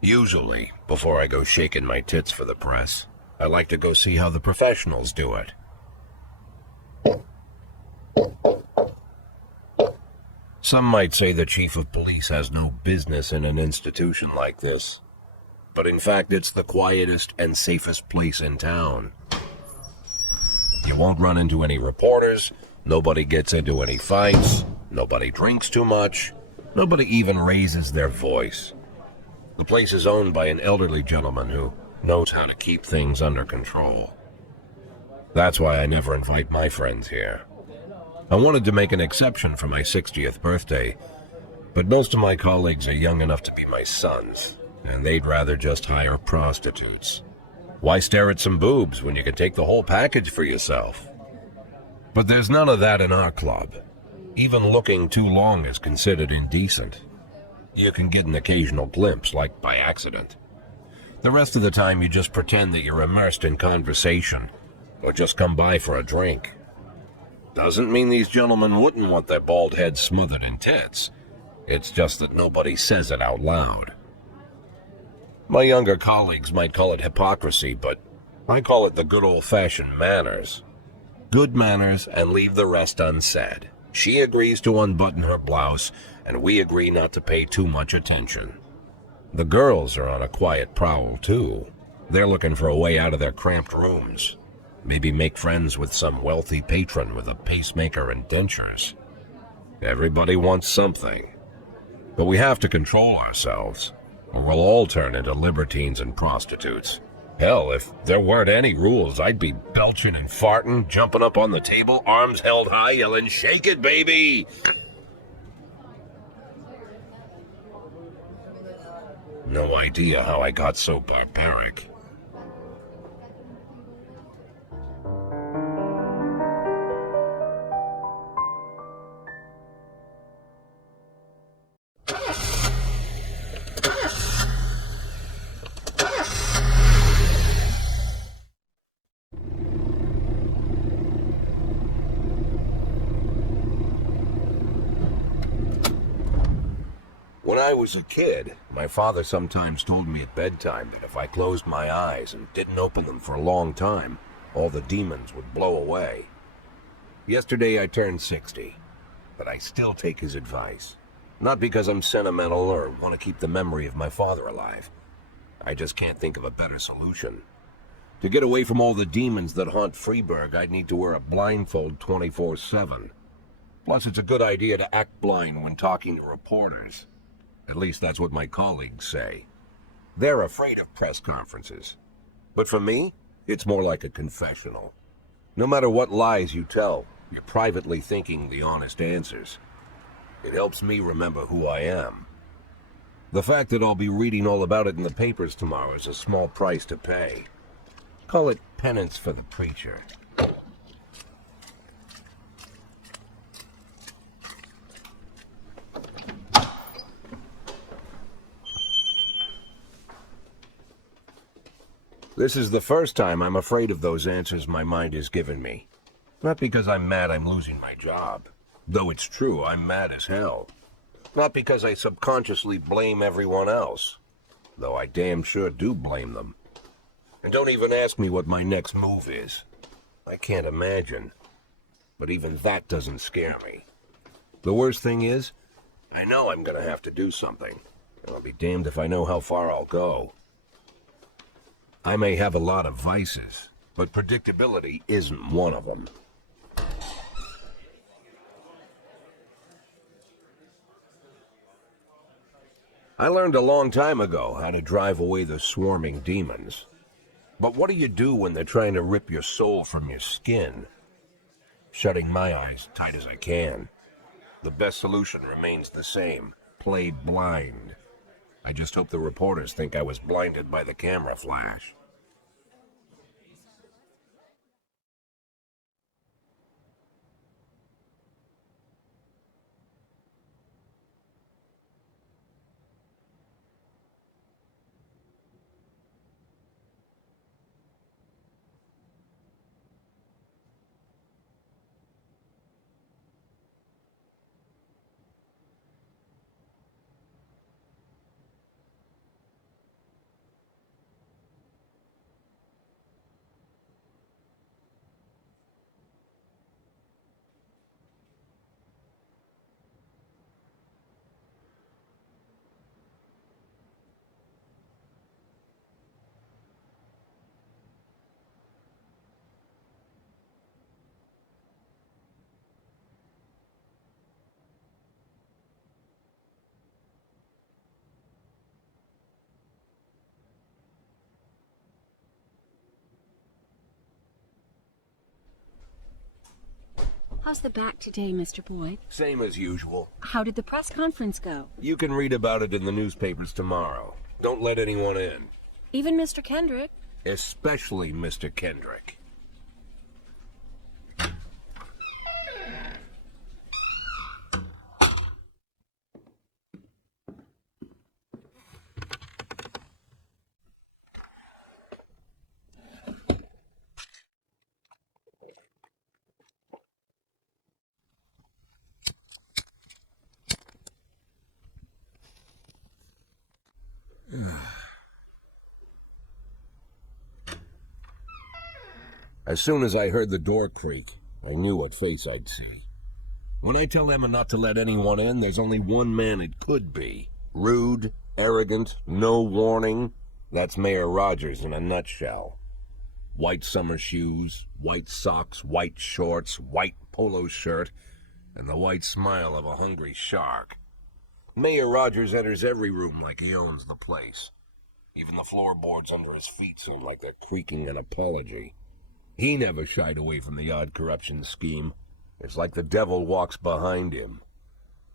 Usually, before I go shaking my tits for the press, I like to go see how the professionals do it. Some might say the chief of police has no business in an institution like this, but in fact it's the quietest and safest place in town. You won't run into any reporters, nobody gets into any fights, nobody drinks too much, nobody even raises their voice. The place is owned by an elderly gentleman who knows how to keep things under control. That's why I never invite my friends here. I wanted to make an exception for my 60th birthday, but most of my colleagues are young enough to be my sons, and they'd rather just hire prostitutes. Why stare at some boobs when you can take the whole package for yourself? But there's none of that in our club. Even looking too long is considered indecent. You can get an occasional glimpse, like by accident. The rest of the time you just pretend that you're immersed in conversation, or just come by for a drink. Doesn't mean these gentlemen wouldn't want their bald heads smothered in tits. It's just that nobody says it out loud. My younger colleagues might call it hypocrisy, but I call it the good old-fashioned manners. Good manners and leave the rest unsaid. She agrees to unbutton her blouse, and we agree not to pay too much attention. The girls are on a quiet prowl, too. They're looking for a way out of their cramped rooms. Maybe make friends with some wealthy patron with a pacemaker and dentures. Everybody wants something. But we have to control ourselves, or we'll all turn into libertines and prostitutes. Hell, if there weren't any rules, I'd be belching and farting, jumping up on the table, arms held high, yelling, "Shake it, baby!" No idea how I got so barbaric. When I was a kid, my father sometimes told me at bedtime that if I closed my eyes and didn't open them for a long time, all the demons would blow away. Yesterday I turned 60, but I still take his advice. Not because I'm sentimental or want to keep the memory of my father alive. I just can't think of a better solution. To get away from all the demons that haunt Freeburg, I'd need to wear a blindfold 24/7. Plus, it's a good idea to act blind when talking to reporters. At least that's what my colleagues say. They're afraid of press conferences. But for me, it's more like a confessional. No matter what lies you tell, you're privately thinking the honest answers. It helps me remember who I am. The fact that I'll be reading all about it in the papers tomorrow is a small price to pay. Call it penance for the preacher. This is the first time I'm afraid of those answers my mind has given me. Not because I'm mad I'm losing my job. Though it's true, I'm mad as hell. Not because I subconsciously blame everyone else. Though I damn sure do blame them. And don't even ask me what my next move is. I can't imagine. But even that doesn't scare me. The worst thing is, I know I'm gonna have to do something. And I'll be damned if I know how far I'll go. I may have a lot of vices, but predictability isn't one of them. I learned a long time ago how to drive away the swarming demons. But what do you do when they're trying to rip your soul from your skin? Shutting my eyes tight as I can. The best solution remains the same: play blind. I just hope the reporters think I was blinded by the camera flash. How's the back today, Mr. Boyd? Same as usual. How did the press conference go? You can read about it in the newspapers tomorrow. Don't let anyone in. Even Mr. Kendrick? Especially Mr. Kendrick. As soon as I heard the door creak, I knew what face I'd see. When I tell Emma not to let anyone in, there's only one man it could be. Rude, arrogant, no warning. That's Mayor Rogers in a nutshell. White summer shoes, white socks, white shorts, white polo shirt, and the white smile of a hungry shark. Mayor Rogers enters every room like he owns the place. Even the floorboards under his feet seem like they're creaking an apology. He never shied away from the odd corruption scheme. It's like the devil walks behind him.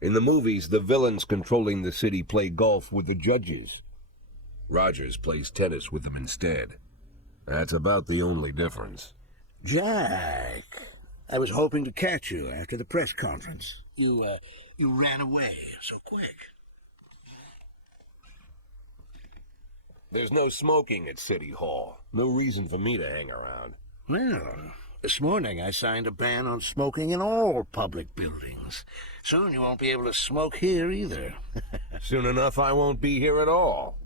In the movies, the villains controlling the city play golf with the judges. Rogers plays tennis with them instead. That's about the only difference. Jack, I was hoping to catch you after the press conference. You ran away so quick. There's no smoking at City Hall. No reason for me to hang around. Well, this morning I signed a ban on smoking in all public buildings. Soon you won't be able to smoke here either. Soon enough I won't be here at all.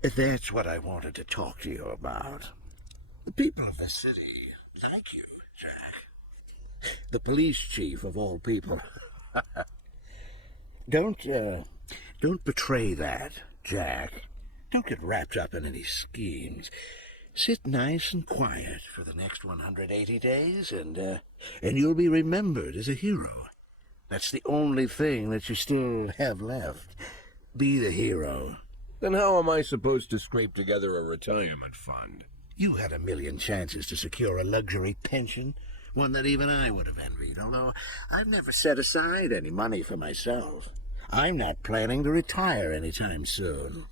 That's what I wanted to talk to you about. The people of the city like you, Jack. The police chief of all people. Don't betray that, Jack. Don't get wrapped up in any schemes. Sit nice and quiet for the next 180 days, and you'll be remembered as a hero. That's the only thing that you still have left. Be the hero. Then how am I supposed to scrape together a retirement fund? You had a million chances to secure a luxury pension, one that even I would have envied, although I've never set aside any money for myself. I'm not planning to retire anytime soon.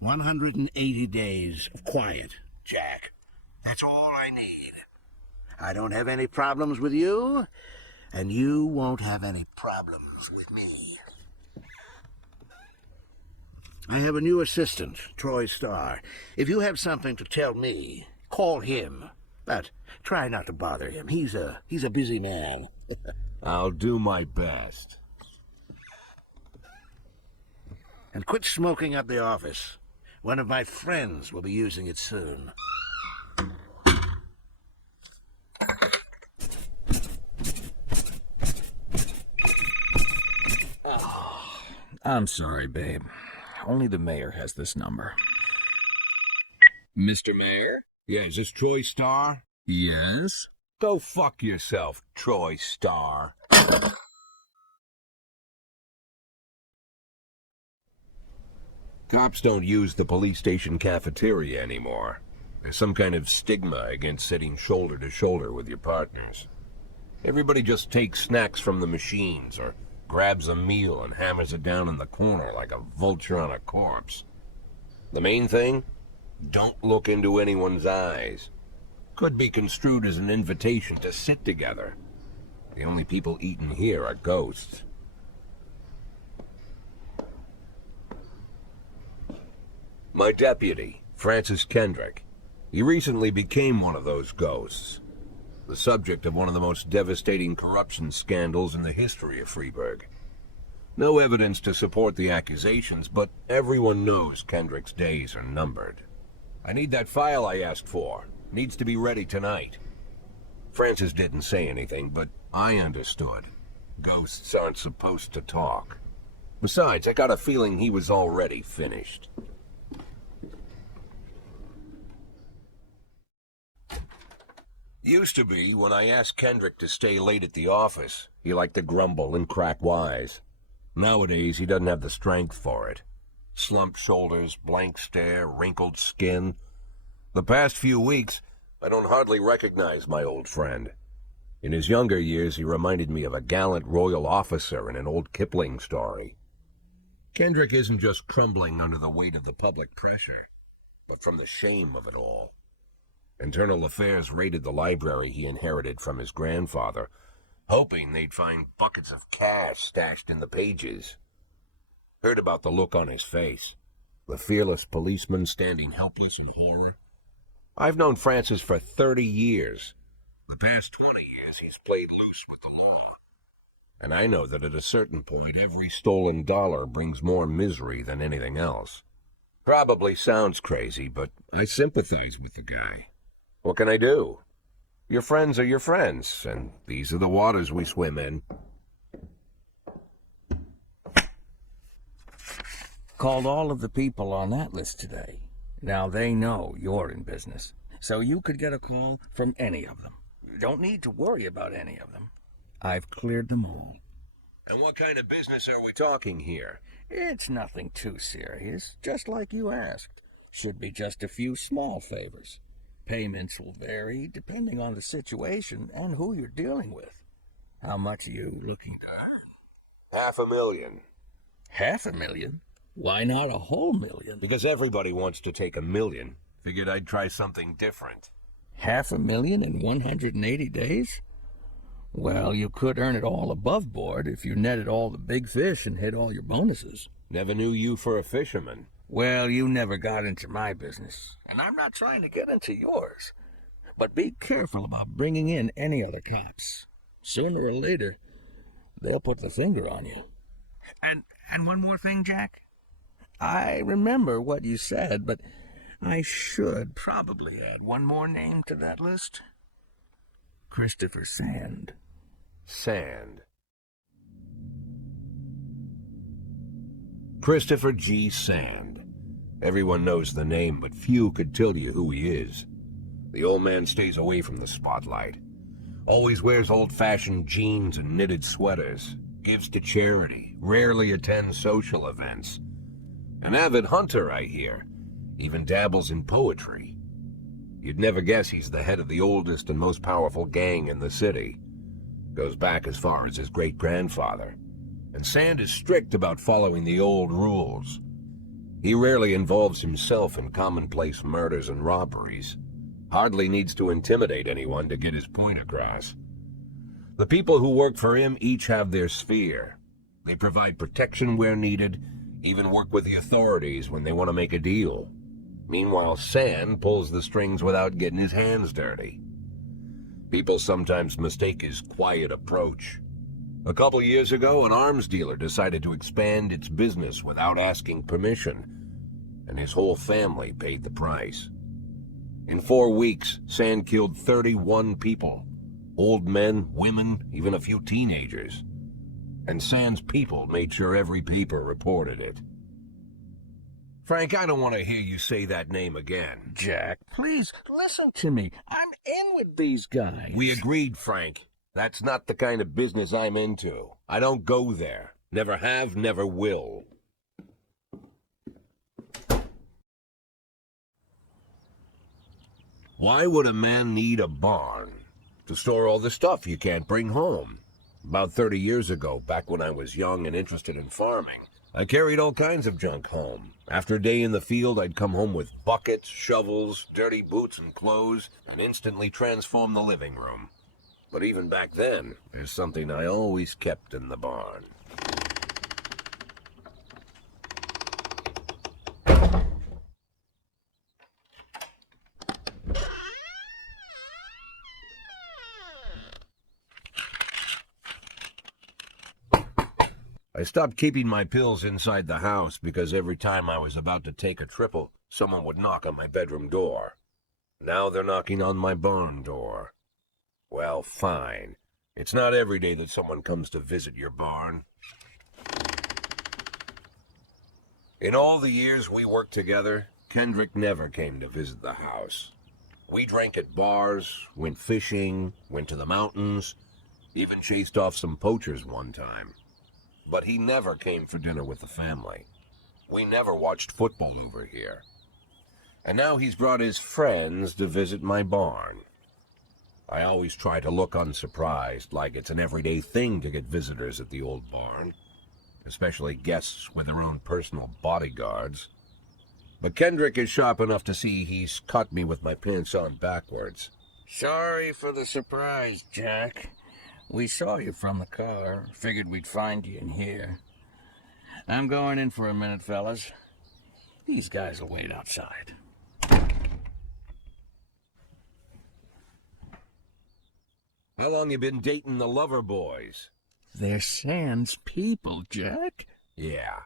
"180 days of quiet, Jack. That's all I need. I don't have any problems with you, and you won't have any problems with me. I have a new assistant, Troy Starr. If you have something to tell me, call him. But try not to bother him. He's a busy man." I'll do my best. And quit smoking up the office. One of my friends will be using it soon. I'm sorry, babe. Only the mayor has this number. Mr. Mayor? Yeah, is this Troy Starr? Yes? Go fuck yourself, Troy Starr. Cops don't use the police station cafeteria anymore. There's some kind of stigma against sitting shoulder to shoulder with your partners. Everybody just takes snacks from the machines or grabs a meal and hammers it down in the corner like a vulture on a corpse. The main thing? Don't look into anyone's eyes. Could be construed as an invitation to sit together. The only people eating here are ghosts. My deputy, Francis Kendrick. He recently became one of those ghosts. The subject of one of the most devastating corruption scandals in the history of Freeburg. No evidence to support the accusations, but everyone knows Kendrick's days are numbered. I need that file I asked for. Needs to be ready tonight. Francis didn't say anything, but I understood. Ghosts aren't supposed to talk. Besides, I got a feeling he was already finished. Used to be, when I asked Kendrick to stay late at the office, he liked to grumble and crack wise. Nowadays, he doesn't have the strength for it. Slumped shoulders, blank stare, wrinkled skin. The past few weeks, I don't hardly recognize my old friend. In his younger years, he reminded me of a gallant royal officer in an old Kipling story. Kendrick isn't just crumbling under the weight of the public pressure, but from the shame of it all. Internal Affairs raided the library he inherited from his grandfather, hoping they'd find buckets of cash stashed in the pages. Heard about the look on his face, the fearless policeman standing helpless in horror. I've known Francis for 30 years. The past 20 years he's played loose with the law. And I know that at a certain point every stolen dollar brings more misery than anything else. Probably sounds crazy, but I sympathize with the guy. What can I do? Your friends are your friends, and these are the waters we swim in. Called all of the people on that list today. Now they know you're in business, so you could get a call from any of them. You don't need to worry about any of them. I've cleared them all. And what kind of business are we talking here? It's nothing too serious, just like you asked. Should be just a few small favors. Payments will vary depending on the situation and who you're dealing with. How much are you looking to earn? $500,000. $500,000? Why not a whole million? Because everybody wants to take $1 million. Figured I'd try something different. $500,000 in 180 days? Well, you could earn it all above board if you netted all the big fish and hit all your bonuses. Never knew you for a fisherman. Well, you never got into my business, and I'm not trying to get into yours. But be careful about bringing in any other cops. Sooner or later, they'll put the finger on you. And one more thing, Jack. I remember what you said, but I should probably add one more name to that list. Christopher Sand. Sand. Christopher G. Sand. Everyone knows the name, but few could tell you who he is. The old man stays away from the spotlight. Always wears old-fashioned jeans and knitted sweaters. Gives to charity. Rarely attends social events. An avid hunter, I hear. Even dabbles in poetry. You'd never guess he's the head of the oldest and most powerful gang in the city. Goes back as far as his great-grandfather. And Sand is strict about following the old rules. He rarely involves himself in commonplace murders and robberies. Hardly needs to intimidate anyone to get his point across. The people who work for him each have their sphere. They provide protection where needed, even work with the authorities when they want to make a deal. Meanwhile, Sand pulls the strings without getting his hands dirty. People sometimes mistake his quiet approach. A couple years ago, an arms dealer decided to expand its business without asking permission, and his whole family paid the price. In 4 weeks, Sand killed 31 people. Old men, women, even a few teenagers. And Sand's people made sure every paper reported it. Frank, I don't want to hear you say that name again. Jack, please, listen to me. I'm in with these guys. We agreed, Frank. That's not the kind of business I'm into. I don't go there. Never have, never will. Why would a man need a barn? To store all the stuff you can't bring home. About 30 years ago, back when I was young and interested in farming, I carried all kinds of junk home. After a day in the field, I'd come home with buckets, shovels, dirty boots and clothes, and instantly transform the living room. But even back then, there's something I always kept in the barn. I stopped keeping my pills inside the house because every time I was about to take a triple, someone would knock on my bedroom door. Now they're knocking on my barn door. Well, fine. It's not every day that someone comes to visit your barn. In all the years we worked together, Kendrick never came to visit the house. We drank at bars, went fishing, went to the mountains, even chased off some poachers one time. But he never came for dinner with the family. We never watched football over here. And now he's brought his friends to visit my barn. I always try to look unsurprised, like it's an everyday thing to get visitors at the old barn, especially guests with their own personal bodyguards. But Kendrick is sharp enough to see he's caught me with my pants on backwards. Sorry for the surprise, Jack. We saw you from the car. Figured we'd find you in here. I'm going in for a minute, fellas. These guys will wait outside. How long you been dating the lover boys? They're Sans people, Jack. Yeah.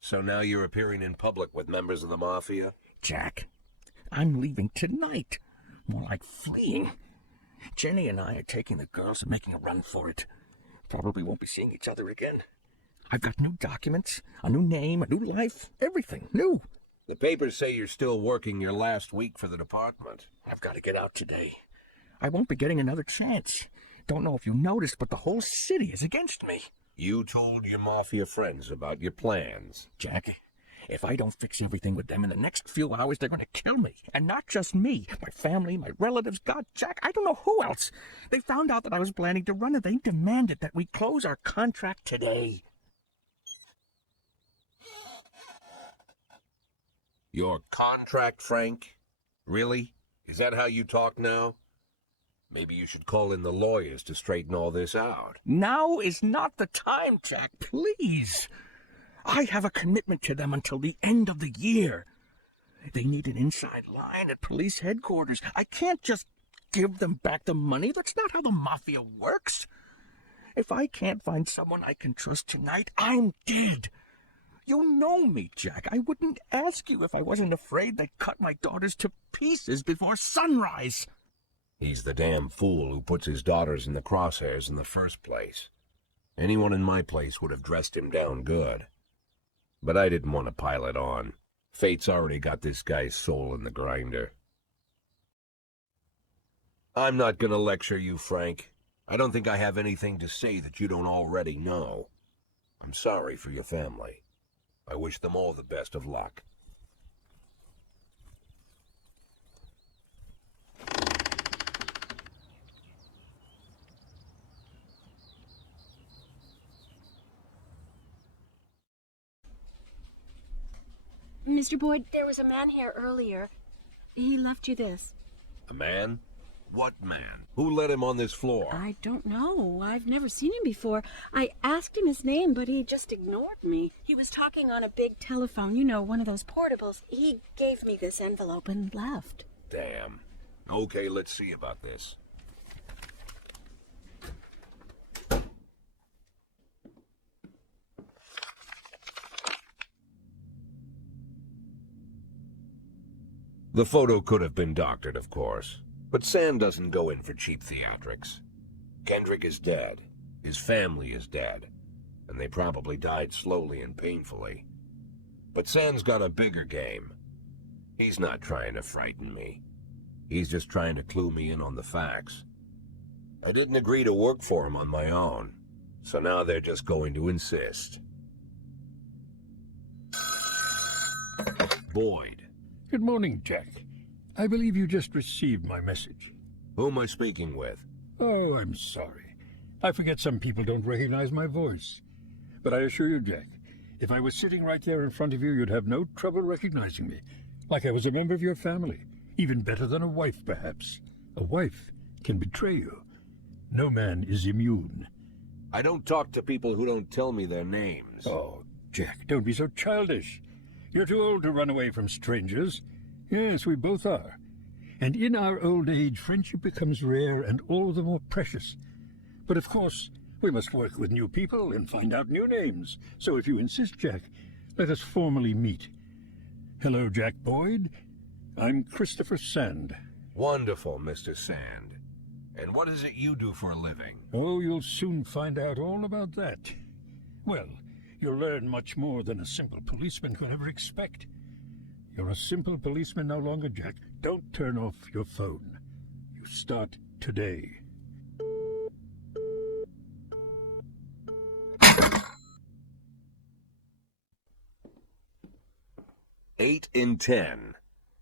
So now you're appearing in public with members of the Mafia? Jack, I'm leaving tonight. More like fleeing. Jenny and I are taking the girls and making a run for it. Probably won't be seeing each other again. I've got new documents, a new name, a new life, everything new. The papers say you're still working your last week for the department. I've got to get out today. I won't be getting another chance. Don't know if you noticed, but the whole city is against me. You told your Mafia friends about your plans. Jack, if I don't fix everything with them in the next few hours, they're going to kill me. And not just me, my family, my relatives, God, Jack, I don't know who else. They found out that I was planning to run and they demanded that we close our contract today. Your contract, Frank? Really? Is that how you talk now? Maybe you should call in the lawyers to straighten all this out. Now is not the time, Jack, please. I have a commitment to them until the end of the year. They need an inside line at police headquarters. I can't just give them back the money. That's not how the Mafia works. If I can't find someone I can trust tonight, I'm dead. You know me, Jack. I wouldn't ask you if I wasn't afraid they'd cut my daughters to pieces before sunrise. He's the damn fool who puts his daughters in the crosshairs in the first place. Anyone in my place would have dressed him down good. But I didn't want to pile it on. Fate's already got this guy's soul in the grinder. I'm not going to lecture you, Frank. I don't think I have anything to say that you don't already know. I'm sorry for your family. I wish them all the best of luck. Mr. Boyd, there was a man here earlier. He left you this. A man? What man? Who let him on this floor? I don't know. I've never seen him before. I asked him his name, but he just ignored me. He was talking on a big telephone, you know, one of those portables. He gave me this envelope and left. Damn. Okay, let's see about this. The photo could have been doctored, of course, but Sam doesn't go in for cheap theatrics. Kendrick is dead, his family is dead, and they probably died slowly and painfully. But Sam's got a bigger game. He's not trying to frighten me. He's just trying to clue me in on the facts. I didn't agree to work for him on my own, so now they're just going to insist. Boyd. Good morning, Jack. I believe you just received my message. Who am I speaking with? Oh, I'm sorry. I forget some people don't recognize my voice. But I assure you, Jack, if I was sitting right there in front of you, you'd have no trouble recognizing me. Like I was a member of your family. Even better than a wife, perhaps. A wife can betray you. No man is immune. I don't talk to people who don't tell me their names. Oh, Jack, don't be so childish. You're too old to run away from strangers. Yes, we both are. And in our old age, friendship becomes rare and all the more precious. But of course, we must work with new people and find out new names. So if you insist, Jack, let us formally meet. Hello, Jack Boyd. I'm Christopher Sand. Wonderful, Mr. Sand. And what is it you do for a living? Oh, you'll soon find out all about that. Well, you'll learn much more than a simple policeman could ever expect. You're a simple policeman no longer, Jack. Don't turn off your phone. You start today. 8 in 10.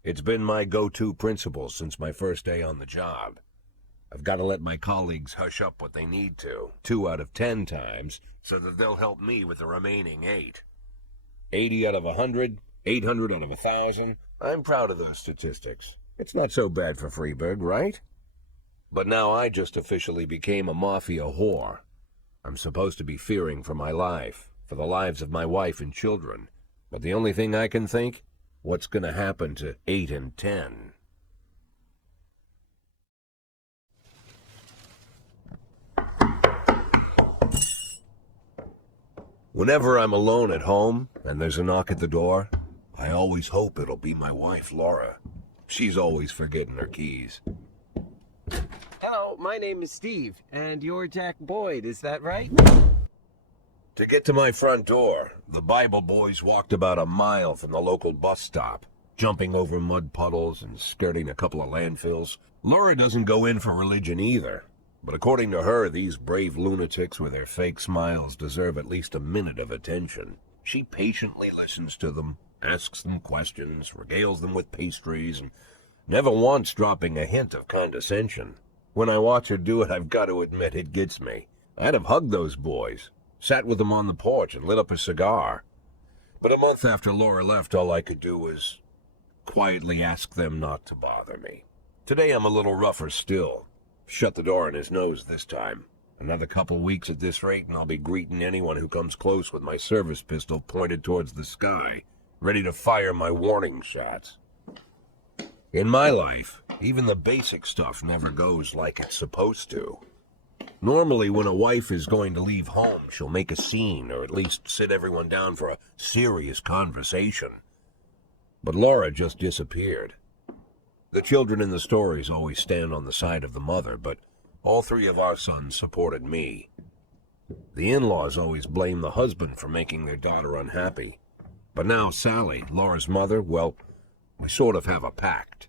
It's been my go-to principle since my first day on the job. I've got to let my colleagues hush up what they need to, 2 out of 10 times, so that they'll help me with the remaining 8. 80 out of 100, 800 out of 1,000. I'm proud of those statistics. It's not so bad for Freeburg, right? But now I just officially became a mafia whore. I'm supposed to be fearing for my life, for the lives of my wife and children. But the only thing I can think, what's going to happen to 8 and 10? Whenever I'm alone at home and there's a knock at the door, I always hope it'll be my wife, Laura. She's always forgetting her keys. Hello, my name is Steve, and you're Jack Boyd, is that right? To get to my front door, the Bible boys walked about a mile from the local bus stop, jumping over mud puddles and skirting a couple of landfills. Laura doesn't go in for religion either, but according to her, these brave lunatics with their fake smiles deserve at least a minute of attention. She patiently listens to them, asks them questions, regales them with pastries, and never once dropping a hint of condescension. When I watch her do it, I've got to admit it gets me. I'd have hugged those boys, sat with them on the porch and lit up a cigar. But a month after Laura left, all I could do was quietly ask them not to bother me. Today I'm a little rougher still. Shut the door in his nose this time. Another couple weeks at this rate and I'll be greeting anyone who comes close with my service pistol pointed towards the sky, ready to fire my warning shots. In my life, even the basic stuff never goes like it's supposed to. Normally, when a wife is going to leave home, she'll make a scene, or at least sit everyone down for a serious conversation. But Laura just disappeared. The children in the stories always stand on the side of the mother, but all 3 of our sons supported me. The in-laws always blame the husband for making their daughter unhappy. But now Sally, Laura's mother, well, we sort of have a pact.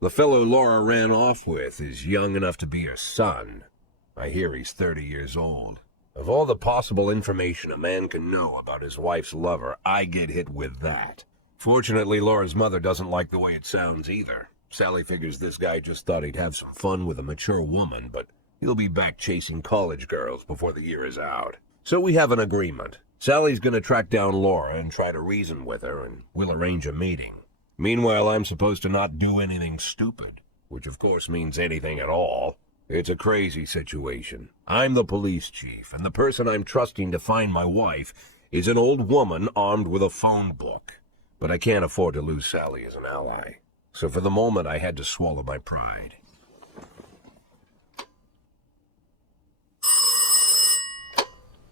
The fellow Laura ran off with is young enough to be her son. I hear he's 30 years old. Of all the possible information a man can know about his wife's lover, I get hit with that. Fortunately, Laura's mother doesn't like the way it sounds either. Sally figures this guy just thought he'd have some fun with a mature woman, but he'll be back chasing college girls before the year is out. So we have an agreement. Sally's going to track down Laura and try to reason with her, and we'll arrange a meeting. Meanwhile, I'm supposed to not do anything stupid, which of course means anything at all. It's a crazy situation. I'm the police chief, and the person I'm trusting to find my wife is an old woman armed with a phone book. But I can't afford to lose Sally as an ally. So for the moment, I had to swallow my pride.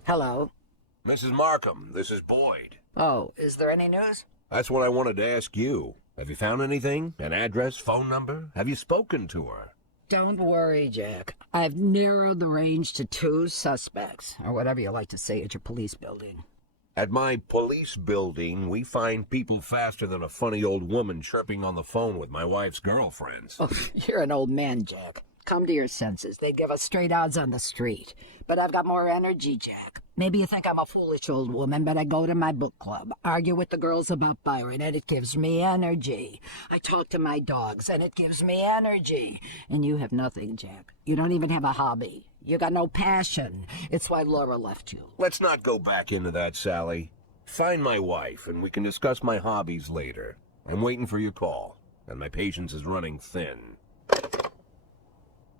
Hello. Mrs. Markham, this is Boyd. Oh, is there any news? That's what I wanted to ask you. Have you found anything? An address, phone number? Have you spoken to her? Don't worry, Jack. I've narrowed the range to 2 suspects, or whatever you like to say at your police building. At my police building, we find people faster than a funny old woman chirping on the phone with my wife's girlfriends. Oh, you're an old man, Jack. Come to your senses. They give us straight odds on the street. But I've got more energy, Jack. Maybe you think I'm a foolish old woman, but I go to my book club, argue with the girls about Byron, and it gives me energy. I talk to my dogs, and it gives me energy. And you have nothing, Jack. You don't even have a hobby. You got no passion. It's why Laura left you. Let's not go back into that, Sally. Find my wife, and we can discuss my hobbies later. I'm waiting for your call, and my patience is running thin.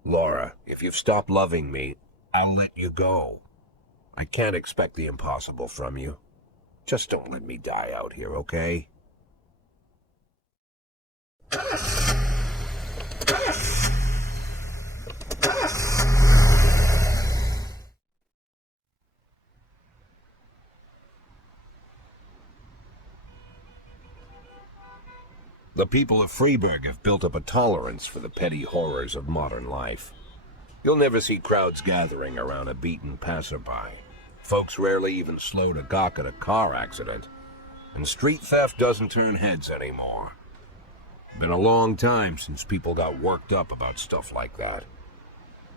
Laura, if you've stopped loving me, I'll let you go. I can't expect the impossible from you. Just don't let me die out here, okay? The people of Freeburg have built up a tolerance for the petty horrors of modern life. You'll never see crowds gathering around a beaten passerby. Folks rarely even slow to gawk at a car accident. And street theft doesn't turn heads anymore. Been a long time since people got worked up about stuff like that.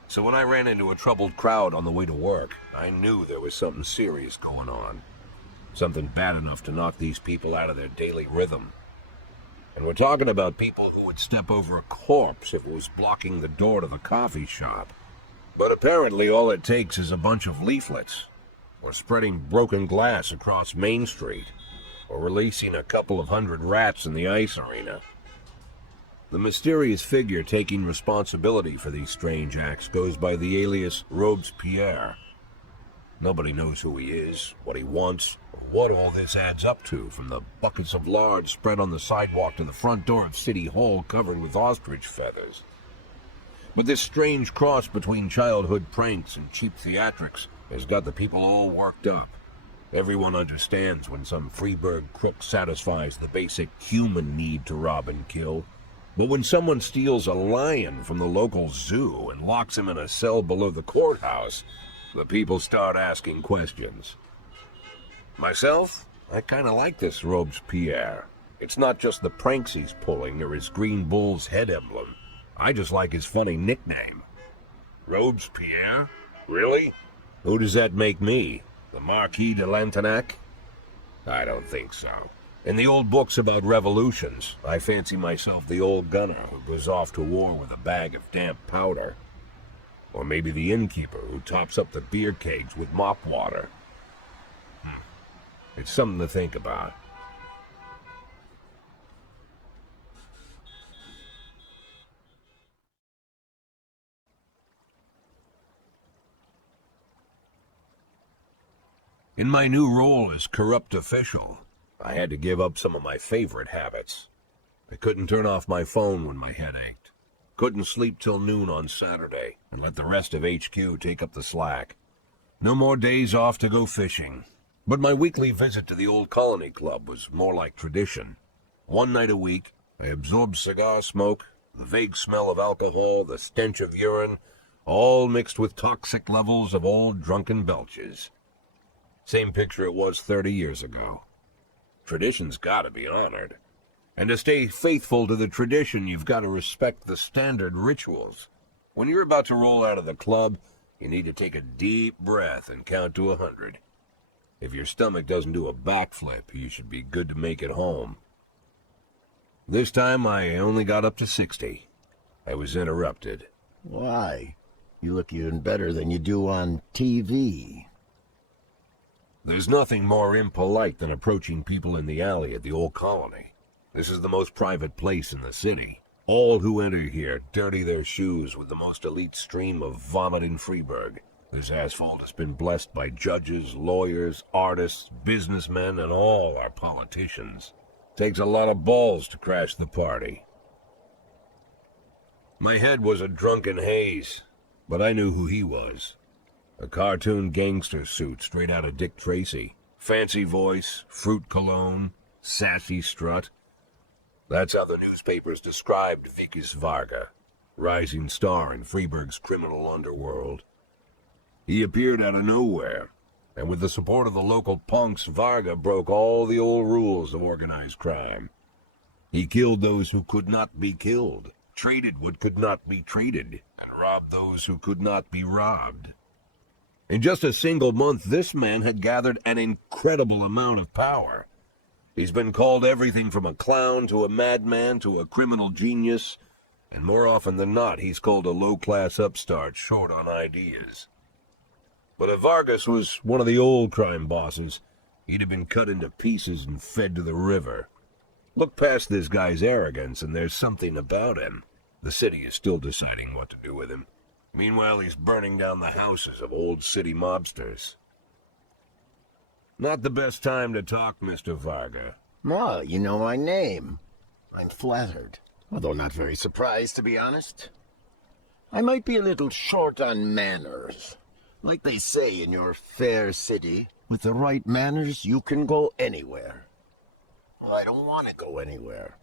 So when I ran into a troubled crowd on the way to work, I knew there was something serious going on. Something bad enough to knock these people out of their daily rhythm. And we're talking about people who would step over a corpse if it was blocking the door to the coffee shop. But apparently all it takes is a bunch of leaflets, or spreading broken glass across Main Street, or releasing a couple of hundred rats in the ice arena. The mysterious figure taking responsibility for these strange acts goes by the alias Robespierre. Nobody knows who he is, what he wants, or what all this adds up to, from the buckets of lard spread on the sidewalk to the front door of City Hall covered with ostrich feathers. But this strange cross between childhood pranks and cheap theatrics has got the people all worked up. Everyone understands when some Freeburg crook satisfies the basic human need to rob and kill. But when someone steals a lion from the local zoo and locks him in a cell below the courthouse, the people start asking questions. Myself, I kind of like this Robespierre. It's not just the pranks he's pulling or his green bull's head emblem. I just like his funny nickname. Robespierre? Really? Who does that make me? The Marquis de Lantenac? I don't think so. In the old books about revolutions, I fancy myself the old gunner who goes off to war with a bag of damp powder. Or maybe the innkeeper who tops up the beer kegs with mop water. It's something to think about. In my new role as corrupt official, I had to give up some of my favorite habits. I couldn't turn off my phone when my head ached. Couldn't sleep till noon on Saturday and let the rest of HQ take up the slack. No more days off to go fishing. But my weekly visit to the old colony club was more like tradition. One night a week, I absorbed cigar smoke, the vague smell of alcohol, the stench of urine, all mixed with toxic levels of old drunken belches. Same picture it was 30 years ago. Tradition's gotta be honored. And to stay faithful to the tradition, you've got to respect the standard rituals. When you're about to roll out of the club, you need to take a deep breath and count to 100. If your stomach doesn't do a backflip, you should be good to make it home. This time I only got up to 60. I was interrupted. Why? You look even better than you do on TV. There's nothing more impolite than approaching people in the alley at the old colony. This is the most private place in the city. All who enter here dirty their shoes with the most elite stream of vomit in Freeburg. This asphalt has been blessed by judges, lawyers, artists, businessmen, and all our politicians. Takes a lot of balls to crash the party. My head was a drunken haze, but I knew who he was. A cartoon gangster suit straight out of Dick Tracy. Fancy voice, fruit cologne, sassy strut. That's how the newspapers described Vikas Varga, rising star in Freeburg's criminal underworld. He appeared out of nowhere, and with the support of the local punks, Varga broke all the old rules of organized crime. He killed those who could not be killed, traded what could not be traded, and robbed those who could not be robbed. In just a single month, this man had gathered an incredible amount of power. He's been called everything from a clown to a madman to a criminal genius, and more often than not, he's called a low-class upstart short on ideas. But if Vargas was one of the old crime bosses, he'd have been cut into pieces and fed to the river. Look past this guy's arrogance, and there's something about him. The city is still deciding what to do with him. Meanwhile, he's burning down the houses of old city mobsters. Not the best time to talk, Mr. Varga. Well, you know my name. I'm flattered, although not very surprised, to be honest. I might be a little short on manners. Like they say in your fair city, with the right manners, you can go anywhere. Well, I don't want to go anywhere.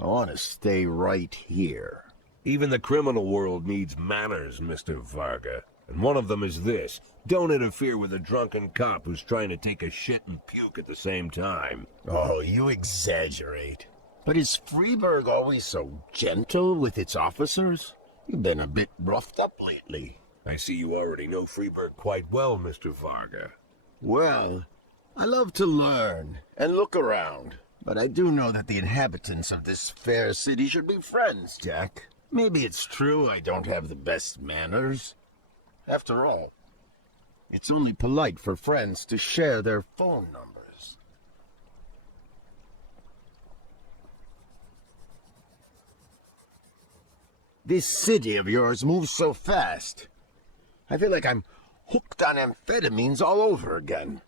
I want to stay right here. Even the criminal world needs manners, Mr. Varga. And one of them is this: don't interfere with a drunken cop who's trying to take a shit and puke at the same time. Oh, you exaggerate. But is Freeburg always so gentle with its officers? You've been a bit roughed up lately. I see you already know Freeburg quite well, Mr. Varga. Well, I love to learn and look around, but I do know that the inhabitants of this fair city should be friends, Jack. Maybe it's true I don't have the best manners. After all, it's only polite for friends to share their phone numbers. This city of yours moves so fast. I feel like I'm hooked on amphetamines all over again.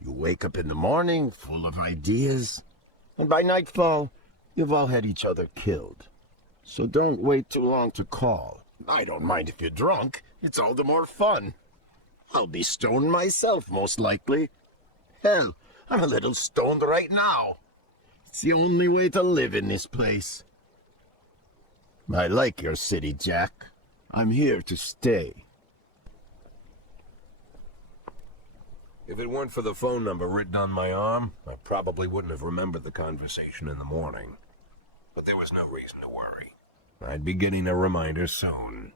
You wake up in the morning full of ideas, and by nightfall, you've all had each other killed. So don't wait too long to call. I don't mind if you're drunk. It's all the more fun. I'll be stoned myself, most likely. Hell, I'm a little stoned right now. It's the only way to live in this place. I like your city, Jack. I'm here to stay. If it weren't for the phone number written on my arm, I probably wouldn't have remembered the conversation in the morning. But there was no reason to worry. I'd be getting a reminder soon.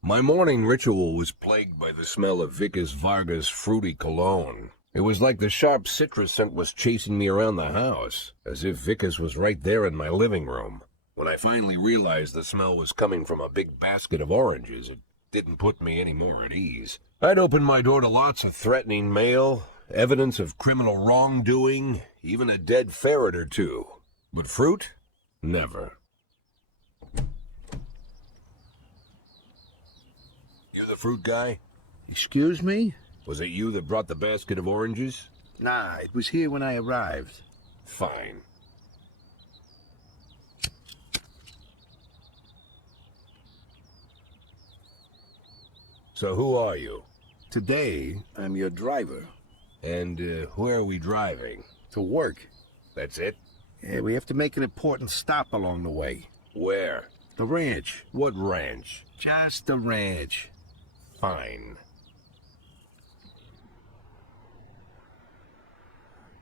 My morning ritual was plagued by the smell of Vickers Vargas' fruity cologne. It was like the sharp citrus scent was chasing me around the house, as if Vickers was right there in my living room. When I finally realized the smell was coming from a big basket of oranges, it didn't put me any more at ease. I'd opened my door to lots of threatening mail, evidence of criminal wrongdoing, even a dead ferret or two. But fruit? Never. You the fruit guy? Excuse me? Was it you that brought the basket of oranges? Nah, it was here when I arrived. Fine. So who are you? Today, I'm your driver. And where are we driving? To work. That's it? Yeah, we have to make an important stop along the way. Where? The ranch. What ranch? Just the ranch. Fine.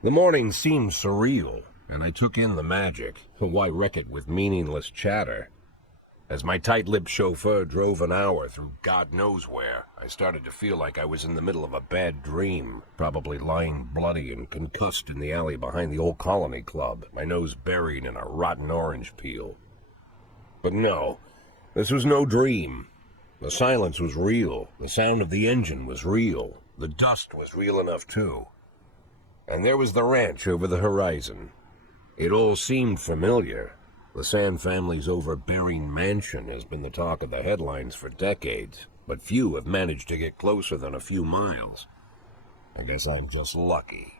The morning seemed surreal, and I took in the magic. Why wreck it with meaningless chatter? As my tight-lipped chauffeur drove an hour through God knows where, I started to feel like I was in the middle of a bad dream, probably lying bloody and concussed in the alley behind the old Colony Club, my nose buried in a rotten orange peel. But no, this was no dream. The silence was real. The sound of the engine was real. The dust was real enough, too. And there was the ranch over the horizon. It all seemed familiar. The Sand family's overbearing mansion has been the talk of the headlines for decades, but few have managed to get closer than a few miles. I guess I'm just lucky.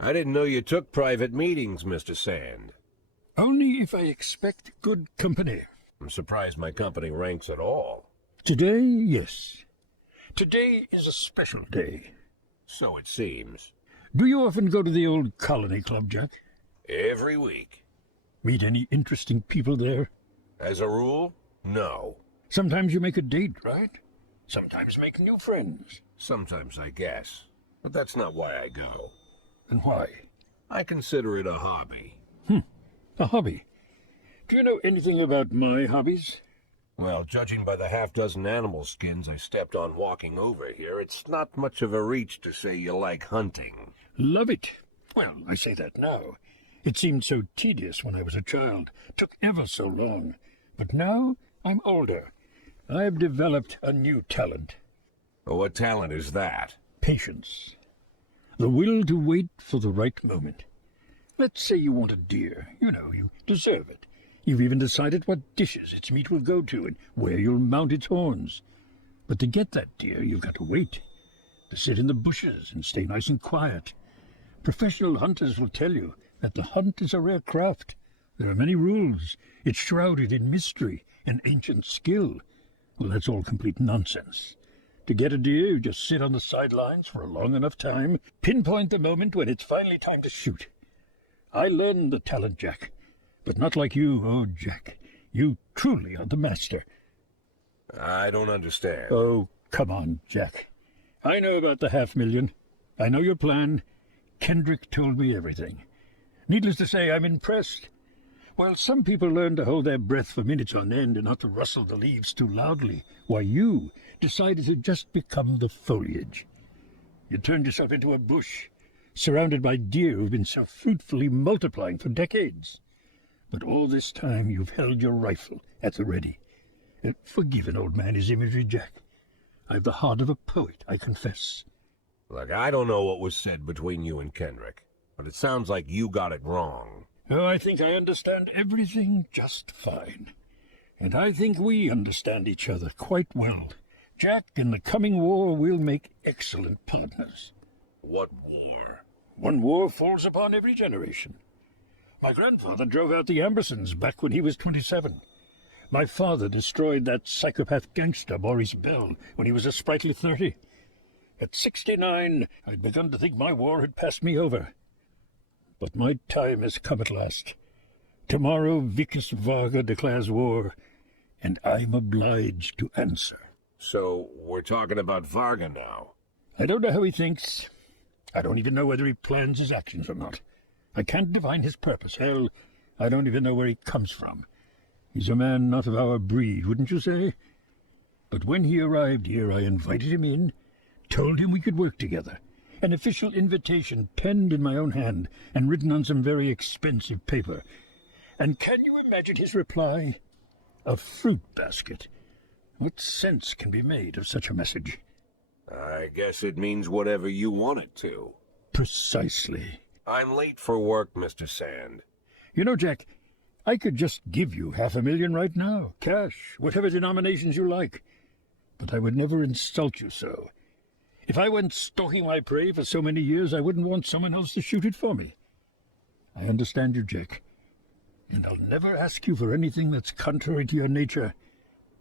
I didn't know you took private meetings, Mr. Sand. Only if I expect good company. I'm surprised my company ranks at all. Today, yes. Today is a special day. So it seems. Do you often go to the old Colony Club, Jack? Every week. Meet any interesting people there? As a rule, no. Sometimes you make a date, right? Sometimes make new friends. Sometimes, I guess. But that's not why I go. And why? I consider it a hobby. A hobby. Do you know anything about my hobbies? Well, judging by the half-dozen animal skins I stepped on walking over here, it's not much of a reach to say you like hunting. Love it. Well, I say that now. It seemed so tedious when I was a child. Took ever so long. But now I'm older. I've developed a new talent. What talent is that? Patience. The will to wait for the right moment. Let's say you want a deer. You know, you deserve it. You've even decided what dishes its meat will go to and where you'll mount its horns. But to get that deer, you've got to wait. to sit in the bushes and stay nice and quiet. Professional hunters will tell you that the hunt is a rare craft. There are many rules. It's shrouded in mystery and ancient skill. Well, that's all complete nonsense. To get a deer, you just sit on the sidelines for a long enough time, pinpoint the moment when it's finally time to shoot. I learned the talent, Jack, but not like you. Oh, Jack, you truly are the master. I don't understand. Oh, come on, Jack. I know about the 500,000. I know your plan. Kendrick told me everything. Needless to say, I'm impressed. While some people learn to hold their breath for minutes on end and not to rustle the leaves too loudly, why you decided to just become the foliage. You turned yourself into a bush, surrounded by deer who've been so fruitfully multiplying for decades. But all this time you've held your rifle at the ready. Forgive an old man his imagery, Jack. I've the heart of a poet, I confess. Look, I don't know what was said between you and Kendrick, but it sounds like you got it wrong. Oh, I think I understand everything just fine. And I think we understand each other quite well. Jack, in the coming war, we'll make excellent partners. What war? One war falls upon every generation. My grandfather drove out the Ambersons back when he was 27. My father destroyed that psychopath gangster, Maurice Bell, when he was a sprightly 30. At 69, I'd begun to think my war had passed me over. But my time has come at last. Tomorrow Vikas Varga declares war, and I'm obliged to answer. So, we're talking about Varga now. I don't know how he thinks. I don't even know whether he plans his actions or not. I can't divine his purpose. Hell, I don't even know where he comes from. He's a man not of our breed, wouldn't you say? But when he arrived here, I invited him in, told him we could work together. An official invitation penned in my own hand and written on some very expensive paper. And can you imagine his reply? A fruit basket. What sense can be made of such a message? I guess it means whatever you want it to. Precisely. I'm late for work, Mr. Sand. You know, Jack, I could just give you 500,000 right now, cash, whatever denominations you like. But I would never insult you so. If I went stalking my prey for so many years, I wouldn't want someone else to shoot it for me. I understand you, Jack, and I'll never ask you for anything that's contrary to your nature.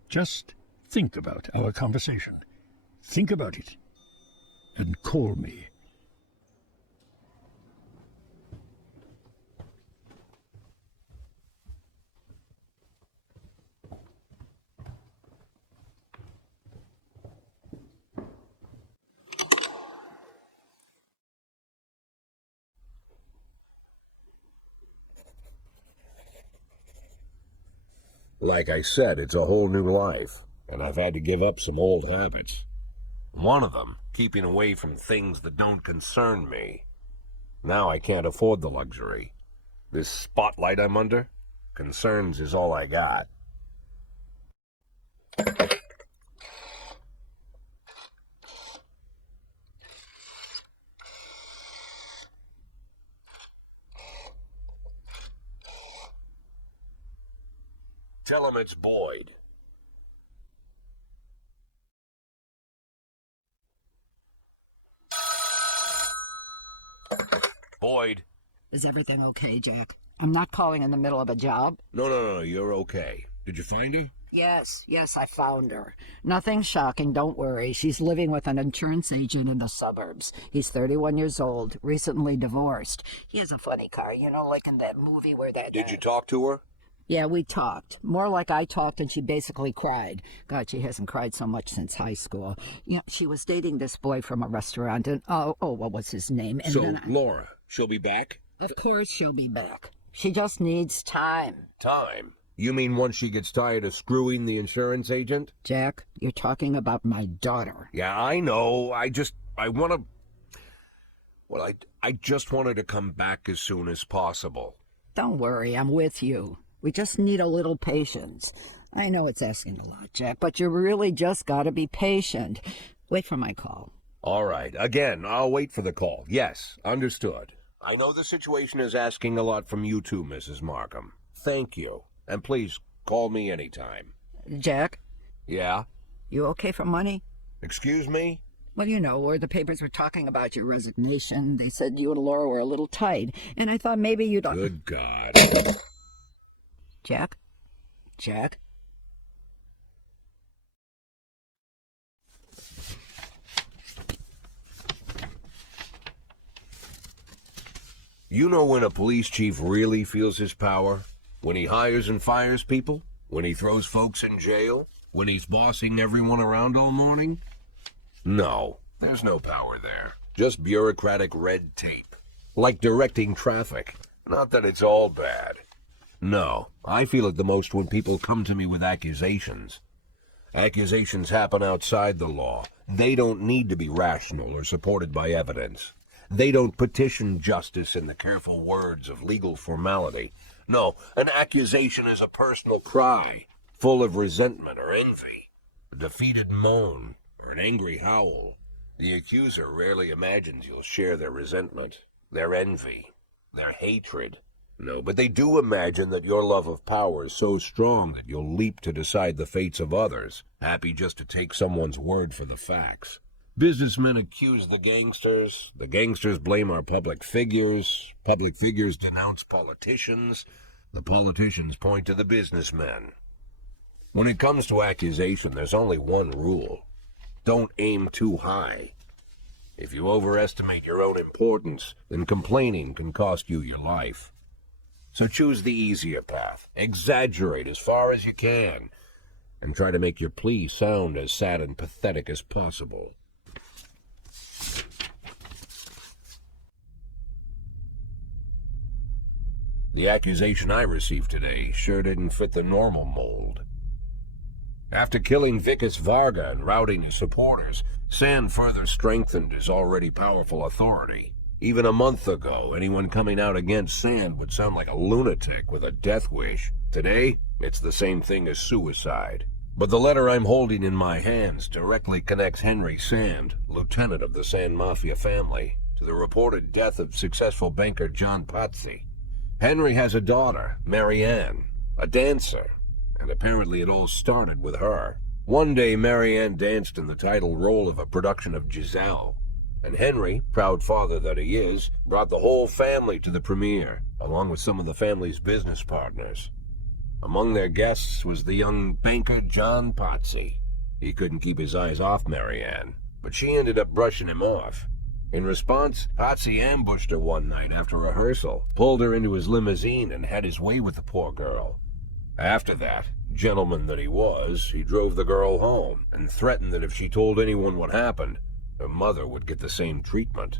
Just think about our conversation. Think about it, and call me. Like I said, it's a whole new life, and I've had to give up some old habits. One of them, keeping away from things that don't concern me. Now I can't afford the luxury. This spotlight I'm under, concerns is all I got. Tell him it's Boyd. Boyd. Is everything okay, Jack? I'm not calling in the middle of a job. No, you're okay. Did you find her? Yes, I found her. Nothing shocking, don't worry. She's living with an insurance agent in the suburbs. He's 31 years old, recently divorced. He has a funny car, you know, like in that movie where that... Did you talk to her? Yeah, we talked. More like I talked and she basically cried. God, she hasn't cried so much since high school. You know, she was dating this boy from a restaurant and, what was his name? And so, Laura, she'll be back? Of course she'll be back. She just needs time. Time? You mean once she gets tired of screwing the insurance agent? Jack, you're talking about my daughter. Yeah, I know. I want to... Well, I just want her to come back as soon as possible. Don't worry, I'm with you. We just need a little patience. I know it's asking a lot, Jack, but you really just gotta be patient. Wait for my call. All right. Again, I'll wait for the call. Yes, understood. I know the situation is asking a lot from you too, Mrs. Markham. Thank you. And please, call me anytime. Jack? Yeah? You okay for money? Excuse me? Well, you know, where the papers were talking about your resignation. They said you and Laura were a little tight, and I thought maybe you'd... Good God. Jack? Jack? You know when a police chief really feels his power? When he hires and fires people? When he throws folks in jail? When he's bossing everyone around all morning? No, there's no power there. Just bureaucratic red tape. Like directing traffic. Not that it's all bad. No, I feel it the most when people come to me with accusations. Accusations happen outside the law. They don't need to be rational or supported by evidence. They don't petition justice in the careful words of legal formality. No, an accusation is a personal cry, full of resentment or envy, a defeated moan, or an angry howl. The accuser rarely imagines you'll share their resentment, their envy, their hatred. No, but they do imagine that your love of power is so strong that you'll leap to decide the fates of others, happy just to take someone's word for the facts. Businessmen accuse the gangsters blame our public figures denounce politicians, the politicians point to the businessmen. When it comes to accusation, there's only one rule. Don't aim too high. If you overestimate your own importance, then complaining can cost you your life. So choose the easier path, exaggerate as far as you can, and try to make your plea sound as sad and pathetic as possible. The accusation I received today sure didn't fit the normal mold. After killing Vikas Varga and routing his supporters, Sand further strengthened his already powerful authority. Even a month ago, anyone coming out against Sand would sound like a lunatic with a death wish. Today, it's the same thing as suicide. But the letter I'm holding in my hands directly connects Henry Sand, lieutenant of the Sand Mafia family, to the reported death of successful banker John Pazzi. Henry has a daughter, Marianne, a dancer, and apparently it all started with her. One day, Marianne danced in the title role of a production of Giselle, and Henry, proud father that he is, brought the whole family to the premiere, along with some of the family's business partners. Among their guests was the young banker John Pazzi. He couldn't keep his eyes off Marianne, but she ended up brushing him off. In response, Pazzi ambushed her one night after rehearsal, pulled her into his limousine, and had his way with the poor girl. After that, gentleman that he was, he drove the girl home and threatened that if she told anyone what happened, her mother would get the same treatment.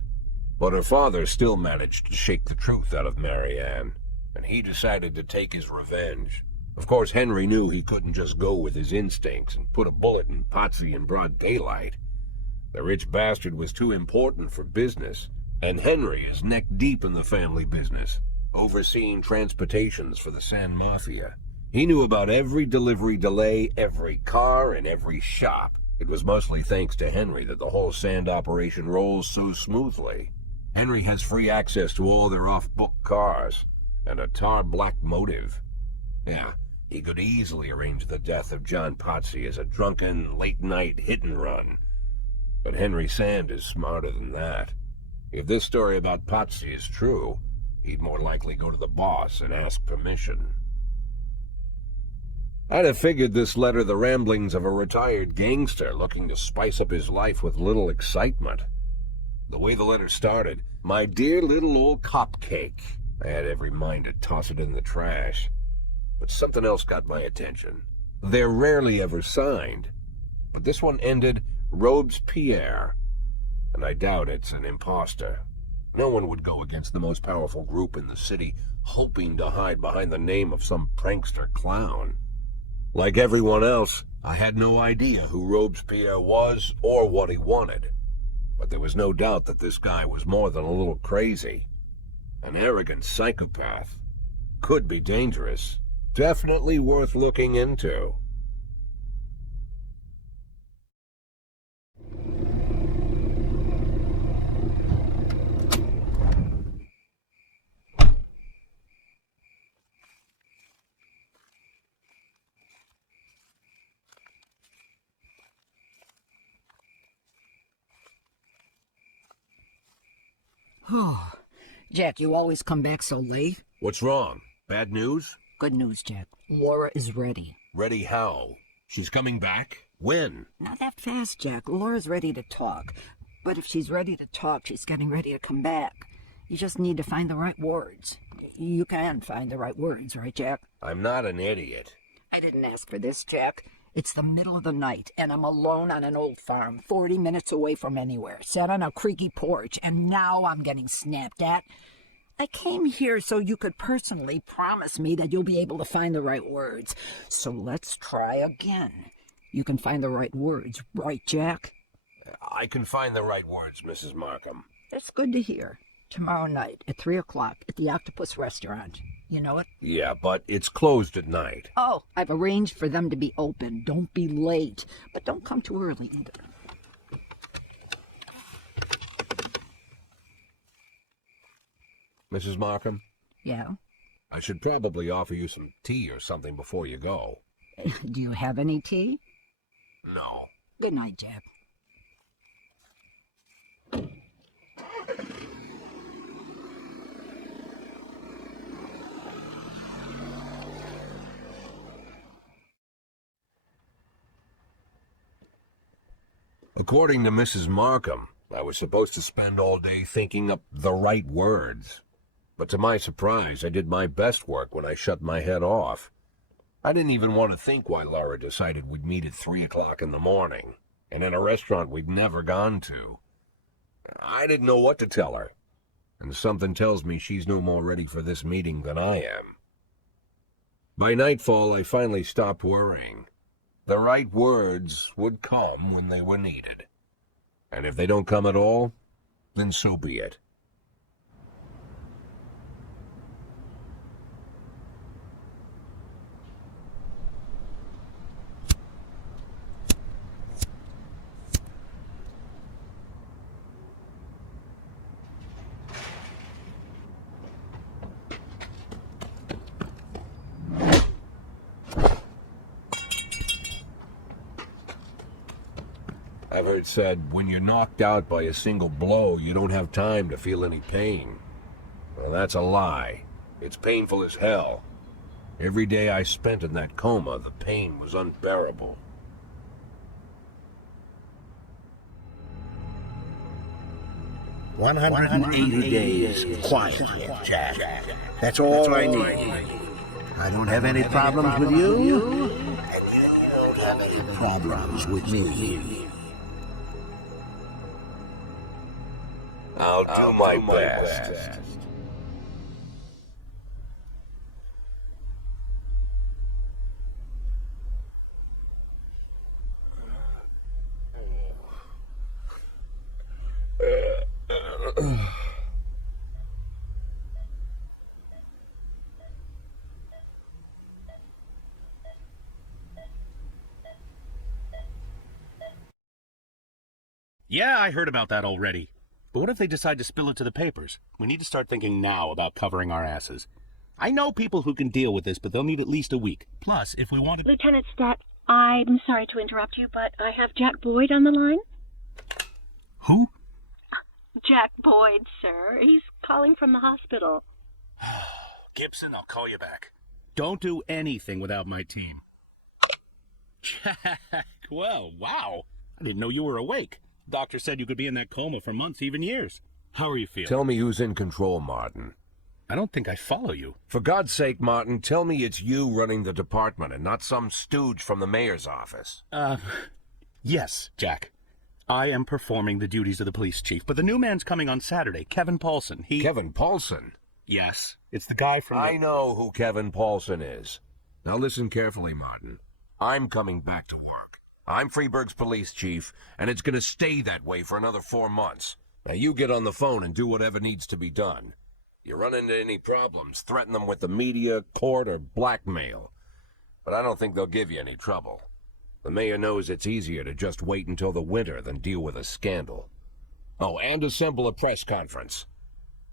But her father still managed to shake the truth out of Marianne, and he decided to take his revenge. Of course, Henry knew he couldn't just go with his instincts and put a bullet in Pazzi in broad daylight. The rich bastard was too important for business, and Henry is neck-deep in the family business, overseeing transportations for the Sand Mafia. He knew about every delivery delay, every car, and every shop. It was mostly thanks to Henry that the whole Sand operation rolls so smoothly. Henry has free access to all their off-book cars, and a tar-black motive. Yeah, he could easily arrange the death of John Pazzi as a drunken, late-night hit-and-run. But Henry Sand is smarter than that. If this story about Pazzi is true, he'd more likely go to the boss and ask permission. I'd have figured this letter the ramblings of a retired gangster looking to spice up his life with little excitement. The way the letter started, "My dear little old cupcake," I had every mind to toss it in the trash. But something else got my attention. They're rarely ever signed, but this one ended Robespierre, and I doubt it's an imposter. No one would go against the most powerful group in the city, hoping to hide behind the name of some prankster clown. Like everyone else, I had no idea who Robespierre was or what he wanted. But there was no doubt that this guy was more than a little crazy. An arrogant psychopath. Could be dangerous. Definitely worth looking into. Jack, you always come back so late. What's wrong? Bad news? Good news, Jack. Laura is ready. Ready how? She's coming back? When? Not that fast, Jack. Laura's ready to talk. But if she's ready to talk, she's getting ready to come back. You just need to find the right words. You can find the right words, right, Jack? I'm not an idiot. I didn't ask for this, Jack. It's the middle of the night, and I'm alone on an old farm, 40 minutes away from anywhere, sat on a creaky porch, and now I'm getting snapped at. I came here so you could personally promise me that you'll be able to find the right words. So let's try again. You can find the right words, right, Jack? I can find the right words, Mrs. Markham. That's good to hear. Tomorrow night at 3 o'clock at the Octopus Restaurant. You know it? Yeah, but it's closed at night. Oh, I've arranged for them to be open. Don't be late. But don't come too early either. Mrs. Markham? Yeah? I should probably offer you some tea or something before you go. Do you have any tea? No. Good night, Jack. According to Mrs. Markham, I was supposed to spend all day thinking up the right words. But to my surprise, I did my best work when I shut my head off. I didn't even want to think why Laura decided we'd meet at 3 o'clock in the morning, and in a restaurant we'd never gone to. I didn't know what to tell her, and something tells me she's no more ready for this meeting than I am. By nightfall, I finally stopped worrying. The right words would come when they were needed. And if they don't come at all, then so be it. I've heard said, when you're knocked out by a single blow, you don't have time to feel any pain. Well, that's a lie. It's painful as hell. Every day I spent in that coma, the pain was unbearable. "180 days quietly, Jack. That's all I need. I don't have any problems with you, and you don't have any problems with me. I'll do my best. Yeah, I heard about that already. But what if they decide to spill it to the papers? We need to start thinking now about covering our asses. I know people who can deal with this, but they'll need at least a week. Plus, if we want to... Lieutenant Stat, I'm sorry to interrupt you, but I have Jack Boyd on the line. Who? Jack Boyd, sir. He's calling from the hospital. Gibson, I'll call you back. Don't do anything without my team. Jack, well, wow. I didn't know you were awake. Doctor said you could be in that coma for months, even years. How are you feeling? Tell me who's in control, Martin. I don't think I follow you. For God's sake, Martin, tell me it's you running the department and not some stooge from the mayor's office. Yes, Jack. I am performing the duties of the police chief, but the new man's coming on Saturday, Kevin Paulson. Kevin Paulson? Yes, it's the guy from I know who Kevin Paulson is. Now listen carefully, Martin. I'm coming back to work. I'm Freeburg's police chief, and it's going to stay that way for another 4 months. Now you get on the phone and do whatever needs to be done. You run into any problems, threaten them with the media, court, or blackmail. But I don't think they'll give you any trouble. The mayor knows it's easier to just wait until the winter than deal with a scandal. Oh, and assemble a press conference.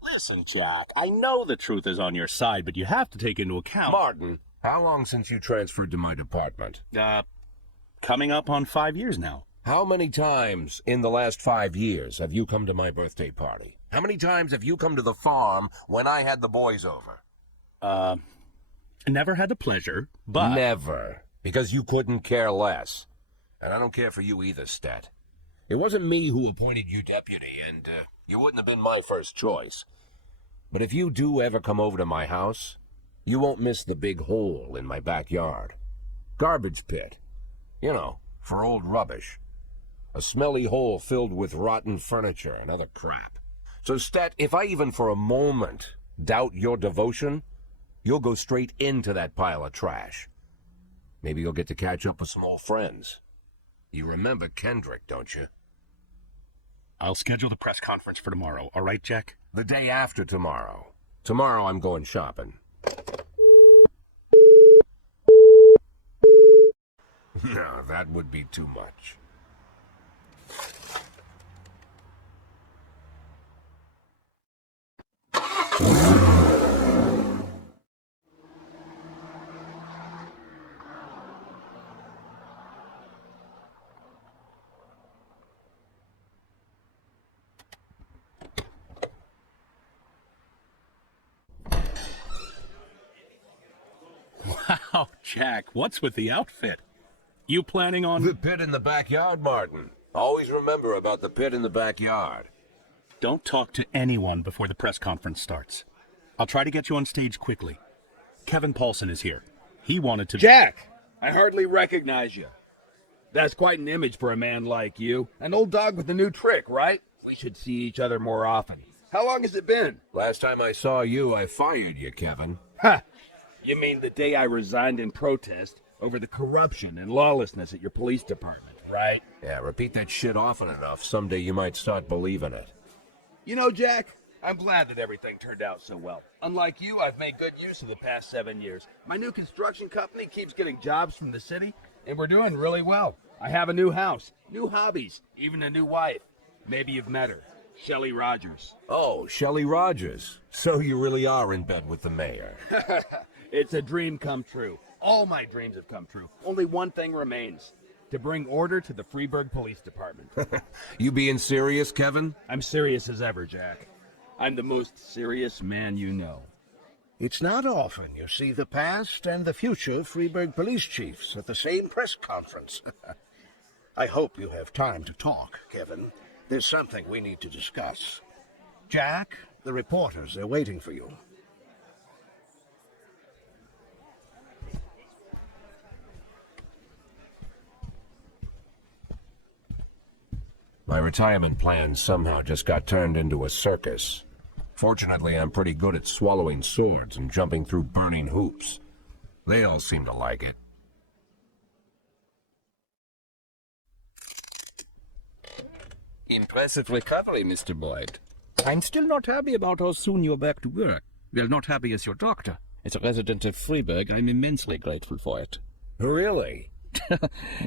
Listen, Jack, I know the truth is on your side, but you have to take into account... Martin, how long since you transferred to my department? Coming up on 5 years now. How many times in the last 5 years have you come to my birthday party? How many times have you come to the farm when I had the boys over? Never had the pleasure, but... Never. Because you couldn't care less. And I don't care for you either, Stet. It wasn't me who appointed you deputy, and you wouldn't have been my first choice. But if you do ever come over to my house, you won't miss the big hole in my backyard. Garbage pit. You know, for old rubbish. A smelly hole filled with rotten furniture and other crap. So, Stet, if I even for a moment doubt your devotion, you'll go straight into that pile of trash. Maybe you'll get to catch up with some old friends. You remember Kendrick, don't you? I'll schedule the press conference for tomorrow, all right, Jack? The day after tomorrow. Tomorrow I'm going shopping. No, that would be too much. Wow, Jack, what's with the outfit? You planning on... The pit in the backyard, Martin. Always remember about the pit in the backyard. Don't talk to anyone before the press conference starts. I'll try to get you on stage quickly. Kevin Paulson is here. He wanted to... Jack, I hardly recognize you. That's quite an image for a man like you. An old dog with a new trick, right? We should see each other more often. How long has it been? Last time I saw you, I fired you, Kevin. Ha! You mean the day I resigned in protest over the corruption and lawlessness at your police department, right? Yeah, repeat that shit often enough. Someday you might start believing it. You know, Jack, I'm glad that everything turned out so well. Unlike you, I've made good use of the past 7 years. My new construction company keeps getting jobs from the city, and we're doing really well. I have a new house, new hobbies, even a new wife. Maybe you've met her, Shelley Rogers. Oh, Shelley Rogers. So you really are in bed with the mayor. It's a dream come true. All my dreams have come true. Only one thing remains. To bring order to the Freeburg Police Department. You being serious, Kevin? I'm serious as ever, Jack. I'm the most serious man you know. It's not often you see the past and the future Freeburg police chiefs at the same press conference. I hope you have time to talk, Kevin. There's something we need to discuss. Jack, the reporters are waiting for you. My retirement plan somehow just got turned into a circus. Fortunately, I'm pretty good at swallowing swords and jumping through burning hoops. They all seem to like it. Impressive recovery, Mr. Boyd. I'm still not happy about how soon you're back to work. Well, not happy as your doctor. As a resident of Freiburg, I'm immensely grateful for it. Really?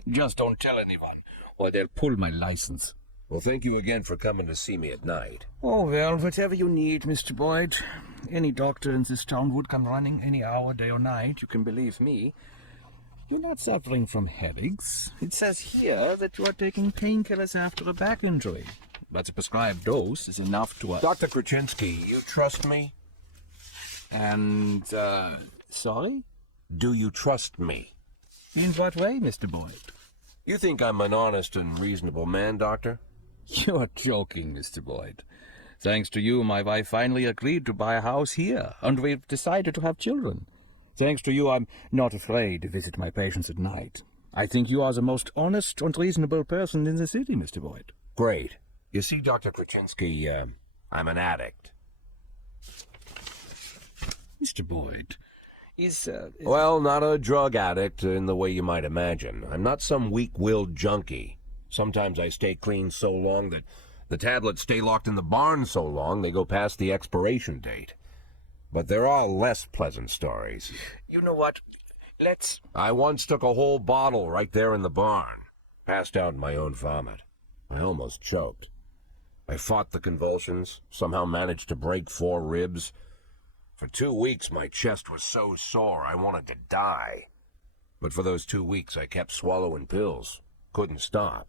Just don't tell anyone, or they'll pull my license. Well, thank you again for coming to see me at night. Oh, well, whatever you need, Mr. Boyd. Any doctor in this town would come running any hour, day or night, you can believe me. You're not suffering from headaches. It says here that you are taking painkillers after a back injury. But a prescribed dose is enough to... Dr. Kraczynski, you trust me? And, sorry? Do you trust me? In what way, Mr. Boyd? You think I'm an honest and reasonable man, Doctor? You're joking, Mr. Boyd. Thanks to you, my wife finally agreed to buy a house here, and we've decided to have children. Thanks to you, I'm not afraid to visit my patients at night. I think you are the most honest and reasonable person in the city, Mr. Boyd. Great. You see, Dr. Kraczynski, I'm an addict. Mr. Boyd, Well, not a drug addict in the way you might imagine. I'm not some weak-willed junkie. Sometimes I stay clean so long that the tablets stay locked in the barn so long they go past the expiration date. But there are less pleasant stories. You know what? I once took a whole bottle right there in the barn. Passed out in my own vomit. I almost choked. I fought the convulsions, somehow managed to break 4 ribs. For 2 weeks, my chest was so sore I wanted to die. But for those 2 weeks, I kept swallowing pills. Couldn't stop.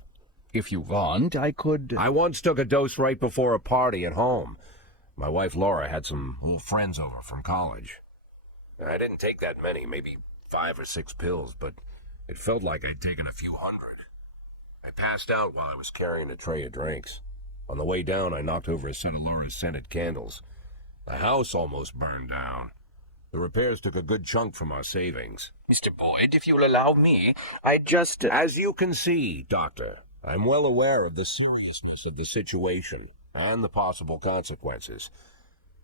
If you want, I could... I once took a dose right before a party at home. My wife Laura had some little friends over from college. I didn't take that many, maybe 5 or 6 pills, but it felt like I'd taken a few hundred. I passed out while I was carrying a tray of drinks. On the way down, I knocked over a set of Laura's scented candles. The house almost burned down. The repairs took a good chunk from our savings. Mr. Boyd, if you'll allow me, I just... As you can see, Doctor, I'm well aware of the seriousness of the situation and the possible consequences.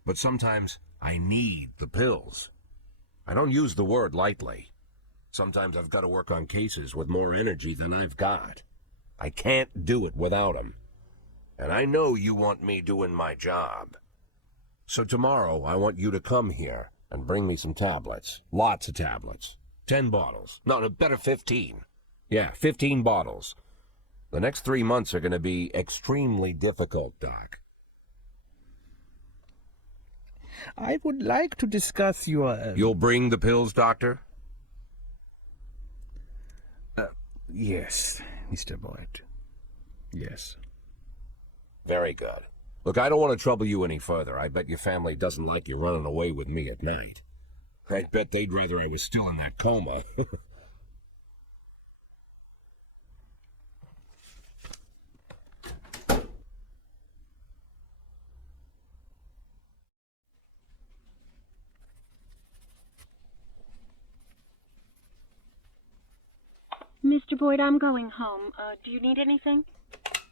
But sometimes I need the pills. I don't use the word lightly. Sometimes I've got to work on cases with more energy than I've got. I can't do it without 'em. And I know you want me doing my job. So tomorrow I want you to come here and bring me some tablets. Lots of tablets. 10 bottles. No, better 15. Yeah, 15 bottles. The next 3 months are going to be extremely difficult, Doc. I would like to discuss your... You'll bring the pills, Doctor? Yes, Mr. Boyd. Yes. Very good. Look, I don't want to trouble you any further. I bet your family doesn't like you running away with me at night. I bet they'd rather I was still in that coma. Mr. Boyd, I'm going home. Do you need anything?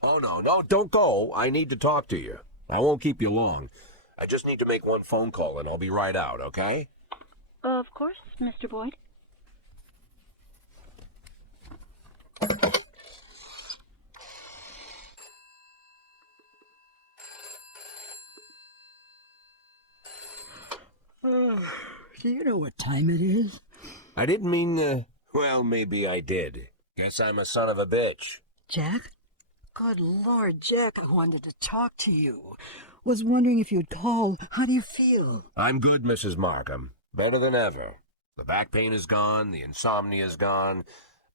Oh, no, don't go. I need to talk to you. I won't keep you long. I just need to make one phone call and I'll be right out, okay? Of course, Mr. Boyd. Do you know what time it is? I didn't mean, well, maybe I did. Guess I'm a son of a bitch. Jack? Good Lord, Jack, I wanted to talk to you. Was wondering if you'd call. How do you feel? I'm good, Mrs. Markham. Better than ever. The back pain is gone, the insomnia is gone,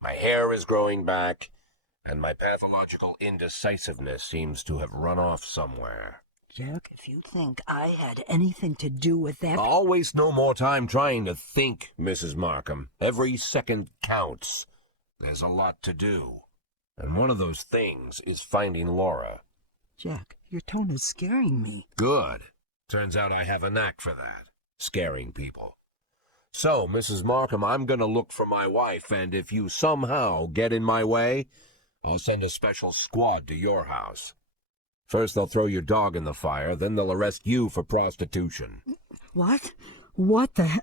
my hair is growing back, and my pathological indecisiveness seems to have run off somewhere. Jack, if you think I had anything to do with that... I'll waste no more time trying to think, Mrs. Markham. Every second counts. There's a lot to do. And one of those things is finding Laura. Jack, your tone is scaring me. Good. Turns out I have a knack for that. Scaring people. So, Mrs. Markham, I'm going to look for my wife, and if you somehow get in my way, I'll send a special squad to your house. First they'll throw your dog in the fire, then they'll arrest you for prostitution. What? What the...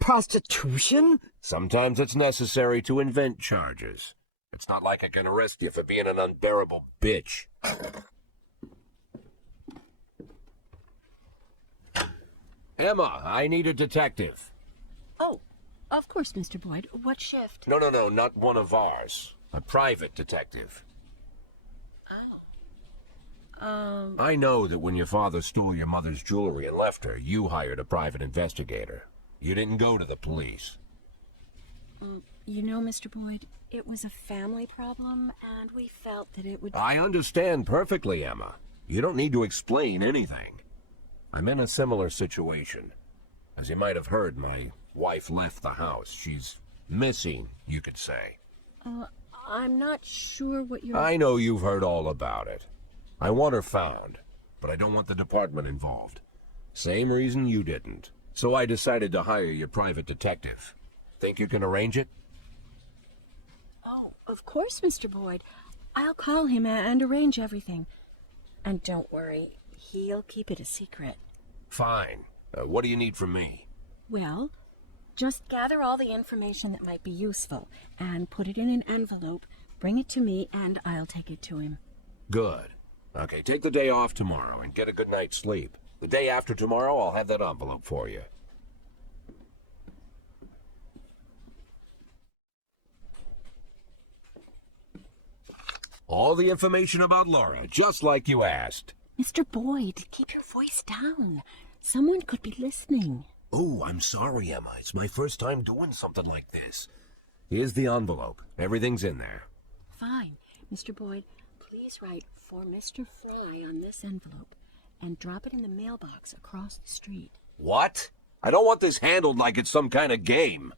Prostitution? Sometimes it's necessary to invent charges. It's not like I can arrest you for being an unbearable bitch. Emma, I need a detective. Oh, of course, Mr. Boyd. What shift? No, not one of ours. A private detective. I know that when your father stole your mother's jewelry and left her, you hired a private investigator. You didn't go to the police. You know, Mr. Boyd, it was a family problem, and we felt that it would... I understand perfectly, Emma. You don't need to explain anything. I'm in a similar situation. As you might have heard, my wife left the house. She's missing, you could say. I'm not sure what you're... I know you've heard all about it. I want her found, but I don't want the department involved. Same reason you didn't. So I decided to hire your private detective. Think you can arrange it? Oh, of course, Mr. Boyd. I'll call him and arrange everything. And don't worry, he'll keep it a secret. Fine. What do you need from me? Well, just gather all the information that might be useful and put it in an envelope, bring it to me, and I'll take it to him. Good. Okay, take the day off tomorrow and get a good night's sleep. The day after tomorrow, I'll have that envelope for you. All the information about Laura, just like you asked. Mr. Boyd, keep your voice down. Someone could be listening. Oh, I'm sorry, Emma. It's my first time doing something like this. Here's the envelope. Everything's in there. Fine. Mr. Boyd, Please write for Mr. Fry on this envelope and drop it in the mailbox across the street. What? I don't want this handled like it's some kind of game.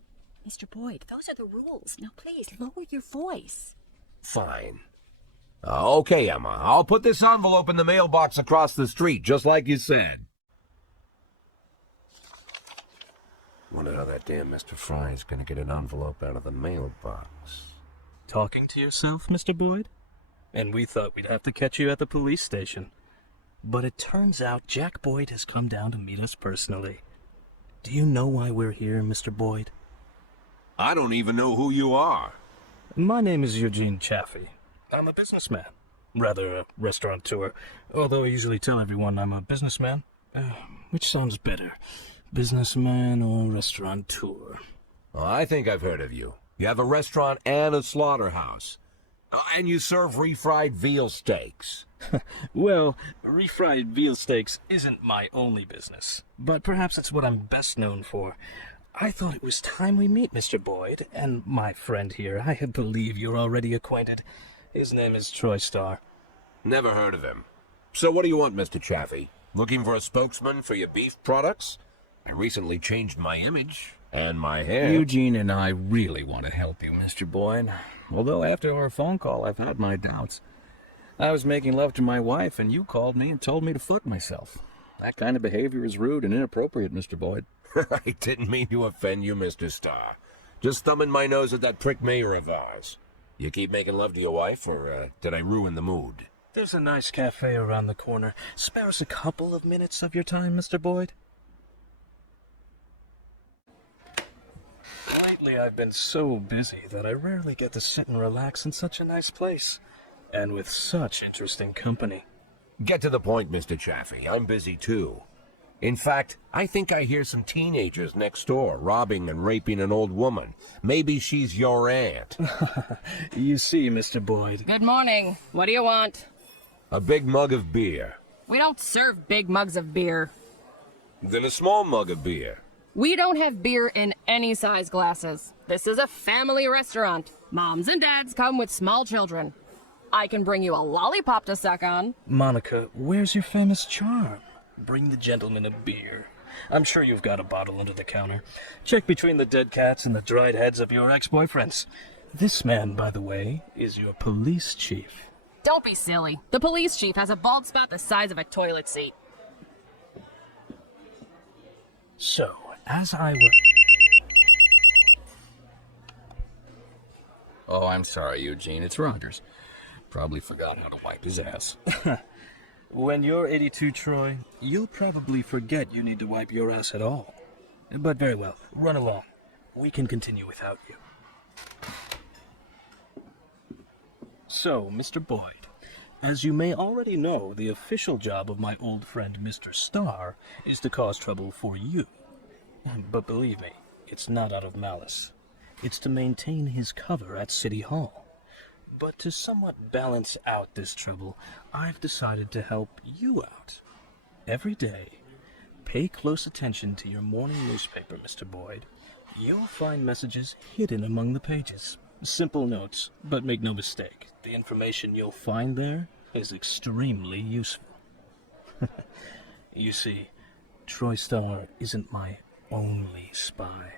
Mr. Boyd, those are the rules. Now please, lower your voice. Fine. Okay, Emma. I'll put this envelope in the mailbox across the street, just like you said. Wonder how that damn Mr. Fry is gonna get an envelope out of the mailbox. Talking to yourself, Mr. Boyd? And we thought we'd have to catch you at the police station. But it turns out Jack Boyd has come down to meet us personally. Do you know why we're here, Mr. Boyd? I don't even know who you are. My name is Eugene Chaffee. I'm a businessman. Rather, a restaurateur. Although I usually tell everyone I'm a businessman. Which sounds better? Businessman or restaurateur? Oh, I think I've heard of you. You have a restaurant and a slaughterhouse. And you serve refried veal steaks. Well, refried veal steaks isn't my only business, but perhaps it's what I'm best known for. I thought it was time we meet, Mr. Boyd, and my friend here. I believe you're already acquainted. His name is Troy Starr. Never heard of him. So what do you want, Mr. Chaffee? Looking for a spokesman for your beef products? I recently changed my image and my hair. Eugene and I really want to help you, Mr. Boyd. Although after our phone call, I've had my doubts. I was making love to my wife, and you called me and told me to fuck myself. That kind of behavior is rude and inappropriate, Mr. Boyd. I didn't mean to offend you, Mr. Starr. Just thumbing my nose at that prick mayor of ours. You keep making love to your wife, or did I ruin the mood? There's a nice cafe around the corner. Spare us a couple of minutes of your time, Mr. Boyd. Lately, I've been so busy that I rarely get to sit and relax in such a nice place. And with such interesting company. Get to the point, Mr. Chaffee. I'm busy, too. In fact, I think I hear some teenagers next door robbing and raping an old woman. Maybe she's your aunt. You see, Mr. Boyd. Good morning. What do you want? A big mug of beer. We don't serve big mugs of beer. Then a small mug of beer. We don't have beer in any size glasses. This is a family restaurant. Moms and dads come with small children. I can bring you a lollipop to suck on. Monica, where's your famous charm? Bring the gentleman a beer. I'm sure you've got a bottle under the counter. Check between the dead cats and the dried heads of your ex-boyfriends. This man, by the way, is your police chief. Don't be silly. The police chief has a bald spot the size of a toilet seat. So, as I was... Oh, I'm sorry, Eugene. It's Rogers. Probably forgot how to wipe his ass. When you're 82, Troy, you'll probably forget you need to wipe your ass at all. But very well, run along. We can continue without you. So, Mr. Boyd, as you may already know, the official job of my old friend Mr. Starr is to cause trouble for you. But believe me, it's not out of malice. It's to maintain his cover at City Hall. But to somewhat balance out this trouble, I've decided to help you out. Every day, pay close attention to your morning newspaper, Mr. Boyd. You'll find messages hidden among the pages. Simple notes, but make no mistake, the information you'll find there is extremely useful. You see, Troy Starr isn't my only spy.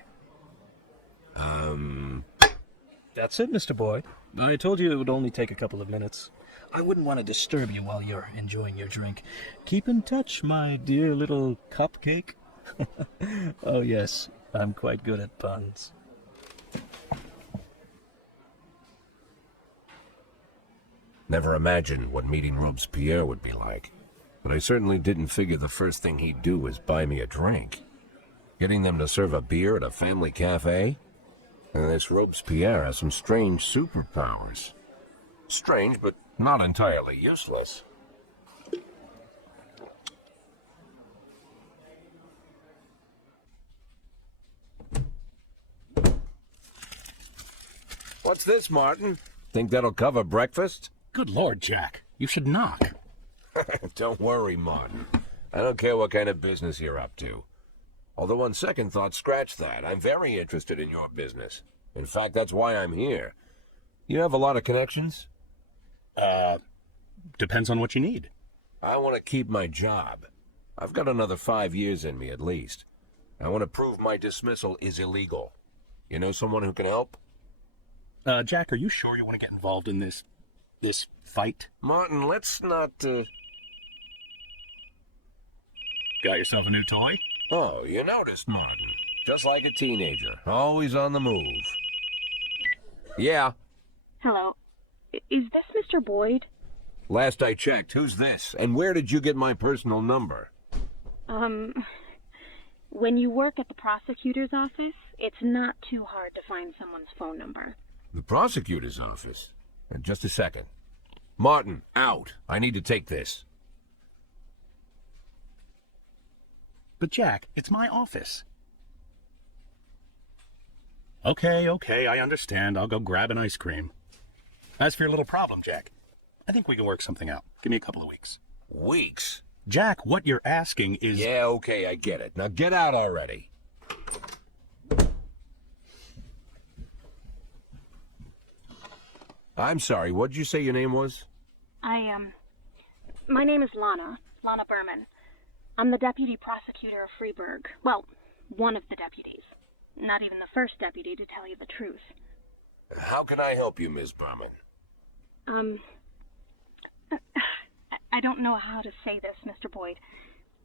That's it, Mr. Boyd. I told you it would only take a couple of minutes. I wouldn't want to disturb you while you're enjoying your drink. Keep in touch, my dear little cupcake. Oh, yes, I'm quite good at puns. Never imagined what meeting Robespierre would be like. But I certainly didn't figure the first thing he'd do was buy me a drink. Getting them to serve a beer at a family cafe? And this Robespierre has some strange superpowers. Strange, but not entirely useless. What's this, Martin? Think that'll cover breakfast? Good Lord, Jack. You should knock. Don't worry, Martin. I don't care what kind of business you're up to. Although on second thought, scratch that. I'm very interested in your business. In fact, that's why I'm here. You have a lot of connections? depends on what you need. I want to keep my job. I've got another 5 years in me at least. I want to prove my dismissal is illegal. You know someone who can help? Jack, are you sure you want to get involved in this fight? Martin, let's not, Got yourself a new toy? Oh, you noticed, Martin. Just like a teenager, always on the move. Yeah. Hello. Is this Mr. Boyd? Last I checked, who's this? And where did you get my personal number? When you work at the prosecutor's office, it's not too hard to find someone's phone number. The prosecutor's office? Just a second. Martin, out. I need to take this. But Jack, it's my office. Okay, I understand. I'll go grab an ice cream. As for your little problem, Jack, I think we can work something out. Give me a couple of weeks. Weeks? Jack, what you're asking is... Yeah, okay, I get it. Now get out already. I'm sorry, what did you say your name was? My name is Lana Berman. I'm the deputy prosecutor of Freeburg. Well, one of the deputies. Not even the first deputy, to tell you the truth. How can I help you, Miss Berman? I don't know how to say this, Mr. Boyd.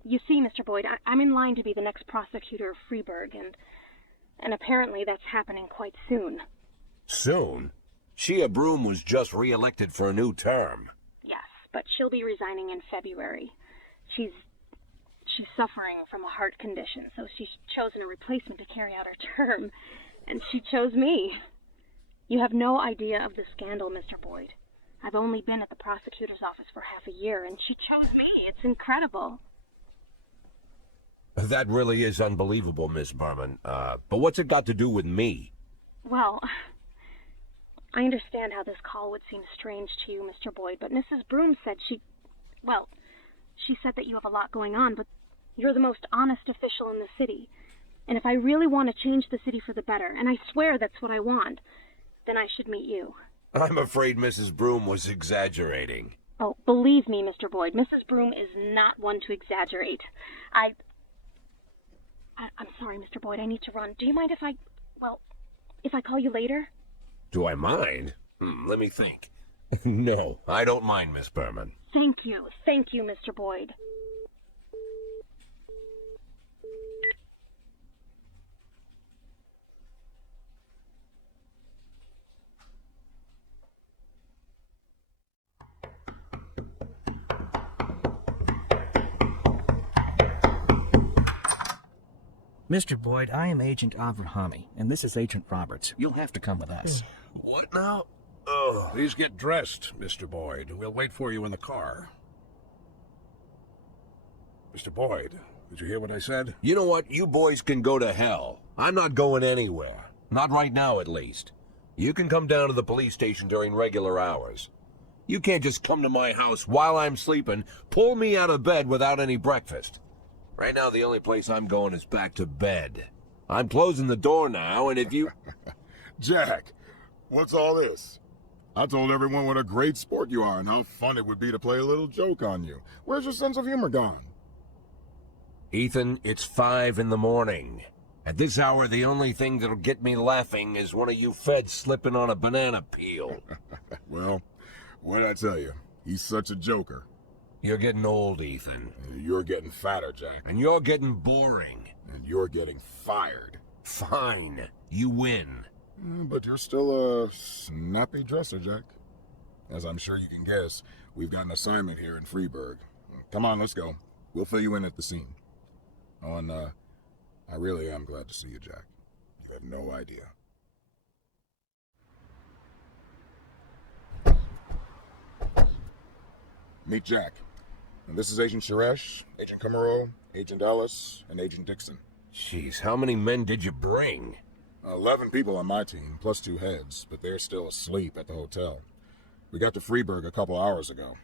You see, Mr. Boyd, I'm in line to be the next prosecutor of Freeburg, and apparently that's happening quite soon. Soon? Shia Broom was just re-elected for a new term. Yes, but she'll be resigning in February. She's suffering from a heart condition, so she's chosen a replacement to carry out her term, and she chose me. You have no idea of the scandal, Mr. Boyd. I've only been at the prosecutor's office for half a year, and she chose me. It's incredible. That really is unbelievable, Miss Berman. But what's it got to do with me? Well, I understand how this call would seem strange to you, Mr. Boyd, but Mrs. Broom said she said that you have a lot going on, but you're the most honest official in the city. And if I really want to change the city for the better, and I swear that's what I want, then I should meet you. I'm afraid Mrs. Broom was exaggerating. Oh, believe me, Mr. Boyd, Mrs. Broom is not one to exaggerate. I'm sorry, Mr. Boyd, I need to run. Do you mind if I call you later? Do I mind? Let me think. No, I don't mind, Miss Berman. Thank you, Mr. Boyd. Mr. Boyd, I am Agent Avrahami, and this is Agent Roberts. You'll have to come with us. What now? Oh, please get dressed, Mr. Boyd. We'll wait for you in the car. Mr. Boyd, did you hear what I said? You know what? You boys can go to hell. I'm not going anywhere. Not right now, at least. You can come down to the police station during regular hours. You can't just come to my house while I'm sleeping, pull me out of bed without any breakfast. Right now, the only place I'm going is back to bed. I'm closing the door now, and if you... Jack, what's all this? I told everyone what a great sport you are and how fun it would be to play a little joke on you. Where's your sense of humor gone? Ethan, it's 5 in the morning. At this hour, the only thing that'll get me laughing is one of you feds slipping on a banana peel. Well, what did I tell you? He's such a joker. You're getting old, Ethan. You're getting fatter, Jack. And you're getting boring. And you're getting fired. Fine. You win. But you're still a snappy dresser, Jack. As I'm sure you can guess, we've got an assignment here in Freeburg. Come on, let's go. We'll fill you in at the scene. Oh, and I really am glad to see you, Jack. You have no idea. Meet Jack. And this is Agent Suresh, Agent Camaro, Agent Ellis, and Agent Dixon. Jeez, how many men did you bring? 11 people on my team, plus 2 heads, but they're still asleep at the hotel. We got to Freeburg a couple hours ago.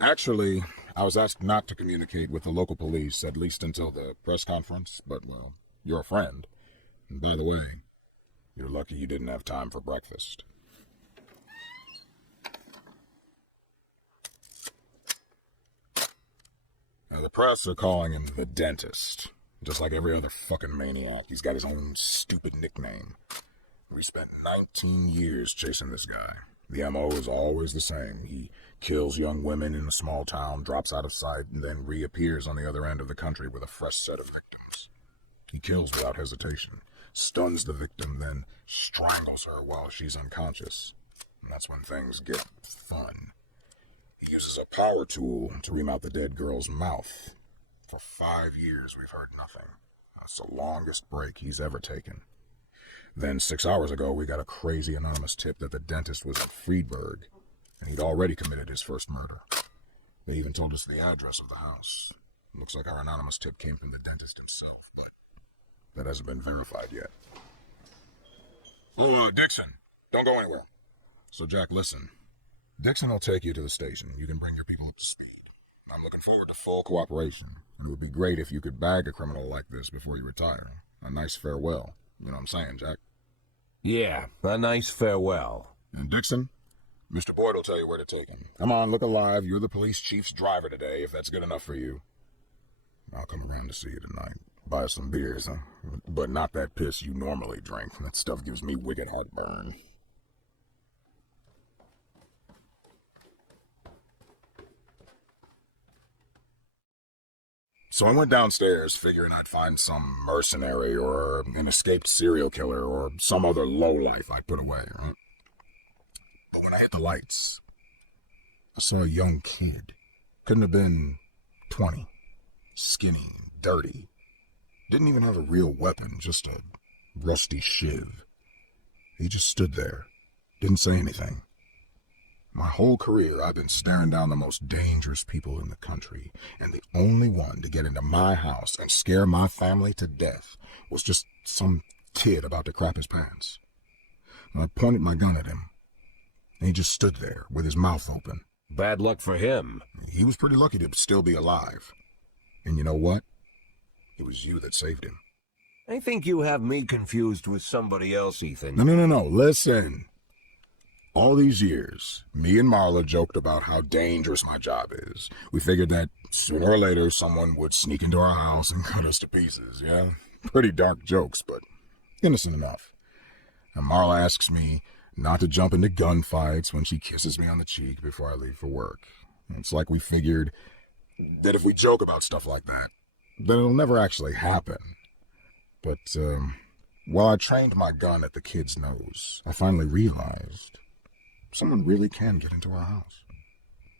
Actually, I was asked not to communicate with the local police, at least until the press conference, but, well, you're a friend. And by the way, you're lucky you didn't have time for breakfast. Now, the press are calling him the dentist. Just like every other fucking maniac, he's got his own stupid nickname. We spent 19 years chasing this guy. The MO is always the same. He kills young women in a small town, drops out of sight, and then reappears on the other end of the country with a fresh set of victims. He kills without hesitation, stuns the victim, then strangles her while she's unconscious. And that's when things get fun. He uses a power tool to remount the dead girl's mouth. For 5 years, we've heard nothing. That's the longest break he's ever taken. Then 6 hours ago, we got a crazy anonymous tip that the dentist was at Friedberg, and he'd already committed his first murder. They even told us the address of the house. Looks like our anonymous tip came from the dentist himself, but that hasn't been verified yet. Oh, Dixon, don't go anywhere. So, Jack, listen. Dixon will take you to the station. You can bring your people up to speed. I'm looking forward to full cooperation. It would be great if you could bag a criminal like this before you retire. A nice farewell. You know what I'm saying, Jack? Yeah, a nice farewell. And Dixon, Mr. Boyd will tell you where to take him. Come on, look alive. You're the police chief's driver today, if that's good enough for you. I'll come around to see you tonight. Buy us some beers, huh? But not that piss you normally drink. That stuff gives me wicked heartburn. So I went downstairs figuring I'd find some mercenary or an escaped serial killer or some other lowlife I'd put away, right? But when I hit the lights, I saw a young kid. Couldn't have been 20. Skinny, dirty. Didn't even have a real weapon, just a rusty shiv. He just stood there, didn't say anything. My whole career, I've been staring down the most dangerous people in the country, and the only one to get into my house and scare my family to death was just some kid about to crap his pants. And I pointed my gun at him, and he just stood there with his mouth open. Bad luck for him. He was pretty lucky to still be alive. And you know what? It was you that saved him. I think you have me confused with somebody else, Ethan. No. Listen. All these years, me and Marla joked about how dangerous my job is. We figured that sooner or later someone would sneak into our house and cut us to pieces, yeah? Pretty dark jokes, but innocent enough. And Marla asks me not to jump into gunfights when she kisses me on the cheek before I leave for work. It's like we figured that if we joke about stuff like that, then it'll never actually happen. But while I trained my gun at the kid's nose, I finally realized someone really can get into our house.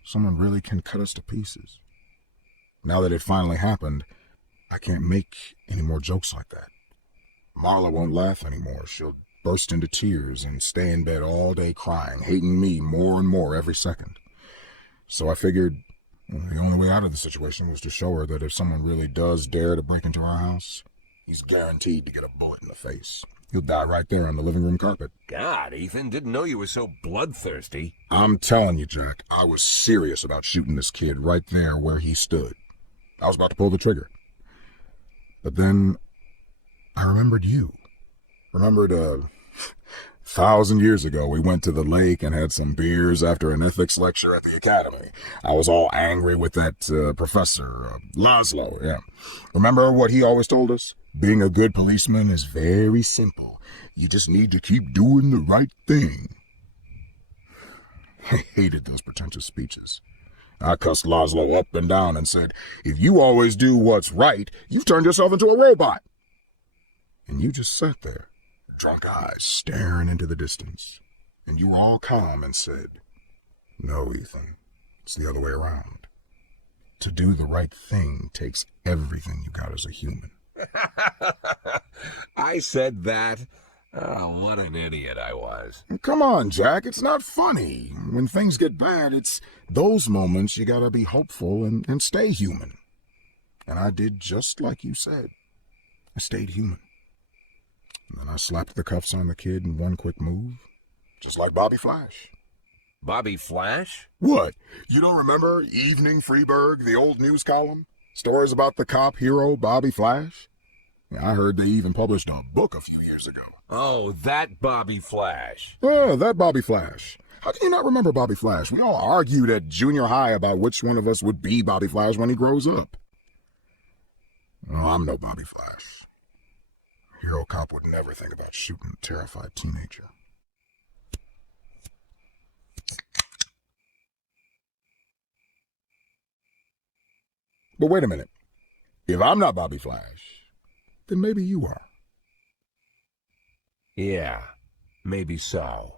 Someone really can cut us to pieces. Now that it finally happened, I can't make any more jokes like that. Marla won't laugh anymore. She'll burst into tears and stay in bed all day crying, hating me more and more every second. So I figured the only way out of the situation was to show her that if someone really does dare to break into our house, he's guaranteed to get a bullet in the face. He'll die right there on the living room carpet. God, Ethan, didn't know you were so bloodthirsty. I'm telling you, Jack, I was serious about shooting this kid right there where he stood. I was about to pull the trigger. But then I remembered you. Remembered 1,000 years ago, we went to the lake and had some beers after an ethics lecture at the academy. I was all angry with that professor, Laszlo, yeah. Remember what he always told us? Being a good policeman is very simple. You just need to keep doing the right thing. I hated those pretentious speeches. I cussed Laszlo up and down and said, if you always do what's right, you've turned yourself into a robot. And you just sat there, drunk eyes staring into the distance. And you were all calm and said, no, Ethan, it's the other way around. To do the right thing takes everything you got as a human. I said that. Oh, what an idiot I was. Come on, Jack, it's not funny. When things get bad, it's those moments you gotta be hopeful and stay human. And I did just like you said. I stayed human. And then I slapped the cuffs on the kid in one quick move, just like Bobby Flash. Bobby Flash? What? You don't remember Evening Freeburg, the old news column? Stories about the cop hero Bobby Flash? I heard they even published a book a few years ago. Oh, that Bobby Flash. Oh, that Bobby Flash. How can you not remember Bobby Flash? We all argued at junior high about which one of us would be Bobby Flash when he grows up. Oh, I'm no Bobby Flash. Hero cop would never think about shooting a terrified teenager. But wait a minute. If I'm not Bobby Flash, then maybe you are. Yeah, maybe so.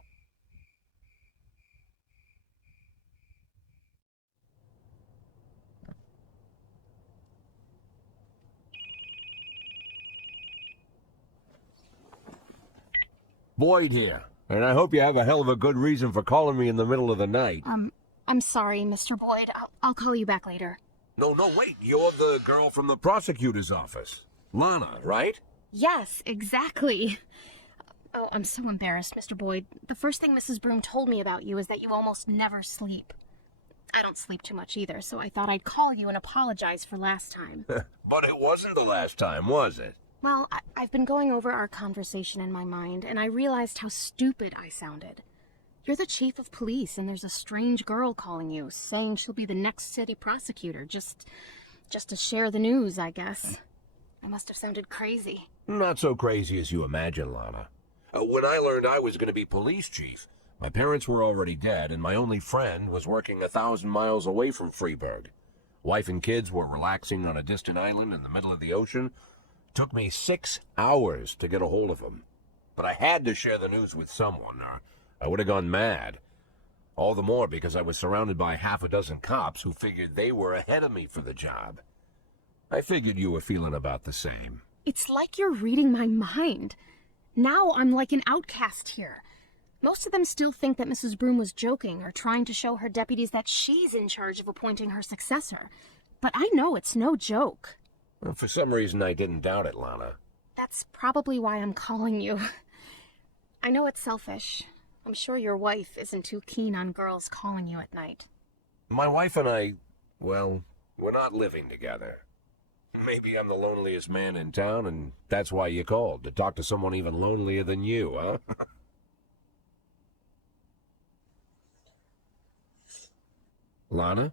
Boyd here, and I hope you have a hell of a good reason for calling me in the middle of the night. I'm sorry, Mr. Boyd. I'll call you back later. No, wait, you're the girl from the prosecutor's office. Lana, right? Yes, exactly. Oh, I'm so embarrassed, Mr. Boyd. The first thing Mrs. Broom told me about you is that you almost never sleep. I don't sleep too much either, so I thought I'd call you and apologize for last time. But it wasn't the last time, was it? Well, I've been going over our conversation in my mind, and I realized how stupid I sounded. You're the chief of police, and there's a strange girl calling you, saying she'll be the next city prosecutor, just to share the news, I guess. I must have sounded crazy. Not so crazy as you imagine, Lana. When I learned I was going to be police chief, my parents were already dead, and my only friend was working 1,000 miles away from Freeburg. Wife and kids were relaxing on a distant island in the middle of the ocean. It took me 6 hours to get a hold of him. But I had to share the news with someone, or I would have gone mad. All the more because I was surrounded by half a dozen cops who figured they were ahead of me for the job. I figured you were feeling about the same. It's like you're reading my mind. Now I'm like an outcast here. Most of them still think that Mrs. Broom was joking or trying to show her deputies that she's in charge of appointing her successor. But I know it's no joke. Well, for some reason, I didn't doubt it, Lana. That's probably why I'm calling you. I know it's selfish. I'm sure your wife isn't too keen on girls calling you at night. My wife and I, well, we're not living together. Maybe I'm the loneliest man in town, and that's why you called, to talk to someone even lonelier than you, huh? Lana?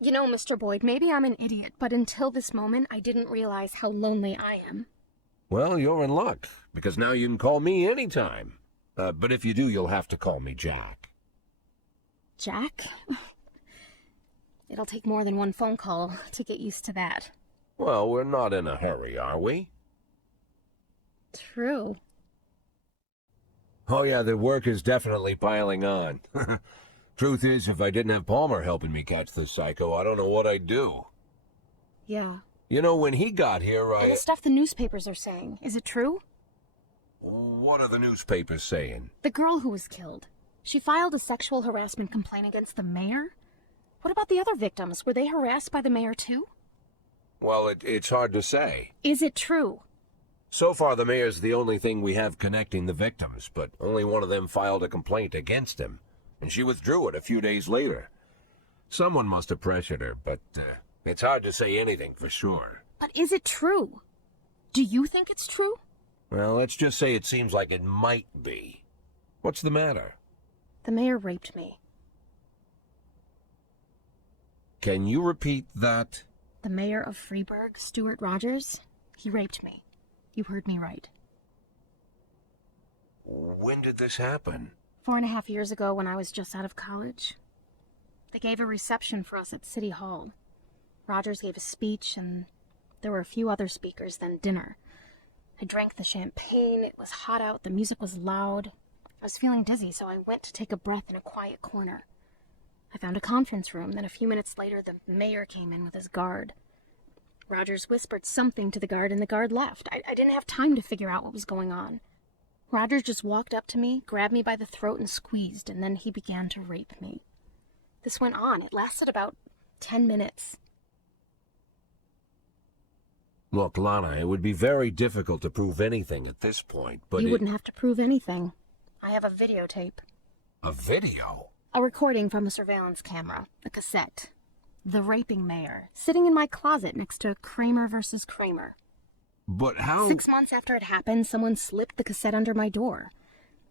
You know, Mr. Boyd, maybe I'm an idiot, but until this moment, I didn't realize how lonely I am. Well, you're in luck, because now you can call me anytime. But if you do, you'll have to call me Jack. Jack? It'll take more than one phone call to get used to that. Well, we're not in a hurry, are we? True. Oh yeah, the work is definitely piling on. Truth is, if I didn't have Palmer helping me catch this psycho, I don't know what I'd do. Yeah. You know, when he got here, The stuff the newspapers are saying, is it true? What are the newspapers saying? The girl who was killed. She filed a sexual harassment complaint against the mayor? What about the other victims? Were they harassed by the mayor too? Well, it's hard to say. Is it true? So far, the mayor's the only thing we have connecting the victims, but only one of them filed a complaint against him, and she withdrew it a few days later. Someone must have pressured her, but it's hard to say anything for sure. But is it true? Do you think it's true? Well, let's just say it seems like it might be. What's the matter? The mayor raped me. Can you repeat that? The mayor of Freeburg, Stuart Rogers, he raped me. You heard me right. When did this happen? 4.5 years ago when I was just out of college. They gave a reception for us at City Hall. Rogers gave a speech, and there were a few other speakers, then dinner. I drank the champagne, it was hot out, the music was loud. I was feeling dizzy, so I went to take a breath in a quiet corner. I found a conference room, then a few minutes later the mayor came in with his guard. Rogers whispered something to the guard, and the guard left. I didn't have time to figure out what was going on. Rogers just walked up to me, grabbed me by the throat and squeezed, and then he began to rape me. This went on. It lasted about 10 minutes. Look, Lana, it would be very difficult to prove anything at this point, but You wouldn't have to prove anything. I have a videotape. A video? A recording from a surveillance camera, a cassette. The raping mayor, sitting in my closet next to Kramer versus Kramer. But how... 6 months after it happened, someone slipped the cassette under my door.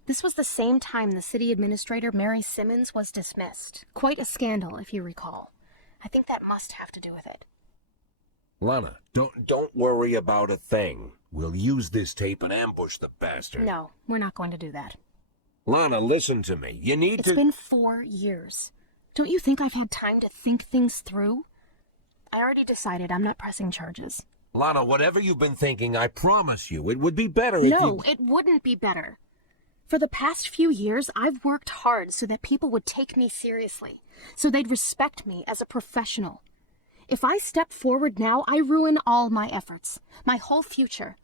This was the same time the city administrator, Mary Simmons, was dismissed. Quite a scandal, if you recall. I think that must have to do with it. Lana, don't worry about a thing. We'll use this tape and ambush the bastard. No, we're not going to do that. Lana, listen to me. You need to... It's been 4 years. Don't you think I've had time to think things through? I already decided I'm not pressing charges. Lana, whatever you've been thinking, I promise you, it would be better if you... No, it wouldn't be better. For the past few years, I've worked hard so that people would take me seriously, so they'd respect me as a professional. If I step forward now, I ruin all my efforts, my whole future,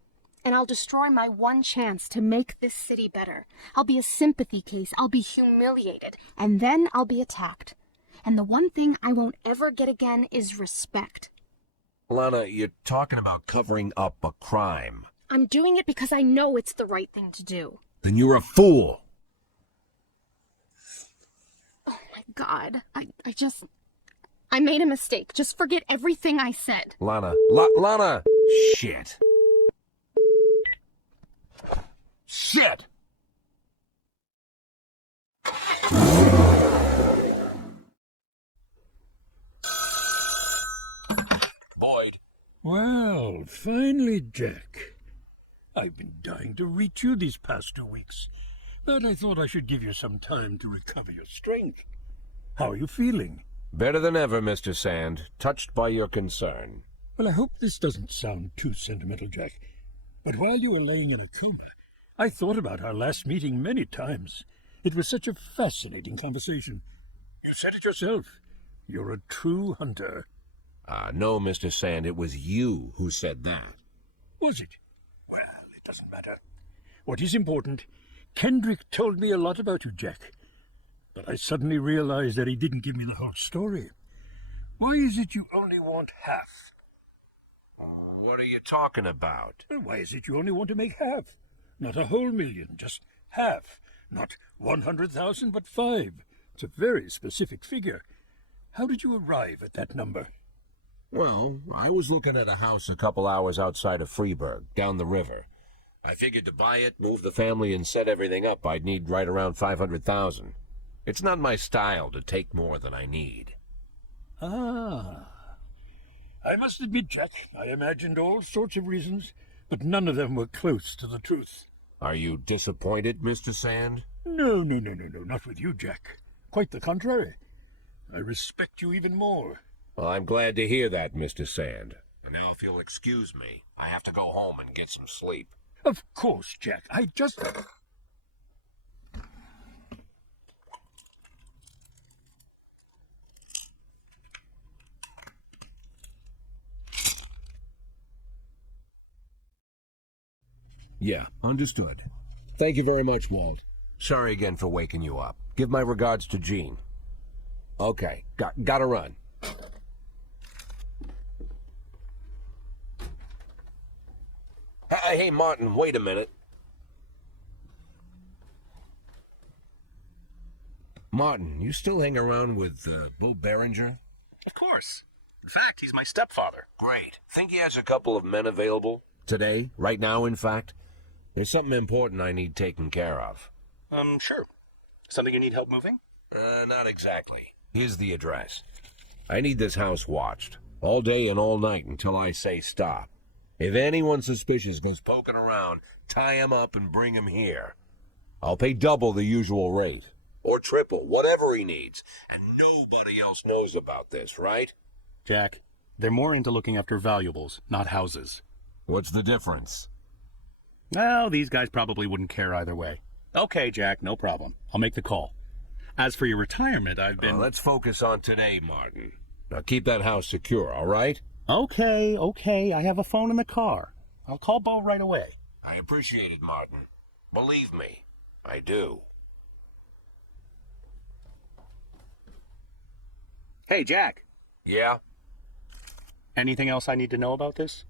and I'll destroy my one chance to make this city better. I'll be a sympathy case, I'll be humiliated, and then I'll be attacked. And the one thing I won't ever get again is respect. Lana, you're talking about covering up a crime. I'm doing it because I know it's the right thing to do. Then you're a fool. Oh my God, I made a mistake. Just forget everything I said. Lana, Lana! Shit. Shit! Boyd. Well, finally, Jack. I've been dying to reach you these past 2 weeks, but I thought I should give you some time to recover your strength. How are you feeling? Better than ever, Mr. Sand. Touched by your concern. Well, I hope this doesn't sound too sentimental, Jack, but while you were laying in a coma, I thought about our last meeting many times. It was such a fascinating conversation. You said it yourself. You're a true hunter. No, Mr. Sand, it was you who said that. Was it? Well, it doesn't matter. What is important, Kendrick told me a lot about you, Jack. But I suddenly realized that he didn't give me the whole story. Why is it you only want half? What are you talking about? Well, why is it you only want to make half? Not a whole million, just half. Not 100,000, but 5. It's a very specific figure. How did you arrive at that number? Well, I was looking at a house a couple hours outside of Freeburg, down the river. I figured to buy it, move the family, and set everything up, I'd need right around 500,000. It's not my style to take more than I need. Ah. I must admit, Jack, I imagined all sorts of reasons, but none of them were close to the truth. Are you disappointed, Mr. Sand? No, not with you, Jack. Quite the contrary. I respect you even more. Well, I'm glad to hear that, Mr. Sand. And now if you'll excuse me, I have to go home and get some sleep. Of course, Jack. I just... Yeah, understood. Thank you very much, Walt. Sorry again for waking you up. Give my regards to Jean. Okay, gotta run. Hey, Martin, wait a minute. Martin, you still hang around with Bo Berenger? Of course. In fact, he's my stepfather. Great. Think he has a couple of men available? Today? Right now, in fact? There's something important I need taken care of. Sure. Something you need help moving? Not exactly. Here's the address. I need this house watched. All day and all night until I say stop. If anyone suspicious goes poking around, tie him up and bring him here. I'll pay double the usual rate. Or triple, whatever he needs. And nobody else knows about this, right? Jack, they're more into looking after valuables, not houses. What's the difference? Well, these guys probably wouldn't care either way. Okay, Jack, no problem. I'll make the call. As for your retirement, I've been... Let's focus on today, Martin. Now keep that house secure, all right? Okay. I have a phone in the car. I'll call Bo right away. I appreciate it, Martin. Believe me, I do. Hey, Jack. Yeah? Anything else I need to know about this?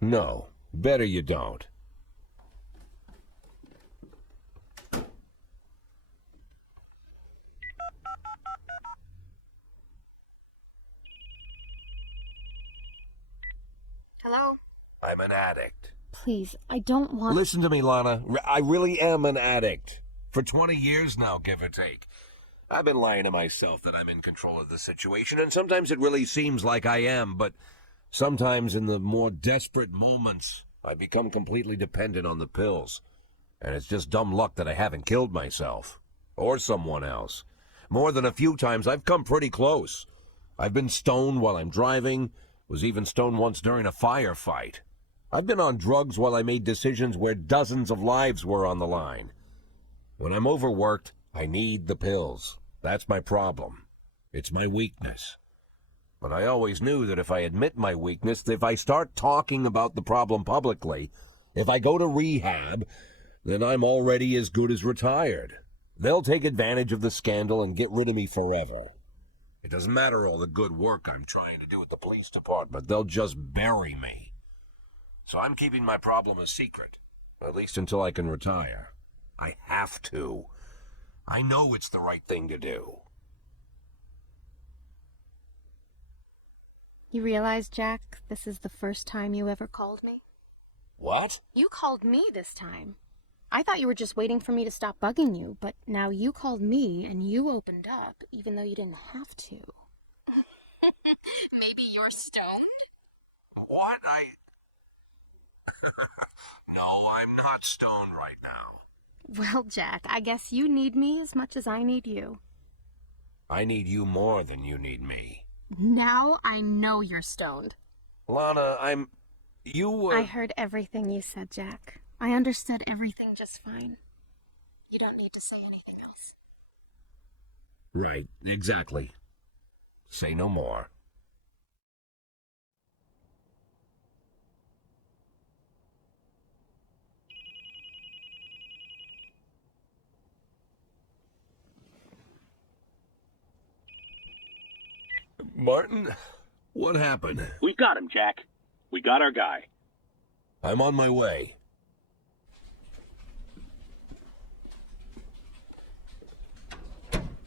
No. Better you don't. Hello? I'm an addict. Please, I don't want... Listen to me, Lana. I really am an addict. For 20 years now, give or take. I've been lying to myself that I'm in control of the situation, and sometimes it really seems like I am, but sometimes in the more desperate moments, I become completely dependent on the pills. And it's just dumb luck that I haven't killed myself. Or someone else. More than a few times, I've come pretty close. I've been stoned while I'm driving, was even stoned once during a firefight. I've been on drugs while I made decisions where dozens of lives were on the line. When I'm overworked, I need the pills. That's my problem. It's my weakness. But I always knew that if I admit my weakness, if I start talking about the problem publicly, if I go to rehab, then I'm already as good as retired. They'll take advantage of the scandal and get rid of me forever. It doesn't matter all the good work I'm trying to do at the police department. They'll just bury me. So I'm keeping my problem a secret, at least until I can retire. I have to. I know it's the right thing to do. You realize, Jack, this is the first time you ever called me? What? You called me this time. I thought you were just waiting for me to stop bugging you, but now you called me and you opened up, even though you didn't have to. Maybe you're stoned? What? No, I'm not stoned right now. Well, Jack, I guess you need me as much as I need you. I need you more than you need me. Now I know you're stoned. Lana, I heard everything you said, Jack. I understood everything just fine. You don't need to say anything else. Right, exactly. Say no more. Martin, what happened? We've got him, Jack. We got our guy. I'm on my way.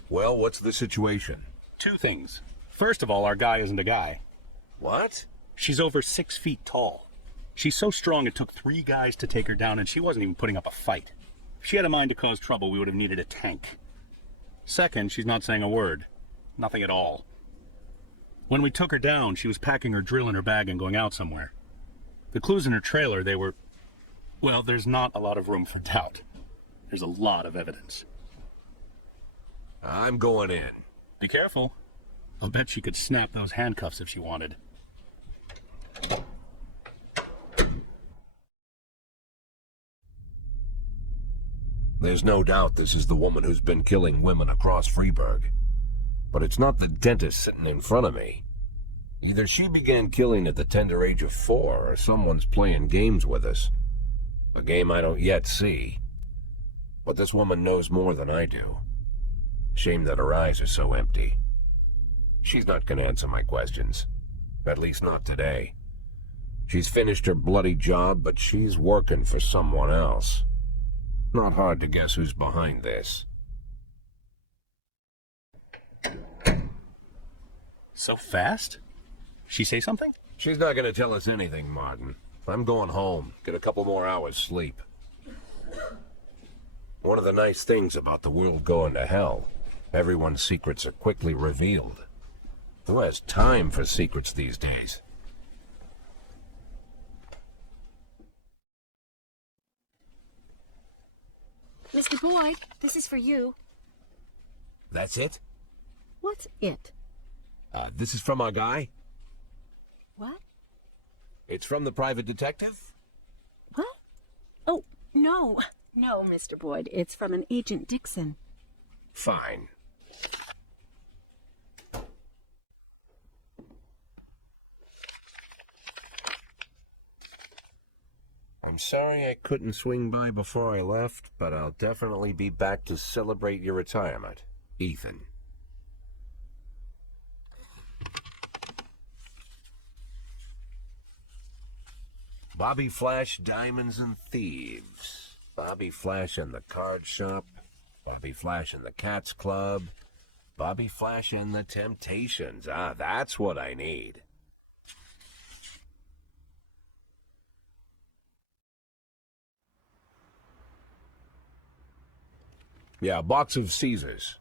Well, what's the situation? Two things. First of all, our guy isn't a guy. What? She's over 6 feet tall. She's so strong it took 3 guys to take her down, and she wasn't even putting up a fight. If she had a mind to cause trouble, we would have needed a tank. Second, she's not saying a word. Nothing at all. When we took her down, she was packing her drill in her bag and going out somewhere. The clues in her trailer, they were... Well, there's not a lot of room for doubt. There's a lot of evidence. I'm going in. Be careful. I'll bet she could snap those handcuffs if she wanted. There's no doubt this is the woman who's been killing women across Freeburg. But it's not the dentist sitting in front of me. Either she began killing at the tender age of 4, or someone's playing games with us. A game I don't yet see. But this woman knows more than I do. Shame that her eyes are so empty. She's not going to answer my questions. At least not today. She's finished her bloody job, but she's working for someone else. Not hard to guess who's behind this. So fast? She say something? She's not going to tell us anything, Martin. I'm going home. Get a couple more hours sleep. One of the nice things about the world going to hell, everyone's secrets are quickly revealed. Who has time for secrets these days? Mr. Boyd, this is for you. That's it? What's it? This is from our guy? What? It's from the private detective? What? Oh, no. No, Mr. Boyd. It's from an Agent Dixon. Fine. I'm sorry I couldn't swing by before I left, but I'll definitely be back to celebrate your retirement, Ethan. Bobby Flash, Diamonds and Thieves. Bobby Flash and the Card Shop. Bobby Flash and the Cats Club. Bobby Flash and the Temptations. Ah, that's what I need. Yeah, a box of Caesars.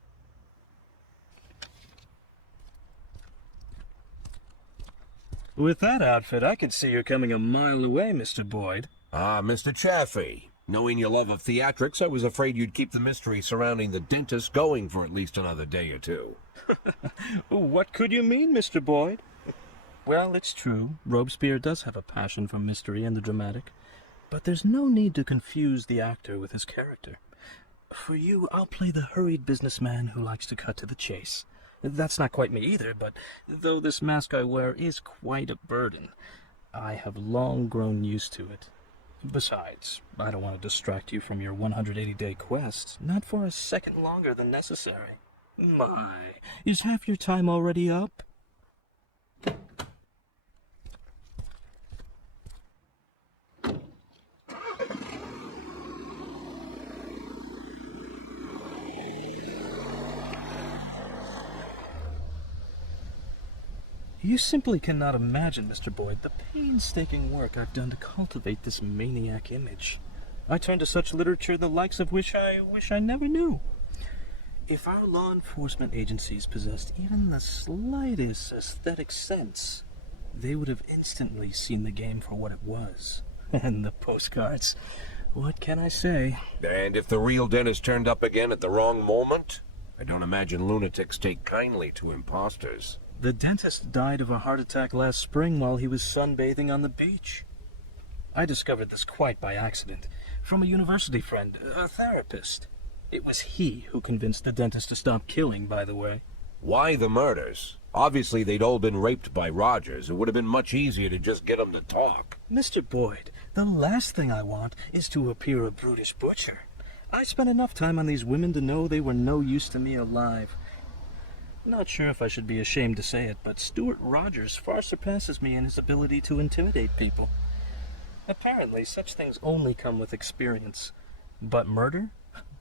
With that outfit, I could see you're coming a mile away, Mr. Boyd. Ah, Mr. Chaffee. Knowing your love of theatrics, I was afraid you'd keep the mystery surrounding the dentist going for at least another day or two. What could you mean, Mr. Boyd? Well, it's true. Robespierre does have a passion for mystery and the dramatic. But there's no need to confuse the actor with his character. For you, I'll play the hurried businessman who likes to cut to the chase. That's not quite me either, but though this mask I wear is quite a burden, I have long grown used to it. Besides, I don't want to distract you from your 180-day quest, not for a second longer than necessary. My, is half your time already up? You simply cannot imagine, Mr. Boyd, the painstaking work I've done to cultivate this maniac image. I turn to such literature the likes of which I wish I never knew. If our law enforcement agencies possessed even the slightest aesthetic sense, they would have instantly seen the game for what it was. And the postcards, what can I say? And if the real dentist turned up again at the wrong moment, I don't imagine lunatics take kindly to imposters. The dentist died of a heart attack last spring while he was sunbathing on the beach. I discovered this quite by accident, from a university friend, a therapist. It was he who convinced the dentist to stop killing, by the way. Why the murders? Obviously they'd all been raped by Rogers. It would have been much easier to just get them to talk. Mr. Boyd, the last thing I want is to appear a brutish butcher. I spent enough time on these women to know they were no use to me alive. Not sure if I should be ashamed to say it, but Stuart Rogers far surpasses me in his ability to intimidate people. Apparently, such things only come with experience. But murder?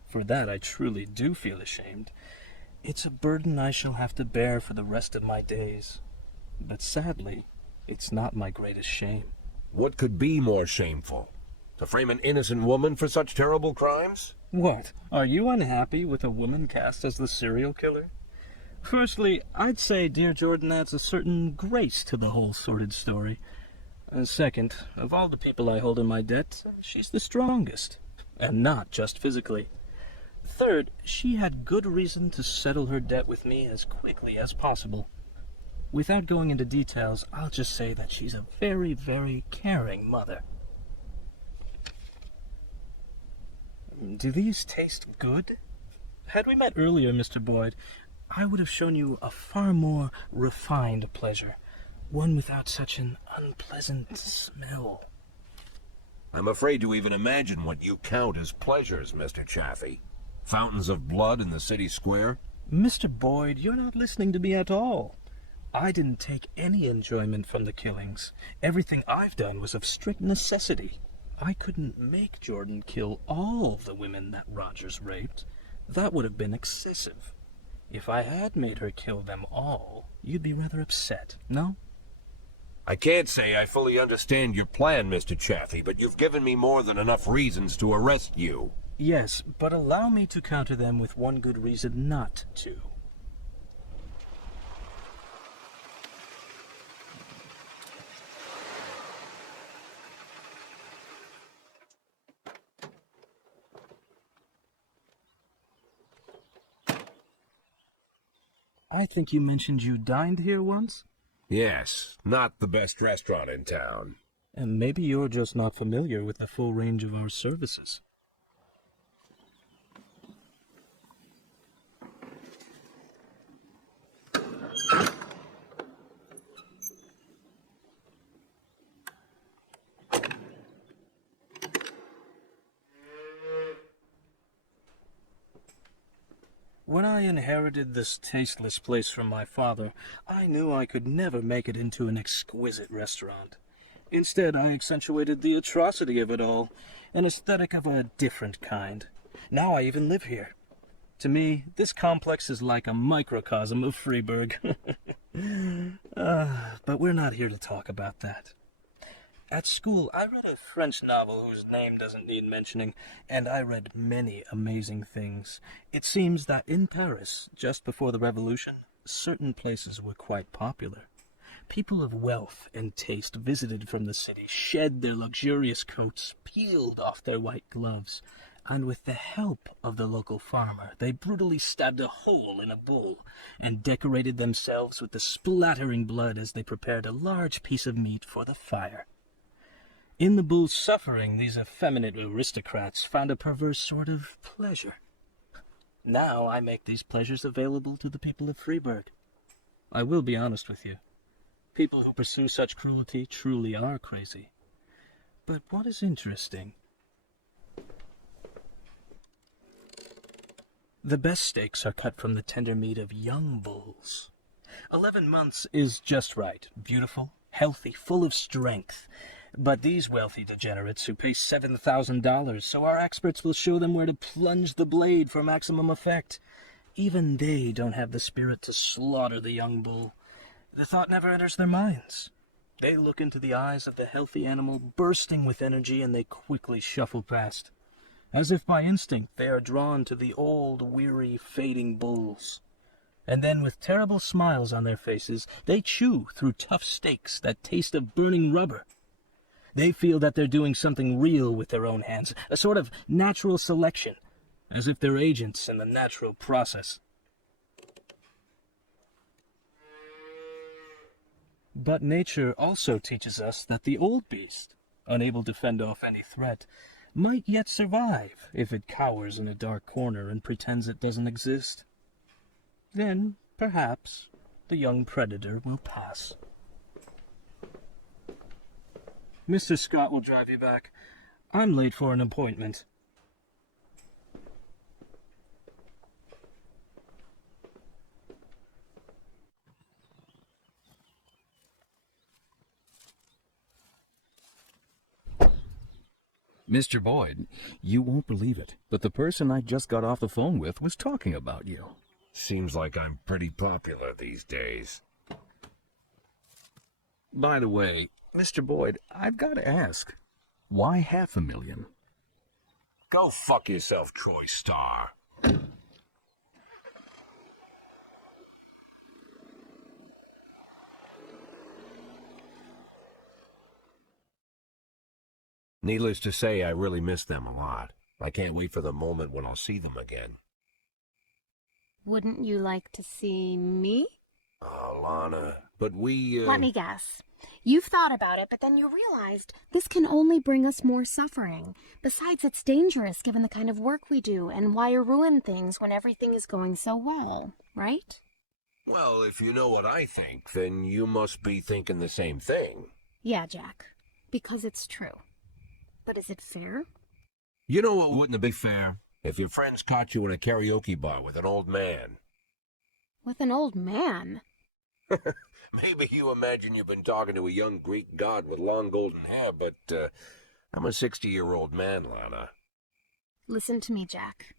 For that I truly do feel ashamed. It's a burden I shall have to bear for the rest of my days. But sadly, it's not my greatest shame. What could be more shameful? To frame an innocent woman for such terrible crimes? What? Are you unhappy with a woman cast as the serial killer? Firstly, I'd say dear Jordan adds a certain grace to the whole sordid story. Second, of all the people I hold in my debt, she's the strongest. And not just physically. Third, she had good reason to settle her debt with me as quickly as possible. Without going into details, I'll just say that she's a very, very caring mother. Do these taste good? Had we met earlier, Mr. Boyd, I would have shown you a far more refined pleasure, one without such an unpleasant smell. I'm afraid to even imagine what you count as pleasures, Mr. Chaffee. Fountains of blood in the city square? Mr. Boyd, you're not listening to me at all. I didn't take any enjoyment from the killings. Everything I've done was of strict necessity. I couldn't make Jordan kill all the women that Rogers raped. That would have been excessive. If I had made her kill them all, you'd be rather upset, no? I can't say I fully understand your plan, Mr. Chaffee, but you've given me more than enough reasons to arrest you. Yes, but allow me to counter them with one good reason not to. I think you mentioned you dined here once? Yes, not the best restaurant in town. And maybe you're just not familiar with the full range of our services. When I inherited this tasteless place from my father, I knew I could never make it into an exquisite restaurant. Instead, I accentuated the atrocity of it all, an aesthetic of a different kind. Now I even live here. To me, this complex is like a microcosm of Freiburg. But we're not here to talk about that. At school, I read a French novel whose name doesn't need mentioning, and I read many amazing things. It seems that in Paris, just before the revolution, certain places were quite popular. People of wealth and taste visited from the city, shed their luxurious coats, peeled off their white gloves, and with the help of the local farmer, they brutally stabbed a hole in a bull and decorated themselves with the splattering blood as they prepared a large piece of meat for the fire. In the bull's suffering, these effeminate aristocrats found a perverse sort of pleasure. Now I make these pleasures available to the people of Freiburg. I will be honest with you. People who pursue such cruelty truly are crazy. But what is interesting? The best steaks are cut from the tender meat of young bulls. 11 months is just right. Beautiful, healthy, full of strength. But these wealthy degenerates who pay $7,000, so our experts will show them where to plunge the blade for maximum effect. Even they don't have the spirit to slaughter the young bull. The thought never enters their minds. They look into the eyes of the healthy animal bursting with energy, and they quickly shuffle past. As if by instinct, they are drawn to the old, weary, fading bulls. And then, with terrible smiles on their faces, they chew through tough steaks that taste of burning rubber. They feel that they're doing something real with their own hands, a sort of natural selection, as if they're agents in the natural process. But nature also teaches us that the old beast, unable to fend off any threat, might yet survive if it cowers in a dark corner and pretends it doesn't exist. Then, perhaps, the young predator will pass. Mr. Scott will drive you back. I'm late for an appointment. Mr. Boyd, you won't believe it, but the person I just got off the phone with was talking about you. Seems like I'm pretty popular these days. By the way, Mr. Boyd, I've got to ask, why $500,000? Go fuck yourself, Troy Starr. Needless to say, I really miss them a lot. I can't wait for the moment when I'll see them again. Wouldn't you like to see me? Oh, Lana, but we, Let me guess. You've thought about it, but then you realized this can only bring us more suffering. Besides, it's dangerous given the kind of work we do, and why ruin things when everything is going so well, right? Well, if you know what I think, then you must be thinking the same thing. Yeah, Jack, because it's true. But is it fair? You know what wouldn't be fair? If your friends caught you in a karaoke bar with an old man. With an old man? Maybe you imagine you've been talking to a young Greek god with long golden hair, but I'm a 60-year-old man, Lana. Listen to me, Jack.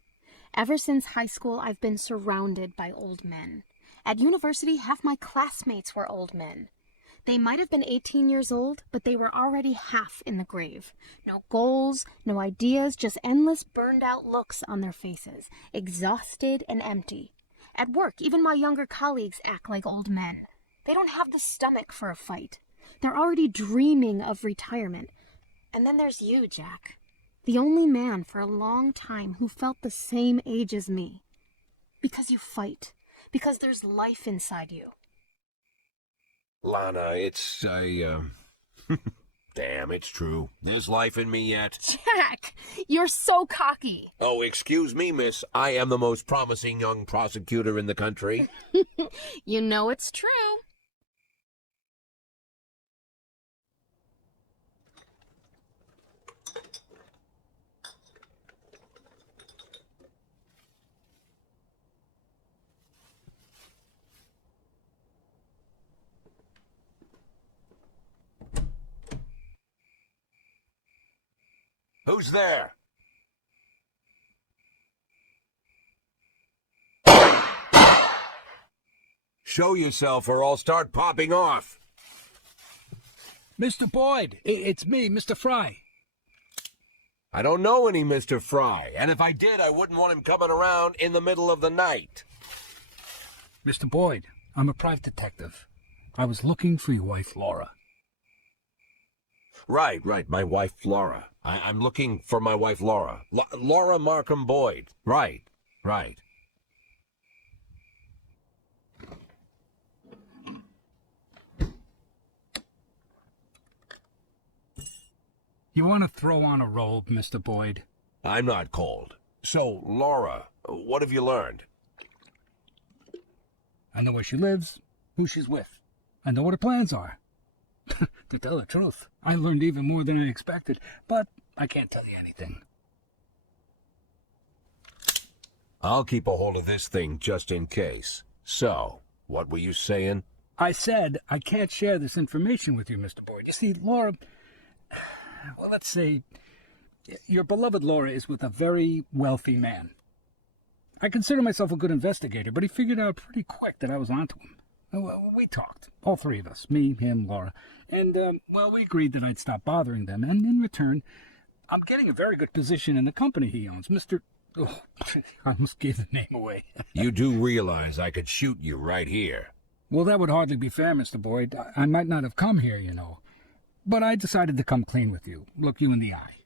Ever since high school, I've been surrounded by old men. At university, half my classmates were old men. They might have been 18 years old, but they were already half in the grave. No goals, no ideas, just endless burned-out looks on their faces, exhausted and empty. At work, even my younger colleagues act like old men. They don't have the stomach for a fight. They're already dreaming of retirement. And then there's you, Jack. The only man for a long time who felt the same age as me. Because you fight. Because there's life inside you. Lana, it's, damn, it's true. There's life in me yet. Jack, you're so cocky. Oh, excuse me, miss. I am the most promising young prosecutor in the country. You know it's true. Who's there? Show yourself or I'll start popping off. Mr. Boyd, it's me, Mr. Fry. I don't know any Mr. Fry, and if I did, I wouldn't want him coming around in the middle of the night. Mr. Boyd, I'm a private detective. I was looking for your wife, Laura. Right, my wife, Laura. I'm looking for my wife, Laura. Laura Markham Boyd. Right. You want to throw on a robe, Mr. Boyd? I'm not cold. So, Laura, what have you learned? I know where she lives, who she's with. I know what her plans are. To tell the truth, I learned even more than I expected, but I can't tell you anything. I'll keep a hold of this thing just in case. So, what were you saying? I said I can't share this information with you, Mr. Boyd. You see, Laura... Well, let's say your beloved Laura is with a very wealthy man. I consider myself a good investigator, but he figured out pretty quick that I was onto him. We talked, all three of us, me, him, Laura, and, we agreed that I'd stop bothering them, and in return, I'm getting a very good position in the company he owns, Mr. Oh, I almost gave the name away. You do realize I could shoot you right here. Well, that would hardly be fair, Mr. Boyd. I might not have come here, you know. But I decided to come clean with you, look you in the eye.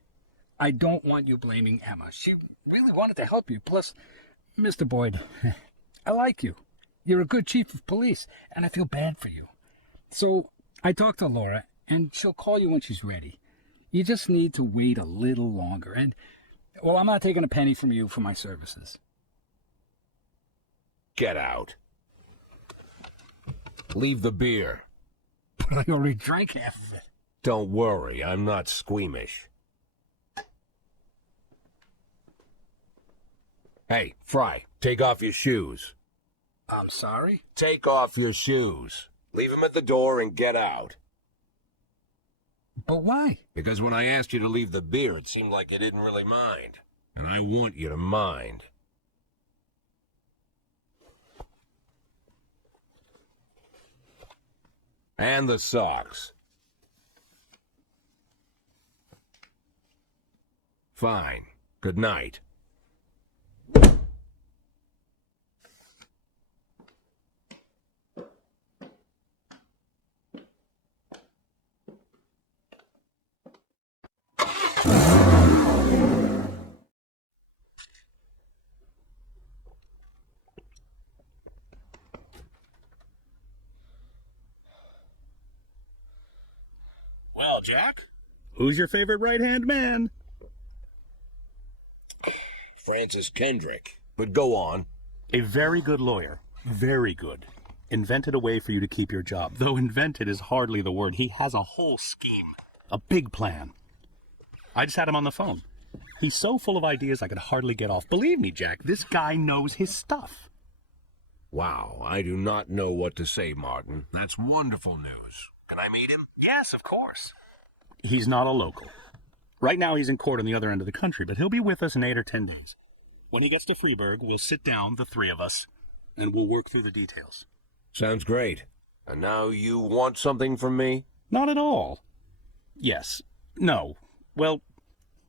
I don't want you blaming Emma. She really wanted to help you. Plus, Mr. Boyd, I like you. You're a good chief of police, and I feel bad for you. So I talked to Laura, and she'll call you when she's ready. You just need to wait a little longer, and, well, I'm not taking a penny from you for my services. Get out. Leave the beer. But I already drank half of it. Don't worry, I'm not squeamish. Hey, Fry, take off your shoes. I'm sorry? Take off your shoes. Leave them at the door and get out. But why? Because when I asked you to leave the beer, it seemed like you didn't really mind. And I want you to mind. And the socks. Fine. Good night. Well, Jack, who's your favorite right-hand man? Francis Kendrick. But go on. A very good lawyer. Very good. Invented a way for you to keep your job. Though invented is hardly the word. He has a whole scheme. A big plan. I just had him on the phone. He's so full of ideas I could hardly get off. Believe me, Jack, this guy knows his stuff. Wow, I do not know what to say, Martin. That's wonderful news. Can I meet him? Yes, of course. He's not a local. Right now he's in court on the other end of the country, but he'll be with us in 8 or 10 days. When he gets to Freeburg, we'll sit down, the three of us, and we'll work through the details. Sounds great. And now you want something from me? Not at all. Yes. No. Well,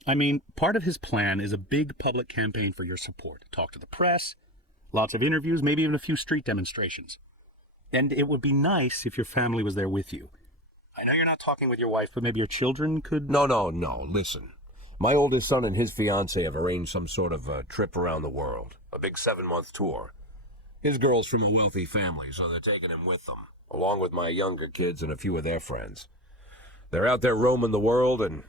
I mean, part of his plan is a big public campaign for your support. Talk to the press, lots of interviews, maybe even a few street demonstrations. And it would be nice if your family was there with you. I know you're not talking with your wife, but maybe your children could... No. Listen. My oldest son and his fiancée have arranged some sort of a trip around the world. A big 7-month tour. His girl's from a wealthy family, so they're taking him with them, along with my younger kids and a few of their friends. They're out there roaming the world, and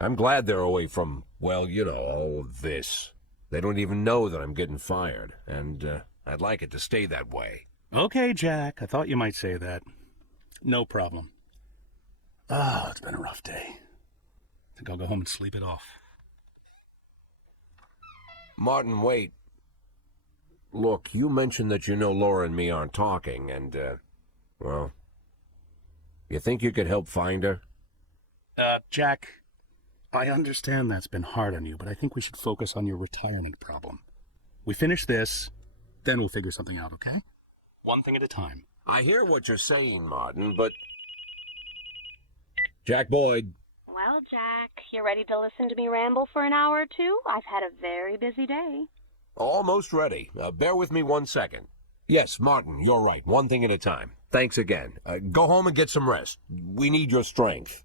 I'm glad they're away from, well, you know, all of this. They don't even know that I'm getting fired, and I'd like it to stay that way. Okay, Jack, I thought you might say that. No problem. Oh, it's been a rough day. I think I'll go home and sleep it off. Martin, wait. Look, you mentioned that you know Laura and me aren't talking, and, well, you think you could help find her? Jack, I understand that's been hard on you, but I think we should focus on your retirement problem. We finish this, then we'll figure something out, okay? One thing at a time. I hear what you're saying, Martin, but... Jack Boyd. Well, Jack, you ready to listen to me ramble for an hour or two? I've had a very busy day. Almost ready. Bear with me 1 second. Yes, Martin, you're right. One thing at a time. Thanks again. Go home and get some rest. We need your strength.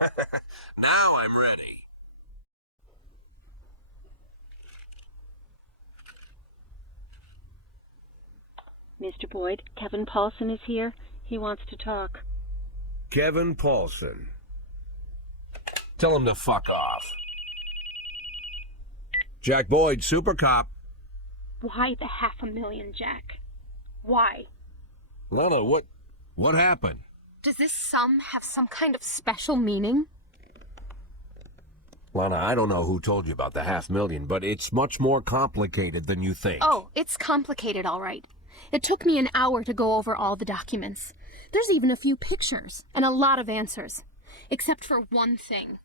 Now I'm ready. Mr. Boyd, Kevin Paulson is here. He wants to talk. Kevin Paulson. Tell him to fuck off. Jack Boyd, Super Cop. Why the $500,000, Jack? Why? Lana, what happened? Does this sum have some kind of special meaning? Lana, I don't know who told you about the $500,000, but it's much more complicated than you think. Oh, it's complicated, all right. It took me an hour to go over all the documents. There's even a few pictures and a lot of answers. Except for one thing.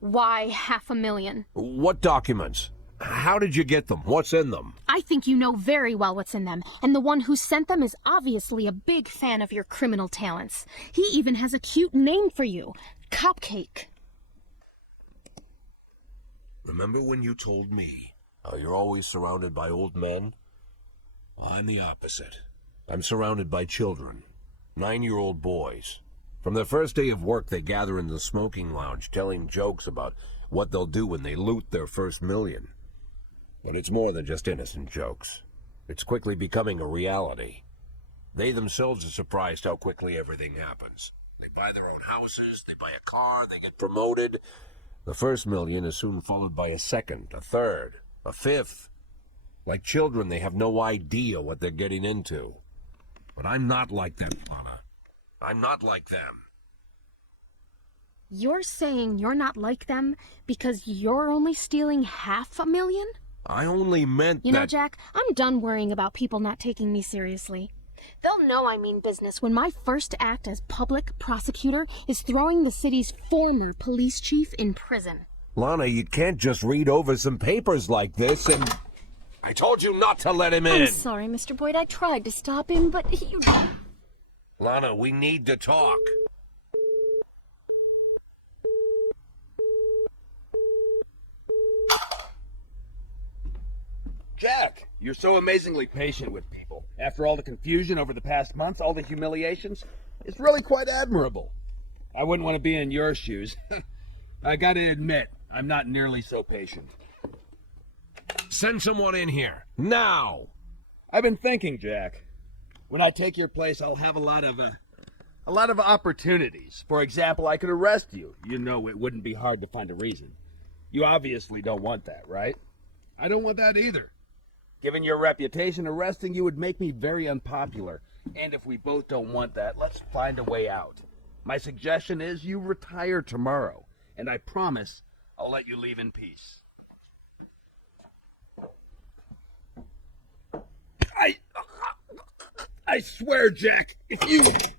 Why $500,000? What documents? How did you get them? What's in them? I think you know very well what's in them, and the one who sent them is obviously a big fan of your criminal talents. He even has a cute name for you, Cupcake. Remember when you told me how you're always surrounded by old men? I'm the opposite. I'm surrounded by children, 9-year-old boys. From their first day of work, they gather in the smoking lounge, telling jokes about what they'll do when they loot their first $1,000,000. But it's more than just innocent jokes. It's quickly becoming a reality. They themselves are surprised how quickly everything happens. They buy their own houses, they buy a car, they get promoted. The first $1,000,000 is soon followed by a second, a third, a fifth. Like children, they have no idea what they're getting into. But I'm not like them, Lana. I'm not like them. You're saying you're not like them because you're only stealing $500,000? I only meant You that... know, Jack, I'm done worrying about people not taking me seriously. They'll know I mean business when my first act as public prosecutor is throwing the city's former police chief in prison. Lana, you can't just read over some papers like this and... I told you not to let him in! I'm sorry, Mr. Boyd. I tried to stop him, but you... Lana, we need to talk. Jack, you're so amazingly patient with people. After all the confusion over the past months, all the humiliations, it's really quite admirable. I wouldn't want to be in your shoes. I gotta admit, I'm not nearly so patient. Send someone in here, now! I've been thinking, Jack. When I take your place, I'll have a lot of opportunities. For example, I could arrest you. You know it wouldn't be hard to find a reason. You obviously don't want that, right? I don't want that either. Given your reputation, arresting you would make me very unpopular. And if we both don't want that, let's find a way out. My suggestion is you retire tomorrow, and I promise I'll let you leave in peace. I swear, Jack, if you... Mr.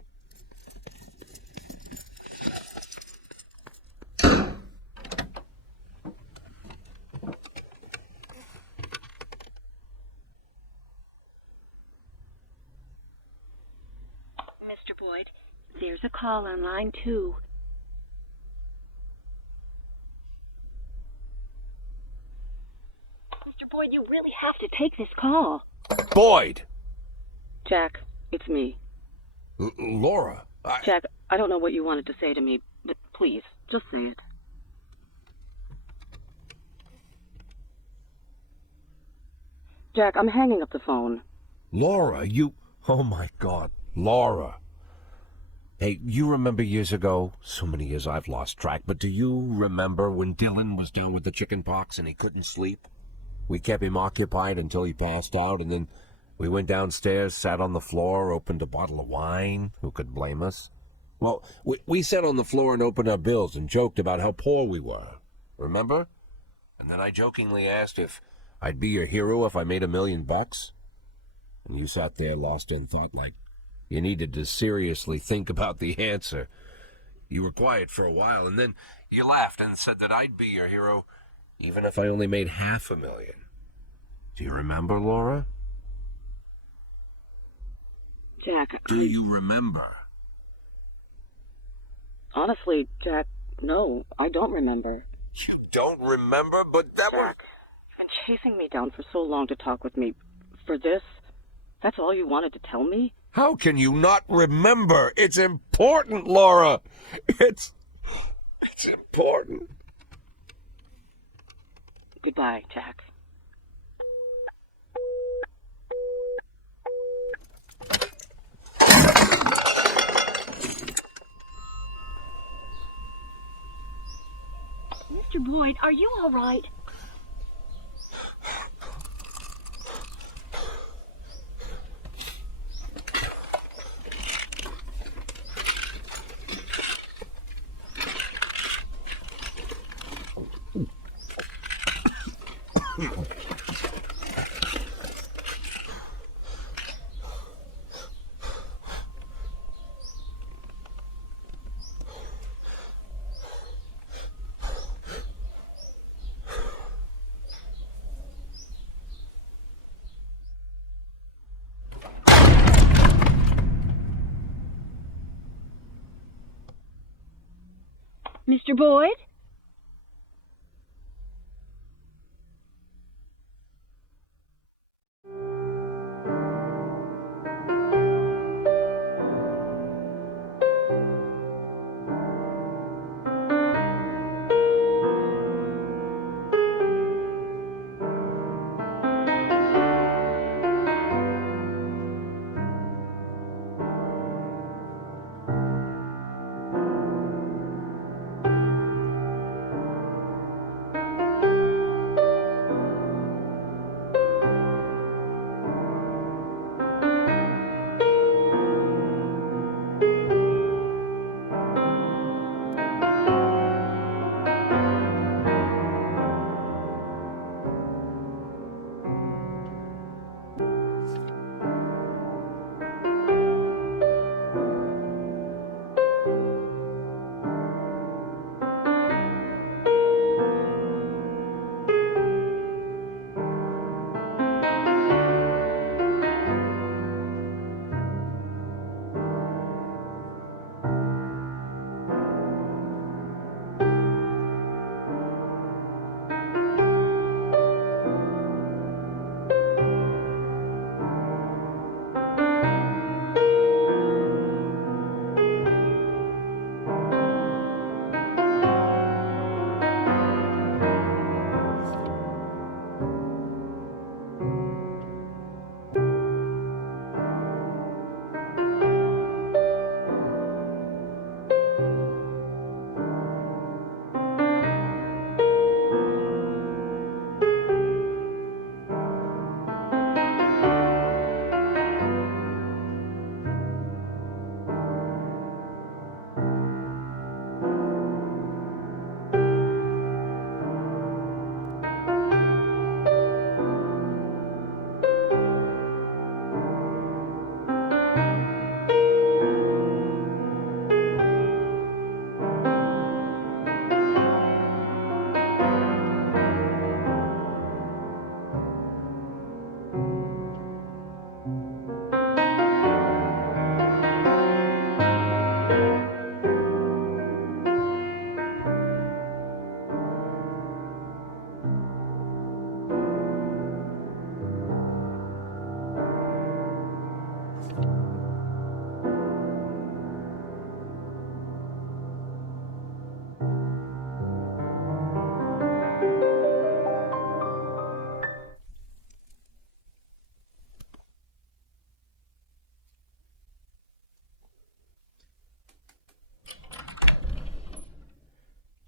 Boyd, there's a call on line 2. Mr. Boyd, you really have to take this call. Boyd! Jack, it's me. Laura, Jack, I don't know what you wanted to say to me, but please, just say it. Jack, I'm hanging up the phone. Laura, you... Oh my God, Laura. Hey, you remember years ago? So many years I've lost track, but do you remember when Dylan was down with the chicken pox and he couldn't sleep? We kept him occupied until he passed out, and then we went downstairs, sat on the floor, opened a bottle of wine. Who could blame us? Well, we sat on the floor and opened our bills and joked about how poor we were. Remember? And then I jokingly asked if I'd be your hero if I made $1 million. And you sat there lost in thought like you needed to seriously think about the answer. You were quiet for a while, and then you laughed and said that I'd be your hero even if I only made $500,000. Do you remember, Laura? Jack, Do you remember? honestly, Jack, no, I don't remember. You don't remember? But that was... Jack, you've been chasing me down for so long to talk with me. For this? That's all you wanted to tell me? How can you not remember? It's important, Laura. It's important. Goodbye, Jack. Mr. Boyd, are you all right? Mr. Boyd?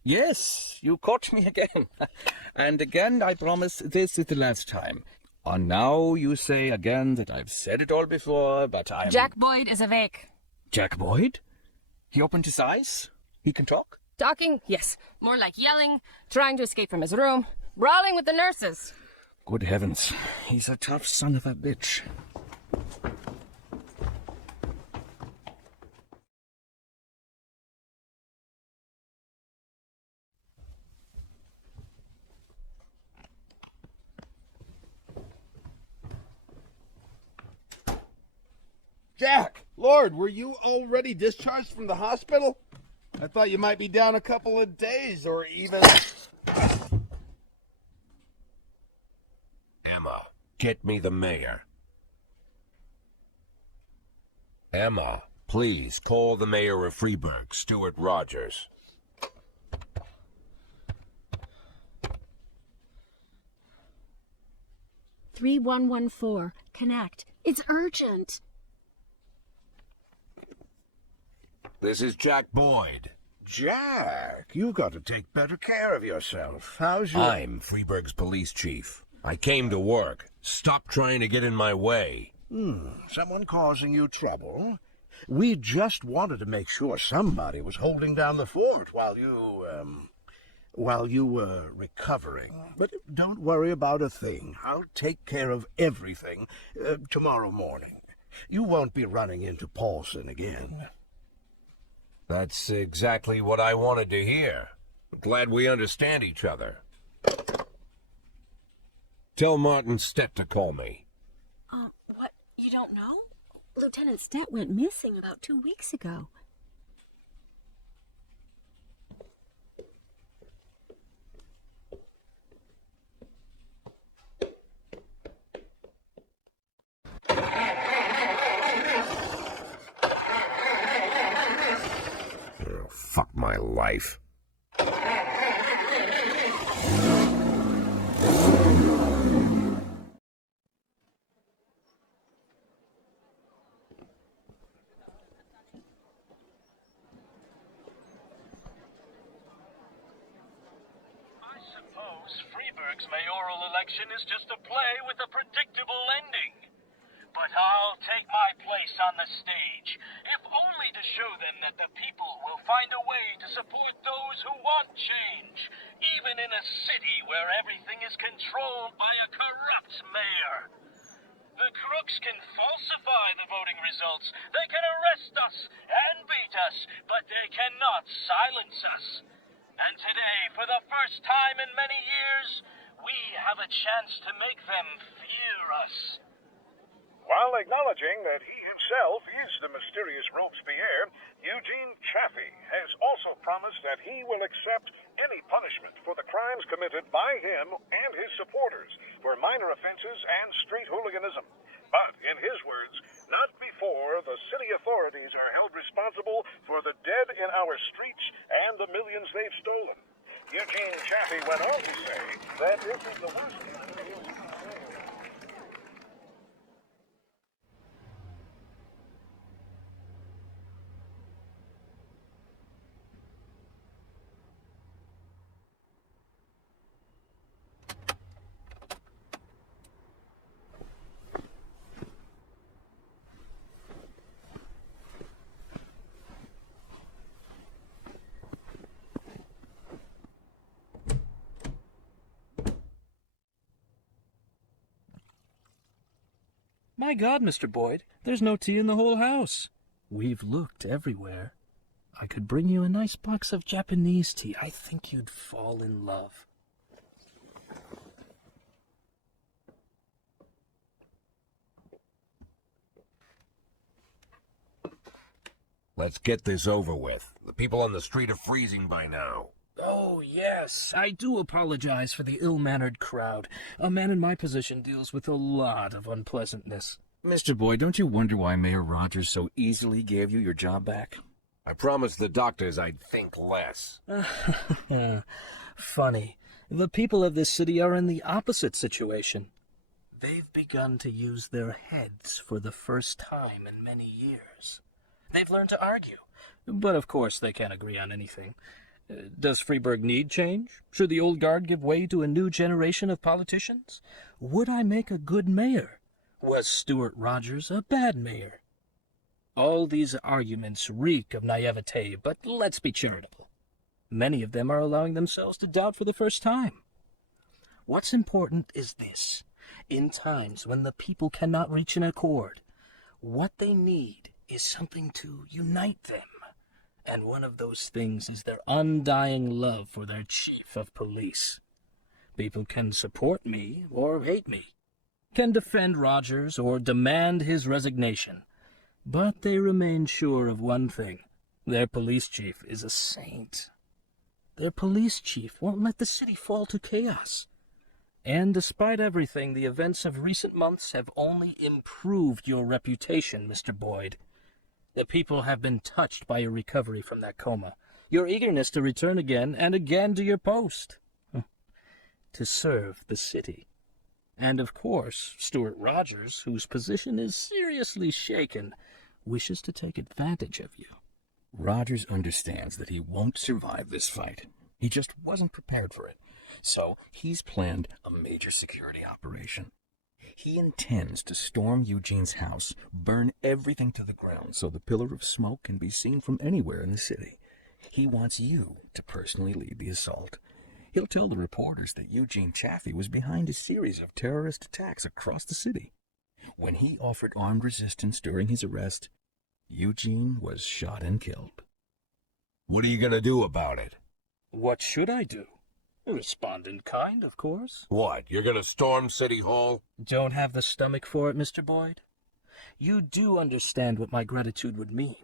Yes, you caught me again. And again, I promise this is the last time. And now you say again that I've said it all before, but I'm... Jack Boyd is awake. Jack Boyd? He opened his eyes? He can talk? Talking? Yes. More like yelling, trying to escape from his room, brawling with the nurses. Good heavens, he's a tough son of a bitch. Jack! Lord, were you already discharged from the hospital? I thought you might be down a couple of days, or even... Emma, get me the mayor. Emma, please call the mayor of Freeburg, Stuart Rogers. "3114. Connect. It's urgent." This is Jack Boyd. Jack, you've got to take better care of yourself. How's your... I'm Freeburg's police chief. I came to work. Stop trying to get in my way. Someone causing you trouble? We just wanted to make sure somebody was holding down the fort while you were recovering. But don't worry about a thing. I'll take care of everything tomorrow morning. You won't be running into Paulson again. That's exactly what I wanted to hear. Glad we understand each other. Tell Martin Stett to call me. What? You don't know? Lieutenant Stett went missing about 2 weeks ago. Oh, fuck my life. Freeburg's mayoral election is just a play with a predictable ending. But I'll take my place on the stage, if only to show them that the people will find a way to support those who want change, even in a city where everything is controlled by a corrupt mayor. The crooks can falsify the voting results, they can arrest us and beat us, but they cannot silence us. And today, for the first time in many years, we have a chance to make them fear us. While acknowledging that he himself is the mysterious Robespierre, Eugene Chaffee has also promised that he will accept any punishment for the crimes committed by him and his supporters for minor offenses and street hooliganism. But, in his words, not before the city authorities are held responsible for the dead in our streets and the millions they've stolen. Eugene Chaffee went on to say that this is the worst case. My God, Mr. Boyd, there's no tea in the whole house. We've looked everywhere. I could bring you a nice box of Japanese tea. I think you'd fall in love. Let's get this over with. The people on the street are freezing by now. Oh, yes. I do apologize for the ill-mannered crowd. A man in my position deals with a lot of unpleasantness. Mr. Boyd, don't you wonder why Mayor Rogers so easily gave you your job back? I promised the doctors I'd think less. Funny. The people of this city are in the opposite situation. They've begun to use their heads for the first time in many years. They've learned to argue. But of course they can't agree on anything. Does Freeburg need change? Should the old guard give way to a new generation of politicians? Would I make a good mayor? Was Stuart Rogers a bad mayor? All these arguments reek of naivete, but let's be charitable. Many of them are allowing themselves to doubt for the first time. What's important is this. In times when the people cannot reach an accord, what they need is something to unite them. And one of those things is their undying love for their chief of police. People can support me or hate me, can defend Rogers or demand his resignation. But they remain sure of one thing. Their police chief is a saint. Their police chief won't let the city fall to chaos. And despite everything, the events of recent months have only improved your reputation, Mr. Boyd. The people have been touched by your recovery from that coma, your eagerness to return again and again to your post, to serve the city. And of course, Stuart Rogers, whose position is seriously shaken, wishes to take advantage of you. Rogers understands that he won't survive this fight. He just wasn't prepared for it. So he's planned a major security operation. He intends to storm Eugene's house, burn everything to the ground so the pillar of smoke can be seen from anywhere in the city. He wants you to personally lead the assault. He'll tell the reporters that Eugene Chaffee was behind a series of terrorist attacks across the city. When he offered armed resistance during his arrest, Eugene was shot and killed. What are you going to do about it? What should I do? Respond in kind, of course. What, you're going to storm City Hall? Don't have the stomach for it, Mr. Boyd? You do understand what my gratitude would mean.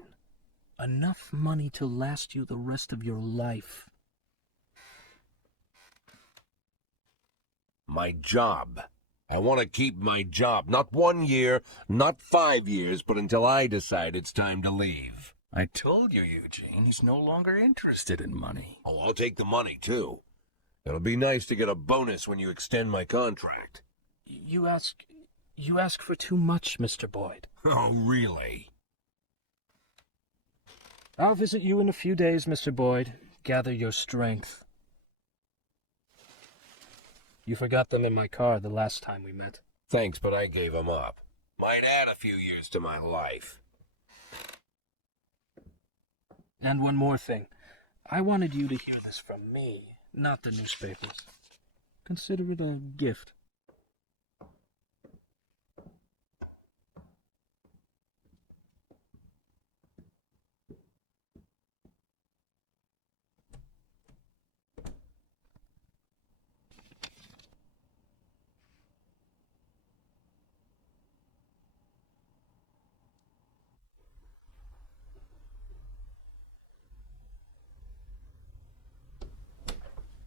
Enough money to last you the rest of your life. My job. I want to keep my job. Not 1 year, not 5 years, but until I decide it's time to leave. I told you, Eugene, he's no longer interested in money. Oh, I'll take the money, too. It'll be nice to get a bonus when you extend my contract. You ask for too much, Mr. Boyd. Oh, really? I'll visit you in a few days, Mr. Boyd. Gather your strength. You forgot them in my car the last time we met. Thanks, but I gave them up. Might add a few years to my life. And one more thing. I wanted you to hear this from me, not the newspapers. Consider it a gift.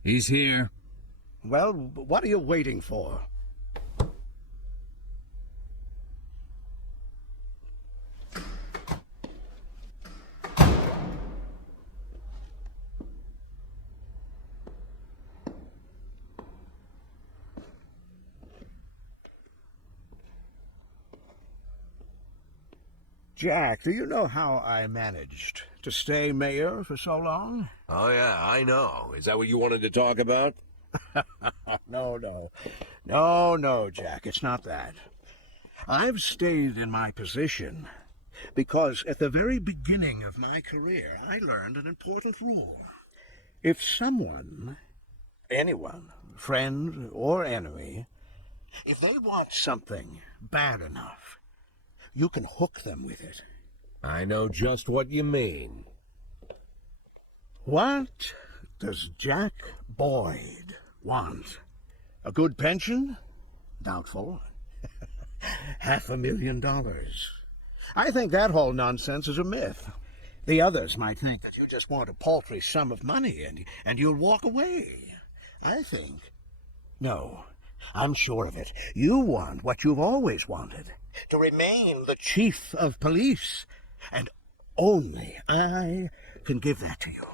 He's here. Well, what are you waiting for? Jack, do you know how I managed to stay mayor for so long? Oh, yeah, I know. Is that what you wanted to talk about? No, Jack, it's not that. I've stayed in my position because at the very beginning of my career, I learned an important rule. If someone, anyone, friend or enemy, if they want something bad enough, you can hook them with it. I know just what you mean. What does Jack Boyd want? A good pension? Doubtful. $500,000. I think that whole nonsense is a myth. The others might think that you just want a paltry sum of money and you'll walk away. I think. No, I'm sure of it. You want what you've always wanted. To remain the chief of police. And only I can give that to you.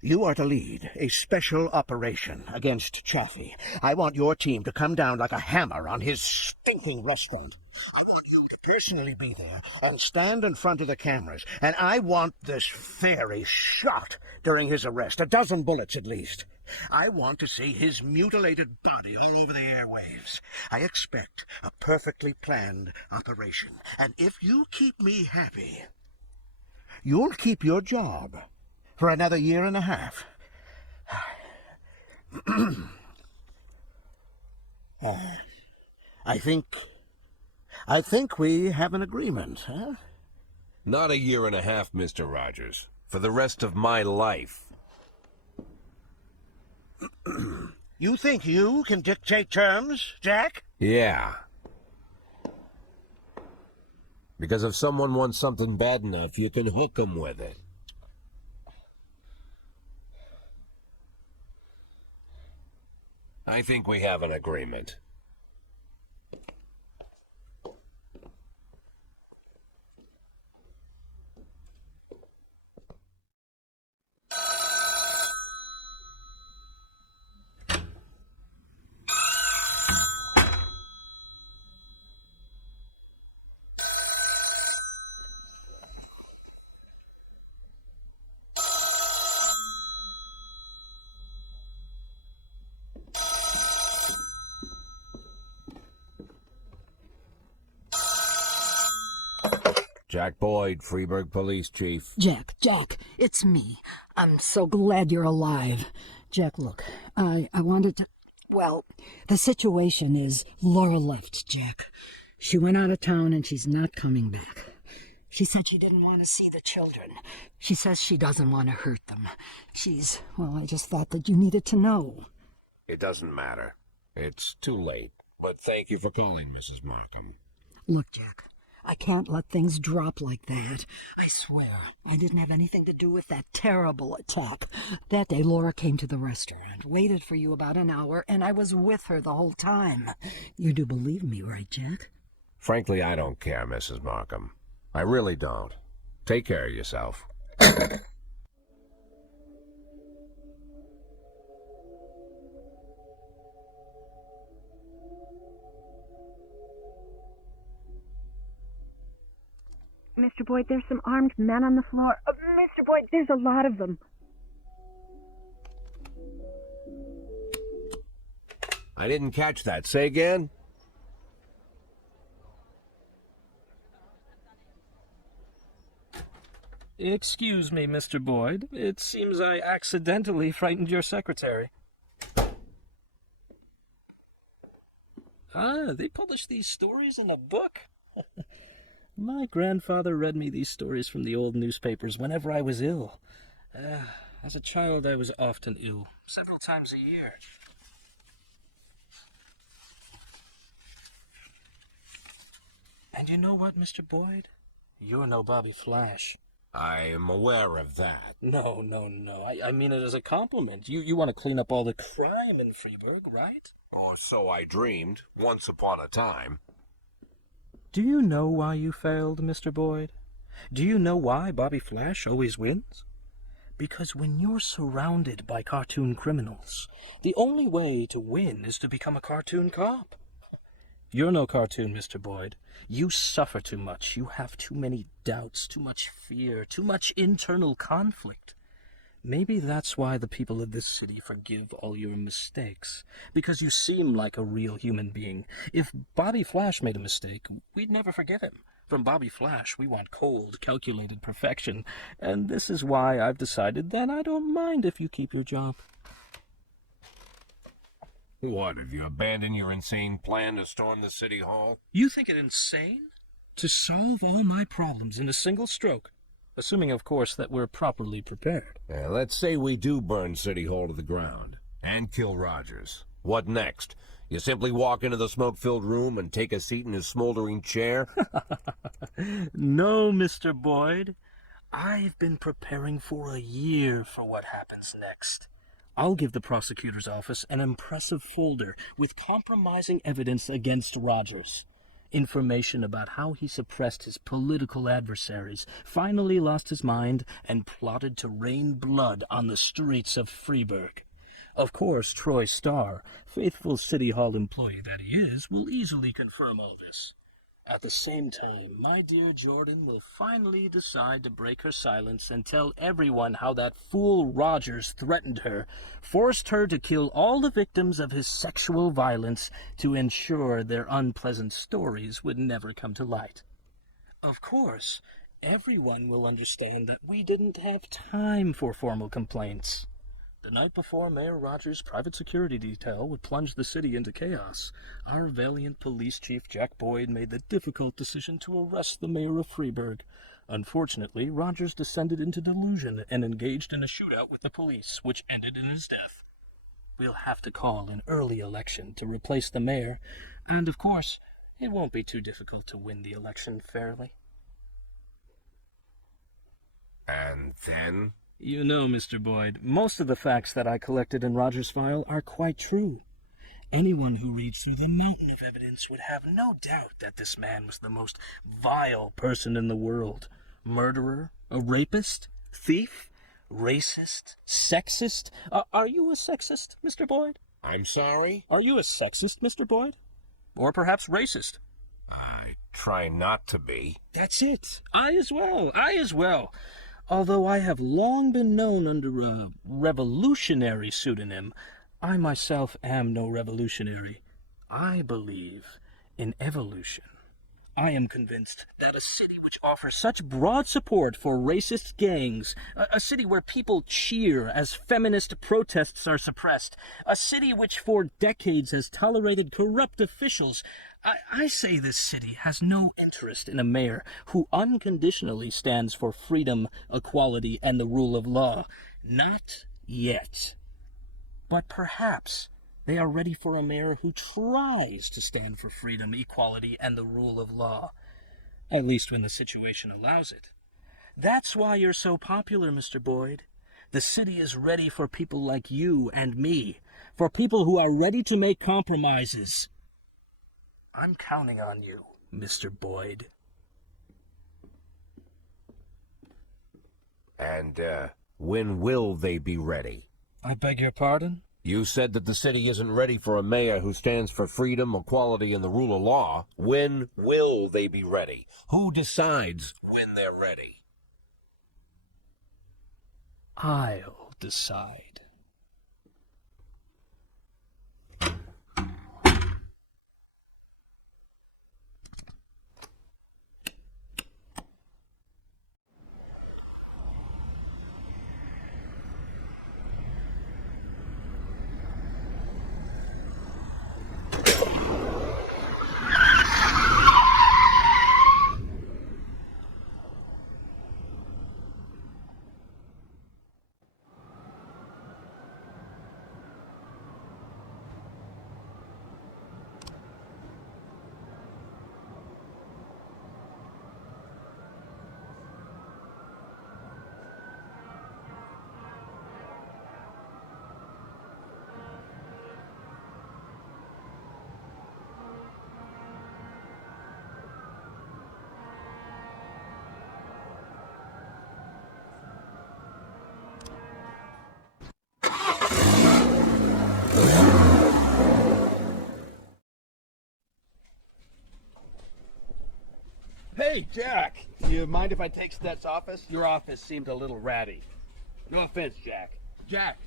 You are to lead a special operation against Chaffee. I want your team to come down like a hammer on his stinking restaurant. I want you to personally be there and stand in front of the cameras. And I want this fairy shot during his arrest. 12 bullets at least. I want to see his mutilated body all over the airwaves. I expect a perfectly planned operation. And if you keep me happy, you'll keep your job for another 1.5 years. I think we have an agreement, huh? Not 1.5 years, Mr. Rogers. For the rest of my life. You think you can dictate terms, Jack? Yeah. Because if someone wants something bad enough, you can hook them with it. I think we have an agreement. Jack Boyd, Freeburg Police Chief. Jack, it's me. I'm so glad you're alive. Jack, look, I wanted to... Well, the situation is Laura left, Jack. She went out of town and she's not coming back. She said she didn't want to see the children. She says she doesn't want to hurt them. Well, I just thought that you needed to know. It doesn't matter. It's too late. But thank you for calling, Mrs. Markham. Look, Jack, I can't let things drop like that. I swear, I didn't have anything to do with that terrible attack. That day, Laura came to the restaurant, waited for you about an hour, and I was with her the whole time. You do believe me, right, Jack? Frankly, I don't care, Mrs. Markham. I really don't. Take care of yourself. Mr. Boyd, there's some armed men on the floor. Mr. Boyd, there's a lot of them. I didn't catch that. Say again? Excuse me, Mr. Boyd. It seems I accidentally frightened your secretary. Ah, they publish these stories in a book? My grandfather read me these stories from the old newspapers whenever I was ill. As a child, I was often ill, several times a year. And you know what, Mr. Boyd? You're no Bobby Flash. I am aware of that. No. I mean it as a compliment. You want to clean up all the crime in Freeburg, right? Or so I dreamed, once upon a time. Do you know why you failed, Mr. Boyd? Do you know why Bobby Flash always wins? Because when you're surrounded by cartoon criminals, the only way to win is to become a cartoon cop. You're no cartoon, Mr. Boyd. You suffer too much. You have too many doubts, too much fear, too much internal conflict. Maybe that's why the people of this city forgive all your mistakes, because you seem like a real human being. If Bobby Flash made a mistake, we'd never forgive him. From Bobby Flash, we want cold, calculated perfection, and this is why I've decided that I don't mind if you keep your job. What, have you abandoned your insane plan to storm the city hall? You think it insane? To solve all my problems in a single stroke? Assuming, of course, that we're properly prepared. Let's say we do burn City Hall to the ground. And kill Rogers. What next? You simply walk into the smoke-filled room and take a seat in his smoldering chair? No, Mr. Boyd. I've been preparing for a year for what happens next. I'll give the prosecutor's office an impressive folder with compromising evidence against Rogers. Information about how he suppressed his political adversaries, finally lost his mind, and plotted to rain blood on the streets of Freeburg. Of course, Troy Starr, faithful City Hall employee that he is, will easily confirm all this. At the same time, my dear Jordan will finally decide to break her silence and tell everyone how that fool Rogers threatened her, forced her to kill all the victims of his sexual violence to ensure their unpleasant stories would never come to light. Of course, everyone will understand that we didn't have time for formal complaints. The night before Mayor Rogers' private security detail would plunge the city into chaos, our valiant police chief Jack Boyd made the difficult decision to arrest the mayor of Freeburg. Unfortunately, Rogers descended into delusion and engaged in a shootout with the police, which ended in his death. We'll have to call an early election to replace the mayor, and of course, it won't be too difficult to win the election fairly. And then? You know, Mr. Boyd, most of the facts that I collected in Roger's file are quite true. Anyone who reads through the mountain of evidence would have no doubt that this man was the most vile person in the world. Murderer, a rapist, thief, racist, sexist. Are you a sexist, Mr. Boyd? I'm sorry? Are you a sexist, Mr. Boyd? Or perhaps racist? I try not to be. That's it. I as well. Although I have long been known under a revolutionary pseudonym, I myself am no revolutionary. I believe in evolution. I am convinced that a city which offers such broad support for racist gangs, a city where people cheer as feminist protests are suppressed, a city which for decades has tolerated corrupt officials, I say this city has no interest in a mayor who unconditionally stands for freedom, equality, and the rule of law. Not yet. But perhaps they are ready for a mayor who tries to stand for freedom, equality, and the rule of law. At least when the situation allows it. That's why you're so popular, Mr. Boyd. The city is ready for people like you and me, for people who are ready to make compromises. I'm counting on you, Mr. Boyd. And, when will they be ready? I beg your pardon? You said that the city isn't ready for a mayor who stands for freedom, equality, and the rule of law. When will they be ready? Who decides when they're ready? I'll decide. Hey, Jack! You mind if I take Stet's office? Your office seemed a little ratty. No offense, Jack. Jack!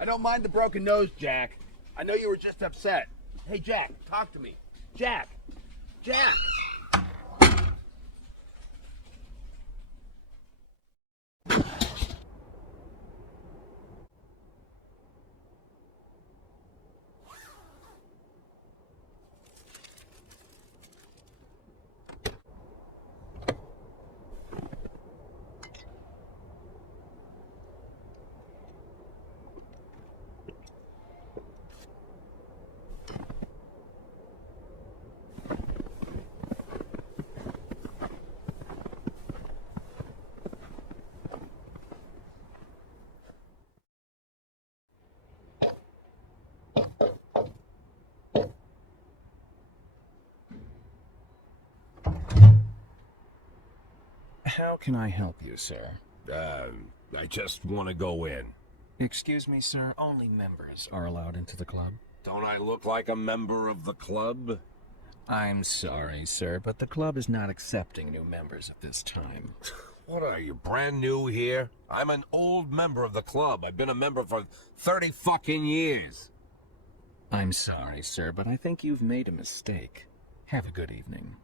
I don't mind the broken nose, Jack. I know you were just upset. Hey, Jack, talk to me. Jack! Jack! How can I help you, sir? I just want to go in. Excuse me, sir. Only members are allowed into the club. Don't I look like a member of the club? I'm sorry, sir, but the club is not accepting new members at this time. What are you, brand new here? I'm an old member of the club. I've been a member for 30 fucking years. I'm sorry, sir, but I think you've made a mistake. Have a good evening.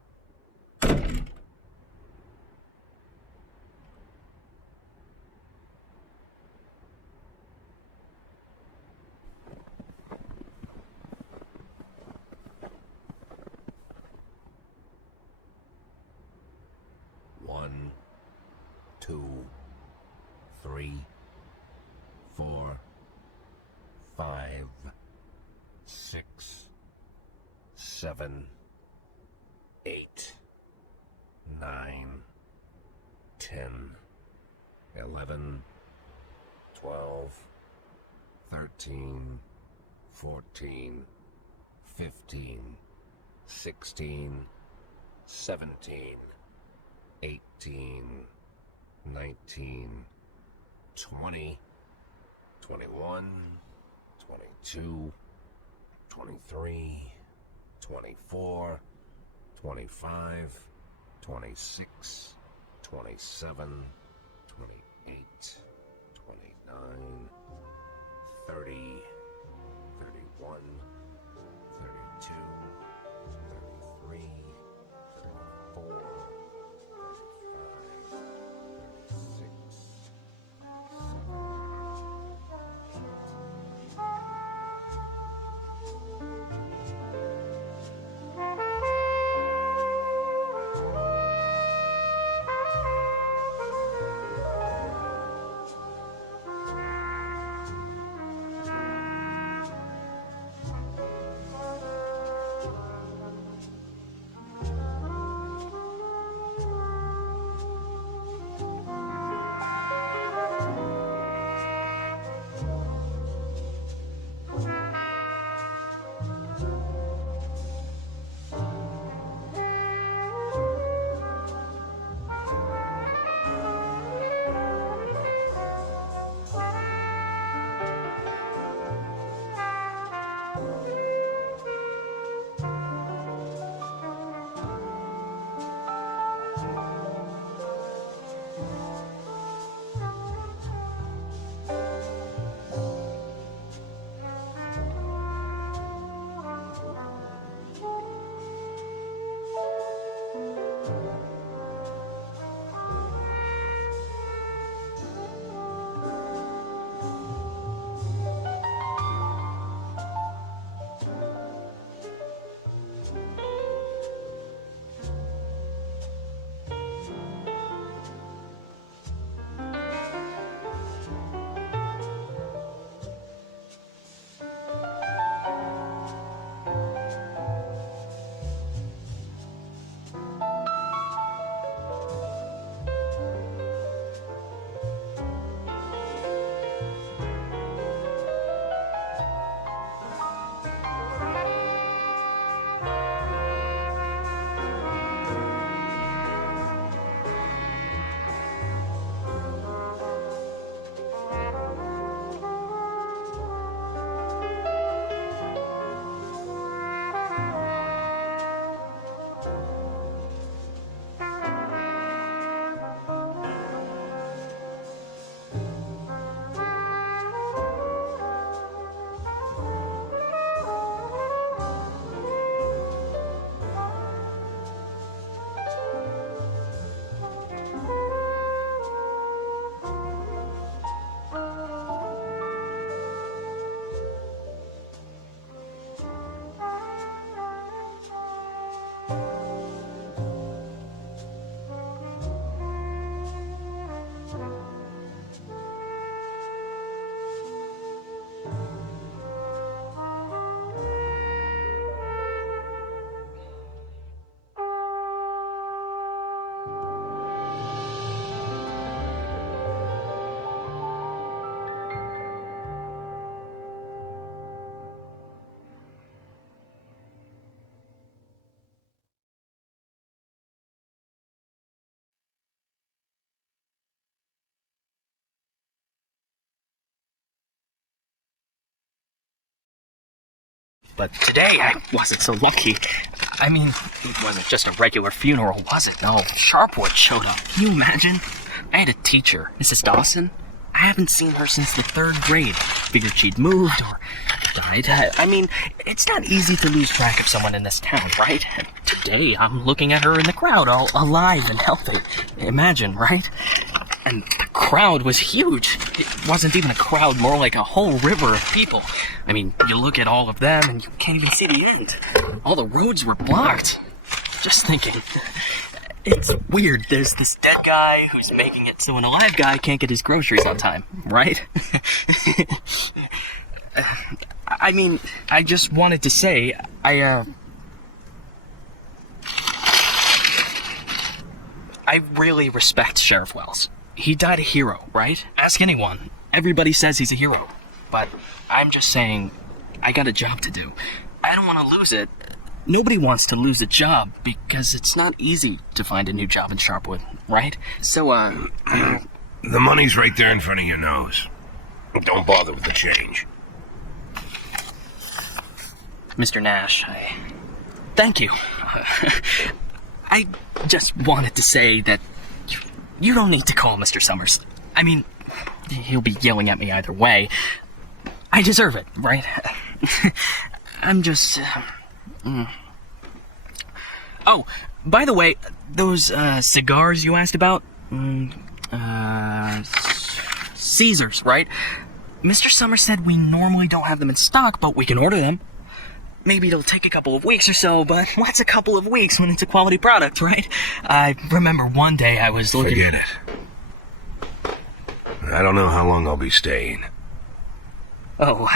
One, 2, 3, 4, 5, 6, 7, 8, 9, 10, 11, 12, 13, 14, 15, 16, 17, 18, 19, 20, 21, 22, 23, 24, 25, 26, 27, 28, 29, 30, 31, 32, 33, 34, 35, 36, But today, I wasn't so lucky. I mean, it wasn't just a regular funeral, was it? No, Sharpwood showed up. Can you imagine? I had a teacher, Mrs. Dawson. I haven't seen her since the 3rd grade. Figured she'd moved or died. I mean, it's not easy to lose track of someone in this town, right? And today, I'm looking at her in the crowd, all alive and healthy. Imagine, right? And the crowd was huge. It wasn't even a crowd, more like a whole river of people. I mean, you look at all of them and you can't even see the end. All the roads were blocked. Just thinking, it's weird. There's this dead guy who's making it so an alive guy can't get his groceries on time, right? I mean, I just wanted to say, I really respect Sheriff Wells. he died a hero, right? Ask anyone. Everybody says he's a hero. But I'm just saying, I got a job to do. I don't want to lose it. Nobody wants to lose a job because it's not easy to find a new job in Sharpwood, right? So, The money's right there in front of your nose. Don't bother with the change. Mr. Nash, thank you. I just wanted to say that you don't need to call Mr. Summers. I mean, he'll be yelling at me either way. I deserve it, right? I'm just... Oh, by the way, those cigars you asked about? Caesars, right? Mr. Summers said we normally don't have them in stock, but we can order them. Maybe it'll take a couple of weeks or so, but what's a couple of weeks when it's a quality product, right? I remember one day I was looking... Forget it. I don't know how long I'll be staying. Oh,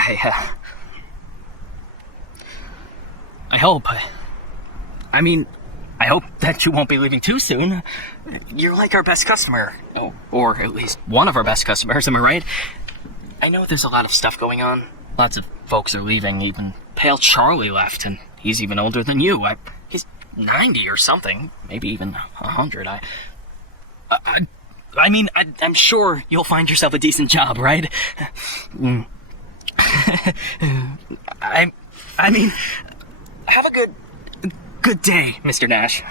I hope. I mean, I hope that you won't be leaving too soon. You're like our best customer. Oh, or at least one of our best customers, am I right? I know there's a lot of stuff going on. Lots of folks are leaving. Even Pale Charlie left, and he's even older than you. He's 90 or something. Maybe even 100. I'm sure you'll find yourself a decent job, right? I mean, have a good day, Mr. Nash.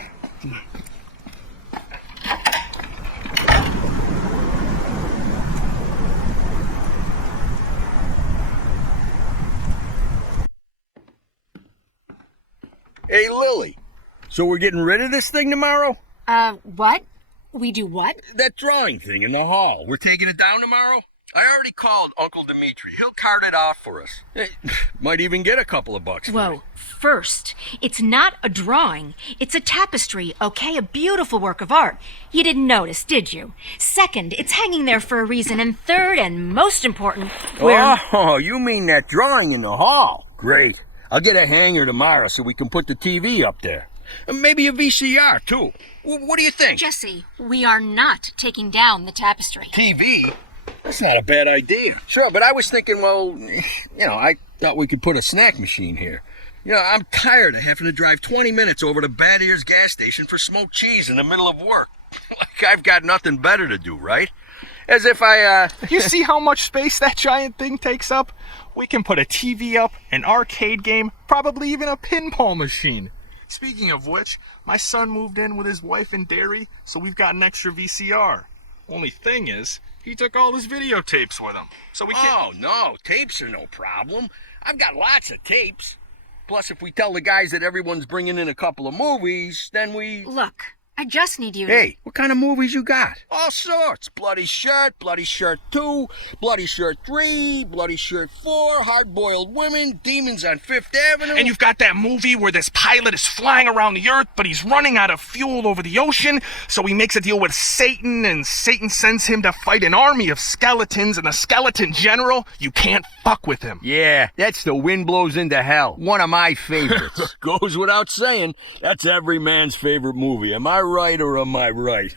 Hey, Lily. So we're getting rid of this thing tomorrow? What? We do what? That drawing thing in the hall. We're taking it down tomorrow? I already called Uncle Dimitri. He'll cart it off for us. Might even get a couple of bucks. Whoa. First, it's not a drawing. It's a tapestry, okay? A beautiful work of art. You didn't notice, did you? Second, it's hanging there for a reason. And third, and most important, Oh, you mean that drawing in the hall? Great. I'll get a hanger tomorrow so we can put the TV up there. And maybe a VCR, too. What do you think? Jesse, we are not taking down the tapestry. TV? That's not a bad idea. Sure, but I was thinking, well, I thought we could put a snack machine here. I'm tired of having to drive 20 minutes over to Bad Ears gas station for smoked cheese in the middle of work. Like I've got nothing better to do, right? As if You see how much space that giant thing takes up? We can put a TV up, an arcade game, probably even a pinball machine. Speaking of which, my son moved in with his wife and dairy, so we've got an extra VCR. Only thing is, he took all his videotapes with him, so we can't... Oh, no, tapes are no problem. I've got lots of tapes. Plus, if we tell the guys that everyone's bringing in a couple of movies, then we... Look, I just need you to... Hey, what kind of movies you got? All sorts. Bloody Shirt 2, Bloody Shirt 3, Bloody Shirt 4, Hard-Boiled Women, Demons on Fifth Avenue. And you've got that movie where this pilot is flying around the earth, but he's running out of fuel over the ocean, so he makes a deal with Satan, and Satan sends him to fight an army of skeletons, and the skeleton general, you can't fuck with him. Yeah, that's The Wind Blows Into Hell. One of my favorites. Goes without saying, that's every man's favorite movie. Am I right or am I right?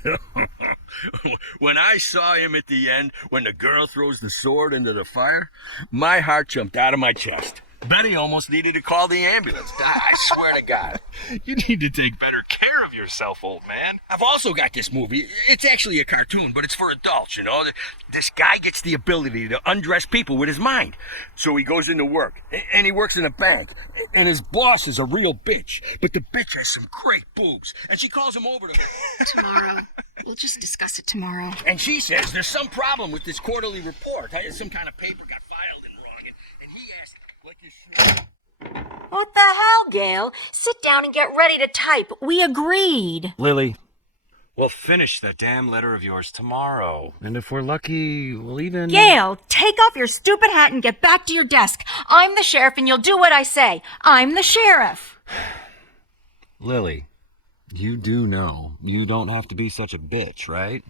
When I saw him at the end, when the girl throws the sword into the fire, my heart jumped out of my chest. Betty almost needed to call the ambulance. I swear to God. You need to take better care of yourself, old man. I've also got this movie. It's actually a cartoon, but it's for adults, This guy gets the ability to undress people with his mind. So he goes into work, and he works in a bank, and his boss is a real bitch. But the bitch has some great boobs, and she calls him over to her. Tomorrow. We'll just discuss it tomorrow. And she says there's some problem with this quarterly report. Some kind of paper got filed in wrong, and he asked, like you should. What the hell, Gail? Sit down and get ready to type. We agreed. Lily, we'll finish that damn letter of yours tomorrow. And if we're lucky, we'll even... Gail, take off your stupid hat and get back to your desk. I'm the sheriff and you'll do what I say. I'm the sheriff. Lily, you do know you don't have to be such a bitch, right?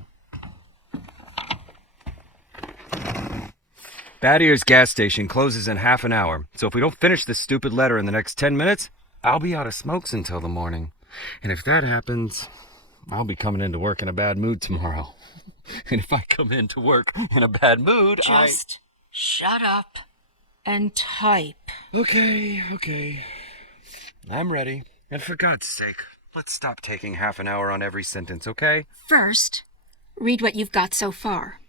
Bad Ears gas station closes in half an hour, so if we don't finish this stupid letter in the next 10 minutes, I'll be out of smokes until the morning. And if that happens, I'll be coming into work in a bad mood tomorrow. And if I come into work in a bad mood, Just shut up and type. Okay. I'm ready. And for God's sake, let's stop taking half an hour on every sentence, okay? First, read what you've got so far.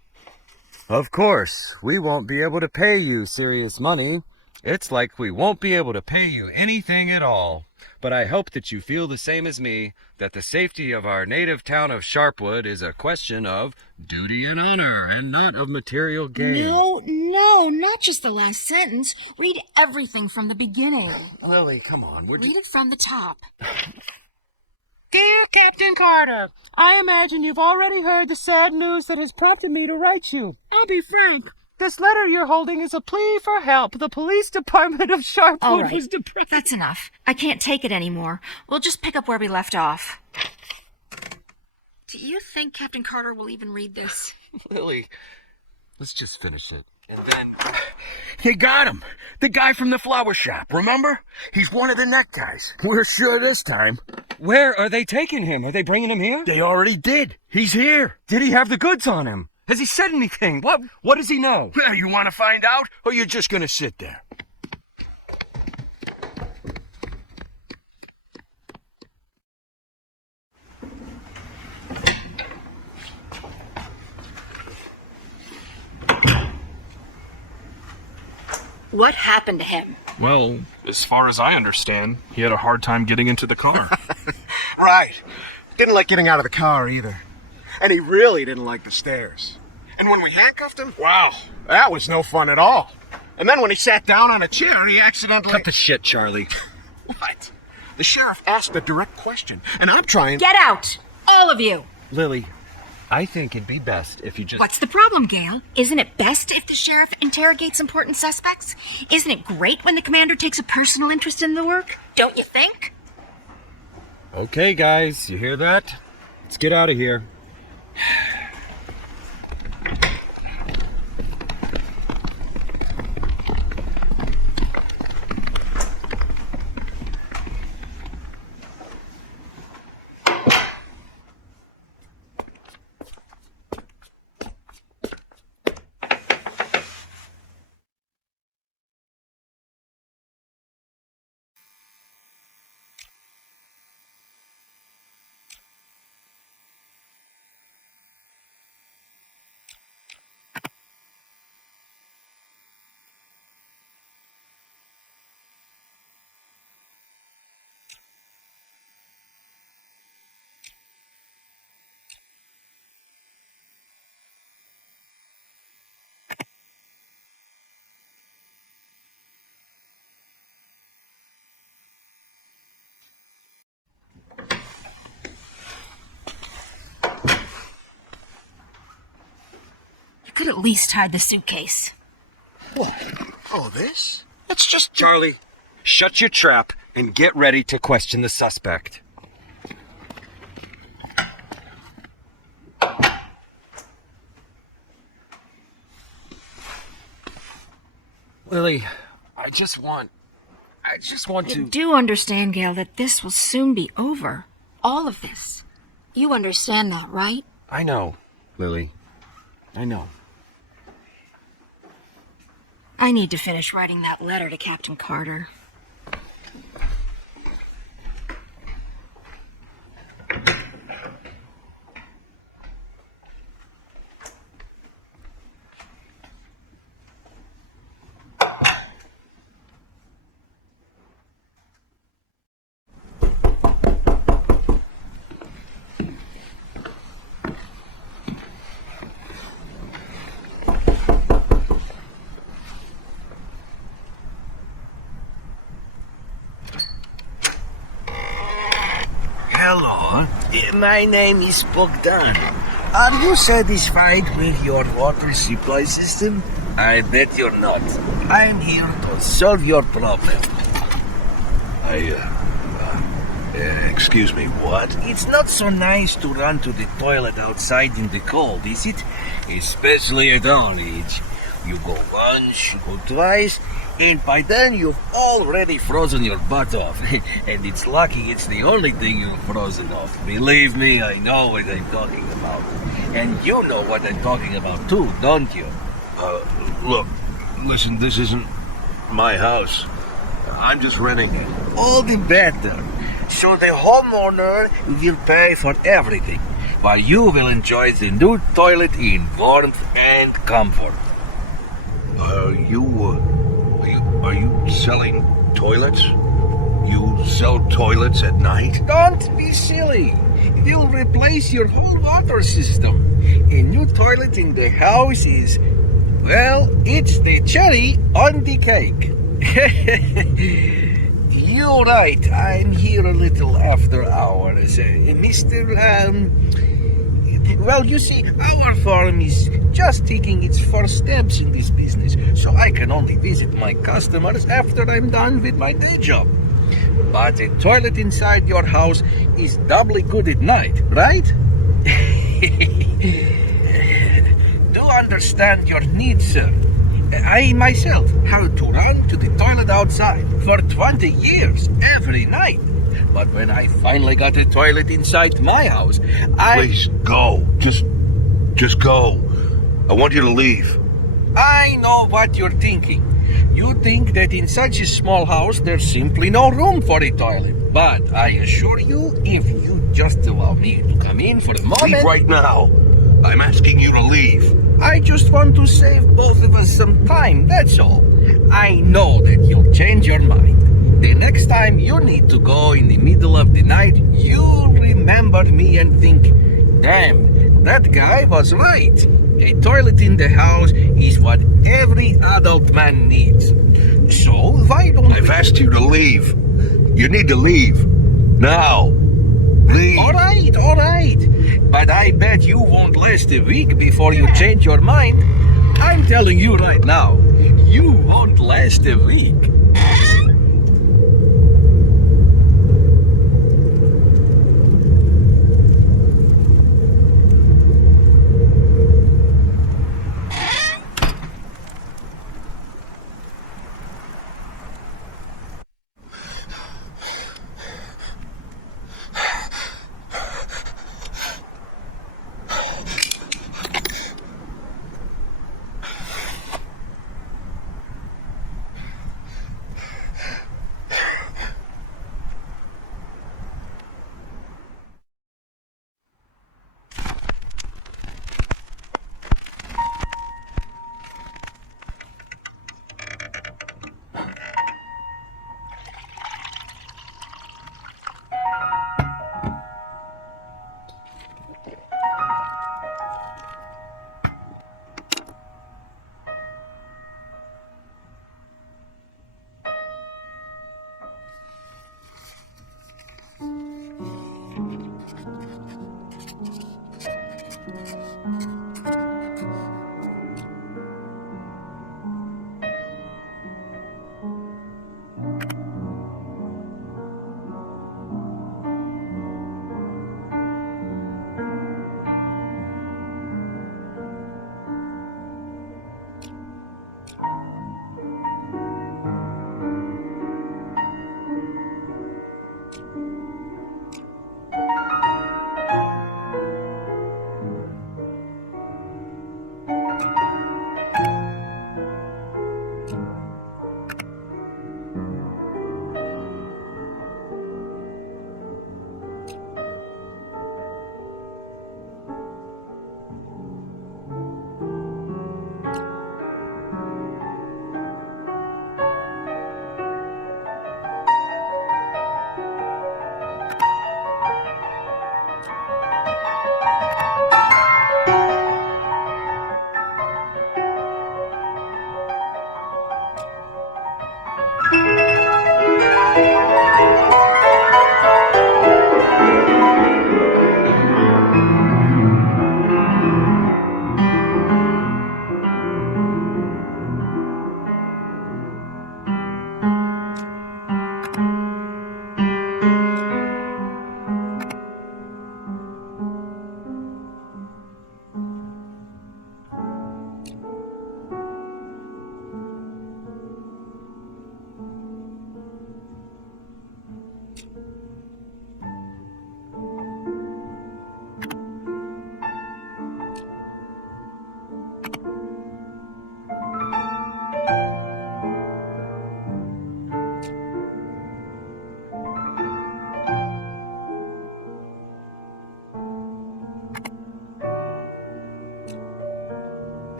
Of course, we won't be able to pay you serious money. It's like we won't be able to pay you anything at all. But I hope that you feel the same as me, that the safety of our native town of Sharpwood is a question of duty and honor, and not of material gain. No, not just the last sentence. Read everything from the beginning. Lily, come on. Read it from the top. Dear Captain Carter, I imagine you've already heard the sad news that has prompted me to write you. I'll be frank. This letter you're holding is a plea for help. The police department of Sharpwood All right, was depressed. that's enough. I can't take it anymore. We'll just pick up where we left off. Do you think Captain Carter will even read this? Lily, let's just finish it. And then... They got him! The guy from the flower shop, remember? He's one of the neck guys. We're sure this time. Where are they taking him? Are they bringing him here? They already did. He's here. Did he have the goods on him? Has he said anything? What does he know? Well, you want to find out, or you're just going to sit there? What happened to him? Well, as far as I understand, he had a hard time getting into the car. Right. Didn't like getting out of the car either. And he really didn't like the stairs. And when we handcuffed him, wow, that was no fun at all. And then when he sat down on a chair, he accidentally... Cut the shit, Charlie. What? The sheriff asked a direct question, and I'm trying... Get out! All of you! Lily, I think it'd be best if you just... What's the problem, Gail? Isn't it best if the sheriff interrogates important suspects? Isn't it great when the commander takes a personal interest in the work? Don't you think? Okay, guys, you hear that? Let's get out of here. Could at least hide the suitcase. What? Oh, this? It's just... Charlie, shut your trap and get ready to question the suspect. Lily, I just want to... You do understand, Gail, that this will soon be over. All of this. You understand that, right? I know, Lily. I know. I need to finish writing that letter to Captain Carter. Hello, my name is Bogdan. Are you satisfied with your water supply system? I bet you're not. I'm here to solve your problem. Excuse me, what? It's not so nice to run to the toilet outside in the cold, is it? Especially at our age. You go once, you go twice, and by then you've already frozen your butt off. And it's lucky it's the only thing you've frozen off. Believe me, I know what I'm talking about. And you know what I'm talking about too, don't you? Look, listen, this isn't my house. I'm just renting it. All the better. So the homeowner will pay for everything, while you will enjoy the new toilet in warmth and comfort. Are you selling toilets? You sell toilets at night? Don't be silly. We'll replace your whole water system. A new toilet in the house is, well, it's the cherry on the cake. You're right, I'm here a little after hours. Well, you see, our firm is just taking its first steps in this business, so I can only visit my customers after I'm done with my day job. But a toilet inside your house is doubly good at night, right? Do understand your needs, sir. I myself had to run to the toilet outside for 20 years every night. But when I finally got a toilet inside my house, Please, go. Just go. I want you to leave. I know what you're thinking. You think that in such a small house there's simply no room for a toilet. But I assure you, if you just allow me to come in for a moment... Leave right now. I'm asking you to leave. I just want to save both of us some time, that's all. I know that you'll change your mind. The next time you need to go in the middle of the night, you'll remember me and think, damn, that guy was right. A toilet in the house is what every adult man needs. So why don't I've asked you to leave. You need to leave. Now. Leave. All right. But I bet you won't last a week before you change your mind. I'm telling you right now, you won't last a week.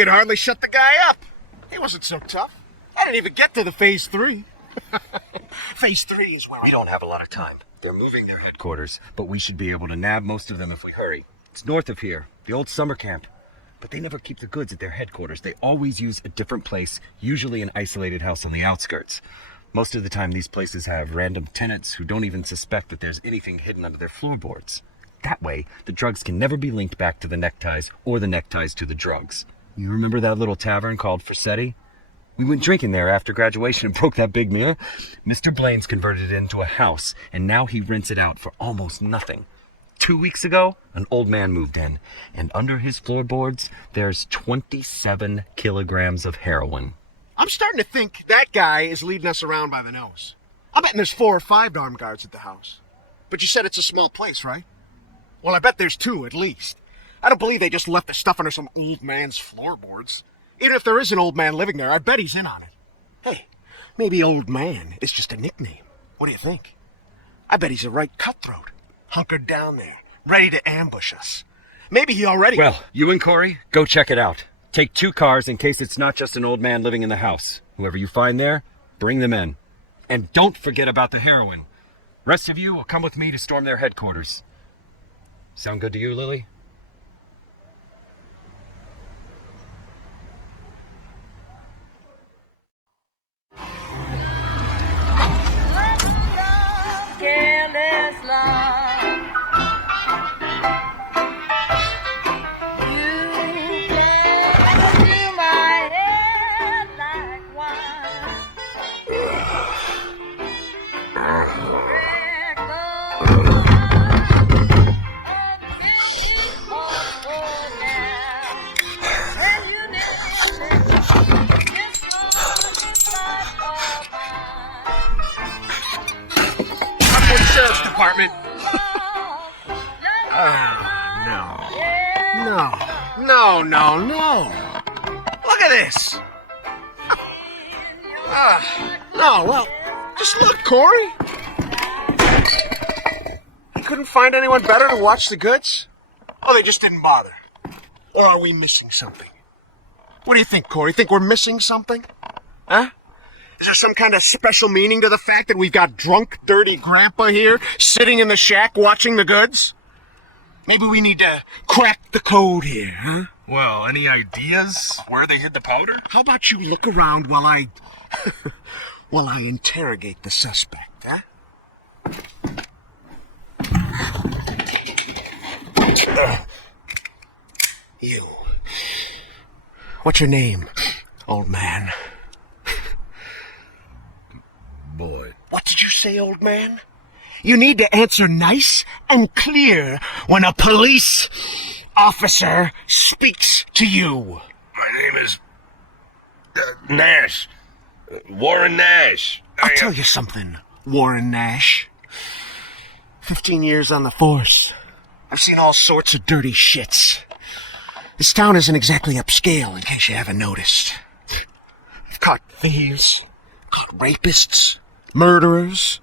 could hardly shut the guy up. He wasn't so tough. I didn't even get to the Phase 3. Phase 3 is where We don't have a lot of time. They're moving their headquarters, but we should be able to nab most of them if we hurry. It's north of here, the old summer camp. But they never keep the goods at their headquarters. They always use a different place, usually an isolated house on the outskirts. Most of the time, these places have random tenants who don't even suspect that there's anything hidden under their floorboards. That way, the drugs can never be linked back to the neckties or the neckties to the drugs. You remember that little tavern called Forsetti? We went drinking there after graduation and broke that big mirror. Mr. Blaine's converted it into a house, and now he rents it out for almost nothing. 2 weeks ago, an old man moved in, and under his floorboards, there's 27 kilograms of heroin. I'm starting to think that guy is leading us around by the nose. I'm betting there's 4 or 5 armed guards at the house. But you said it's a small place, right? Well, I bet there's 2 at least. I don't believe they just left the stuff under some old man's floorboards. Even if there is an old man living there, I bet he's in on it. Hey, maybe old man is just a nickname. What do you think? I bet he's a right cutthroat, hunkered down there, ready to ambush us. Maybe he already... Well, you and Corey, go check it out. Take 2 cars in case it's not just an old man living in the house. Whoever you find there, bring them in. And don't forget about the heroin. Rest of you will come with me to storm their headquarters. Sound good to you, Lily? Careless love. You play to my head like wine. Sheriff's Department. No. Look at this. No, well, just look, Corey. You couldn't find anyone better to watch the goods? Oh, they just didn't bother. Or are we missing something? What do you think, Corey? Think we're missing something? Huh? Is there some kind of special meaning to the fact that we've got drunk, dirty grandpa here sitting in the shack watching the goods? Maybe we need to crack the code here, huh? Well, any ideas where they hid the powder? How about you look around while I interrogate the suspect, huh? You. What's your name, old man? Boy. What did you say, old man? You need to answer nice and clear when a police officer speaks to you. My name is Nash. Warren Nash. I'll tell you something, Warren Nash. 15 years on the force. I've seen all sorts of dirty shits. This town isn't exactly upscale, in case you haven't noticed. I've caught thieves, caught rapists, murderers,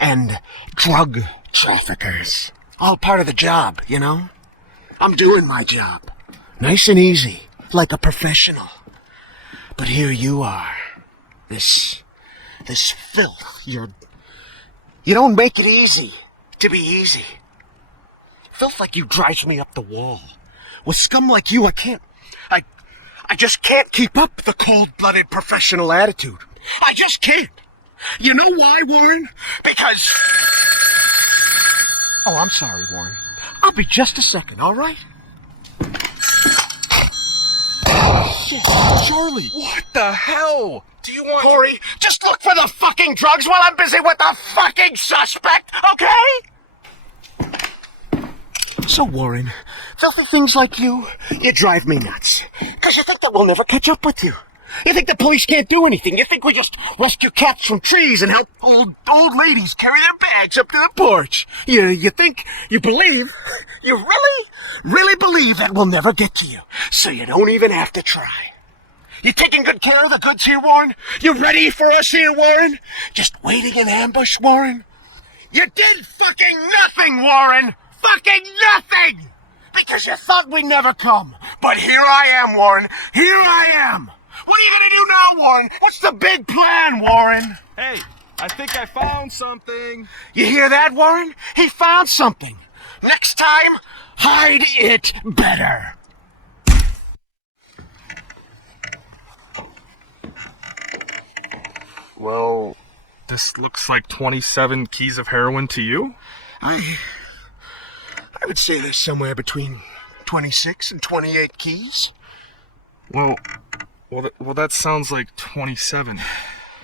and drug traffickers. All part of the job, you know? I'm doing my job. Nice and easy, like a professional. But here you are. This filth. You don't make it easy to be easy. Filth like you drives me up the wall. With scum like you, I just can't keep up the cold-blooded professional attitude. I just can't. You know why, Warren? Because... Oh, I'm sorry, Warren. I'll be just a second, all right? Shit, Charlie. What the hell? Do you want... Corey, just look for the fucking drugs while I'm busy with the fucking suspect, okay? So, Warren, filthy things like you drive me nuts. Because you think that we'll never catch up with you. You think the police can't do anything. You think we just rescue cats from trees and help old ladies carry their bags up to the porch. You think, you believe, you really believe that we'll never get to you. So you don't even have to try. You taking good care of the goods here, Warren? You ready for us here, Warren? Just waiting in ambush, Warren? You did fucking nothing, Warren! Fucking nothing! Because you thought we'd never come. But here I am, Warren. Here I am. What are you gonna do now, Warren? What's the big plan, Warren? Hey, I think I found something. You hear that, Warren? He found something. Next time, hide it better. Well, this looks like 27 keys of heroin to you? I would say there's somewhere between 26 and 28 keys. Well, that sounds like 27,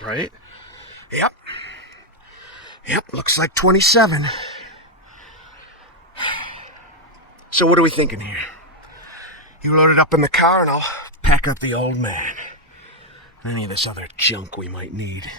right? Yep. Yep, looks like 27. So what are we thinking here? You load it up in the car and I'll pack up the old man. Any of this other junk we might need.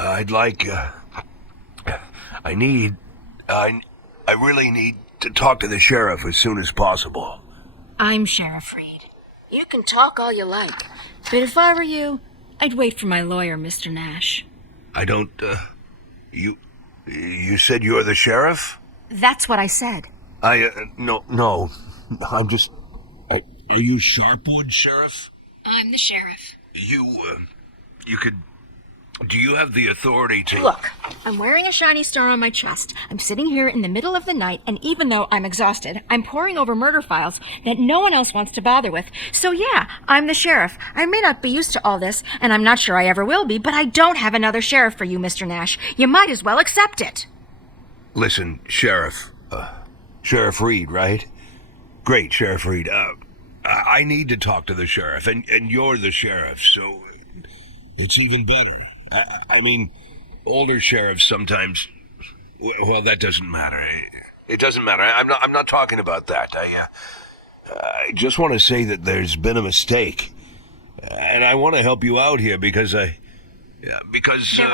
I'd like, I really need to talk to the sheriff as soon as possible. I'm Sheriff Reed. You can talk all you like, but if I were you, I'd wait for my lawyer, Mr. Nash. I don't, you said you're the sheriff? That's what I said. No, I'm just, are you Sharpwood, Sheriff? I'm the sheriff. Do you have the authority to... Look, I'm wearing a shiny star on my chest. I'm sitting here in the middle of the night, and even though I'm exhausted, I'm poring over murder files that no one else wants to bother with. So yeah, I'm the sheriff. I may not be used to all this, and I'm not sure I ever will be, but I don't have another sheriff for you, Mr. Nash. You might as well accept it. Listen, Sheriff. Sheriff Reed, right? Great, Sheriff Reed. I need to talk to the sheriff, and you're the sheriff, so it's even better. I mean, older sheriffs sometimes... Well, that doesn't matter. It doesn't matter. I'm not talking about that. I just want to say that there's been a mistake. And I want to help you out here because There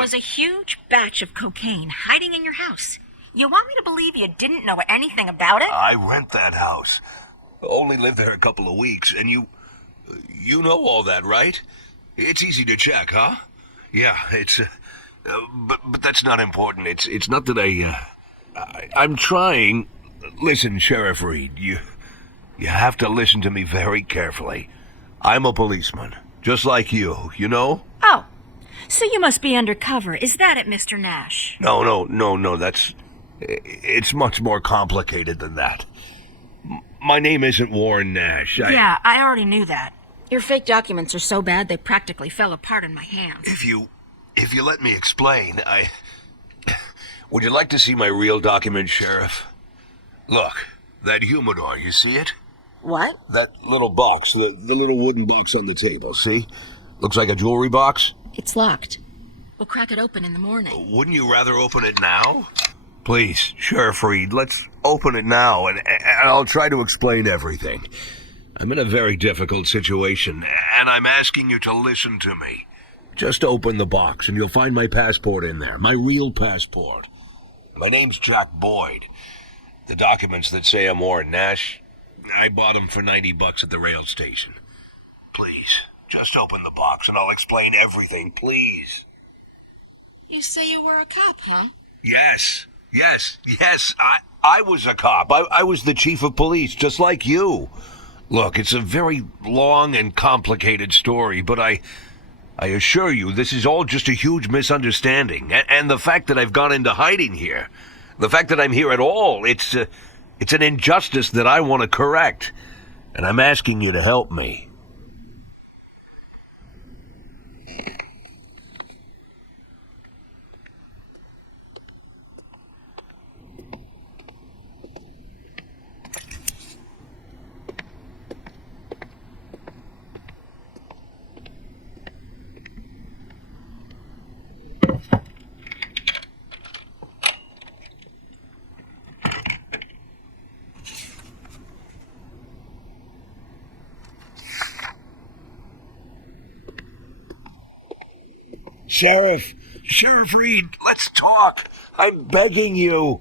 was a huge batch of cocaine hiding in your house. You want me to believe you didn't know anything about it? I rent that house. Only lived there a couple of weeks, and you know all that, right? It's easy to check, huh? Yeah, it's... but that's not important. It's not that I'm trying... Listen, Sheriff Reed, you have to listen to me very carefully. I'm a policeman, just like you know? Oh, so you must be undercover. Is that it, Mr. Nash? No, it's much more complicated than that. My name isn't Warren Nash. Yeah, I already knew that. Your fake documents are so bad they practically fell apart in my hands. If you let me explain, Would you like to see my real document, Sheriff? Look, that humidor, you see it? What? That little box, the little wooden box on the table, see? Looks like a jewelry box. It's locked. We'll crack it open in the morning. Wouldn't you rather open it now? Please, Sheriff Reed, let's open it now, and I'll try to explain everything. I'm in a very difficult situation, and I'm asking you to listen to me. Just open the box, and you'll find my passport in there, my real passport. My name's Jack Boyd. The documents that say I'm Warren Nash, I bought them for $90 at the rail station. Please, just open the box, and I'll explain everything, please. You say you were a cop, huh? Yes. I was a cop. I was the chief of police, just like you. Look, it's a very long and complicated story, but I assure you this is all just a huge misunderstanding. And the fact that I've gone into hiding here, the fact that I'm here at all, it's an injustice that I want to correct. And I'm asking you to help me. Sheriff Reed, let's talk. I'm begging you.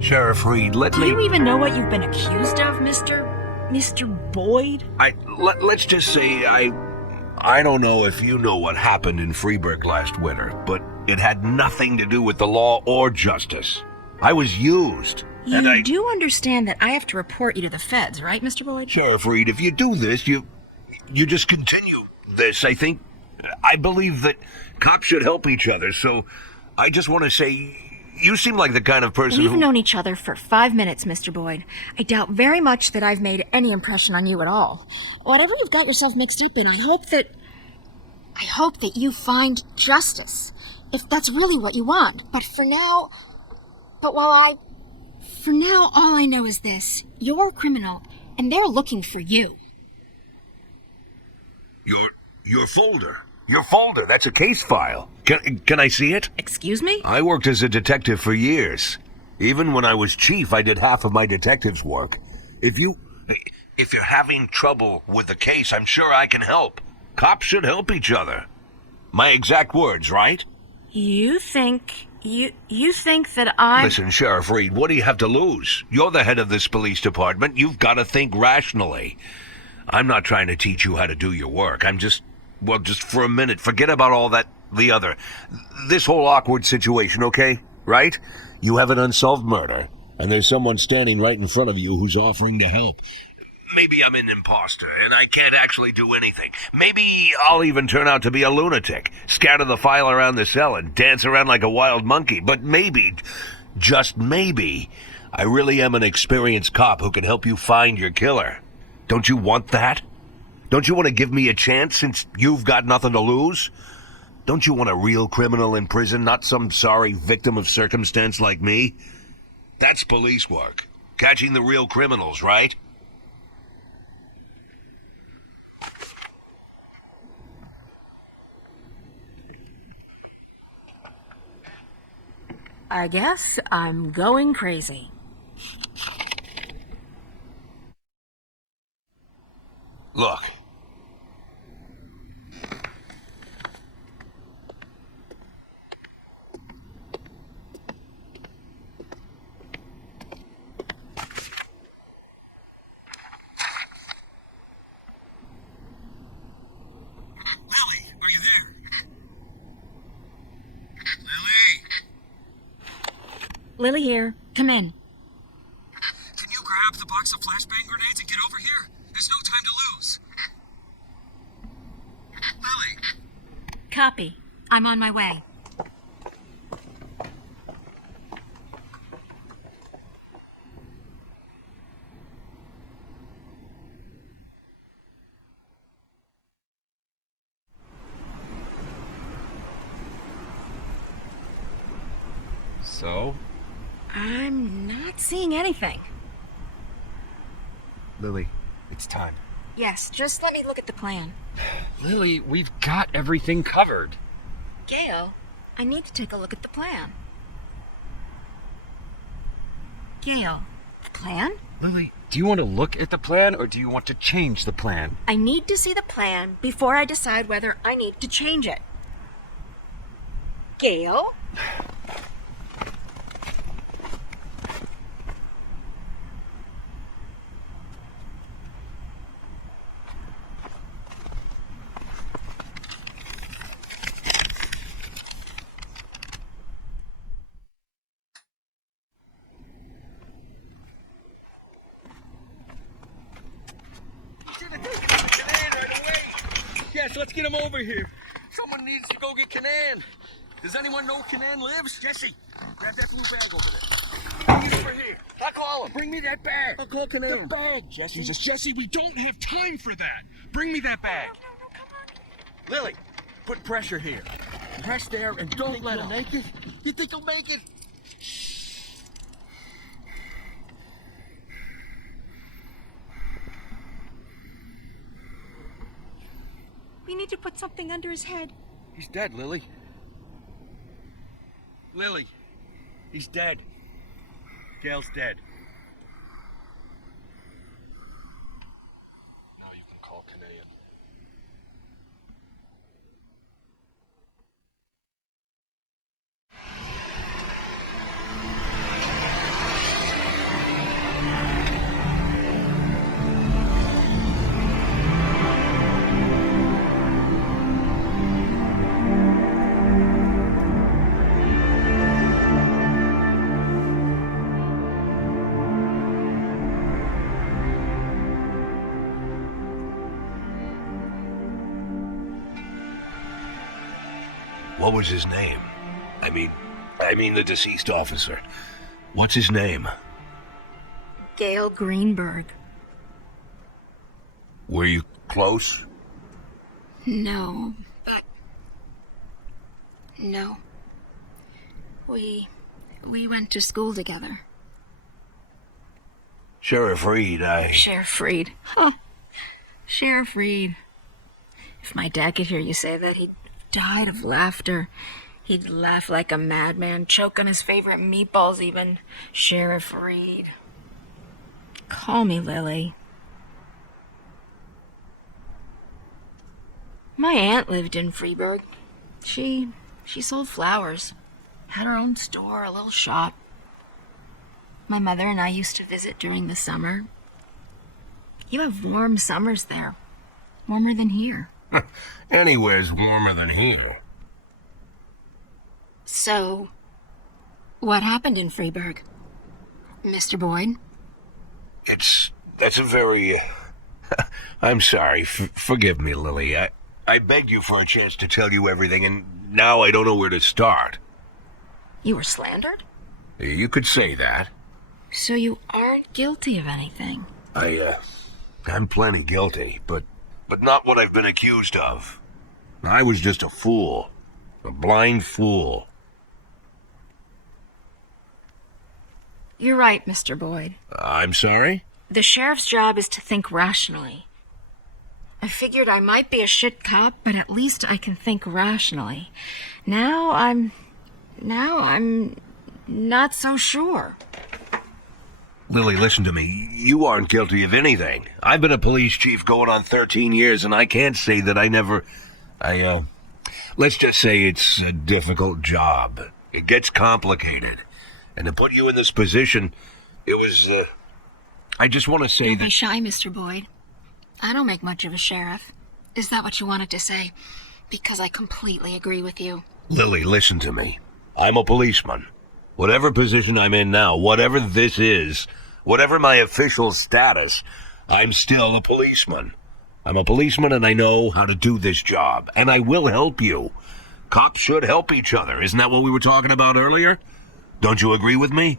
Sheriff Reed, let Do me... you even know what you've been accused of, Mr. Boyd? Let's just say I don't know if you know what happened in Freeburg last winter, but it had nothing to do with the law or justice. I was used. You do understand that I have to report you to the feds, right, Mr. Boyd? Sheriff Reed, if you do this, you just continue this. I believe that cops should help each other, so I just want to say, you seem like the kind of person We've known each other for 5 minutes, Mr. Boyd. I doubt very much that I've made any impression on you at all. Whatever you've got yourself mixed up in, I hope that you find justice, if that's really what you want. But for now, all I know is this. You're a criminal, and they're looking for you. Your folder. Your folder, that's a case file. Can I see it? Excuse me? I worked as a detective for years. Even when I was chief, I did half of my detective's work. If you're having trouble with the case, I'm sure I can help. Cops should help each other. My exact words, right? You think that I... Listen, Sheriff Reed, what do you have to lose? You're the head of this police department. You've got to think rationally. I'm not trying to teach you how to do your work. I'm just for a minute, forget about all that, this whole awkward situation, okay? Right? You have an unsolved murder, and there's someone standing right in front of you who's offering to help. Maybe I'm an imposter, and I can't actually do anything. Maybe I'll even turn out to be a lunatic, scatter the file around the cell and dance around like a wild monkey. But maybe, just maybe, I really am an experienced cop who can help you find your killer. Don't you want that? Don't you want to give me a chance since you've got nothing to lose? Don't you want a real criminal in prison, not some sorry victim of circumstance like me? That's police work. Catching the real criminals, right? I guess I'm going crazy. Look. Lily, are you there? Lily here. Come in. Can you grab the box of flashbang grenades and get over here? There's no time to lose. Lily! Copy. I'm on my way. So? I'm not seeing anything. Lily, it's time. Yes, just let me look at the plan. Lily, we've got everything covered. Gail, I need to take a look at the plan. Gail, the plan? Lily, do you want to look at the plan or do you want to change the plan? I need to see the plan before I decide whether I need to change it. Gail? Yes, let's get him over here. Someone needs to go get Canan. Does anyone know Canan lives? Jesse, grab that blue bag over there. He's over here. I'll call him. Bring me that bag. I'll call Canan. The bag, Jesse. Jesus, Jesse, we don't have time for that. Bring me that bag. Lily, put pressure here. Press there and don't let him. Make it? You think he'll make it? We need to put something under his head. He's dead, Lily. Lily, he's dead. Gail's dead. Now you can call Canadian. What was his name? I mean the deceased officer. What's his name? Gail Greenberg. Were you close? No, but... No. We went to school together. Sheriff Reed, Sheriff Reed. Oh, Sheriff Reed. If my dad could hear you say that, he'd died of laughter. He'd laugh like a madman, choke on his favorite meatballs even. Sheriff Reed. Call me Lily. My aunt lived in Freeburg. She sold flowers. Had her own store, a little shop. My mother and I used to visit during the summer. You have warm summers there. Warmer than here. Anywhere's warmer than here. So, what happened in Freeburg? Mr. Boyd? That's a very... I'm sorry. Forgive me, Lily. I begged you for a chance to tell you everything, and now I don't know where to start. You were slandered? You could say that. So you aren't guilty of anything? I'm plenty guilty, but not what I've been accused of. I was just a fool. A blind fool. You're right, Mr. Boyd. I'm sorry? The sheriff's job is to think rationally. I figured I might be a shit cop, but at least I can think rationally. Now I'm not so sure. Lily, listen to me. You aren't guilty of anything. I've been a police chief going on 13 years, and I can't say that I never... let's just say it's a difficult job. It gets complicated. And to put you in this position, it was, I just want to say Don't that... be shy, Mr. Boyd. I don't make much of a sheriff. Is that what you wanted to say? Because I completely agree with you. Lily, listen to me. I'm a policeman. Whatever position I'm in now, whatever this is, whatever my official status, I'm still a policeman. I'm a policeman and I know how to do this job. And I will help you. Cops should help each other. Isn't that what we were talking about earlier? Don't you agree with me?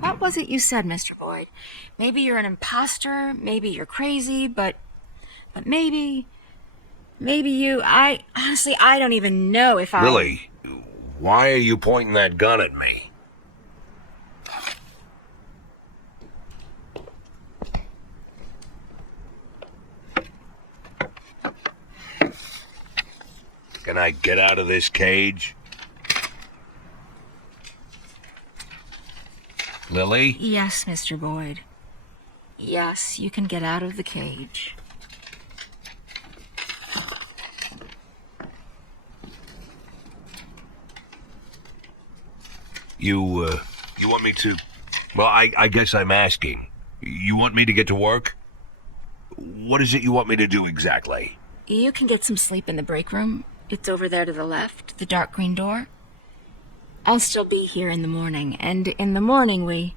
What was it you said, Mr. Boyd? Maybe you're an imposter, maybe you're crazy, but maybe you... Honestly, I don't even know if I... Lily, why are you pointing that gun at me? Can I get out of this cage? Lily? Yes, Mr. Boyd. Yes, you can get out of the cage. You want me to... Well, I guess I'm asking. You want me to get to work? What is it you want me to do exactly? You can get some sleep in the break room. It's over there to the left, the dark green door. I'll still be here in the morning, and in the morning we...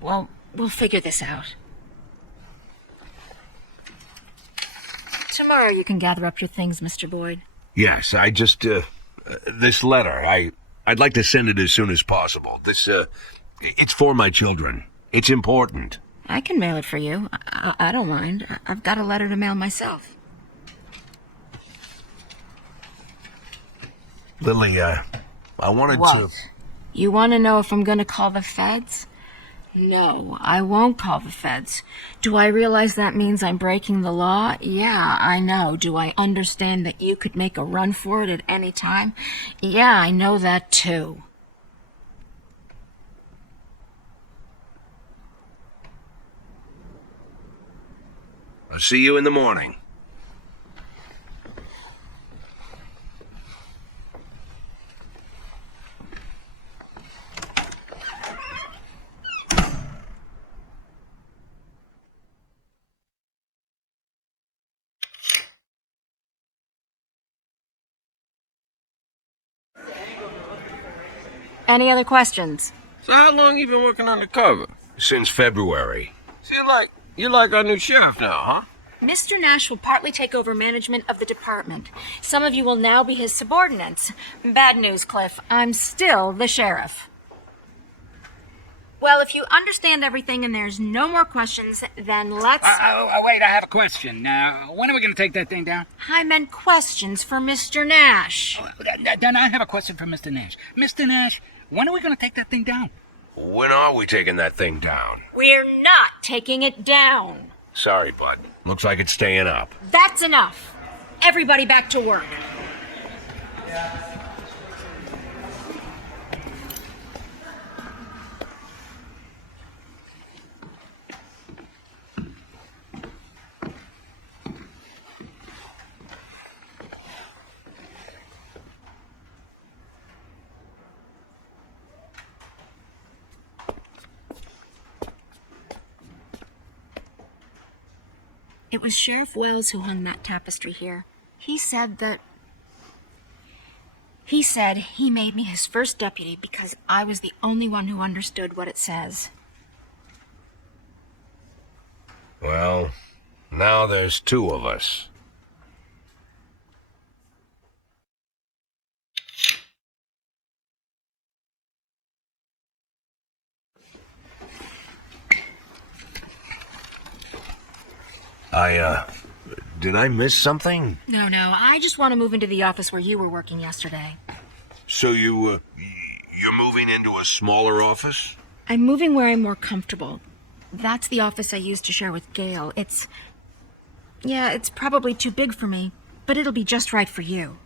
Well, we'll figure this out. Tomorrow you can gather up your things, Mr. Boyd. Yes, I just This letter, I'd like to send it as soon as possible. It's for my children. It's important. I can mail it for you. I don't mind. I've got a letter to mail myself. Lily, I wanted What? to... You want to know if I'm going to call the feds? No, I won't call the feds. Do I realize that means I'm breaking the law? Yeah, I know. Do I understand that you could make a run for it at any time? Yeah, I know that too. I'll see you in the morning. Any other questions? So how long you been working undercover? Since February. So you're like our new sheriff now, huh? Mr. Nash will partly take over management of the department. Some of you will now be his subordinates. Bad news, Cliff. I'm still the sheriff. Well, if you understand everything and there's no more questions, then let's... Wait, I have a question. When are we going to take that thing down? I meant questions for Mr. Nash. Then I have a question for Mr. Nash. Mr. Nash, when are we going to take that thing down? When are we taking that thing down? We're not taking it down. Sorry, bud. Looks like it's staying up. That's enough. Everybody back to work. It was Sheriff Wells who hung that tapestry here. He said he made me his first deputy because I was the only one who understood what it says. Well, now there's two of us. Did I miss something? No, I just want to move into the office where you were working yesterday. So you're moving into a smaller office? I'm moving where I'm more comfortable. That's the office I used to share with Gail. It's probably too big for me, but it'll be just right for you.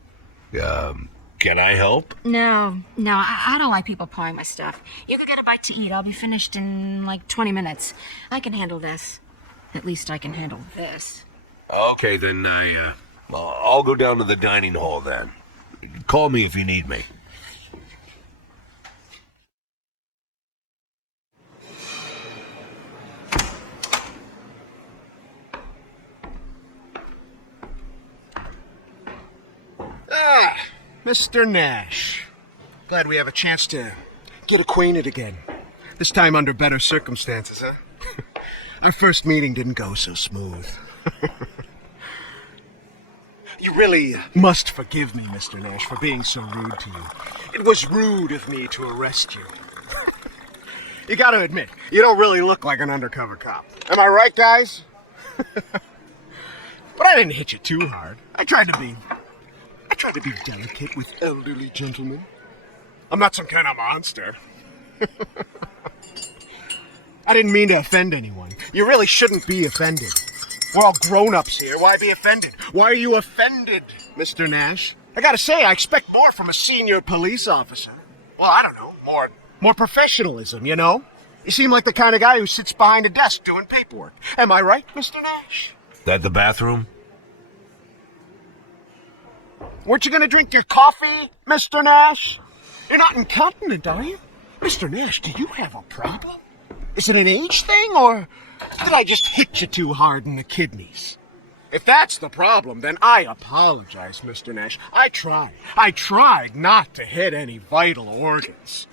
Can I help? No, I don't like people pawing my stuff. You could get a bite to eat. I'll be finished in like 20 minutes. I can handle this. At least I can handle this. Okay, then I'll go down to the dining hall then. Call me if you need me. Mr. Nash. Glad we have a chance to get acquainted again. This time under better circumstances, huh? Our first meeting didn't go so smooth. You really must forgive me, Mr. Nash, for being so rude to you. It was rude of me to arrest you. You gotta admit, you don't really look like an undercover cop. Am I right, guys? But I didn't hit you too hard. I tried to be delicate with elderly gentlemen. I'm not some kind of monster. I didn't mean to offend anyone. You really shouldn't be offended. We're all grown-ups here. Why be offended? Why are you offended, Mr. Nash? I gotta say, I expect more from a senior police officer. Well, I don't know, more professionalism, you know? You seem like the kind of guy who sits behind a desk doing paperwork. Am I right, Mr. Nash? That the bathroom? Weren't you gonna drink your coffee, Mr. Nash? You're not incontinent, are you? Mr. Nash, do you have a problem? Is it an age thing, or did I just hit you too hard in the kidneys? If that's the problem, then I apologize, Mr. Nash. I tried not to hit any vital organs.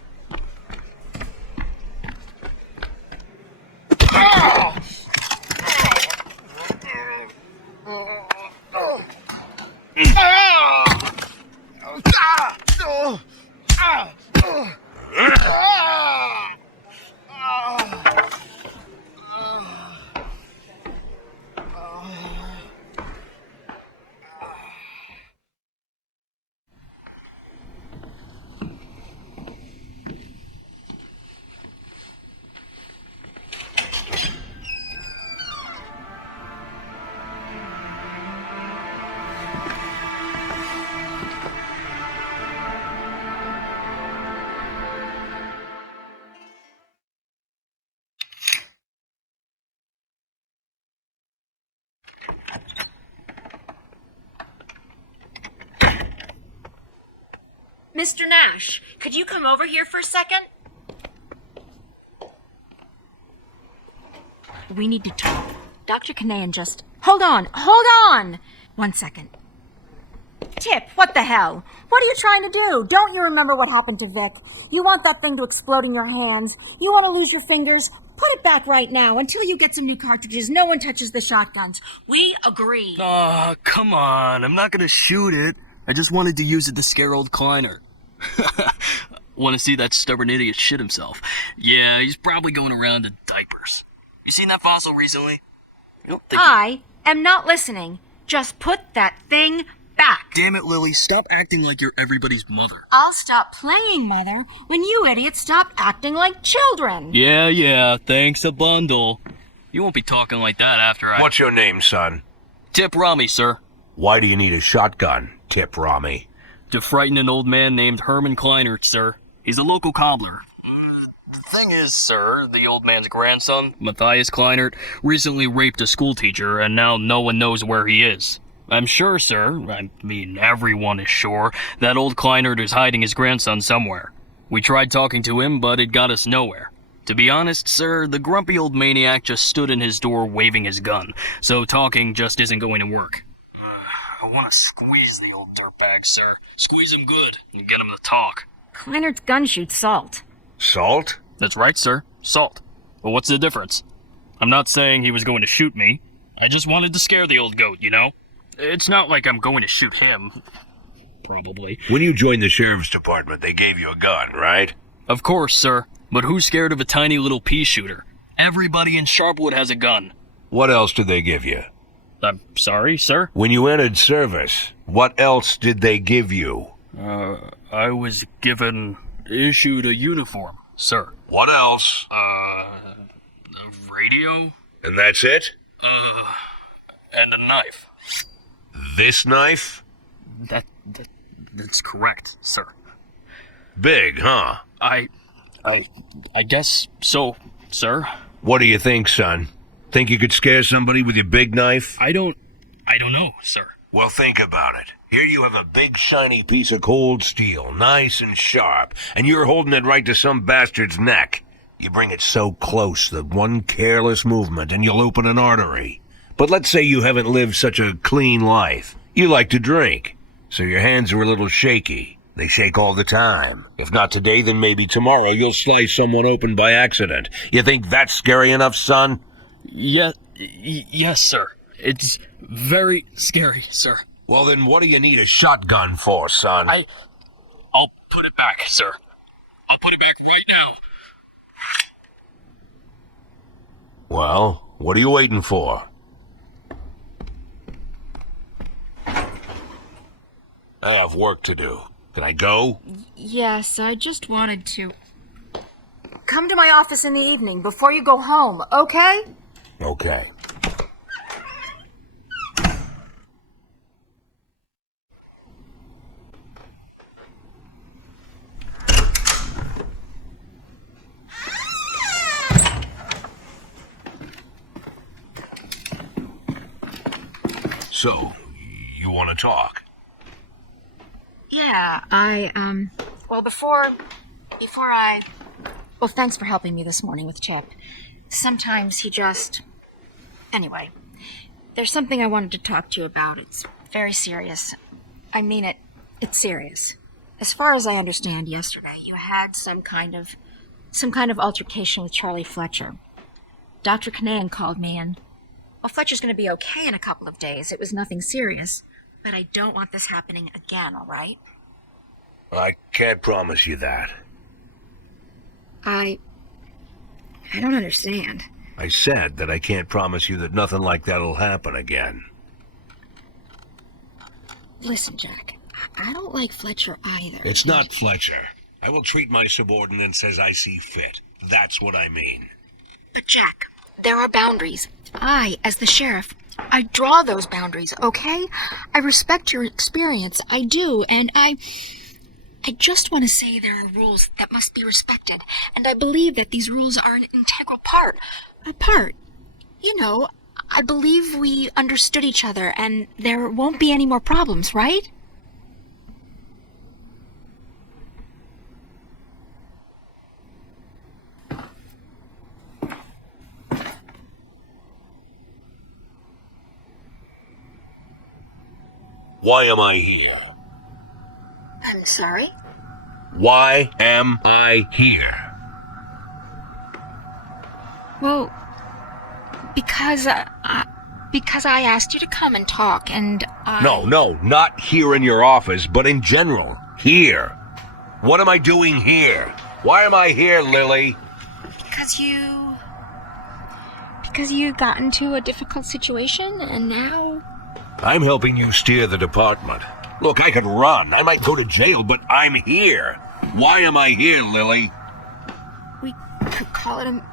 Mr. Nash, could you come over here for a second? We need to talk. Dr. Kanayan just... Hold on! 1 second. Tip, what the hell? What are you trying to do? Don't you remember what happened to Vic? You want that thing to explode in your hands. You want to lose your fingers. Put it back right now. Until you get some new cartridges, no one touches the shotguns. We agree. Aw, come on. I'm not gonna shoot it. I just wanted to use it to scare old Kleiner. Want to see that stubborn idiot shit himself. Yeah, he's probably going around in diapers. You seen that fossil recently? I am not listening. Just put that thing back. Damn it, Lily, stop acting like you're everybody's mother. I'll stop playing mother when you idiots stop acting like children. Yeah, thanks a bundle. You won't be talking like that after I... What's your name, son? Tip Rami, sir. Why do you need a shotgun, Tip Rami? To frighten an old man named Herman Kleinert, sir. He's a local cobbler. The thing is, sir, the old man's grandson, Matthias Kleinert, recently raped a schoolteacher, and now no one knows where he is. I'm sure, sir, I mean everyone is sure, that old Kleinert is hiding his grandson somewhere. We tried talking to him, but it got us nowhere. To be honest, sir, the grumpy old maniac just stood in his door waving his gun, so talking just isn't going to work. I want to squeeze the old dirtbag, sir. Squeeze him good and get him to talk. Kleinert's gun shoots salt. Salt? That's right, sir. Salt. Well, what's the difference? I'm not saying he was going to shoot me. I just wanted to scare the old goat, you know? It's not like I'm going to shoot him. Probably. When you joined the sheriff's department, they gave you a gun, right? Of course, sir. But who's scared of a tiny little pea shooter? Everybody in Sharpwood has a gun. What else did they give you? I'm sorry, sir? When you entered service, what else did they give you? I was issued a uniform, sir. What else? A radio? And that's it? And a knife. This knife? That's correct, sir. Big, huh? I guess so, sir. What do you think, son? Think you could scare somebody with your big knife? I don't know, sir. Well, think about it. Here you have a big shiny piece of cold steel, nice and sharp, and you're holding it right to some bastard's neck. You bring it so close that one careless movement and you'll open an artery. But let's say you haven't lived such a clean life. You like to drink, so your hands are a little shaky. They shake all the time. If not today, then maybe tomorrow you'll slice someone open by accident. You think that's scary enough, son? Yes, sir. It's very scary, sir. Well, then what do you need a shotgun for, son? I'll put it back, sir. I'll put it back right now. Well, what are you waiting for? I have work to do. Can I go? Yes, I just wanted to... Come to my office in the evening before you go home, okay? Okay. So, you want to talk? Yeah, Well, Well, thanks for helping me this morning with Chip. Sometimes he just... Anyway, there's something I wanted to talk to you about. It's very serious. I mean it. It's serious. As far as I understand, yesterday you had some kind of altercation with Charlie Fletcher. Dr. Kanayan called me and... Well, Fletcher's going to be okay in a couple of days. It was nothing serious. But I don't want this happening again, all right? I can't promise you that. I don't understand. I said that I can't promise you that nothing like that'll happen again. Listen, Jack, I don't like Fletcher either. It's not Fletcher. I will treat my subordinates as I see fit. That's what I mean. But Jack, there are boundaries. I, as the sheriff, I draw those boundaries, okay? I respect your experience, I do, and I just want to say there are rules that must be respected, and I believe that these rules are an integral part. You know, I believe we understood each other, and there won't be any more problems, right? Why am I here? I'm sorry? Why am I here? Well, because I asked you to come and talk, and I... No, not here in your office, but in general. Here. What am I doing here? Why am I here, Lily? Because you got into a difficult situation, and now... I'm helping you steer the department. Look, I could run. I might go to jail, but I'm here. Why am I here, Lily? We could call it a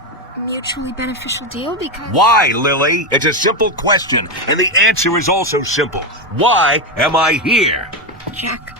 mutually beneficial deal because... Why, Lily? It's a simple question, and the answer is also simple. Why am I here? Jack,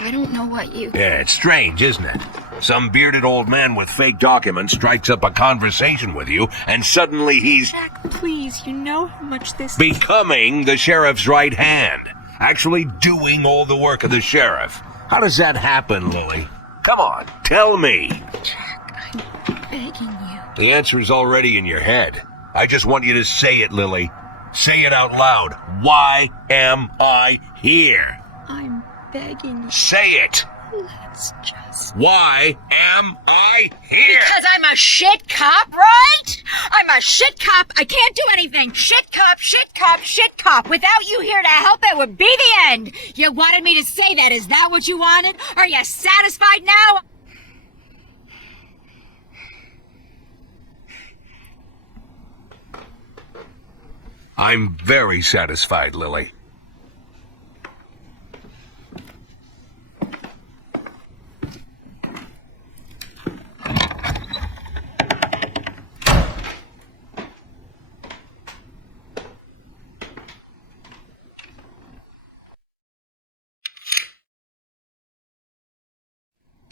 I don't know what you... Yeah, it's strange, isn't it? Some bearded old man with fake documents strikes up a conversation with you, and suddenly he's... Jack, please, you know how much this... becoming the sheriff's right hand. Actually doing all the work of the sheriff. How does that happen, Lily? Come on, tell me. Jack, I'm begging you. The answer is already in your head. I just want you to say it, Lily. Say it out loud. Why am I here? I'm begging you. Say it. Let's just... Why am I here? Because I'm a shit cop, right? I'm a shit cop. I can't do anything. Shit cop, shit cop, shit cop. Without you here to help, it would be the end. You wanted me to say that. Is that what you wanted? Are you satisfied now? I'm very satisfied, Lily.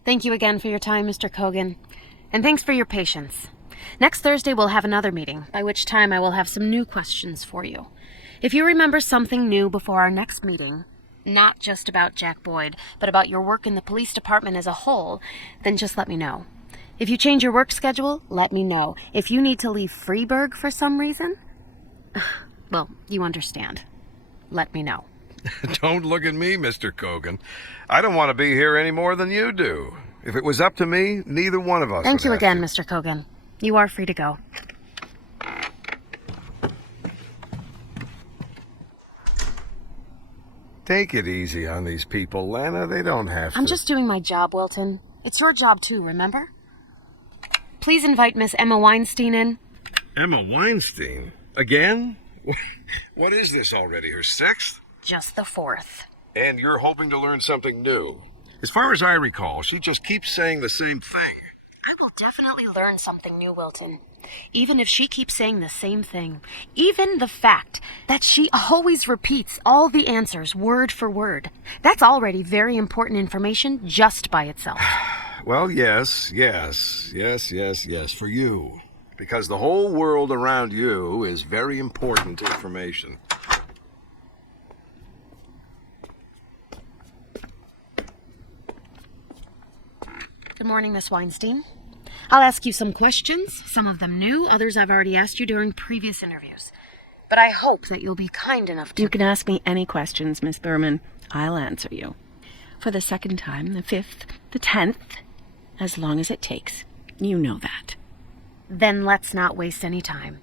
Thank you again for your time, Mr. Kogan. And thanks for your patience. Next Thursday we'll have another meeting, by which time I will have some new questions for you. If you remember something new before our next meeting, not just about Jack Boyd, but about your work in the police department as a whole, then just let me know. If you change your work schedule, let me know. If you need to leave Freeburg for some reason, well, you understand. Let me know. Don't look at me, Mr. Kogan. I don't want to be here any more than you do. If it was up to me, neither one of us Thank you would have again, Mr. Kogan. You are free to go. Take it easy on these people, Lana. They don't have to. I'm just doing my job, Wilton. It's your job too, remember? Please invite Miss Emma Weinstein in. Emma Weinstein? Again? What is this already, her sixth? Just the fourth. And you're hoping to learn something new. As far as I recall, she just keeps saying the same thing. I will definitely learn something new, Wilton. Even if she keeps saying the same thing. Even the fact that she always repeats all the answers word for word. That's already very important information just by itself. Well, yes, for you. Because the whole world around you is very important information. Good morning, Miss Weinstein. I'll ask you some questions, some of them new, others I've already asked you during previous interviews. But I hope that you'll be kind enough to... You can ask me any questions, Miss Thurman. I'll answer you. For the second time, the 5th, the 10th, as long as it takes. You know that. Then let's not waste any time.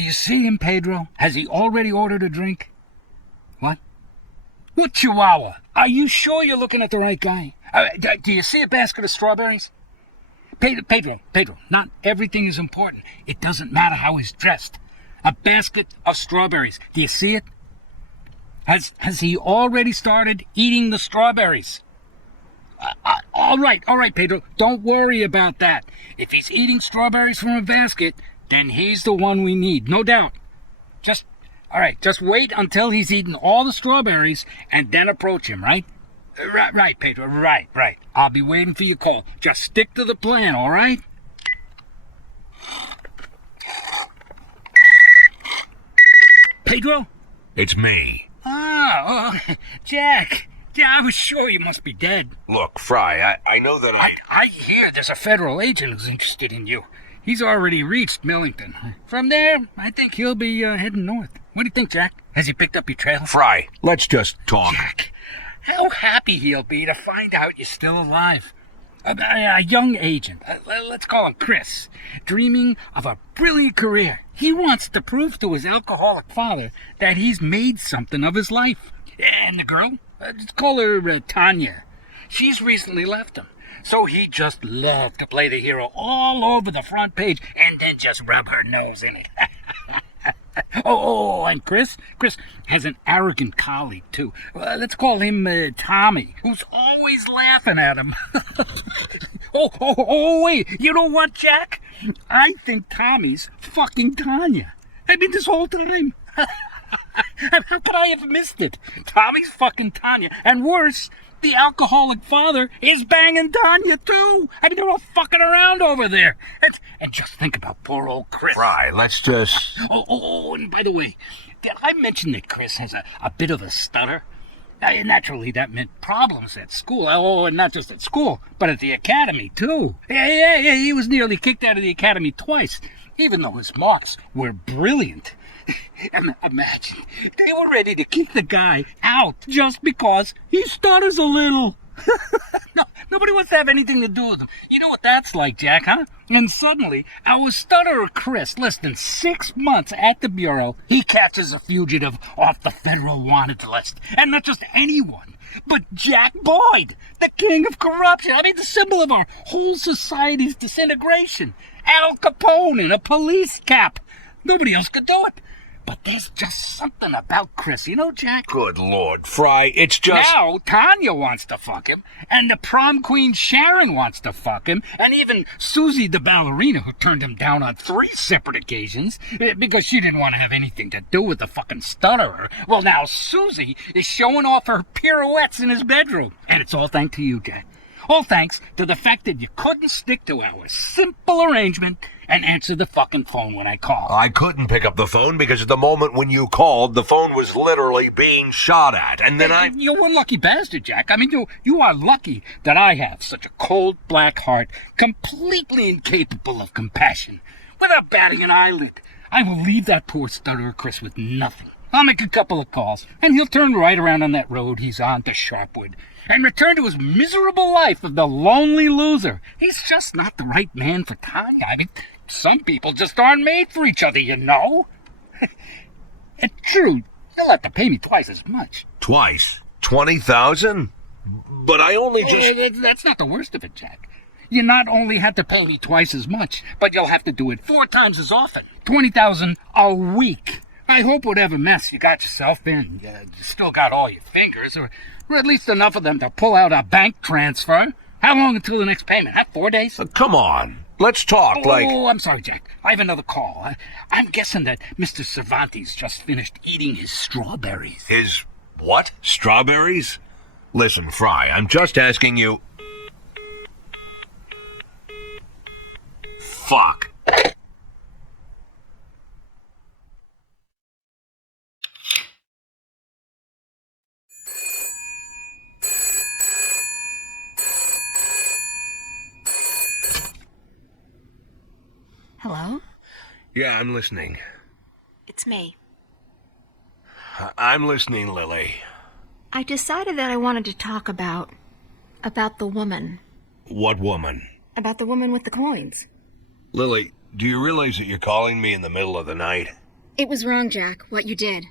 you see him, Pedro? Has he already ordered a drink? What? What chihuahua? Are you sure you're looking at the right guy? Do you see a basket of strawberries? Pedro, not everything is important. It doesn't matter how he's dressed. A basket of strawberries. Do you see it? Has he already started eating the strawberries? All right, Pedro. Don't worry about that. If he's eating strawberries from a basket, then he's the one we need, no doubt. Just wait until he's eaten all the strawberries and then approach him, right? Right, Pedro, right. I'll be waiting for your call. Just stick to the plan, all right? Pedro? It's me. Jack. Yeah, I was sure you must be dead. Look, Fry, I know that I hear there's a federal agent who's interested in you. He's already reached Millington. From there, I think he'll be heading north. What do you think, Jack? Has he picked up your trail? Fry, let's just talk. Jack, how happy he'll be to find out you're still alive. A young agent, let's call him Chris, dreaming of a brilliant career. He wants to prove to his alcoholic father that he's made something of his life. And the girl, let's call her Tanya. She's recently left him. So he just loved to play the hero all over the front page and then just rub her nose in it. And Chris has an arrogant colleague, too. Let's call him Tommy, who's always laughing at him. Wait, you know what, Jack? I think Tommy's fucking Tanya. I mean, this whole time. How could I have missed it? Tommy's fucking Tanya, and worse, the alcoholic father is banging Tanya, too. I mean, they're all fucking around over there. And just think about poor old Chris. Fry, let's just... And by the way, did I mention that Chris has a bit of a stutter? Naturally, that meant problems at school. And not just at school, but at the academy, too. Yeah, he was nearly kicked out of the academy twice, even though his marks were brilliant. Imagine, they were ready to kick the guy out just because he stutters a little. No, nobody wants to have anything to do with him. You know what that's like, Jack, huh? And suddenly, our stutterer Chris, less than 6 months at the Bureau, he catches a fugitive off the federal wanted list. And not just anyone, but Jack Boyd, the king of corruption. I mean, the symbol of our whole society's disintegration. Al Capone in a police cap. Nobody else could do it. But there's just something about Chris, you know, Jack? Good Lord, Fry, it's just... Now, Tanya wants to fuck him, and the prom queen Sharon wants to fuck him, and even Susie the ballerina, who turned him down on 3 separate occasions, because she didn't want to have anything to do with the fucking stutterer. Well, now Susie is showing off her pirouettes in his bedroom. And it's all thanks to you, Jack. All thanks to the fact that you couldn't stick to our simple arrangement and answer the fucking phone when I called. I couldn't pick up the phone because at the moment when you called, the phone was literally being shot at, and then You're one lucky bastard, Jack. I mean, you are lucky that I have such a cold, black heart, completely incapable of compassion. Without batting an eyelid, I will leave that poor stutterer Chris with nothing. I'll make a couple of calls, and he'll turn right around on that road he's on to Sharpwood, and return to his miserable life of the lonely loser. He's just not the right man for Tanya. I mean, some people just aren't made for each other, you know. It's true, you'll have to pay me twice as much. Twice? 20,000? But I only just... That's not the worst of it, Jack. You not only have to pay me twice as much, but you'll have to do it 4 times as often. 20,000 a week. I hope whatever mess you got yourself in, you still got all your fingers, or at least enough of them to pull out a bank transfer. How long until the next payment? 4 days? Come on. Let's talk, Oh, I'm sorry, Jack. I have another call. I'm guessing that Mr. Cervantes just finished eating his strawberries. His what? Strawberries? Listen, Fry, I'm just asking you... Fuck. Hello? Yeah, I'm listening. It's me. I'm listening, Lily. I decided that I wanted to talk about the woman. What woman? About the woman with the coins. Lily, do you realize that you're calling me in the middle of the night? It was wrong, Jack, what you did.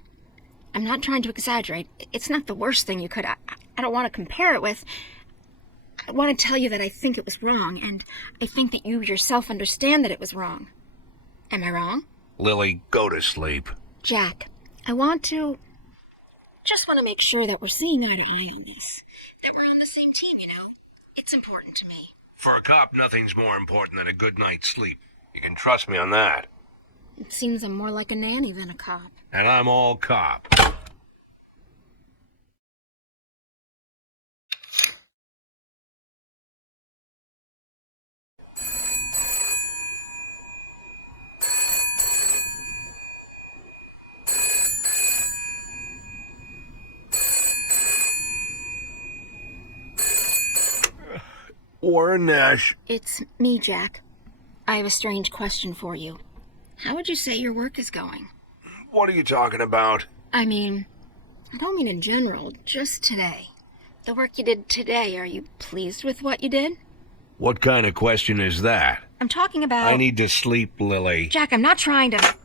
I'm not trying to exaggerate. It's not the worst thing you could. I don't want to compare it with. I want to tell you that I think it was wrong, and I think that you yourself understand that it was wrong. Am I wrong? Lily, go to sleep. Jack, I want to... just want to make sure that we're seeing eye to eye on this. That we're on the same team, you know? It's important to me. For a cop, nothing's more important than a good night's sleep. You can trust me on that. It seems I'm more like a nanny than a cop. And I'm all cop. Warren Nash. It's me, Jack. I have a strange question for you. How would you say your work is going? What are you talking about? I mean, I don't mean in general, just today. The work you did today, are you pleased with what you did? What kind of question is that? I'm talking about... I need to sleep, Lily. Jack, I'm not trying to...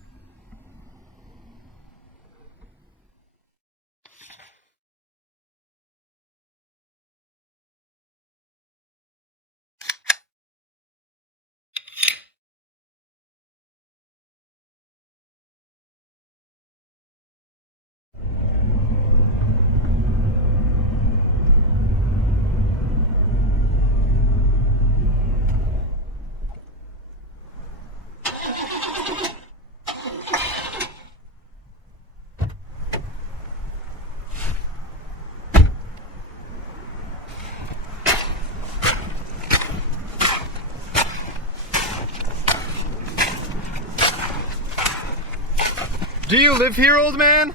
Do you live here, old man?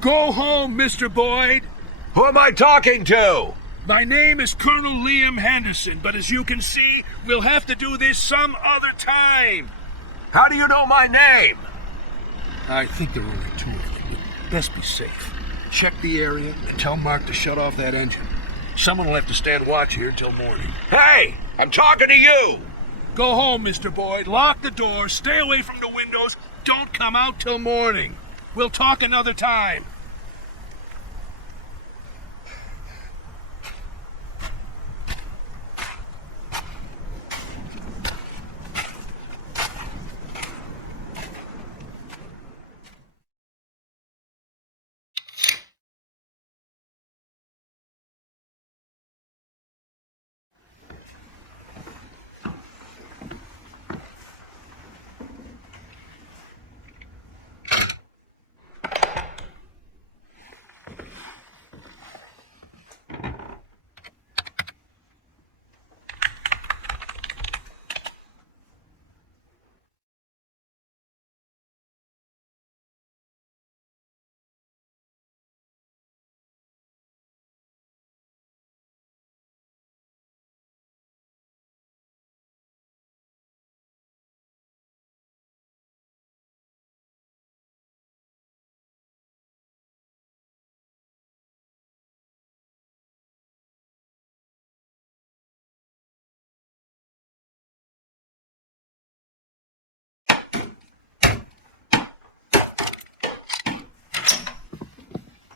Go home, Mr. Boyd. Who am I talking to? My name is Colonel Liam Henderson, but as you can see, we'll have to do this some other time. How do you know my name? I think there are only two of them. Best be safe. Check the area and tell Mark to shut off that engine. Someone will have to stand watch here till morning. Hey, I'm talking to you. Go home, Mr. Boyd. Lock the door. Stay away from the windows. Don't come out till morning. We'll talk another time.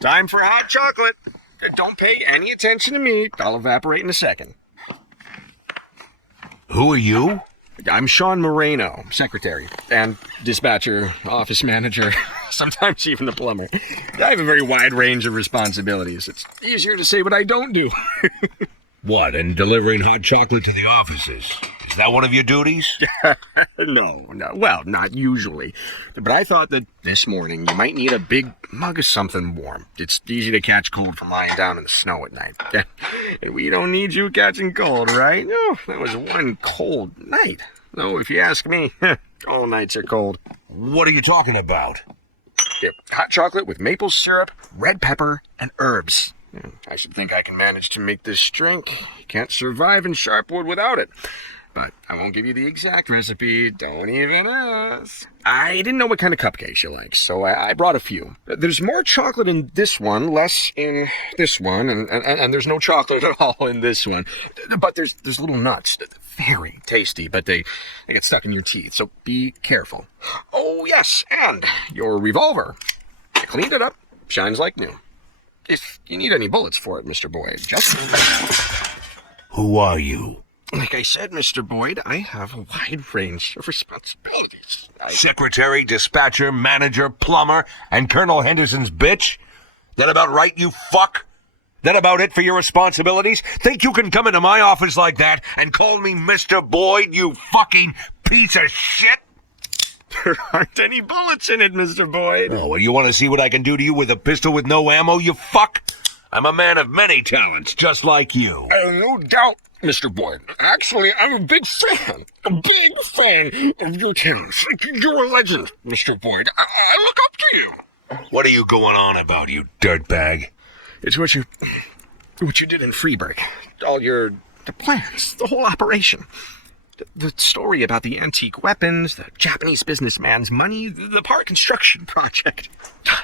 Time for hot chocolate. Don't pay any attention to me. I'll evaporate in a second. Who are you? I'm Sean Moreno, secretary, and dispatcher, office manager, sometimes even the plumber. I have a very wide range of responsibilities. It's easier to say what I don't do. What, and delivering hot chocolate to the offices? Is that one of your duties? No, well, not usually. But I thought that this morning you might need a big mug of something warm. It's easy to catch cold from lying down in the snow at night. We don't need you catching cold, right? No, that was one cold night. No, if you ask me, all nights are cold. What are you talking about? Hot chocolate with maple syrup, red pepper, and herbs. I should think I can manage to make this drink. Can't survive in Sharpwood without it. But I won't give you the exact recipe. Don't even ask. I didn't know what kind of cupcakes you like, so I brought a few. There's more chocolate in this one, less in this one, and there's no chocolate at all in this one. But there's little nuts. Very tasty, but they get stuck in your teeth, so be careful. Oh, yes, and your revolver. I cleaned it up. Shines like new. If you need any bullets for it, Mr. Boyd, just... Who are you? Like I said, Mr. Boyd, I have a wide range of responsibilities. Secretary, dispatcher, manager, plumber, and Colonel Henderson's bitch? That about right, you fuck? That about it for your responsibilities? Think you can come into my office like that and call me Mr. Boyd, you fucking piece of shit? There aren't any bullets in it, Mr. Boyd. Oh, well, you want to see what I can do to you with a pistol with no ammo, you fuck? I'm a man of many talents, just like you. No doubt, Mr. Boyd. Actually, I'm a big fan of your talents. You're a legend, Mr. Boyd. I look up to you. What are you going on about, you dirtbag? It's what you did in Freeburg. The plans, the whole operation. The story about the antique weapons, the Japanese businessman's money, the park construction project.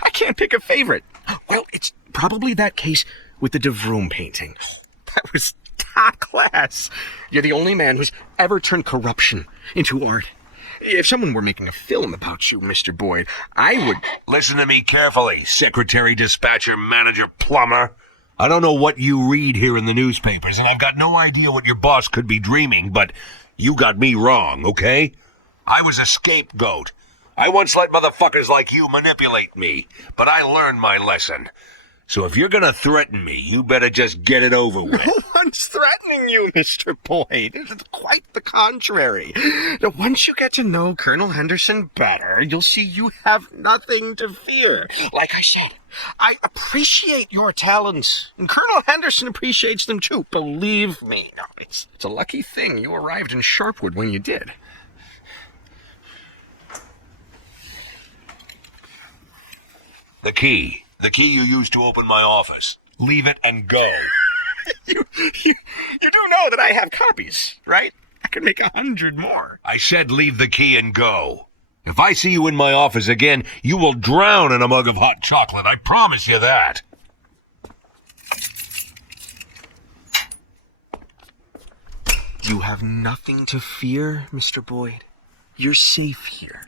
I can't pick a favorite. Well, it's probably that case with the De Vroom painting. That was top class. You're the only man who's ever turned corruption into art. If someone were making a film about you, Mr. Boyd, I would... Listen to me carefully, secretary, dispatcher, manager, plumber. I don't know what you read here in the newspapers, and I've got no idea what your boss could be dreaming, but you got me wrong, okay? I was a scapegoat. I once let motherfuckers like you manipulate me, but I learned my lesson. So if you're gonna threaten me, you better just get it over with. No one's threatening you, Mr. Boyd. It's quite the contrary. Once you get to know Colonel Henderson better, you'll see you have nothing to fear. Like I said, I appreciate your talents, and Colonel Henderson appreciates them too. Believe me. No, it's a lucky thing you arrived in Sharpwood when you did. The key you used to open my office. Leave it and go. You do know that I have copies, right? I could make 100 more. I said leave the key and go. If I see you in my office again, you will drown in a mug of hot chocolate. I promise you that. You have nothing to fear, Mr. Boyd. You're safe here.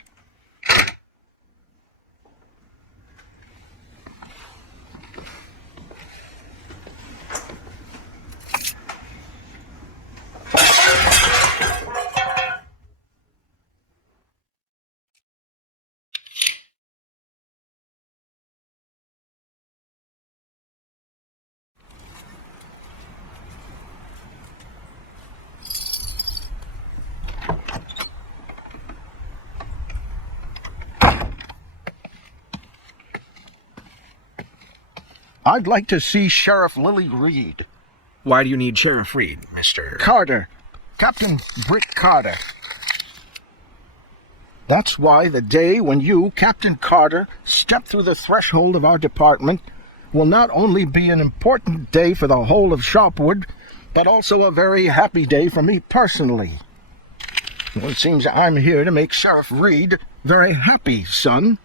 I'd like to see Sheriff Lily Reed. Why do you need Sheriff Reed, Mr. Carter. Captain Britt Carter. That's why the day when you, Captain Carter, step through the threshold of our department will not only be an important day for the whole of Sharpwood, but also a very happy day for me personally. Well, it seems I'm here to make Sheriff Reed very happy, son.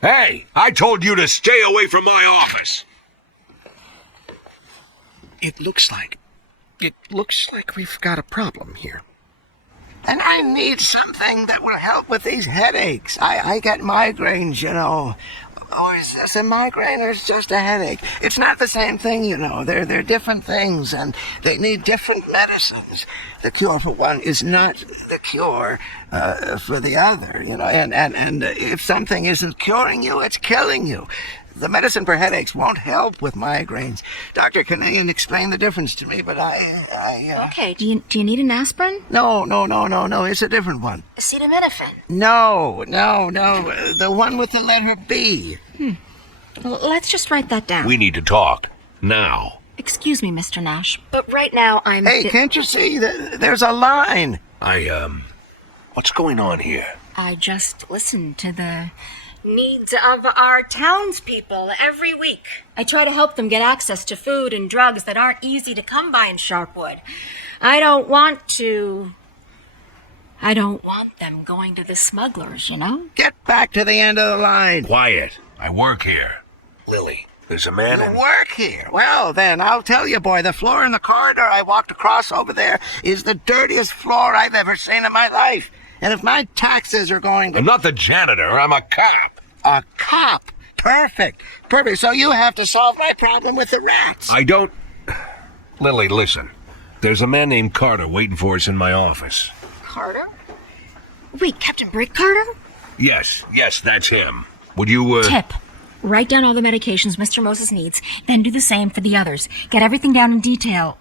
Hey, I told you to stay away from my office. It looks like we've got a problem here. And I need something that will help with these headaches. I get migraines, you know. Or is this a migraine or is just a headache? It's not the same thing, you know. They're different things, and they need different medicines. The cure for one is not the cure for the other, you know. And if something isn't curing you, it's killing you. The medicine for headaches won't help with migraines. Dr. Kanayan explained the difference to me, but Okay, do you need an aspirin? No, it's a different one. Acetaminophen. No, the one with the letter B. Well, let's just write that down. We need to talk. Now. Excuse me, Mr. Nash, but right now I'm... Hey, can't you see? There's a line. What's going on here? I just listen to the needs of our townspeople every week. I try to help them get access to food and drugs that aren't easy to come by in Sharpwood. I don't want them going to the smugglers, you know? Get back to the end of the line. Quiet. I work here. Lily, there's a man You work here? Well, then, I'll tell you, boy, the floor in the corridor I walked across over there is the dirtiest floor I've ever seen in my life. And if my taxes are going to... I'm not the janitor. I'm a cop. A cop? Perfect. So you have to solve my problem with the rats. I don't... Lily, listen. There's a man named Carter waiting for us in my office. Carter? Wait, Captain Brick Carter? Yes, that's him. Would you, Tip. Write down all the medications Mr. Moses needs, then do the same for the others. Get everything down in detail.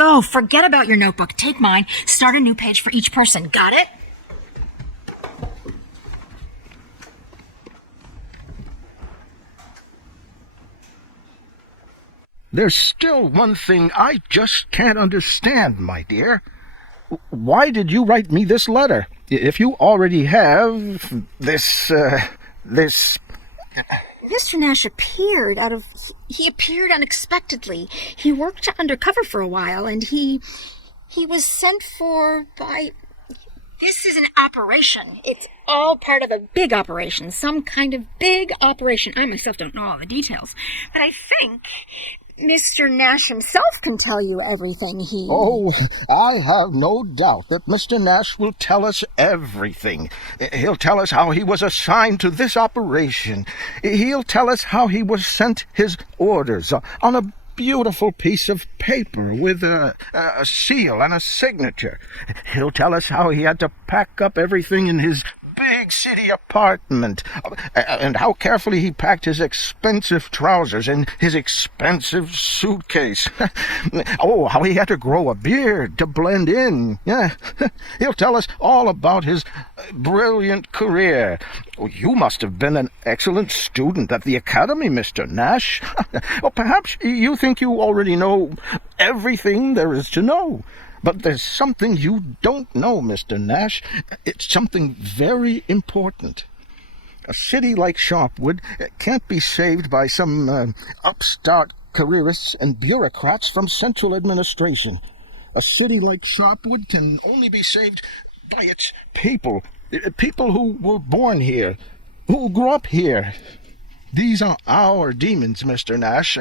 Oh, forget about your notebook. Take mine. Start a new page for each person. Got it? There's still one thing I just can't understand, my dear. Why did you write me this letter? If you already have this... Mr. Nash appeared he appeared unexpectedly. He worked undercover for a while, and he was sent for by... This is an operation. It's all part of a big operation. Some kind of big operation. I myself don't know all the details. But I think Mr. Nash himself can tell you everything he... Oh, I have no doubt that Mr. Nash will tell us everything. He'll tell us how he was assigned to this operation. He'll tell us how he was sent his orders on a beautiful piece of paper with a seal and a signature. He'll tell us how he had to pack up everything in his big city apartment, and how carefully he packed his expensive trousers in his expensive suitcase. Oh, how he had to grow a beard to blend in. Yeah, he'll tell us all about his brilliant career. Oh, you must have been an excellent student at the academy, Mr. Nash. Or perhaps you think you already know everything there is to know. But there's something you don't know, Mr. Nash. It's something very important. A city like Sharpwood can't be saved by some upstart careerists and bureaucrats from central administration. A city like Sharpwood can only be saved by its people. People who were born here, who grew up here. These are our demons, Mr. Nash,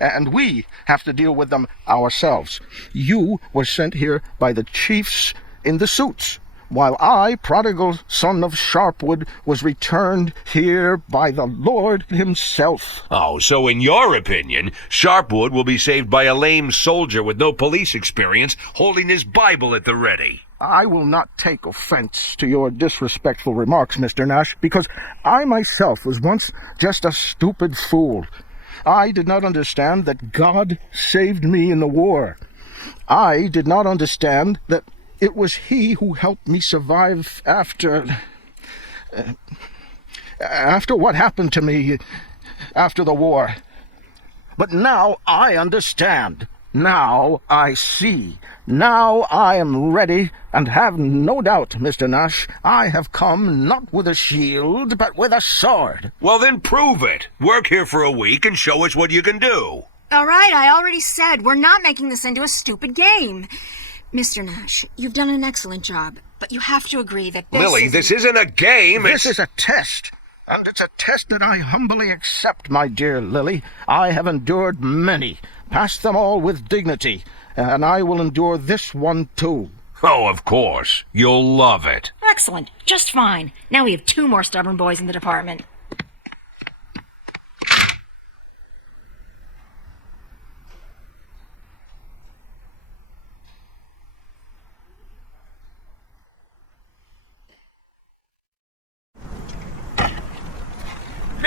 and we have to deal with them ourselves. You were sent here by the chiefs in the suits, while I, prodigal son of Sharpwood, was returned here by the Lord himself. Oh, so in your opinion, Sharpwood will be saved by a lame soldier with no police experience holding his Bible at the ready? I will not take offense to your disrespectful remarks, Mr. Nash, because I myself was once just a stupid fool. I did not understand that God saved me in the war. I did not understand that it was He who helped me survive after what happened to me after the war. But now I understand. Now I see. Now I am ready, and have no doubt, Mr. Nash, I have come not with a shield, but with a sword. Well, then prove it. Work here for a week and show us what you can do. All right, I already said we're not making this into a stupid game. Mr. Nash, you've done an excellent job, but you have to agree that Lily, this isn't a game. This is a test. And it's a test that I humbly accept, my dear Lily. I have endured many, passed them all with dignity, and I will endure this one too. Oh, of course. You'll love it. Excellent. Just fine. Now we have 2 more stubborn boys in the department.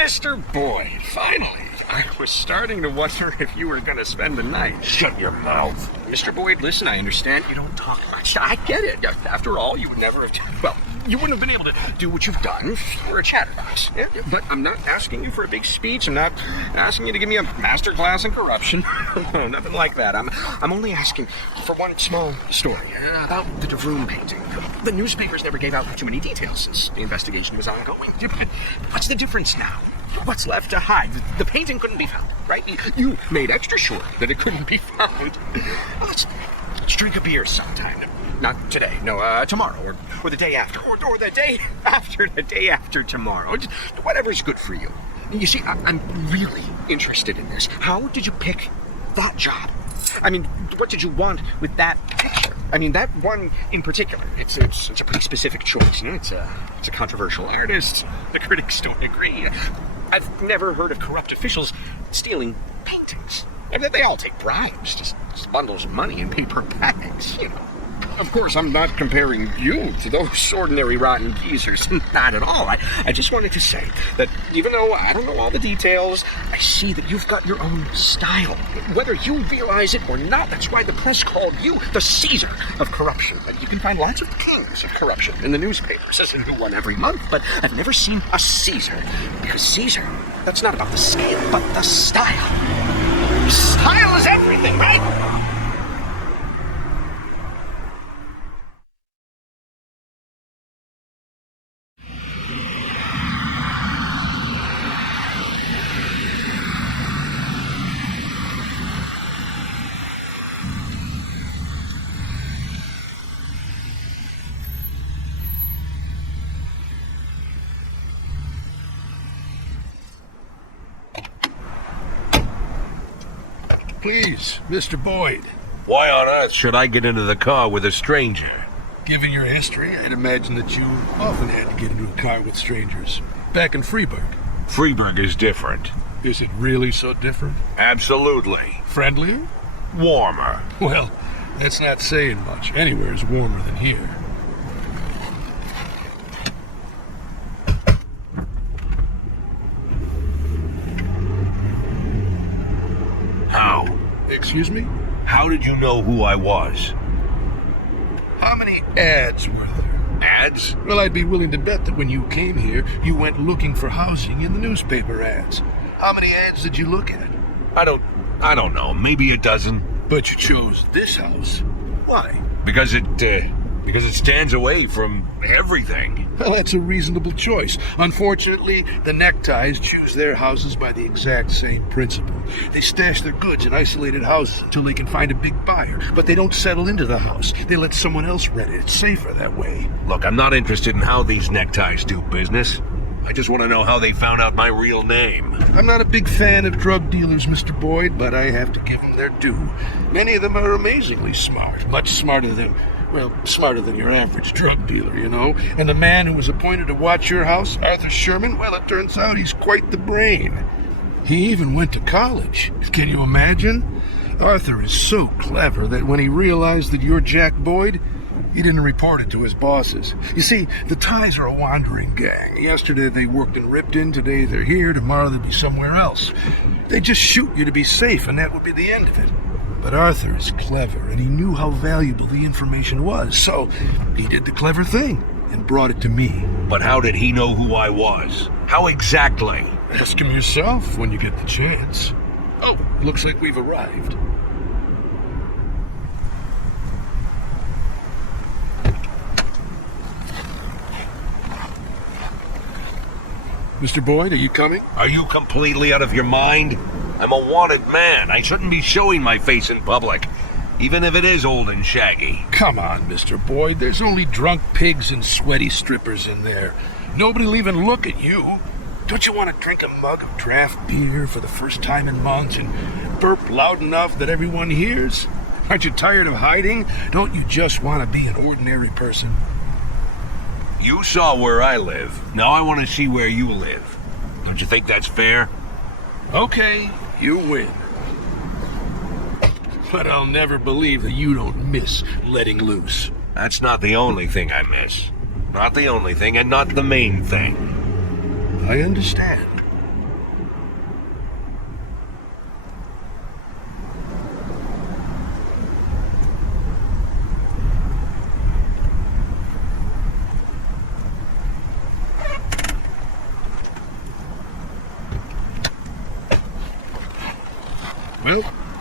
Mr. Boyd, finally. I was starting to wonder if you were going to spend the night. Shut your mouth. Mr. Boyd, listen, I understand you don't talk much. I get it. After all, you would never have... Well, you wouldn't have been able to do what you've done if you were a chatterbox. Yeah, but I'm not asking you for a big speech. I'm not asking you to give me a master class in corruption. No, nothing like that. I'm only asking for one small story about the DeVroom painting. The newspapers never gave out too many details since the investigation was ongoing. What's the difference now? What's left to hide? The painting couldn't be found, right? You made extra sure that it couldn't be found. Let's drink a beer sometime. Not today, no, tomorrow, or the day after, or the day after tomorrow. Just whatever's good for you. You see, I'm really interested in this. How did you pick that job? I mean, what did you want with that picture? I mean, that one in particular. It's a pretty specific choice. You know, it's a controversial artist. The critics don't agree. I've never heard of corrupt officials stealing paintings. I mean, they all take bribes, just bundles of money in paper bags, you know. Of course, I'm not comparing you to those ordinary rotten geezers. Not at all. I just wanted to say that even though I don't know all the details, I see that you've got your own style. Whether you realize it or not, that's why the press called you the Caesar of corruption. And you can find lots of kings of corruption in the newspapers. There's a new one every month, but I've never seen a Caesar. Because Caesar, that's not about the scale, but the style. Style is everything, right? Please, Mr. Boyd. Why on earth should I get into the car with a stranger? Given your history, I'd imagine that you often had to get into a car with strangers. Back in Freeburg. Freeburg is different. Is it really so different? Absolutely. Friendlier? Warmer. Well, that's not saying much. Anywhere is warmer than here. How? Excuse me? How did you know who I was? How many ads were there? Ads? Well, I'd be willing to bet that when you came here, you went looking for housing in the newspaper ads. How many ads did you look at? I don't know. Maybe a dozen. But you chose this house. Why? Because it stands away from everything. Well, that's a reasonable choice. Unfortunately, the neckties choose their houses by the exact same principle. They stash their goods in isolated houses until they can find a big buyer, but they don't settle into the house. They let someone else rent it. It's safer that way. Look, I'm not interested in how these neckties do business. I just want to know how they found out my real name. I'm not a big fan of drug dealers, Mr. Boyd, but I have to give them their due. Many of them are amazingly smart, much smarter than your average drug dealer, you know. And the man who was appointed to watch your house, Arthur Sherman, well, it turns out he's quite the brain. He even went to college. Can you imagine? Arthur is so clever that when he realized that you're Jack Boyd, he didn't report it to his bosses. You see, the Ties are a wandering gang. Yesterday they worked in Ripton, today they're here, tomorrow they'll be somewhere else. They just shoot you to be safe, and that would be the end of it. But Arthur is clever, and he knew how valuable the information was, so he did the clever thing and brought it to me. But how did he know who I was? How exactly? Ask him yourself when you get the chance. Oh, looks like we've arrived. Mr. Boyd, are you coming? Are you completely out of your mind? I'm a wanted man. I shouldn't be showing my face in public, even if it is old and shaggy. Come on, Mr. Boyd. There's only drunk pigs and sweaty strippers in there. Nobody'll even look at you. Don't you want to drink a mug of draft beer for the first time in months and burp loud enough that everyone hears? Aren't you tired of hiding? Don't you just want to be an ordinary person? You saw where I live. Now I want to see where you live. Don't you think that's fair? Okay, you win. But I'll never believe that you don't miss letting loose. That's not the only thing I miss. Not the only thing, and not the main thing. I understand.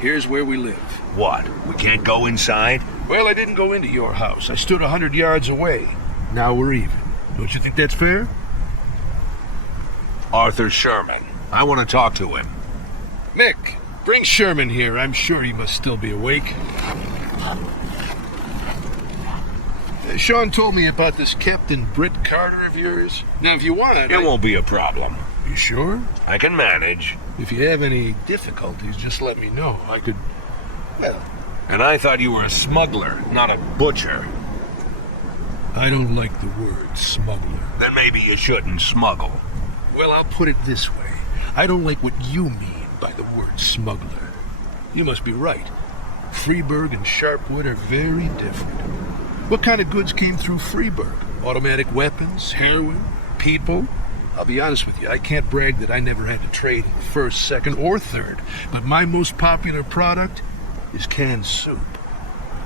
Here's where we live. What? We can't go inside? Well, I didn't go into your house. I stood 100 yards away. Now we're even. Don't you think that's fair? Arthur Sherman. I want to talk to him. Nick, bring Sherman here. I'm sure he must still be awake. Sean told me about this Captain Britt Carter of yours. Now, if you want it... It won't be a problem. You sure? I can manage. If you have any difficulties, just let me know. I could... well... And I thought you were a smuggler, not a butcher. I don't like the word smuggler. Then maybe you shouldn't smuggle. Well, I'll put it this way. I don't like what you mean by the word smuggler. You must be right. Freeburg and Sharpwood are very different. What kind of goods came through Freeburg? Automatic weapons, heroin, people? I'll be honest with you, I can't brag that I never had to trade in the first, second, or third, but my most popular product is canned soup.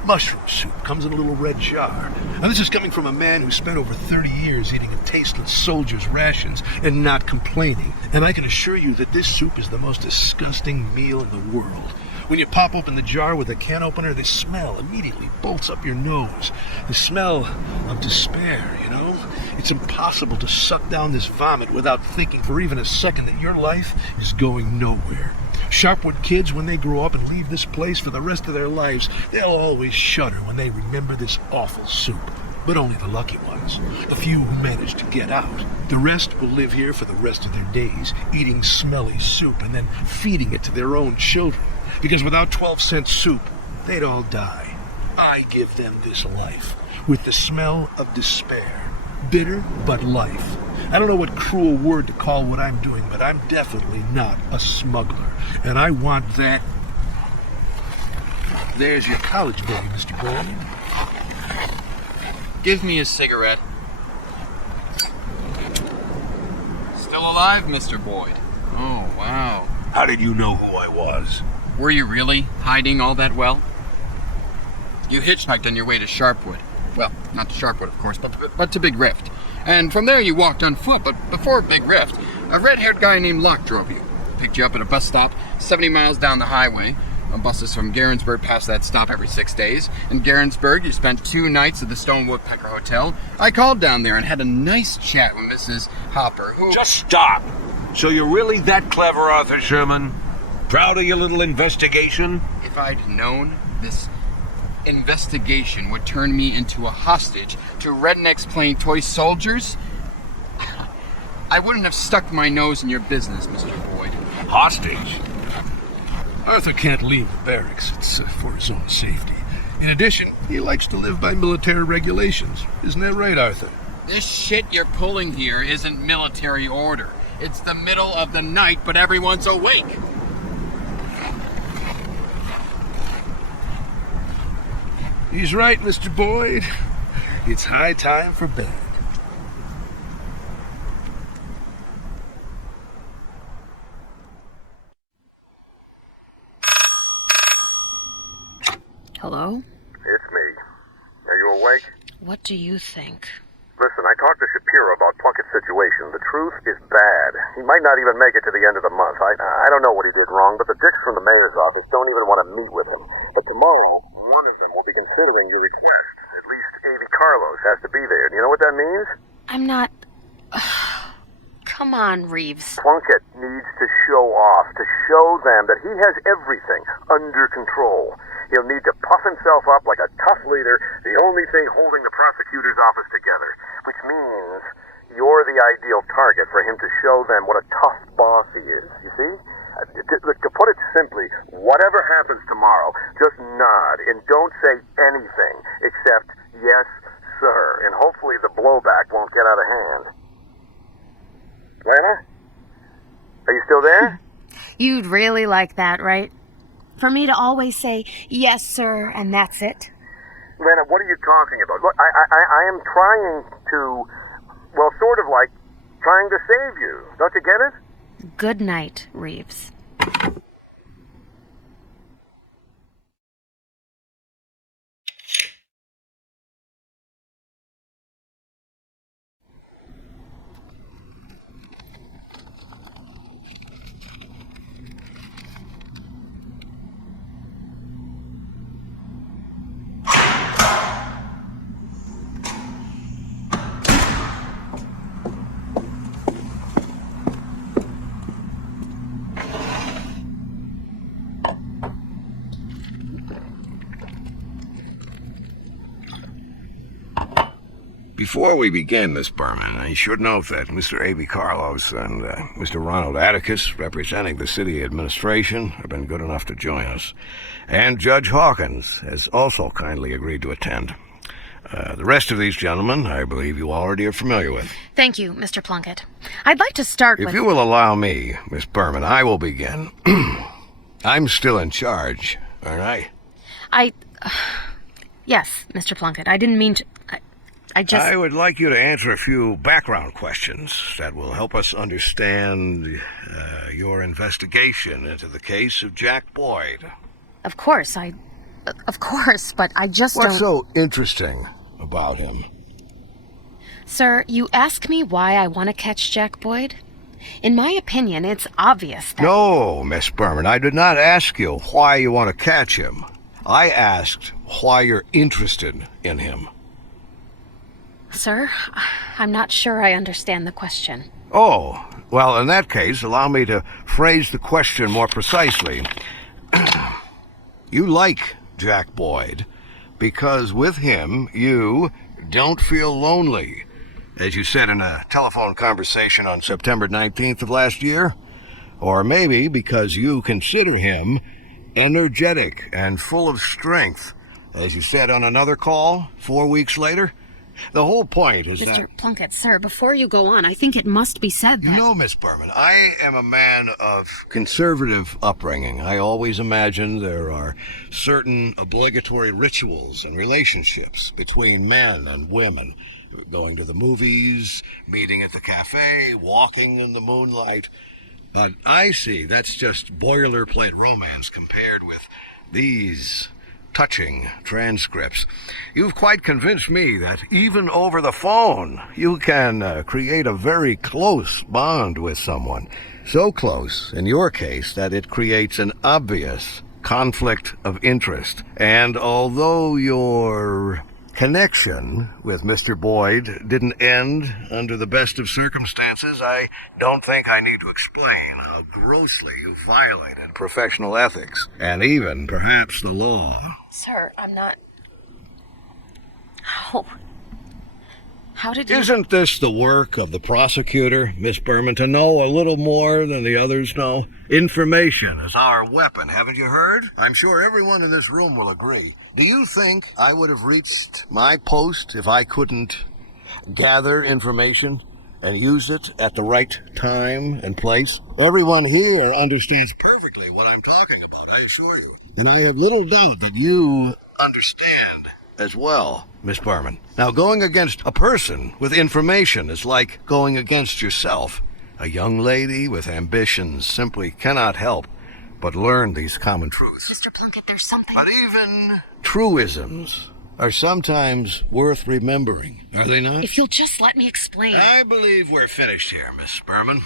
Mushroom soup comes in a little red jar. Now, this is coming from a man who spent over 30 years eating a tasteless soldier's rations and not complaining. And I can assure you that this soup is the most disgusting meal in the world. When you pop open the jar with a can opener, the smell immediately bolts up your nose. The smell of despair, you know? It's impossible to suck down this vomit without thinking for even a second that your life is going nowhere. Sharpwood kids, when they grow up and leave this place for the rest of their lives, they'll always shudder when they remember this awful soup. But only the lucky ones, the few who manage to get out. The rest will live here for the rest of their days, eating smelly soup and then feeding it to their own children. Because without 12-cent soup, they'd all die. I give them this life, with the smell of despair. Bitter, but life. I don't know what cruel word to call what I'm doing, but I'm definitely not a smuggler. And I want that. There's your college boy, Mr. Boyd. Give me a cigarette. Still alive, Mr. Boyd? Oh, wow. How did you know who I was? Were you really hiding all that well? You hitchhiked on your way to Sharpwood. Well, not to Sharpwood, of course, but to Big Rift. And from there you walked on foot, but before Big Rift, a red-haired guy named Locke drove you. Picked you up at a bus stop 70 miles down the highway. Buses from Garensburg pass that stop every 6 days. In Garensburg, you spent 2 nights at the Stone Woodpecker Hotel. I called down there and had a nice chat with Mrs. Hopper, who... Just stop! So you're really that clever, Arthur Sherman? Proud of your little investigation? If I'd known this investigation would turn me into a hostage to rednecks playing toy soldiers, I wouldn't have stuck my nose in your business, Mr. Boyd. Hostage? Arthur can't leave the barracks. It's for his own safety. In addition, he likes to live by military regulations. Isn't that right, Arthur? This shit you're pulling here isn't military order. It's the middle of the night, but everyone's awake. He's right, Mr. Boyd. It's high time for bed. Hello? It's me. Are you awake? What do you think? Listen, I talked to Shapiro about Plunkett's situation. The truth is bad. He might not even make it to the end of the month. I don't know what he did wrong, but the dicks from the mayor's office don't even want to meet with him. But tomorrow, one of them will be considering your request. At least Amy Carlos has to be there. Do you know what that means? I'm not... Come on, Reeves. Plunkett needs to show off, to show them that he has everything under control. He'll need to puff himself up like a tough leader, the only thing holding the prosecutor's office together. Which means you're the ideal target for him to show them what a tough boss he is, you see? To put it simply, whatever happens tomorrow, just nod and don't say anything except, yes, sir, and hopefully the blowback won't get out of hand. Lana? Are you still there? You'd really like that, right? For me to always say, yes, sir, and that's it? Lana, what are you talking about? Look, I am trying to, well, sort of like trying to save you. Don't you get it? Good night, Reeves. Before we begin, Miss Berman, I should note that Mr. A.B. Carlos and Mr. Ronald Atticus, representing the city administration, have been good enough to join us. And Judge Hawkins has also kindly agreed to attend. The rest of these gentlemen, I believe you already are familiar with. Thank you, Mr. Plunkett. I'd like to start with... If you will allow me, Miss Berman, I will begin. I'm still in charge, aren't I? Yes, Mr. Plunkett. I didn't mean to... I would like you to answer a few background questions that will help us understand your investigation into the case of Jack Boyd. Of course, but I just don't... What's so interesting about him? Sir, you ask me why I want to catch Jack Boyd? In my opinion, it's obvious that... No, Miss Berman, I did not ask you why you want to catch him. I asked why you're interested in him. Sir, I'm not sure I understand the question. Oh, well, in that case, allow me to phrase the question more precisely. You like Jack Boyd because with him, you don't feel lonely, as you said in a telephone conversation on September 19th of last year. Or maybe because you consider him energetic and full of strength, as you said on another call 4 weeks later. The whole point is that... Mr. Plunkett, sir, before you go on, I think it must be said that... No, Miss Berman, I am a man of conservative upbringing. I always imagine there are certain obligatory rituals and relationships between men and women. Going to the movies, meeting at the cafe, walking in the moonlight. But I see that's just boilerplate romance compared with these... touching transcripts. You've quite convinced me that even over the phone, you can create a very close bond with someone. So close, in your case, that it creates an obvious conflict of interest. And although your connection with Mr. Boyd didn't end under the best of circumstances, I don't think I need to explain how grossly you violated professional ethics, and even, perhaps, the law. Sir, I'm not... How did you... Isn't this the work of the prosecutor, Miss Berman, to know a little more than the others know? Information is our weapon, haven't you heard? I'm sure everyone in this room will agree. Do you think I would have reached my post if I couldn't gather information and use it at the right time and place? Everyone here understands perfectly what I'm talking about, I assure you. And I have little doubt that you understand as well, Miss Berman. Now, going against a person with information is like going against yourself. A young lady with ambitions simply cannot help but learn these common truths. Mr. Plunkett, there's something... But even truisms are sometimes worth remembering, are they not? If you'll just let me explain... I believe we're finished here, Miss Berman.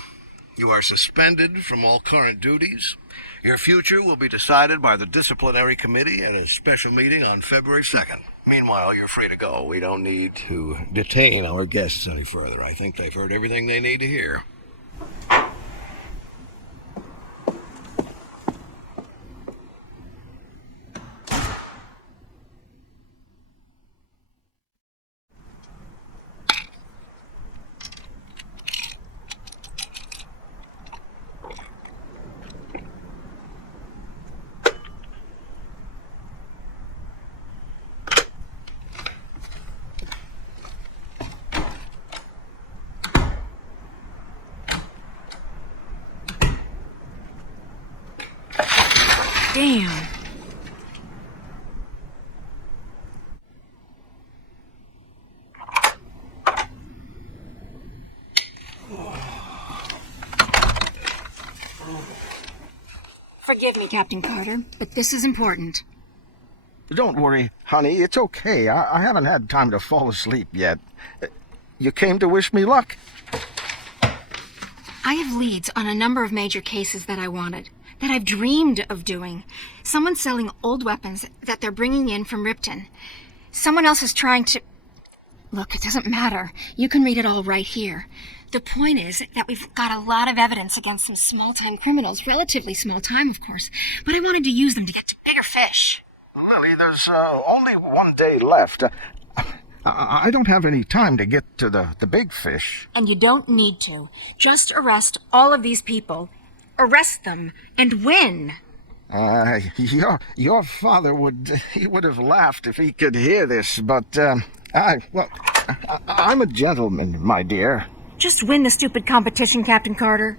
You are suspended from all current duties. Your future will be decided by the disciplinary committee at a special meeting on February 2nd. Meanwhile, you're free to go. We don't need to detain our guests any further. I think they've heard everything they need to hear. Damn. Forgive me, Captain Carter, but this is important. Don't worry, honey. It's okay. I haven't had time to fall asleep yet. You came to wish me luck? I have leads on a number of major cases that I wanted, that I've dreamed of doing. Someone's selling old weapons that they're bringing in from Ripton. Someone else is trying to... Look, it doesn't matter. You can read it all right here. The point is that we've got a lot of evidence against some small-time criminals. Relatively small time, of course. But I wanted to use them to get to bigger fish. Lily, there's only one day left. I don't have any time to get to the big fish. And you don't need to. Just arrest all of these people. Arrest them and win. Your father would have laughed if he could hear this, but I'm a gentleman, my dear. Just win the stupid competition, Captain Carter.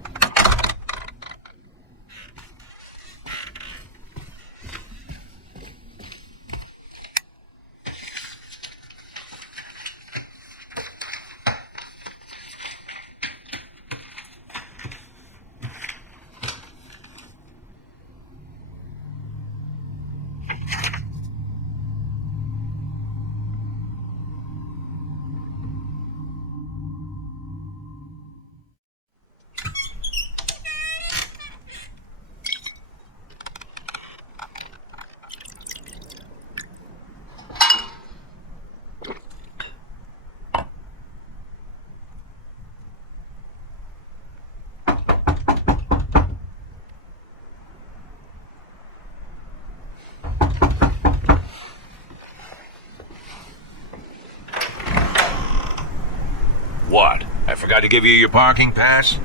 What? I forgot to give you your parking pass?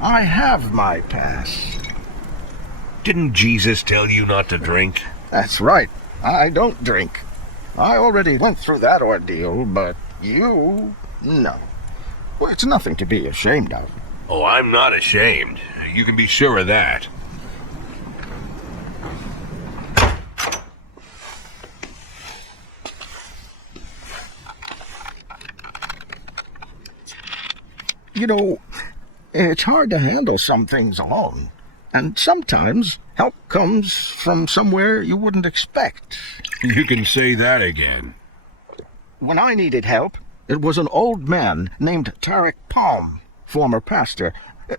I have my pass. Didn't Jesus tell you not to drink? That's right. I don't drink. I already went through that ordeal, but you... no. Well, it's nothing to be ashamed of. Oh, I'm not ashamed. You can be sure of that. You know, it's hard to handle some things alone. And sometimes help comes from somewhere you wouldn't expect. You can say that again. When I needed help, it was an old man named Tarek Palm, former pastor.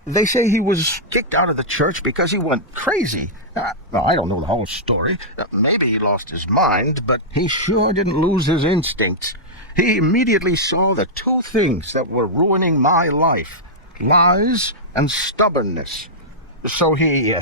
They say he was kicked out of the church because he went crazy. I don't know the whole story. Maybe he lost his mind, but he sure didn't lose his instincts. He immediately saw the two things that were ruining my life: lies and stubbornness. So he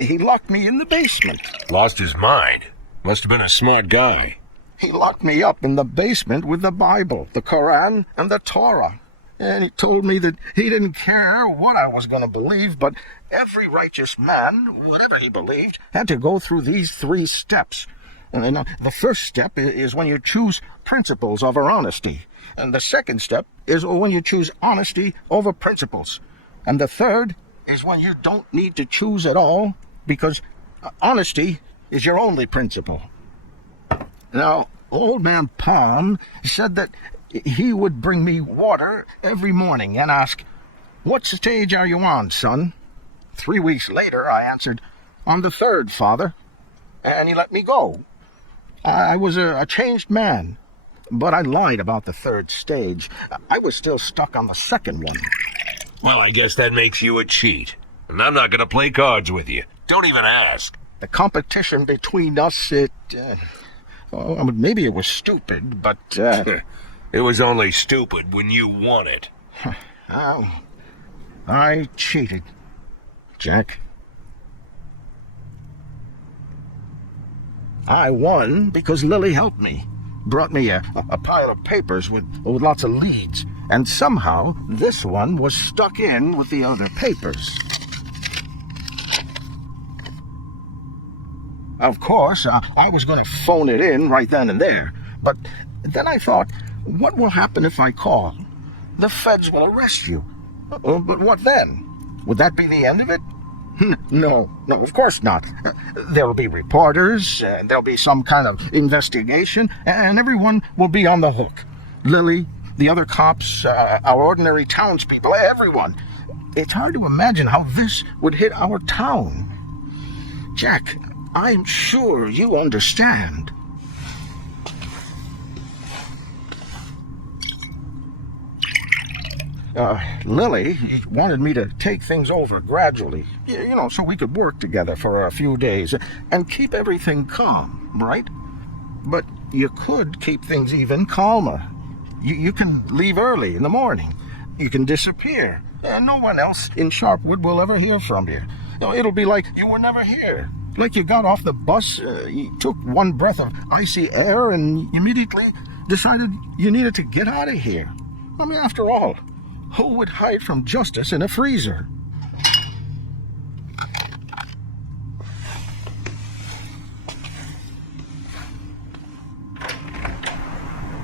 locked me in the basement. Lost his mind? Must have been a smart guy. He locked me up in the basement with the Bible, the Quran, and the Torah. And he told me that he didn't care what I was going to believe, but every righteous man, whatever he believed, had to go through these 3 steps. And the first step is when you choose principles over honesty. And the second step is when you choose honesty over principles. And the third is when you don't need to choose at all, because honesty is your only principle. Now, old man Palm said that he would bring me water every morning and ask, "What stage are you on, son?" 3 weeks later, I answered, "On the 3rd, Father." And he let me go. I was a changed man, but I lied about the 3rd stage. I was still stuck on the 2nd one. Well, I guess that makes you a cheat. And I'm not going to play cards with you. Don't even ask. The competition between us, maybe it was stupid, but... It was only stupid when you won it. I cheated, Jack. I won because Lily helped me. Brought me a pile of papers with lots of leads. And somehow, this one was stuck in with the other papers. Of course, I was going to phone it in right then and there. But then I thought, what will happen if I call? The feds will arrest you. But what then? Would that be the end of it? No, of course not. There'll be reporters, and there'll be some kind of investigation, and everyone will be on the hook. Lily, the other cops, our ordinary townspeople, everyone. It's hard to imagine how this would hit our town. Jack, I'm sure you understand. Lily wanted me to take things over gradually, so we could work together for a few days and keep everything calm, right? But you could keep things even calmer. You can leave early in the morning. You can disappear. No one else in Sharpwood will ever hear from you. It'll be like you were never here, Like you got off the bus, you took one breath of icy air and immediately decided you needed to get out of here. I mean, after all, who would hide from justice in a freezer?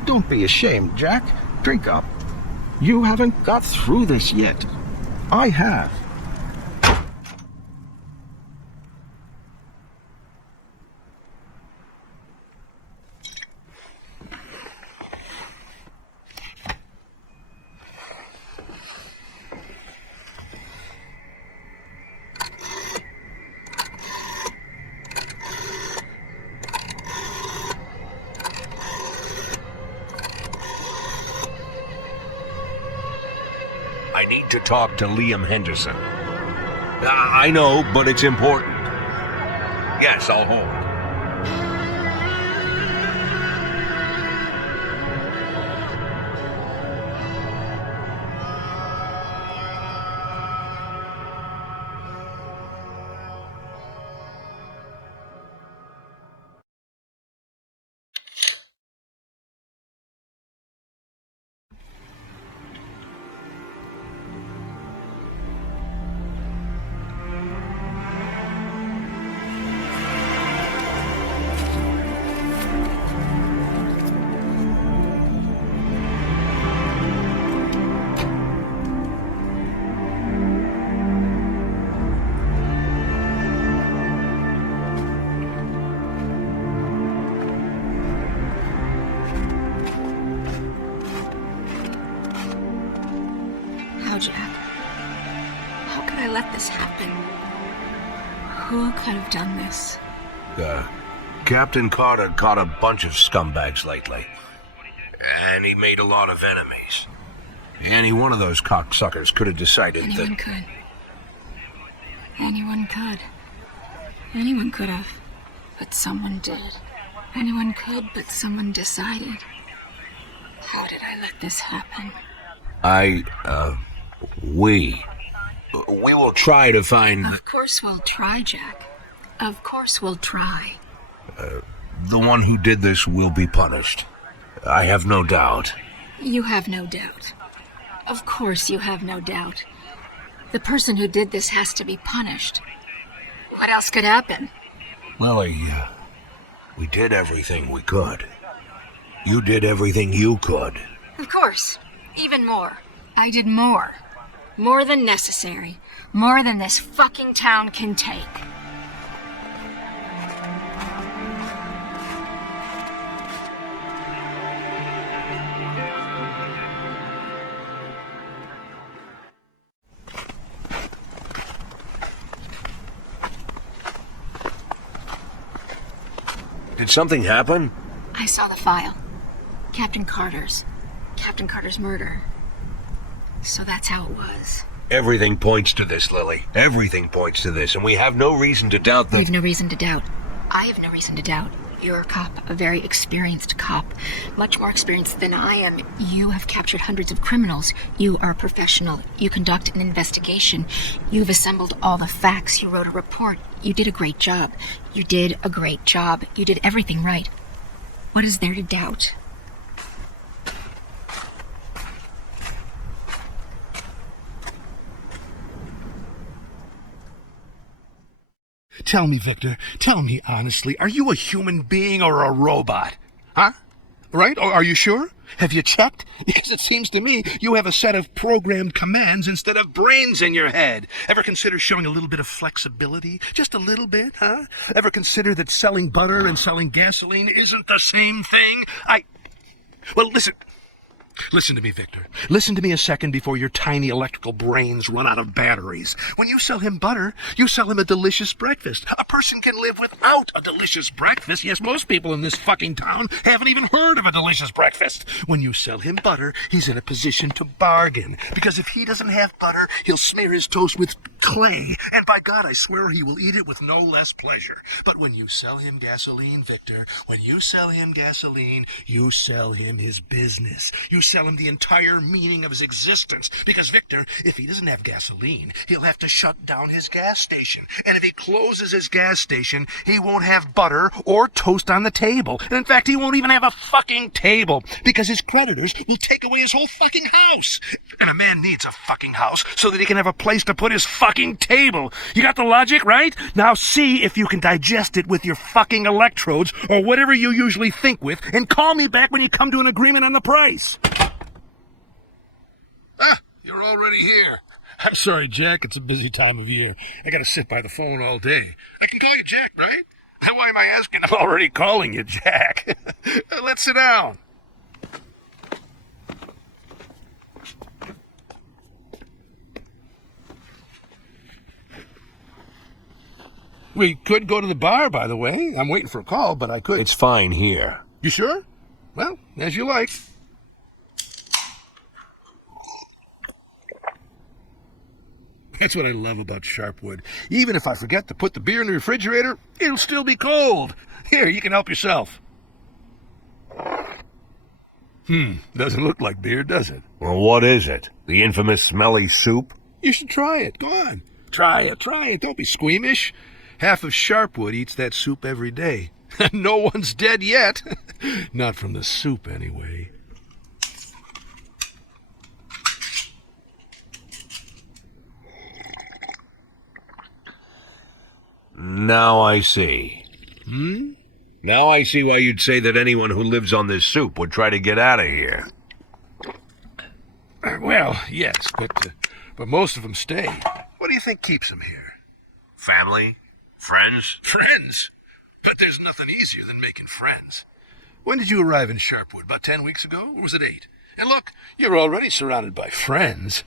Don't be ashamed, Jack. Drink up. You haven't got through this yet. I have. I need to talk to Liam Henderson. I know, but it's important. Yes, I'll hold. How, Jack? How could I let this happen? Who could have done this? Captain Carter caught a bunch of scumbags lately. And he made a lot of enemies. Any one of those cocksuckers could have decided Anyone that... could. Anyone could. Anyone could have. But someone did. Anyone could, but someone decided. How did I let this happen? We will try to find... Of course we'll try, Jack. Of course we'll try. The one who did this will be punished. I have no doubt. You have no doubt. Of course you have no doubt. The person who did this has to be punished. What else could happen? Lily, we did everything we could. You did everything you could. Of course. Even more. I did more. More than necessary. More than this fucking town can take. Did something happen? I saw the file. Captain Carter's murder. So that's how it was. Everything points to this, Lily. Everything points to this, and we have no reason to doubt that... We have no reason to doubt. I have no reason to doubt. You're a cop, a very experienced cop. Much more experienced than I am. You have captured hundreds of criminals. You are a professional. You conduct an investigation. You've assembled all the facts. You wrote a report. You did a great job. You did a great job. You did everything right. What is there to doubt? Tell me, Victor, tell me honestly, are you a human being or a robot? Huh? Right? Or are you sure? Have you checked? Because it seems to me you have a set of programmed commands instead of brains in your head. Ever consider showing a little bit of flexibility? Just a little bit, huh? Ever consider that selling butter and selling gasoline isn't the same thing? Well, listen. Listen to me, Victor. Listen to me a second before your tiny electrical brains run out of batteries. When you sell him butter, you sell him a delicious breakfast. A person can live without a delicious breakfast. Yes, most people in this fucking town haven't even heard of a delicious breakfast. When you sell him butter, he's in a position to bargain. Because if he doesn't have butter, he'll smear his toast with clay, and by God, I swear he will eat it with no less pleasure. But when you sell him gasoline, Victor, when you sell him gasoline, you sell him his business. You sell him the entire meaning of his existence. Because, Victor, if he doesn't have gasoline, he'll have to shut down his gas station. And if he closes his gas station, he won't have butter or toast on the table. And in fact, he won't even have a fucking table, because his creditors will take away his whole fucking house. And a man needs a fucking house so that he can have a place to put his fucking table. You got the logic, right? Now see if you can digest it with your fucking electrodes or whatever you usually think with, and call me back when you come to an agreement on the price. Ah, you're already here. I'm sorry, Jack. It's a busy time of year. I gotta sit by the phone all day. I can call you Jack, right? Why am I asking? I'm already calling you Jack. Let's sit down. We could go to the bar, by the way. I'm waiting for a call, but I could. It's fine here. You sure? Well, as you like. That's what I love about Sharpwood. Even if I forget to put the beer in the refrigerator, it'll still be cold. Here, you can help yourself. Doesn't look like beer, does it? Well, what is it? The infamous smelly soup? You should try it. Go on. Try it. Don't be squeamish. Half of Sharpwood eats that soup every day. No one's dead yet. Not from the soup, anyway. Now I see. Now I see why you'd say that anyone who lives on this soup would try to get out of here. Well, yes, but most of them stay. What do you think keeps them here? Family? Friends? Friends? But there's nothing easier than making friends. When did you arrive in Sharpwood? About 10 weeks ago? Or was it 8? And look, you're already surrounded by friends.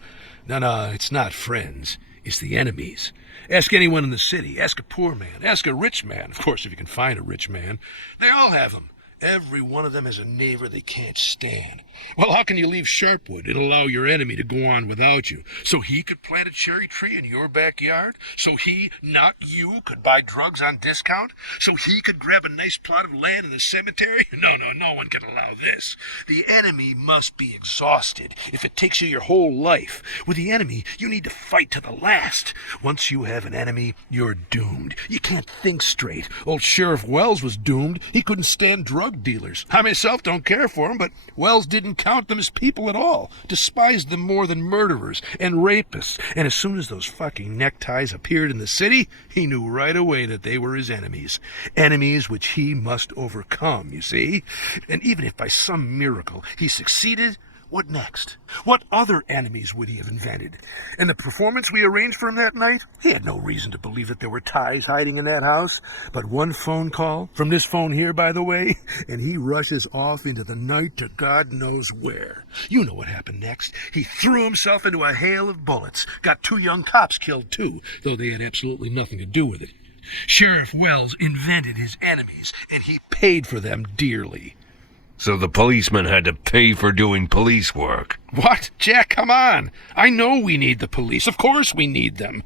No, it's not friends. It's the enemies. Ask anyone in the city. Ask a poor man. Ask a rich man. Of course, if you can find a rich man. They all have them. Every one of them has a neighbor they can't stand. Well, how can you leave Sharpwood and allow your enemy to go on without you? So he could plant a cherry tree in your backyard? So he, not you, could buy drugs on discount? So he could grab a nice plot of land in the cemetery? No one can allow this. The enemy must be exhausted if it takes you your whole life. With the enemy, you need to fight to the last. Once you have an enemy, you're doomed. You can't think straight. Old Sheriff Wells was doomed. He couldn't stand drug dealers. I myself don't care for them, but Wells didn't count them as people at all. Despised them more than murderers and rapists. And as soon as those fucking neckties appeared in the city, he knew right away that they were his enemies. Enemies which he must overcome, you see? And even if by some miracle he succeeded, what next? What other enemies would he have invented? And the performance we arranged for him that night? He had no reason to believe that there were ties hiding in that house. But one phone call, from this phone here, by the way, and he rushes off into the night to God knows where. You know what happened next. He threw himself into a hail of bullets. Got 2 young cops killed, too, though they had absolutely nothing to do with it. Sheriff Wells invented his enemies, and he paid for them dearly. So the policeman had to pay for doing police work. What? Jack, come on. I know we need the police. Of course we need them.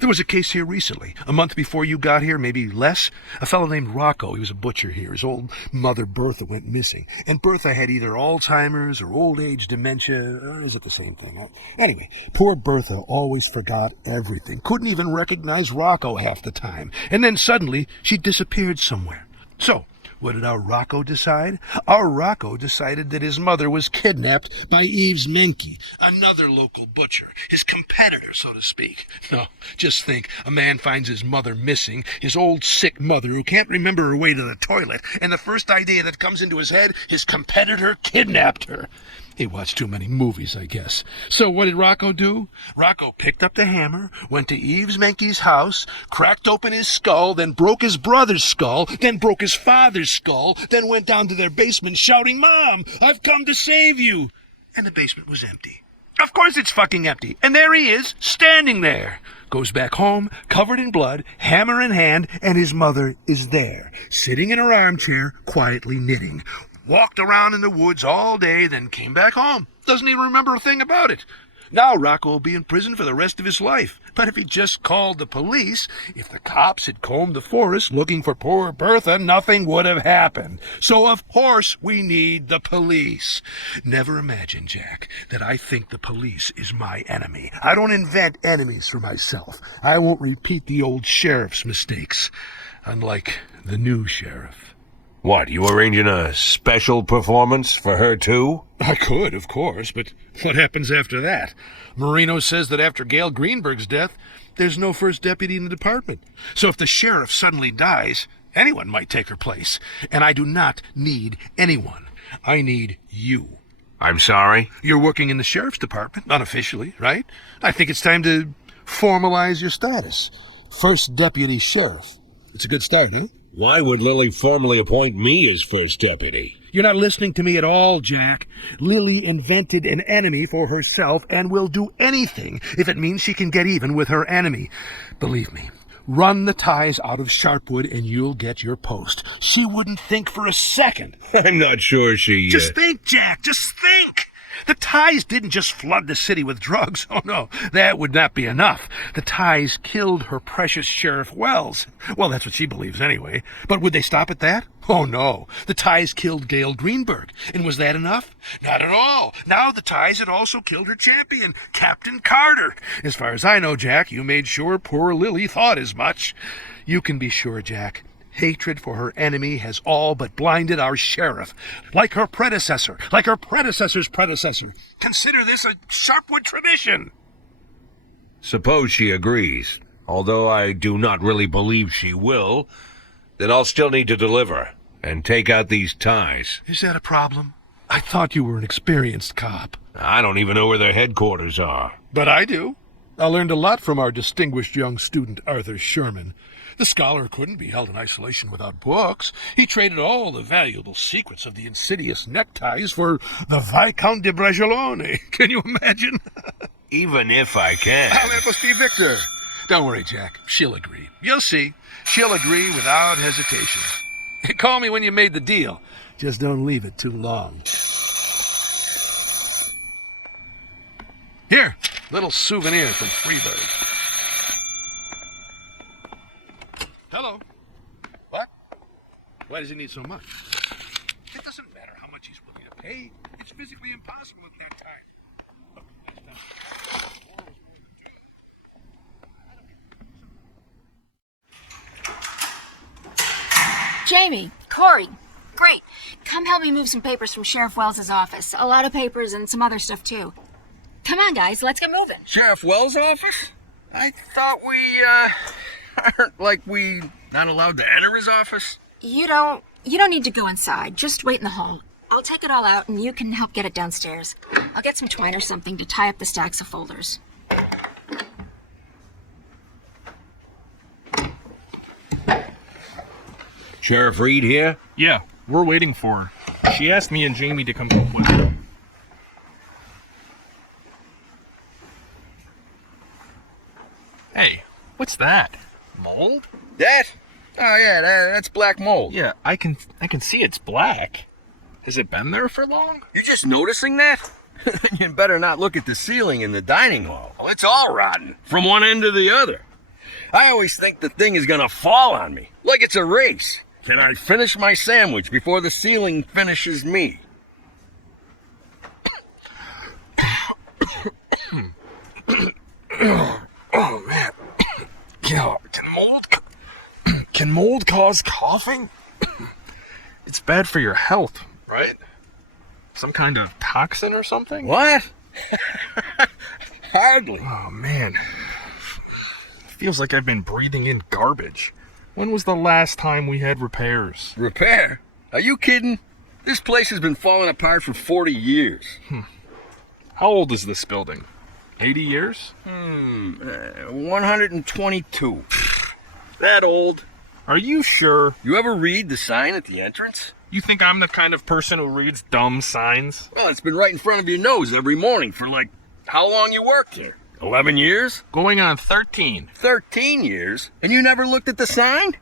There was a case here recently, a month before you got here, maybe less. A fellow named Rocco, he was a butcher here. His old mother, Bertha, went missing. And Bertha had either Alzheimer's or old age dementia. Or is it the same thing? Anyway, poor Bertha always forgot everything. Couldn't even recognize Rocco half the time. And then suddenly, she disappeared somewhere. So, what did our Rocco decide? Our Rocco decided that his mother was kidnapped by Eves Menke, another local butcher, his competitor, so to speak. No, just think, a man finds his mother missing, his old sick mother who can't remember her way to the toilet, and the first idea that comes into his head, his competitor kidnapped her. He watched too many movies, I guess. So what did Rocco do? Rocco picked up the hammer, went to Eves Menke's house, cracked open his skull, then broke his brother's skull, then broke his father's skull, then went down to their basement shouting, "Mom, I've come to save you!" And the basement was empty. Of course it's fucking empty. And there he is, standing there. Goes back home, covered in blood, hammer in hand, and his mother is there, sitting in her armchair, quietly knitting. Walked around in the woods all day, then came back home. Doesn't even remember a thing about it. Now Rocco will be in prison for the rest of his life. But if he just called the police, if the cops had combed the forest looking for poor Bertha, nothing would have happened. So of course we need the police. Never imagine, Jack, that I think the police is my enemy. I don't invent enemies for myself. I won't repeat the old sheriff's mistakes, unlike the new sheriff. What, you arranging a special performance for her too? I could, of course, but what happens after that? Marino says that after Gail Greenberg's death, there's no first deputy in the department. So if the sheriff suddenly dies, anyone might take her place. And I do not need anyone. I need you. I'm sorry? You're working in the sheriff's department, unofficially, right? I think it's time to formalize your status. First deputy sheriff. It's a good start, eh? Why would Lily formally appoint me as first deputy? You're not listening to me at all, Jack. Lily invented an enemy for herself and will do anything if it means she can get even with her enemy. Believe me, run the ties out of Sharpwood and you'll get your post. She wouldn't think for a second. I'm not sure she... Just think, Jack, just think! The ties didn't just flood the city with drugs. Oh, no, that would not be enough. The ties killed her precious Sheriff Wells. Well, that's what she believes anyway. But would they stop at that? Oh, no. The ties killed Gail Greenberg. And was that enough? Not at all. Now the ties had also killed her champion, Captain Carter. As far as I know, Jack, you made sure poor Lily thought as much. You can be sure, Jack. Hatred for her enemy has all but blinded our sheriff. Like her predecessor, like her predecessor's predecessor. Consider this a Sharpwood tradition. Suppose she agrees. Although I do not really believe she will, then I'll still need to deliver and take out these ties. Is that a problem? I thought you were an experienced cop. I don't even know where their headquarters are. But I do. I learned a lot from our distinguished young student, Arthur Sherman. The scholar couldn't be held in isolation without books. He traded all the valuable secrets of the insidious neckties for the Viscount de Bragelonne. Can you imagine? Even if I can. Oh, that must be Victor. Don't worry, Jack. She'll agree. You'll see. She'll agree without hesitation. Call me when you made the deal. Just don't leave it too long. Here, little souvenir from Freeburg. Hello. What? Why does he need so much? It doesn't matter how much he's willing to pay. It's physically impossible at that time. Jamie, Corey, great. Come help me move some papers from Sheriff Wells's office. A lot of papers and some other stuff, too. Come on, guys, let's get moving. Sheriff Wells' office? I thought we not allowed to enter his office? You don't need to go inside. Just wait in the hall. I'll take it all out and you can help get it downstairs. I'll get some twine or something to tie up the stacks of folders. Sheriff Reed here? Yeah, we're waiting for her. She asked me and Jamie to come help with her. Hey, what's that? Mold? That? Oh yeah, that's black mold. Yeah, I can see it's black. Has it been there for long? You're just noticing that? You better not look at the ceiling in the dining hall. Well, it's all rotten, from one end to the other. I always think the thing is gonna fall on me, like it's a race. Can I finish my sandwich before the ceiling finishes me? Oh, man. Can mold cause coughing? It's bad for your health, right? Some kind of toxin or something? What? Hardly. Oh, man. Feels like I've been breathing in garbage. When was the last time we had repairs? Repair? Are you kidding? This place has been falling apart for 40 years. How old is this building? 80 years? 122. That old. Are you sure? You ever read the sign at the entrance? You think I'm the kind of person who reads dumb signs? Well, it's been right in front of your nose every morning for how long you worked here? 11 years? Going on 13. 13 years? And you never looked at the sign?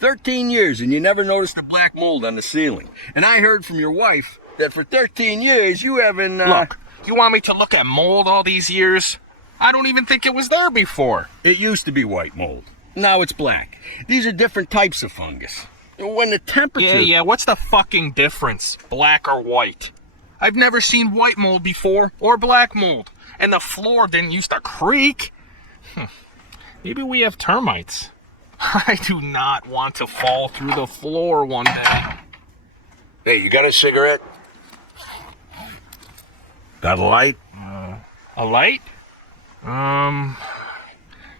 13 years and you never noticed the black mold on the ceiling. And I heard from your wife that for 13 years you haven't... Look, You want me to look at mold all these years? I don't even think it was there before. It used to be white mold. Now it's black. These are different types of fungus. When the temperature... Yeah, what's the fucking difference? Black or white? I've never seen white mold before, or black mold. And the floor didn't used to creak. Maybe we have termites. I do not want to fall through the floor one day. Hey, you got a cigarette? Got a light? A light?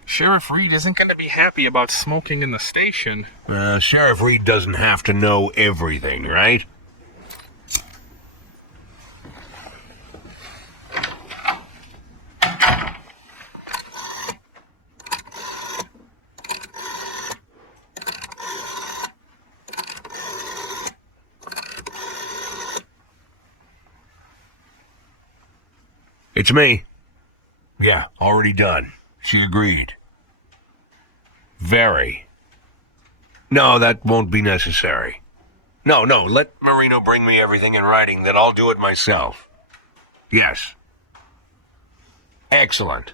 Sheriff Reed isn't going to be happy about smoking in the station. Sheriff Reed doesn't have to know everything, right? It's me. Yeah, already done. She agreed. Very. No, that won't be necessary. No, let Marino bring me everything in writing, then I'll do it myself. Yes. Excellent.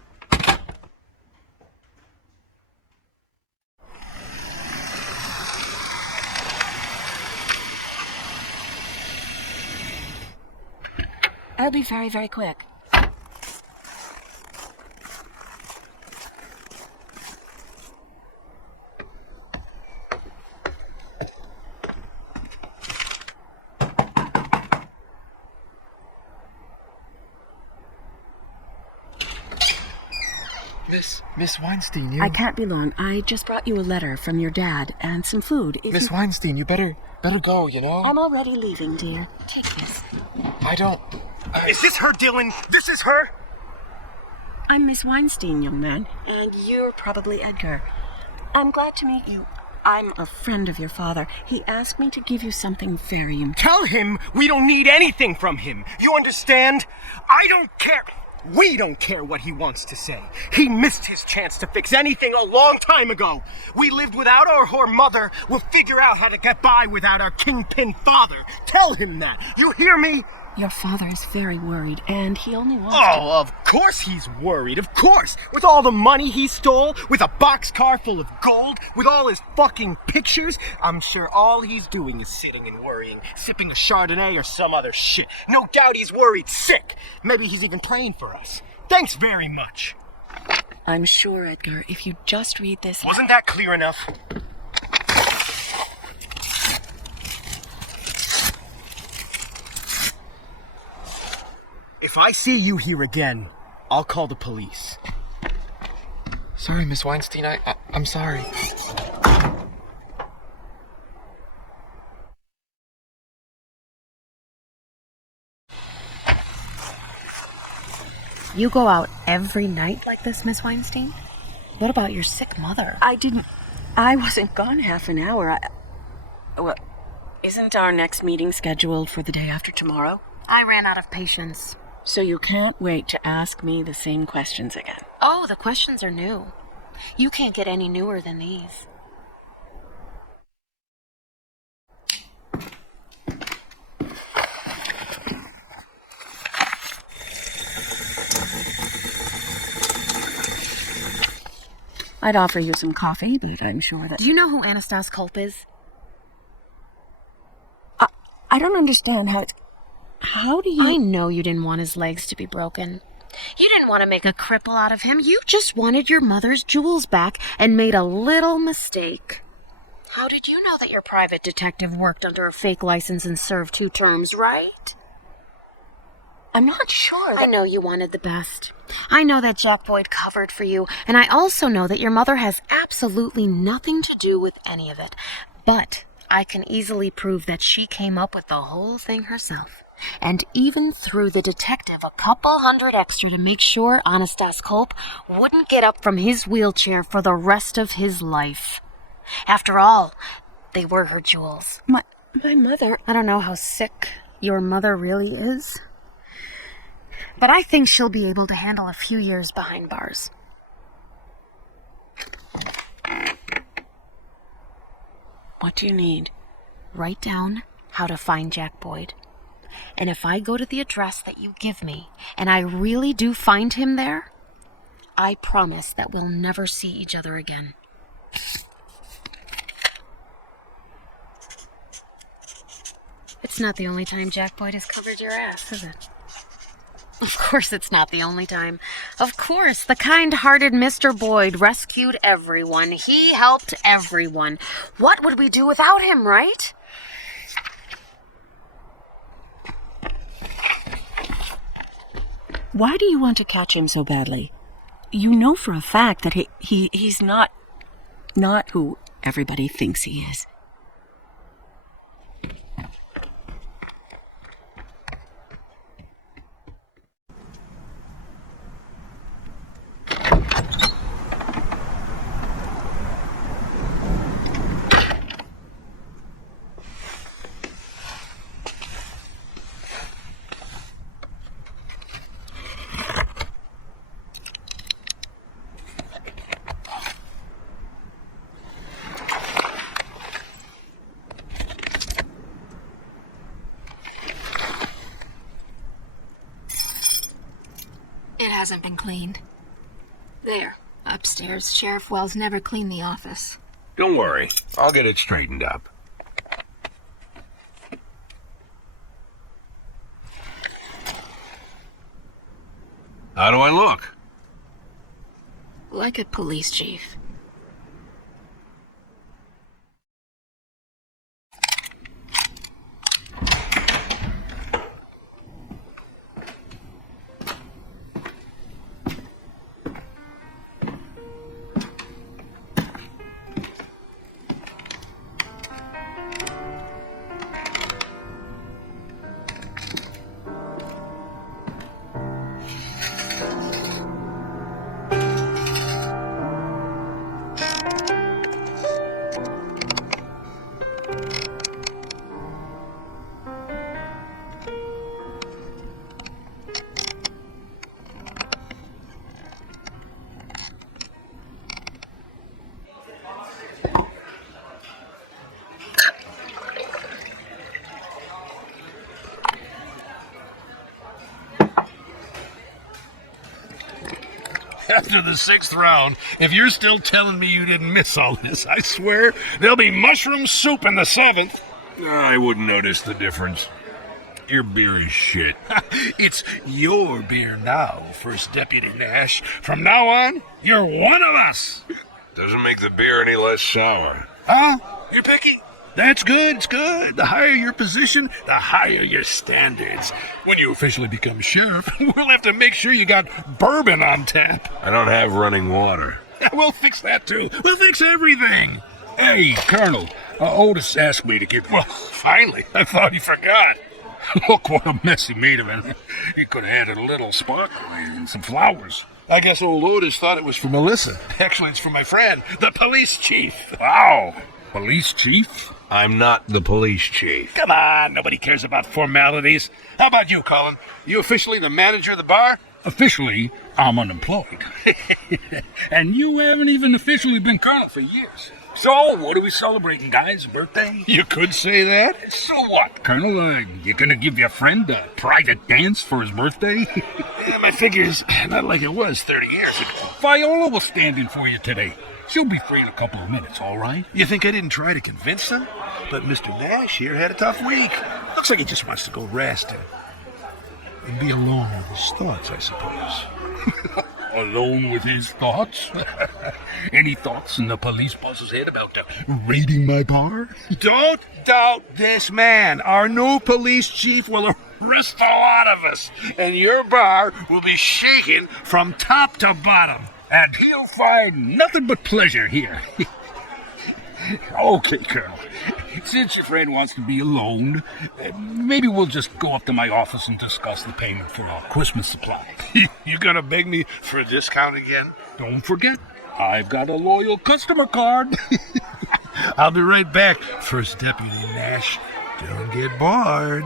I'll be very, very quick. Miss Weinstein, you... I can't be long. I just brought you a letter from your dad and some food. Miss Weinstein, you better go, you know? I'm already leaving, dear. Take this. I don't... Is this her, Dylan? This is her? I'm Miss Weinstein, young man, and you're probably Edgar. I'm glad to meet you. I'm a friend of your father. He asked me to give you something very important. Tell him we don't need anything from him. You understand? I don't care. We don't care what he wants to say. He missed his chance to fix anything a long time ago. We lived without our whore mother. We'll figure out how to get by without our kingpin father. Tell him that. You hear me? Your father is very worried, and he only wants Oh, of course he's worried. Of course. With all the money he stole, with a boxcar full of gold, with all his fucking pictures, I'm sure all he's doing is sitting and worrying, sipping a Chardonnay or some other shit. No doubt he's worried sick. Maybe he's even praying for us. Thanks very much. I'm sure, Edgar, if you just read this... Wasn't that clear enough? If I see you here again, I'll call the police. Sorry, Miss Weinstein, I'm sorry. You go out every night like this, Miss Weinstein? What about your sick mother? I wasn't gone half an hour. Well, isn't our next meeting scheduled for the day after tomorrow? I ran out of patience. So you can't wait to ask me the same questions again? Oh, the questions are new. You can't get any newer than these. I'd offer you some coffee, but I'm sure that... Do you know who Anastasia Culp is? I don't understand how it's... How do you... I know you didn't want his legs to be broken. You didn't want to make a cripple out of him. You just wanted your mother's jewels back and made a little mistake. How did you know that your private detective worked under a fake license and served 2 terms, right? I'm not sure that... I know you wanted the best. I know that Jack Boyd covered for you, and I also know that your mother has absolutely nothing to do with any of it. But I can easily prove that she came up with the whole thing herself. And even threw the detective a couple hundred extra to make sure Anastasia Culp wouldn't get up from his wheelchair for the rest of his life. After all, they were her jewels. My mother... I don't know how sick your mother really is, but I think she'll be able to handle a few years behind bars. What do you need? Write down how to find Jack Boyd. And if I go to the address that you give me, and I really do find him there, I promise that we'll never see each other again. It's not the only time Jack Boyd has covered your ass, is it? Of course it's not the only time. Of course, the kind-hearted Mr. Boyd rescued everyone. He helped everyone. What would we do without him, right? Why do you want to catch him so badly? You know for a fact that he's not who everybody thinks he is. It hasn't been cleaned. There, upstairs, Sheriff Wells never cleaned the office. Don't worry, I'll get it straightened up. How do I look? Like a police chief. After the 6th round, if you're still telling me you didn't miss all this, I swear there'll be mushroom soup in the 7th. I wouldn't notice the difference. Your beer is shit. It's your beer now, First Deputy Nash. From now on, you're one of us. Doesn't make the beer any less sour. Huh? You're picky? That's good, it's good. The higher your position, the higher your standards. When you officially become sheriff, we'll have to make sure you got bourbon on tap. I don't have running water. We'll fix that too. We'll fix everything. Hey, Colonel, Otis asked me to give... Well, finally, I thought he forgot. Look what a mess he made of it. He could have added a little sparkle and some flowers. I guess old Otis thought it was for Melissa. Actually, it's for my friend, the police chief. Wow. Police chief? I'm not the police chief. Come on, nobody cares about formalities. How about you, Colin? You officially the manager of the bar? Officially, I'm unemployed. And you haven't even officially been colonel for years. So, what are we celebrating, guys? Birthday? You could say that. So what? Colonel, you gonna give your friend a private dance for his birthday? Yeah, my figure's not like it was 30 years ago. Viola was standing for you today. She'll be free in a couple of minutes, all right? You think I didn't try to convince them? But Mr. Nash here had a tough week. Looks like he just wants to go rest and be alone with his thoughts, I suppose. Alone with his thoughts? Any thoughts in the police boss's head about raiding my bar? Don't doubt this man. Our new police chief will arrest a lot of us, and your bar will be shaken from top to bottom, and he'll find nothing but pleasure here. Okay, Colonel. Since your friend wants to be alone, maybe we'll just go up to my office and discuss the payment for our Christmas supply. You gonna beg me for a discount again? Don't forget, I've got a loyal customer card. I'll be right back, First Deputy Nash. Don't get bored.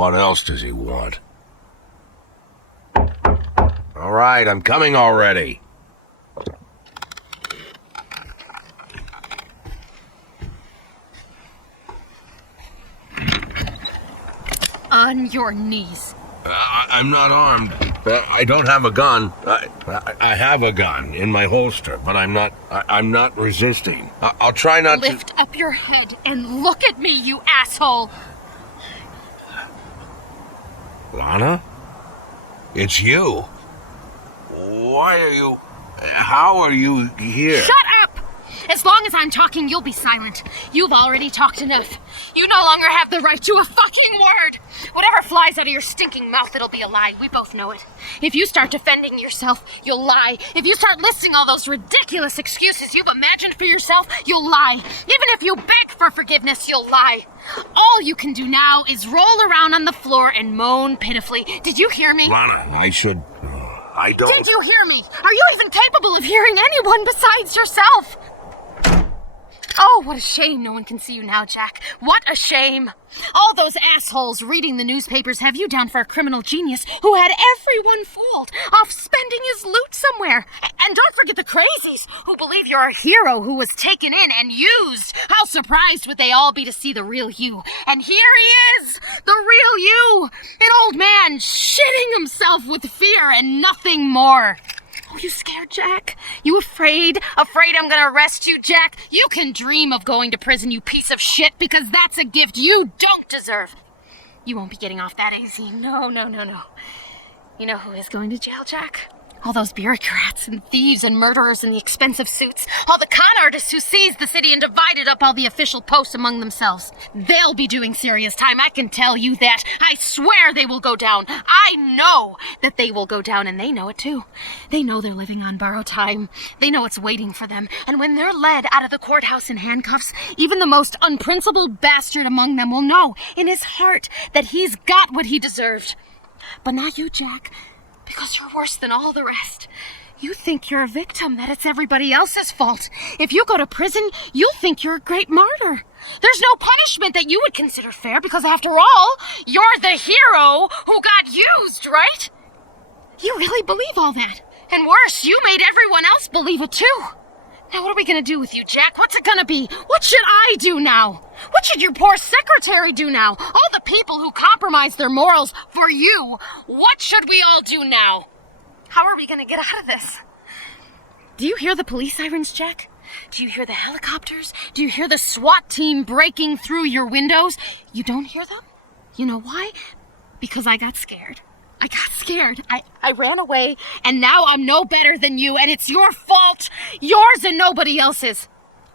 What else does he want? All right, I'm coming already. On your knees. I'm not armed. I don't have a gun. I have a gun in my holster, but I'm not resisting. I'll try not to... Lift up your head and look at me, you asshole! Lana? It's you. Why are you... How are you here? Shut up! As long as I'm talking, you'll be silent. You've already talked enough. You no longer have the right to a fucking word. Whatever flies out of your stinking mouth, it'll be a lie. We both know it. If you start defending yourself, you'll lie. If you start listing all those ridiculous excuses you've imagined for yourself, you'll lie. Even if you beg for forgiveness, you'll lie. All you can do now is roll around on the floor and moan pitifully. Did you hear me? Lana, I don't... Did you hear me? Are you even capable of hearing anyone besides yourself? Oh, what a shame no one can see you now, Jack. What a shame. All those assholes reading the newspapers have you down for a criminal genius who had everyone fooled, off spending his loot somewhere. And don't forget the crazies who believe you're a hero who was taken in and used. How surprised would they all be to see the real you. And here he is, the real you, an old man shitting himself with fear and nothing more. Oh, you scared, Jack? You afraid? Afraid I'm gonna arrest you, Jack? You can dream of going to prison, you piece of shit, because that's a gift you don't deserve. You won't be getting off that easy. No. You know who is going to jail, Jack? All those bureaucrats and thieves and murderers in the expensive suits. All the con artists who seized the city and divided up all the official posts among themselves. They'll be doing serious time, I can tell you that. I swear they will go down. I know that they will go down, and they know it too. They know they're living on borrowed time. They know it's waiting for them. And when they're led out of the courthouse in handcuffs, even the most unprincipled bastard among them will know in his heart that he's got what he deserved. But not you, Jack. Because you're worse than all the rest. You think you're a victim, that it's everybody else's fault. If you go to prison, you'll think you're a great martyr. There's no punishment that you would consider fair because, after all, you're the hero who got used, right? You really believe all that. And worse, you made everyone else believe it too. Now what are we gonna do with you, Jack? What's it gonna be? What should I do now? What should your poor secretary do now? All the people who compromise their morals for you. What should we all do now? How are we gonna get out of this? Do you hear the police sirens, Jack? Do you hear the helicopters? Do you hear the SWAT team breaking through your windows? You don't hear them? You know why? Because I got scared. I got scared. I ran away, and now I'm no better than you, and it's your fault. Yours and nobody else's.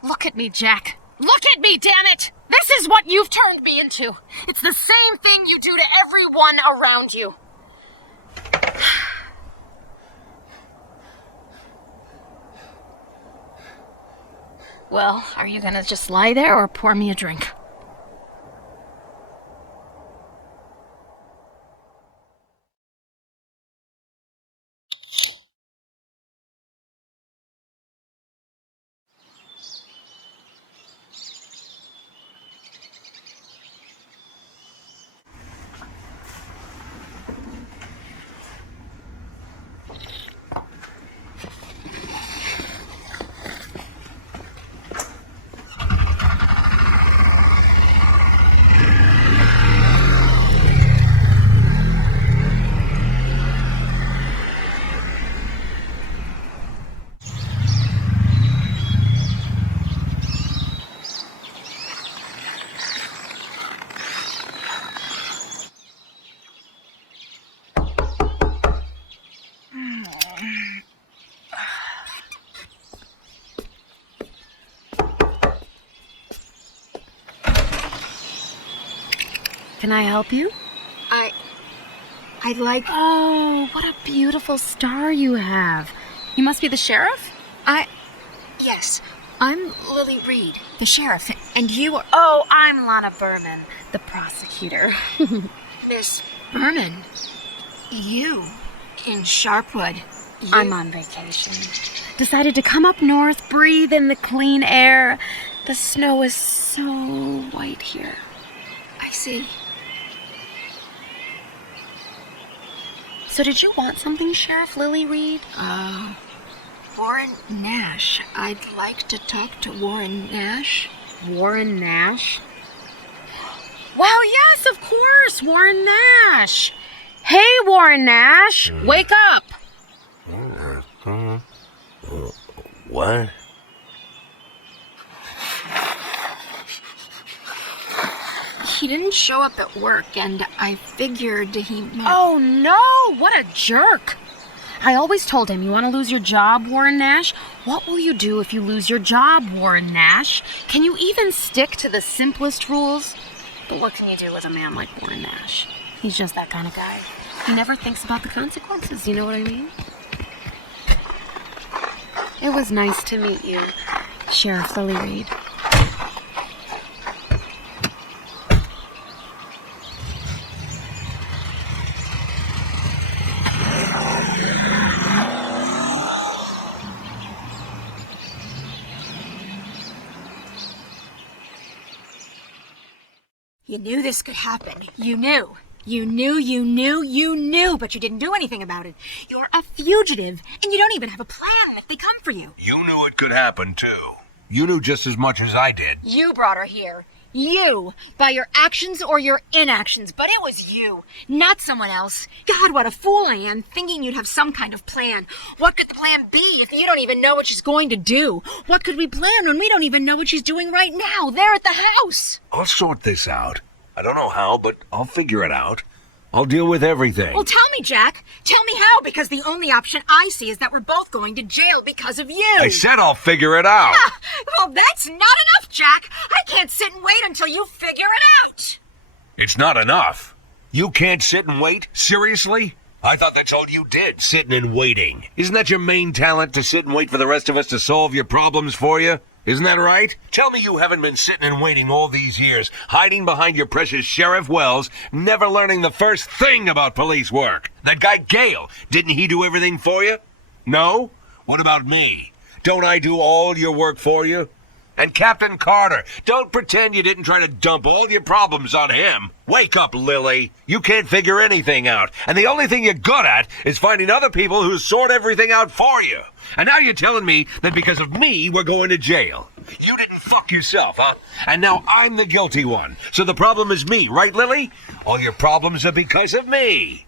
Look at me, Jack. Look at me, damn it! This is what you've turned me into. It's the same thing you do to everyone around you. Well, are you gonna just lie there or pour me a drink? Can I help you? I'd like... Oh, what a beautiful star you have. You must be the sheriff? Yes, I'm Lily Reed, the sheriff, and you are... Oh, I'm Lana Berman, the prosecutor. Miss Berman, you in Sharpwood. I'm on vacation. Decided to come up north, breathe in the clean air. The snow is so white here. I see. So did you want something, Sheriff Lily Reed? Warren Nash. I'd like to talk to Warren Nash. Warren Nash? Wow, yes, of course, Warren Nash. Hey, Warren Nash, wake up. What? He didn't show up at work, and I figured he might... Oh, no, what a jerk. I always told him, you want to lose your job, Warren Nash? What will you do if you lose your job, Warren Nash? Can you even stick to the simplest rules? But what can you do with a man like Warren Nash? He's just that kind of guy. He never thinks about the consequences, you know what I mean? It was nice to meet you, Sheriff Lily Reed. You knew this could happen. You knew, but you didn't do anything about it. You're a fugitive, and you don't even have a plan if they come for you. You knew it could happen, too. You knew just as much as I did. You brought her here. You, by your actions or your inactions, but it was you, not someone else. God, what a fool I am, thinking you'd have some kind of plan. What could the plan be if you don't even know what she's going to do? What could we plan when we don't even know what she's doing right now, there at the house? I'll sort this out. I don't know how, but I'll figure it out. I'll deal with everything. Well, tell me, Jack. Tell me how, because the only option I see is that we're both going to jail because of you. I said I'll figure it out. Ah, well, that's not enough, Jack. I can't sit and wait until you figure it out. It's not enough. You can't sit and wait? Seriously? I thought that's all you did, sitting and waiting. Isn't that your main talent, to sit and wait for the rest of us to solve your problems for you? Isn't that right? Tell me you haven't been sitting and waiting all these years, hiding behind your precious Sheriff Wells, never learning the first thing about police work. That guy Gale, didn't he do everything for you? No? What about me? Don't I do all your work for you? And Captain Carter, don't pretend you didn't try to dump all your problems on him. Wake up, Lily. You can't figure anything out. And the only thing you're good at is finding other people who sort everything out for you. And now you're telling me that because of me, we're going to jail. You didn't fuck yourself, huh? And now I'm the guilty one. So the problem is me, right, Lily? All your problems are because of me.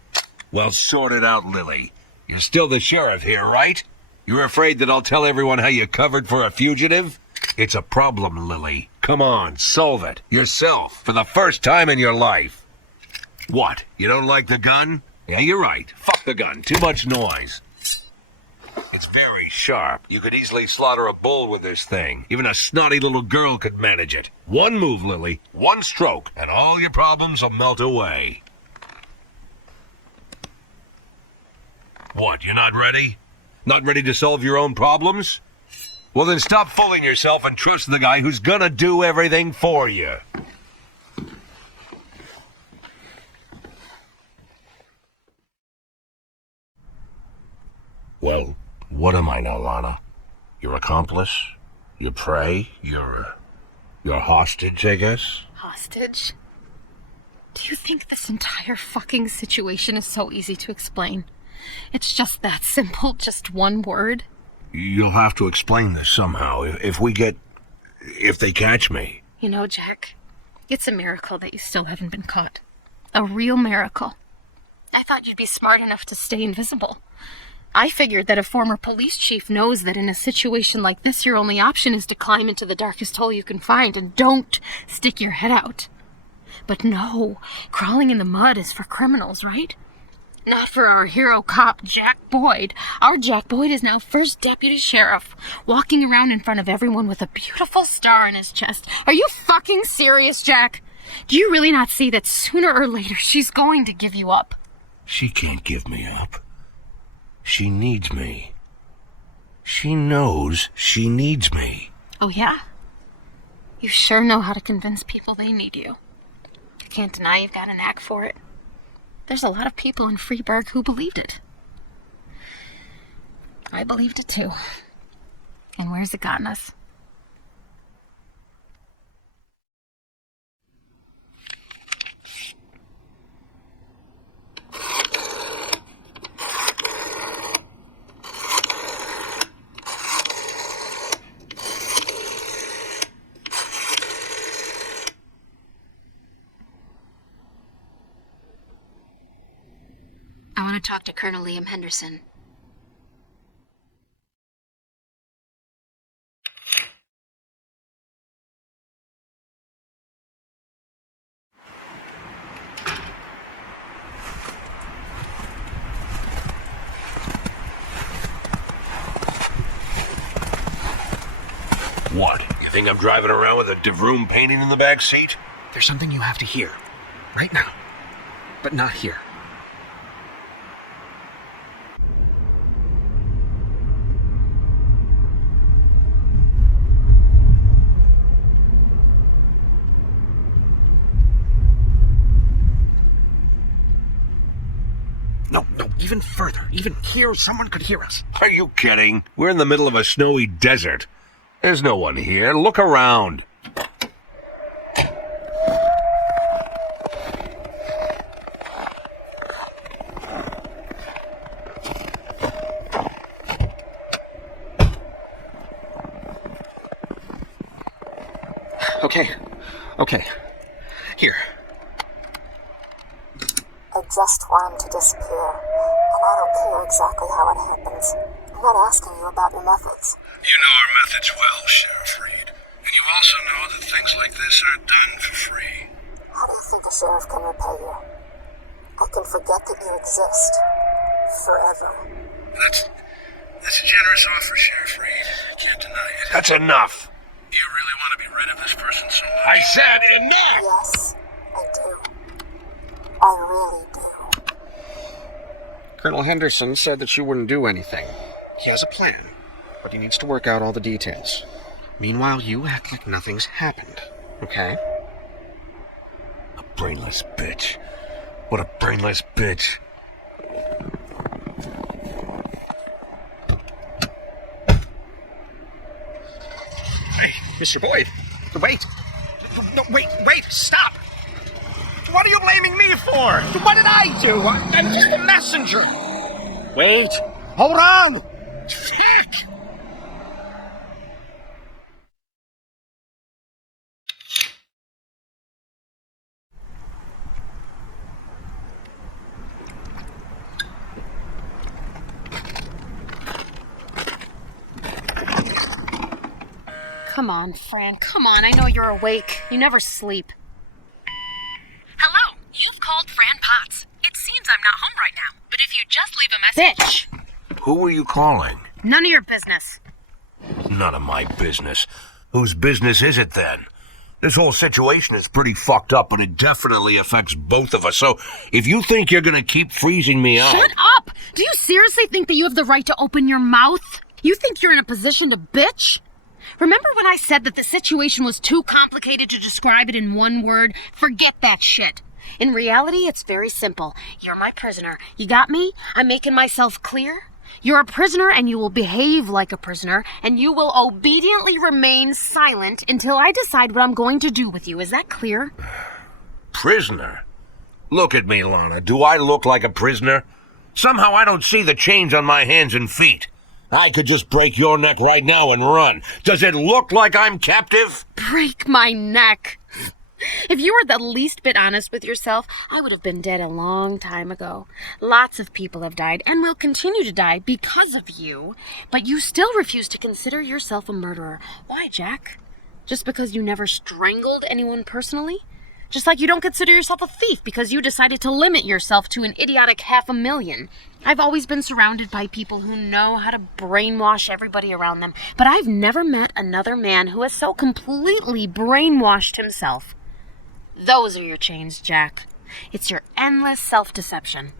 Well, sort it out, Lily. You're still the sheriff here, right? You're afraid that I'll tell everyone how you covered for a fugitive? It's a problem, Lily. Come on, solve it. Yourself, for the first time in your life. What? You don't like the gun? Yeah, you're right. Fuck the gun. Too much noise. It's very sharp. You could easily slaughter a bull with this thing. Even a snotty little girl could manage it. One move, Lily. One stroke, and all your problems will melt away. What, you're not ready? Not ready to solve your own problems? Well, then stop fooling yourself and trust the guy who's gonna do everything for you. Well, what am I now, Lana? Your accomplice? Your prey? Your hostage, I guess? Hostage? Do you think this entire fucking situation is so easy to explain? It's just that simple, just one word. You'll have to explain this somehow, if they catch me. You know, Jack, it's a miracle that you still haven't been caught. A real miracle. I thought you'd be smart enough to stay invisible. I figured that a former police chief knows that in a situation like this, your only option is to climb into the darkest hole you can find and don't stick your head out. But no, crawling in the mud is for criminals, right? Not for our hero cop, Jack Boyd. Our Jack Boyd is now first deputy sheriff, walking around in front of everyone with a beautiful star on his chest. Are you fucking serious, Jack? Do you really not see that sooner or later she's going to give you up? She can't give me up. She needs me. She knows she needs me. Oh, yeah? You sure know how to convince people they need you. I can't deny you've got a knack for it. There's a lot of people in Freeburg who believed it. I believed it too. And where's it gotten us? talk to Colonel Liam Henderson. What? You think I'm driving around with a DeVroom painting in the back seat? There's something you have to hear. Right now. But not here. No, even further. Even here, someone could hear us. Are you kidding? We're in the middle of a snowy desert. There's no one here. Look around. Okay. Here. I just want him to disappear, and I don't care exactly how it happens. I'm not asking you about your methods. You know our methods well, Sheriff Reed. And you also know that things like this are done for free. How do you think a sheriff can repay you? I can forget that you exist. Forever. That's a generous offer, Sheriff Reed. Can't deny it. That's enough. You really want to be rid of this person so much? I said enough! Yes, I do. I really do. Colonel Henderson said that you wouldn't do anything. He has a plan, but he needs to work out all the details. Meanwhile, you act like nothing's happened, okay? A brainless bitch. What a brainless bitch. Mr. Boyd, wait. No, wait, stop! What are you blaming me for? What did I do? I'm just a messenger. Wait, hold on! Fuck! Come on, Fran, come on. I know you're awake. You never sleep. Hello, you've called Fran Potts. It seems I'm not home right now, but if you just leave a message... Bitch! Who were you calling? None of your business. None of my business. Whose business is it then? This whole situation is pretty fucked up, but it definitely affects both of us. So if you think you're gonna keep freezing me out... Shut up! Do you seriously think that you have the right to open your mouth? You think you're in a position to bitch? Remember when I said that the situation was too complicated to describe it in one word? Forget that shit. In reality, it's very simple. You're my prisoner. You got me? I'm making myself clear? You're a prisoner and you will behave like a prisoner, and you will obediently remain silent until I decide what I'm going to do with you. Is that clear? Prisoner? Look at me, Lana. Do I look like a prisoner? Somehow I don't see the chains on my hands and feet. I could just break your neck right now and run. Does it look like I'm captive? Break my neck. If you were the least bit honest with yourself, I would have been dead a long time ago. Lots of people have died and will continue to die because of you, but you still refuse to consider yourself a murderer. Why, Jack? Just because you never strangled anyone personally? Just like you don't consider yourself a thief because you decided to limit yourself to an idiotic 500,000. I've always been surrounded by people who know how to brainwash everybody around them, but I've never met another man who has so completely brainwashed himself. Those are your chains, Jack. It's your endless self-deception.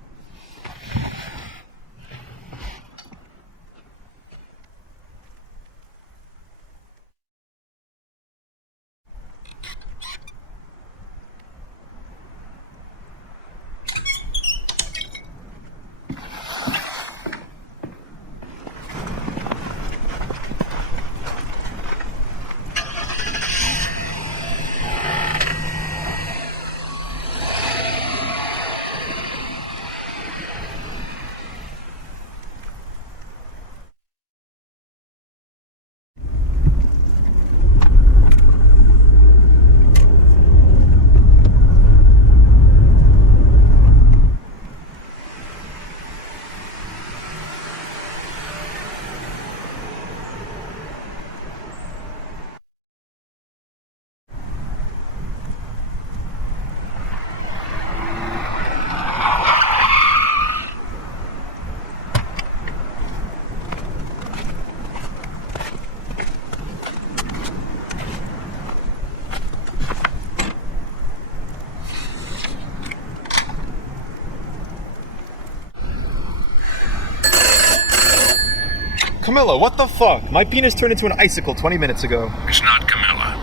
Camilla, what the fuck? My penis turned into an icicle 20 minutes ago. It's not Camilla.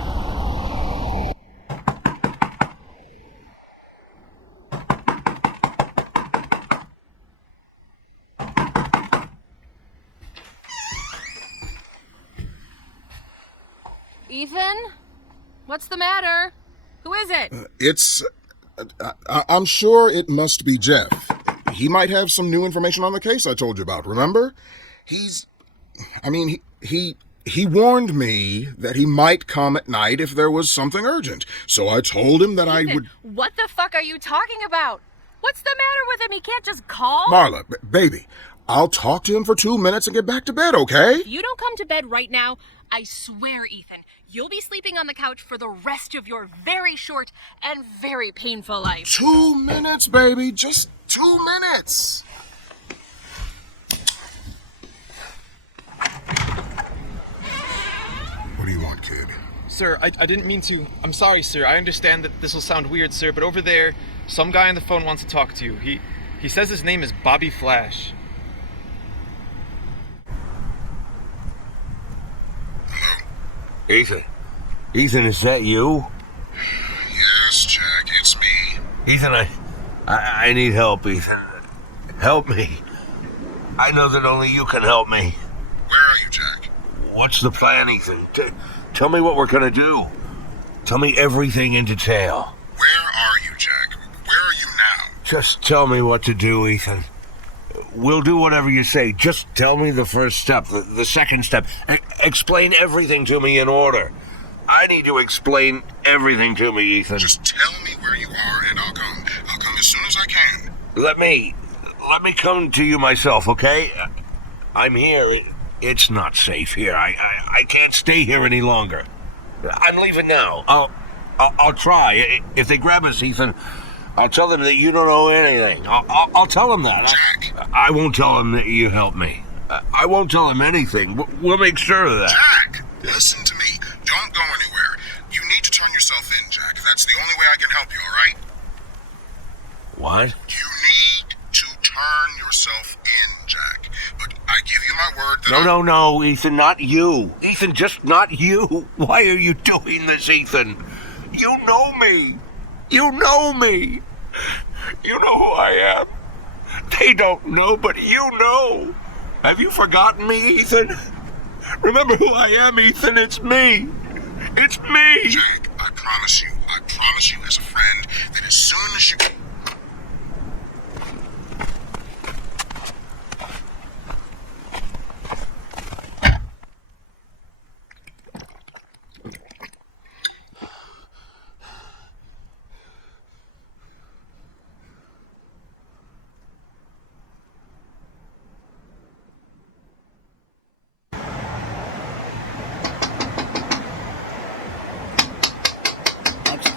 Ethan? What's the matter? Who is it? I'm sure it must be Jeff. He might have some new information on the case I told you about, remember? He warned me that he might come at night if there was something urgent. So I told him that Ethan, I would... What the fuck are you talking about? What's the matter with him? He can't just call? Marla, baby, I'll talk to him for 2 minutes and get back to bed, okay? If you don't come to bed right now, I swear, Ethan, you'll be sleeping on the couch for the rest of your very short and very painful life. 2 minutes, baby. Just 2 minutes. What do you want, kid? Sir, I didn't mean to. I'm sorry, sir. I understand that this will sound weird, sir, but over there, some guy on the phone wants to talk to you. He says his name is Bobby Flash. Ethan? Ethan, is that you? Yes, Jack, it's me. Ethan, I need help, Ethan. Help me. I know that only you can help me. Where are you, Jack? What's the plan, Ethan? Tell me what we're gonna do. Tell me everything in detail. Where are you, Jack? Where are you now? Just tell me what to do, Ethan. We'll do whatever you say. Just tell me the first step, the second step. Explain everything to me in order. I need to explain everything to me, Ethan. Just tell me where you are and I'll come. I'll come as soon as I can. Let me come to you myself, okay? I'm here. It's not safe here. I can't stay here any longer. I'm leaving now. I'll try. If they grab us, Ethan, I'll tell them that you don't know anything. I'll tell them that. Jack. I won't tell them that you helped me. I won't tell them anything. We'll make sure of that. Jack, listen to me. Don't go anywhere. You need to turn yourself in, Jack. That's the only way I can help you, all right? What? You need to turn yourself in, Jack. But I give you my word that No, Ethan, not you. Ethan, just not you. Why are you doing this, Ethan? You know me. You know me. You know who I am. They don't know, but you know. Have you forgotten me, Ethan? Remember who I am, Ethan. It's me. It's me. Jack, I promise you as a friend that as soon as you...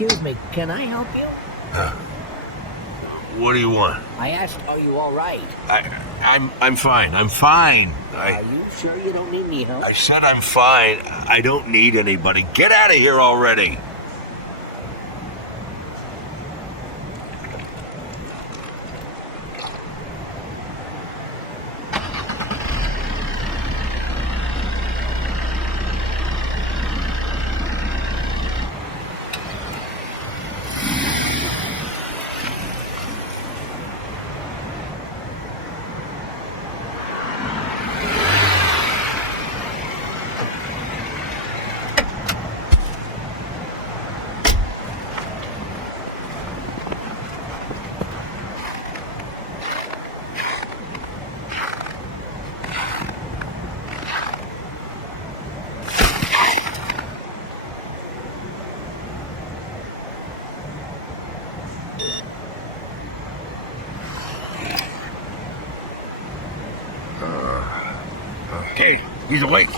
Excuse me, can I help you? What do you want? I asked, are you all right? I'm fine. I'm fine. Are you sure you don't need any help? I said I'm fine. I don't need anybody. Get out of here already. Okay, he's awake.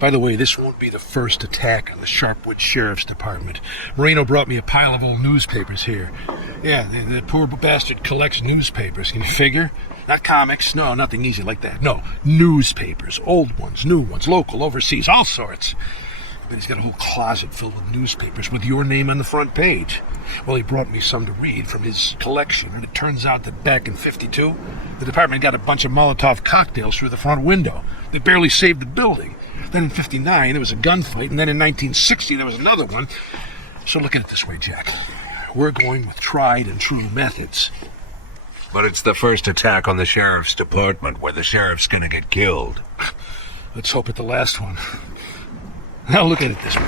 By the way, this won't be the first attack on the Sharpwood Sheriff's Department. Moreno brought me a pile of old newspapers here. Yeah, the poor bastard collects newspapers. Can you figure? Not comics. No, nothing easy like that. No, newspapers. Old ones, new ones, local, overseas, all sorts. But he's got a whole closet filled with newspapers with your name on the front page. Well, he brought me some to read from his collection, and it turns out that back in '52, the department got a bunch of Molotov cocktails through the front window. They barely saved the building. Then in '59, there was a gunfight, and then in 1960, there was another one. So look at it this way, Jack. We're going with tried and true methods. But it's the first attack on the sheriff's department where the sheriff's gonna get killed. Let's hope it's the last one. Now look at it this way.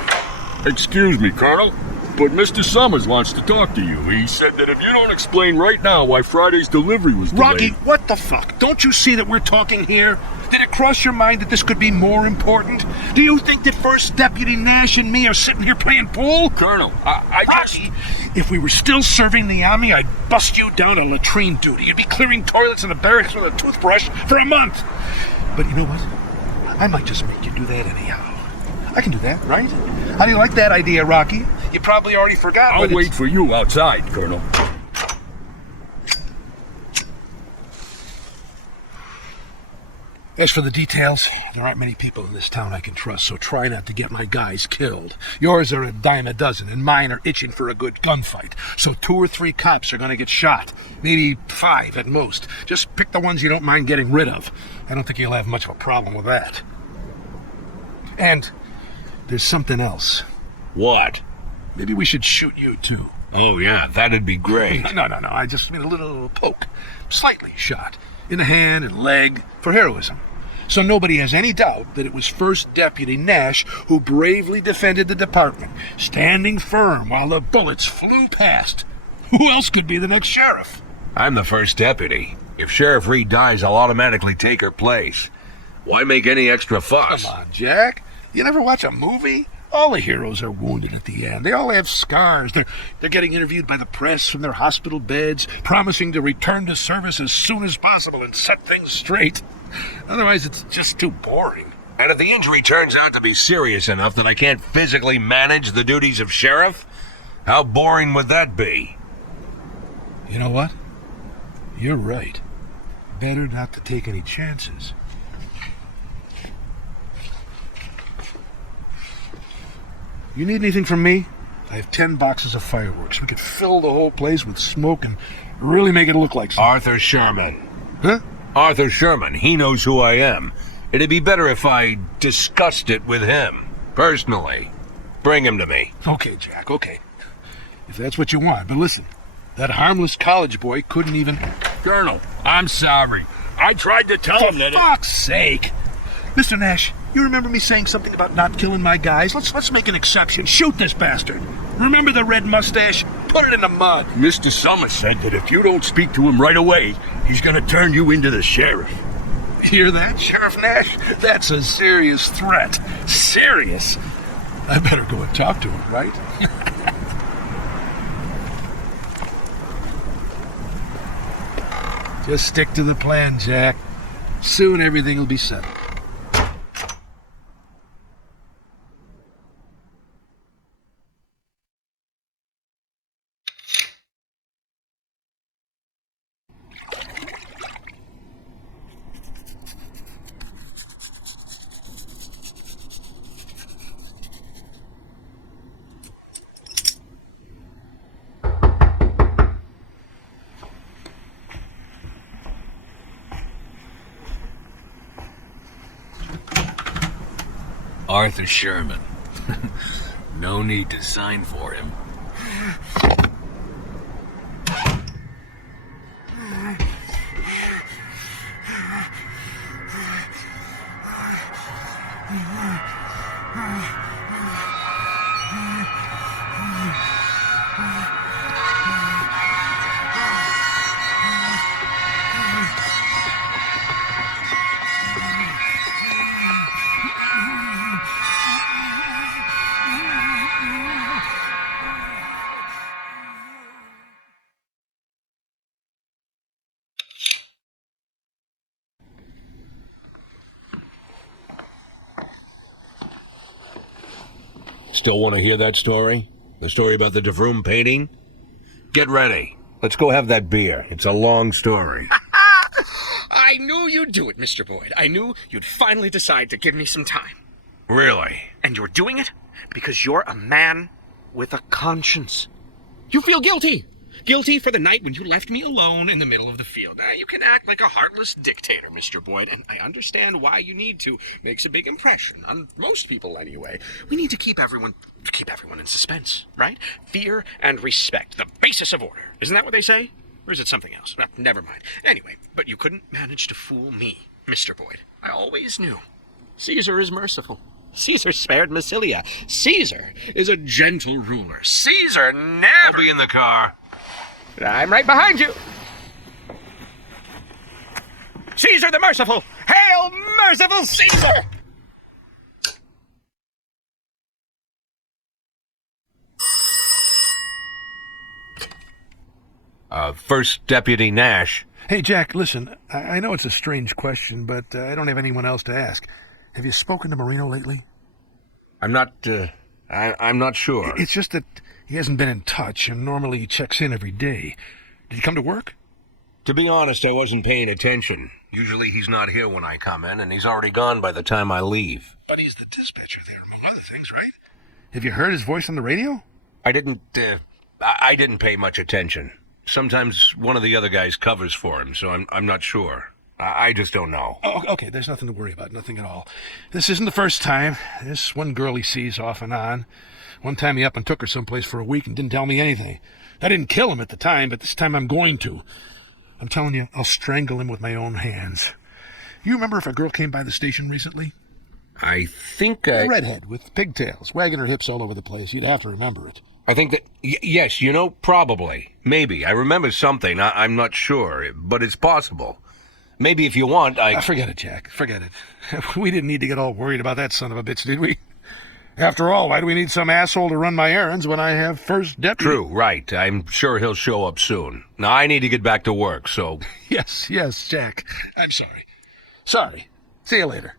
Excuse me, Colonel, but Mr. Summers wants to talk to you. He said that if you don't explain right now why Friday's delivery was delayed... Rocky, what the fuck? Don't you see that we're talking here? Did it cross your mind that this could be more important? Do you think that First Deputy Nash and me are sitting here playing pool? Colonel, Rocky, if we were still serving the Army, I'd bust you down to latrine duty. You'd be clearing toilets in the barracks with a toothbrush for a month. But you know what? I might just make you do that anyhow. I can do that, right? How do you like that idea, Rocky? You probably already forgot. I'll wait for you outside, Colonel. As for the details, there aren't many people in this town I can trust, so try not to get my guys killed. Yours are a dime a dozen, and mine are itching for a good gunfight. So 2 or 3 cops are going to get shot. Maybe 5 at most. Just pick the ones you don't mind getting rid of. I don't think you'll have much of a problem with that. And there's something else. What? Maybe we should shoot you, too. Oh, yeah, that'd be great. No. I just mean a little poke. Slightly shot. In the hand and leg for heroism. So nobody has any doubt that it was First Deputy Nash who bravely defended the department, standing firm while the bullets flew past. Who else could be the next sheriff? I'm the first deputy. If Sheriff Reed dies, I'll automatically take her place. Why make any extra fuss? Come on, Jack. You never watch a movie? All the heroes are wounded at the end. They all have scars. They're getting interviewed by the press from their hospital beds, promising to return to service as soon as possible and set things straight. Otherwise, it's just too boring. And if the injury turns out to be serious enough that I can't physically manage the duties of sheriff, how boring would that be? You know what? You're right. Better not to take any chances. You need anything from me? I have 10 boxes of fireworks. We could fill the whole place with smoke and really make it look like something. Arthur Sherman. Huh? Arthur Sherman. He knows who I am. It'd be better if I discussed it with him, personally. Bring him to me. Okay, Jack, okay. If that's what you want. But listen, that harmless college boy couldn't even... Colonel, I'm sorry. I tried to tell him that... For fuck's sake! Mr. Nash, you remember me saying something about not killing my guys? Let's make an exception. Shoot this bastard. Remember the red mustache? Put it in the mud. Mr. Summers said that if you don't speak to him right away, he's going to turn you into the sheriff. Hear that, Sheriff Nash? That's a serious threat. Serious. I better go and talk to him, right? Just stick to the plan, Jack. Soon everything will be settled. Arthur Sherman. No need to sign for him. Still want to hear that story? The story about the DeVroom painting? Get ready. Let's go have that beer. It's a long story. I knew you'd do it, Mr. Boyd. I knew you'd finally decide to give me some time. Really? And you're doing it because you're a man with a conscience. You feel guilty. Guilty for the night when you left me alone in the middle of the field. Now, you can act like a heartless dictator, Mr. Boyd, and I understand why you need to. Makes a big impression on most people, anyway. We need to keep everyone in suspense, right? Fear and respect, the basis of order. Isn't that what they say? Or is it something else? Well, never mind. Anyway, but you couldn't manage to fool me, Mr. Boyd. I always knew. Caesar is merciful. Caesar spared Massilia. Caesar is a gentle ruler. Caesar never... I'll be in the car. I'm right behind you. Caesar the merciful! Hail merciful Caesar! First Deputy Nash. Hey, Jack, listen, I know it's a strange question, but I don't have anyone else to ask. Have you spoken to Marino lately? I'm not sure. It's just that he hasn't been in touch, and normally he checks in every day. Did he come to work? To be honest, I wasn't paying attention. Usually he's not here when I come in, and he's already gone by the time I leave. But he's the dispatcher there, among other things, right? Have you heard his voice on the radio? I didn't pay much attention. Sometimes one of the other guys covers for him, so I'm not sure. I just don't know. Oh, okay, there's nothing to worry about, nothing at all. This isn't the first time. This one girl he sees off and on. One time he up and took her someplace for a week and didn't tell me anything. I didn't kill him at the time, but this time I'm going to. I'm telling you, I'll strangle him with my own hands. You remember if a girl came by the station recently? I think A redhead with pigtails, wagging her hips all over the place. You'd have to remember it. I think that, yes, probably. Maybe. I remember something. I'm not sure, but it's possible. Maybe if you want, Forget it, Jack. Forget it. We didn't need to get all worried about that son of a bitch, did we? After all, why do we need some asshole to run my errands when I have first deputy? True, right. I'm sure he'll show up soon. Now, I need to get back to work, so... Yes, Jack. I'm sorry. Sorry. See you later.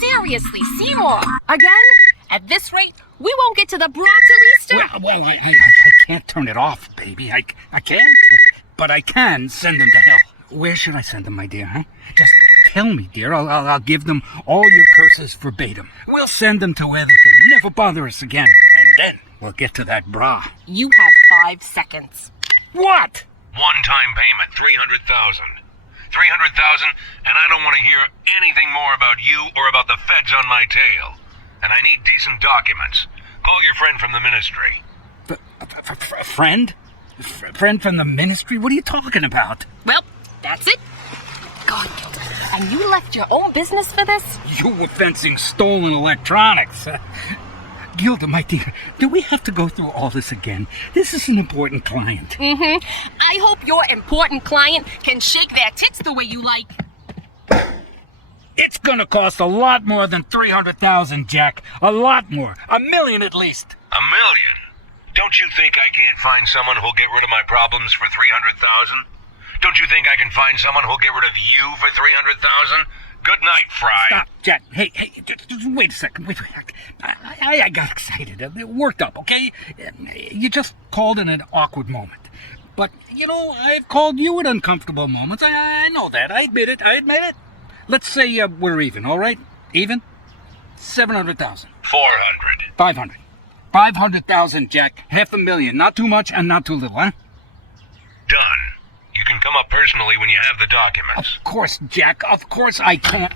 Seriously, Seymour! Again? At this rate, we won't get to the bra till Easter? Well, I can't turn it off, baby. I can't. But I can send them to hell. Where should I send them, my dear, huh? Just tell me, dear. I'll give them all your curses verbatim. We'll send them to where they can never bother us again. And then we'll get to that bra. You have 5 seconds. What? One-time payment, $300,000. $300,000, and I don't want to hear anything more about you or about the feds on my tail. And I need decent documents. Call your friend from the ministry. Friend? Friend from the ministry? What are you talking about? Well, that's it. God, and you left your own business for this? You were fencing stolen electronics. Gilda, my dear, do we have to go through all this again? This is an important client. Mm-hmm. I hope your important client can shake their tits the way you like. It's gonna cost a lot more than $300,000, Jack. A lot more. $1 million at least. $1 million? Don't you think I can't find someone who'll get rid of my problems for $300,000? Don't you think I can find someone who'll get rid of you for $300,000? Good night, Fry. Stop, Jack. Hey, just wait a second. Wait. I got excited. It worked up, okay? You just called in an awkward moment. But, I've called you at uncomfortable moments. I know that. I admit it. Let's say we're even, all right? Even? 700,000. 400. 500. 500,000, Jack. $500,000. Not too much and not too little, huh? Done. You can come up personally when you have the documents. Of course, Jack. Of course I can.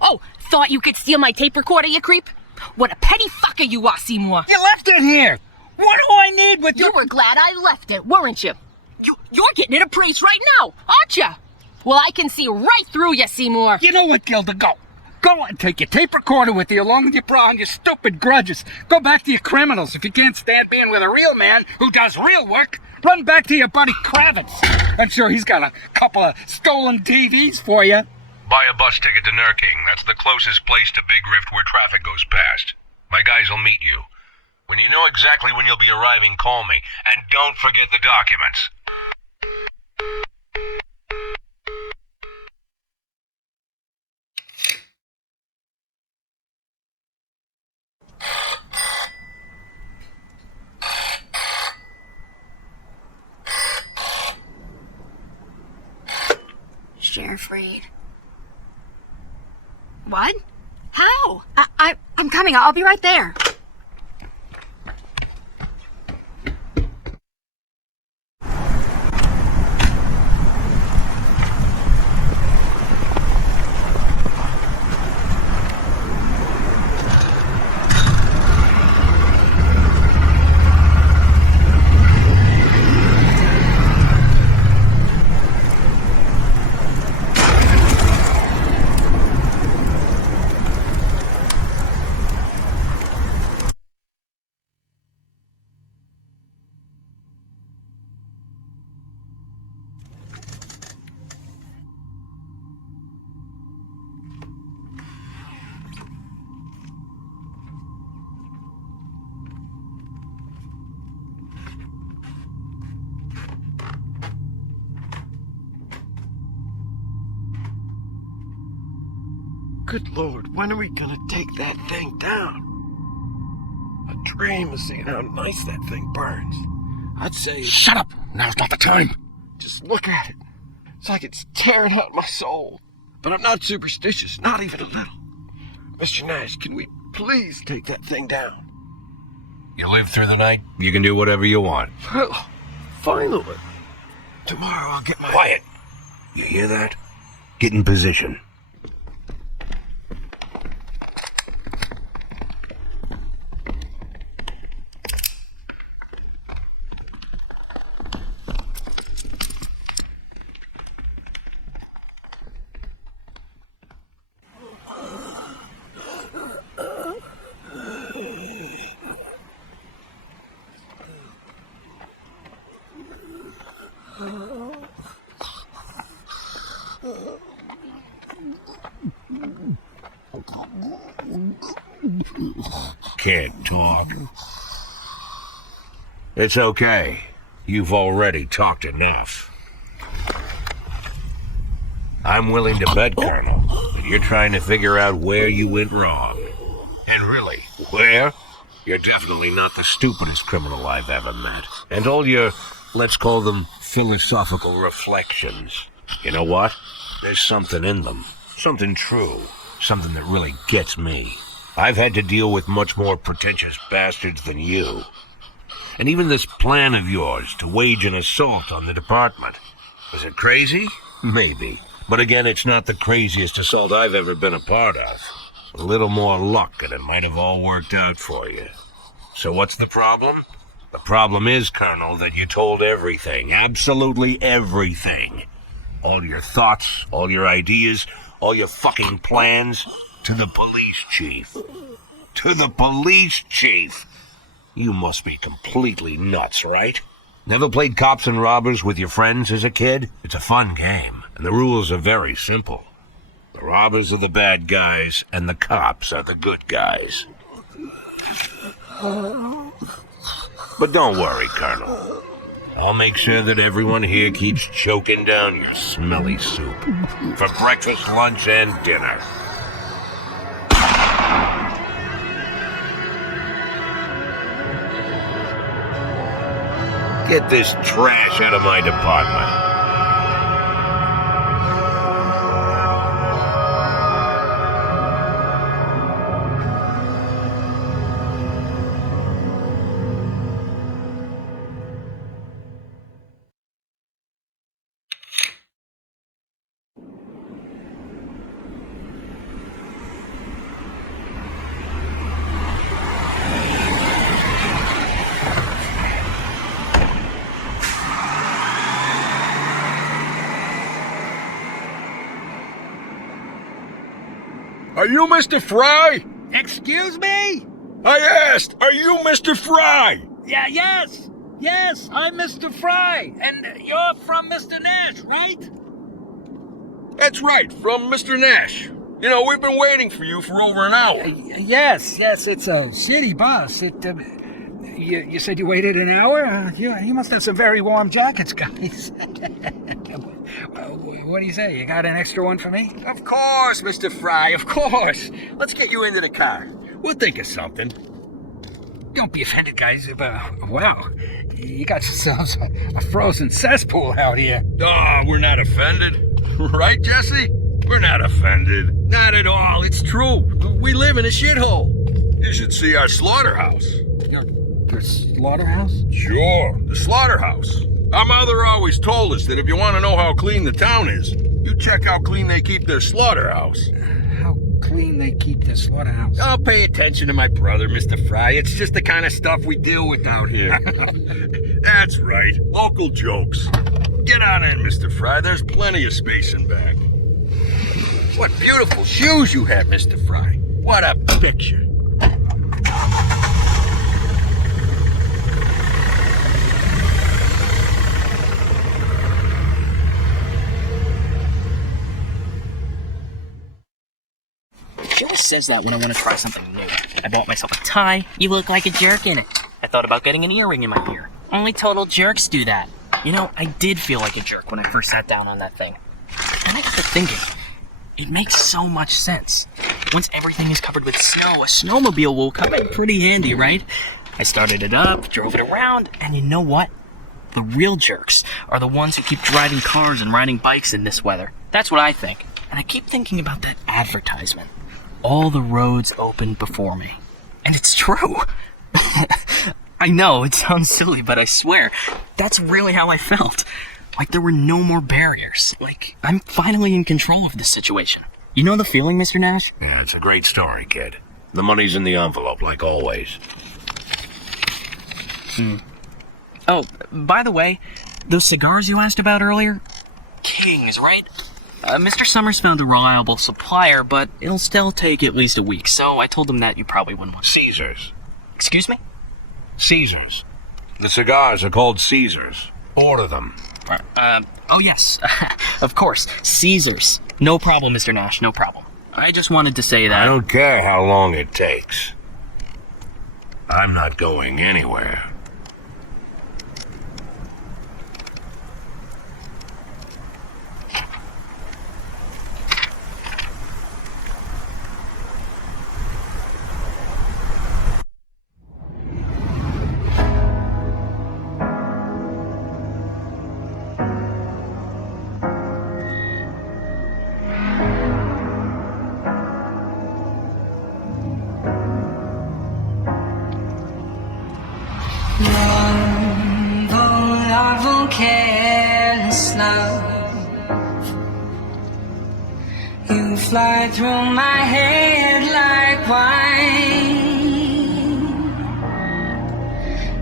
Oh, thought you could steal my tape recorder, you creep? What a petty fucker you are, Seymour. You left it here. What do I need with You were glad I left it, weren't you? You're getting it appraised right now, aren't you? Well, I can see right through you, Seymour. You know what, Gilda? Go. Go and take your tape recorder with you along with your bra and your stupid grudges. Go back to your criminals. If you can't stand being with a real man who does real work, run back to your buddy Kravitz. I'm sure he's got a couple of stolen TVs for you. Buy a bus ticket to Nurking. That's the closest place to Big Rift where traffic goes past. My guys will meet you. When you know exactly when you'll be arriving, call me. And don't forget the documents. Sheriff Reed. What? How? I'm coming. I'll be right there. Good Lord, when are we gonna take that thing down? A dream of seeing how nice that thing burns. I'd say... Shut up! Now's not the time! Just look at it. It's like it's tearing out my soul. But I'm not superstitious, not even a little. Mr. Nash, can we please take that thing down? You live through the night, you can do whatever you want. Well, finally. Tomorrow I'll get my... Quiet! You hear that? Get in position. Can't talk. It's okay. You've already talked enough. I'm willing to bet, Colonel, that you're trying to figure out where you went wrong. And really, where? You're definitely not the stupidest criminal I've ever met. And all your, let's call them, philosophical reflections. You know what? There's something in them. Something true. Something that really gets me. I've had to deal with much more pretentious bastards than you. And even this plan of yours to wage an assault on the department. Is it crazy? Maybe. But again, it's not the craziest assault I've ever been a part of. A little more luck and it might have all worked out for you. So what's the problem? The problem is, Colonel, that you told everything. Absolutely everything. All your thoughts, all your ideas, all your fucking plans to the police chief. To the police chief! You must be completely nuts, right? Never played cops and robbers with your friends as a kid? It's a fun game, and the rules are very simple. The robbers are the bad guys, and the cops are the good guys. But don't worry, Colonel. I'll make sure that everyone here keeps choking down your smelly soup. For breakfast, lunch, and dinner. Get this trash out of my department. Are you Mr. Fry? Excuse me? I asked, are you Mr. Fry? Yeah, yes, I'm Mr. Fry, and you're from Mr. Nash, right? That's right, from Mr. Nash. You know, we've been waiting for you for over an hour. Yes, it's a city bus. You said you waited an hour? You must have some very warm jackets, guys. What do you say? You got an extra one for me? Of course, Mr. Fry, of course. Let's get you into the car. We'll think of something. Don't be offended, guys. Wow, you got yourselves a frozen cesspool out here. Oh, we're not offended. Right, Jesse? We're not offended. Not at all. It's true. We live in a shithole. You should see our slaughterhouse. Your slaughterhouse? Sure, the slaughterhouse. Our mother always told us that if you want to know how clean the town is, you check how clean they keep their slaughterhouse. How clean they keep their slaughterhouse? Oh, pay attention to my brother, Mr. Fry. It's just the kind of stuff we deal with out here. That's right, local jokes. Get on in, Mr. Fry. There's plenty of space in back. What beautiful shoes you have, Mr. Fry. What a picture. She always says that when I want to try something new. I bought myself a tie. You look like a jerk in it. I thought about getting an earring in my ear. Only total jerks do that. You know, I did feel like a jerk when I first sat down on that thing. And I got to thinking, it makes so much sense. Once everything is covered with snow, a snowmobile will come in pretty handy, right? I started it up, drove it around, and you know what? The real jerks are the ones who keep driving cars and riding bikes in this weather. That's what I think. And I keep thinking about that advertisement. All the roads open before me. And it's true. I know, it sounds silly, but I swear, that's really how I felt. Like there were no more barriers. Like, I'm finally in control of this situation. You know the feeling, Mr. Nash? Yeah, it's a great story, kid. The money's in the envelope, like always. Oh, by the way, those cigars you asked about earlier? Kings, right? Mr. Summers found a reliable supplier, but it'll still take at least a week, so I told him that you probably wouldn't want Caesars. Excuse me? Caesars. The cigars are called Caesars. Order them. Oh yes, of course, Caesars. No problem, Mr. Nash, no problem. I just wanted to say that. I don't care how long it takes. I'm not going anywhere. Careless love, you fly through my head like wine.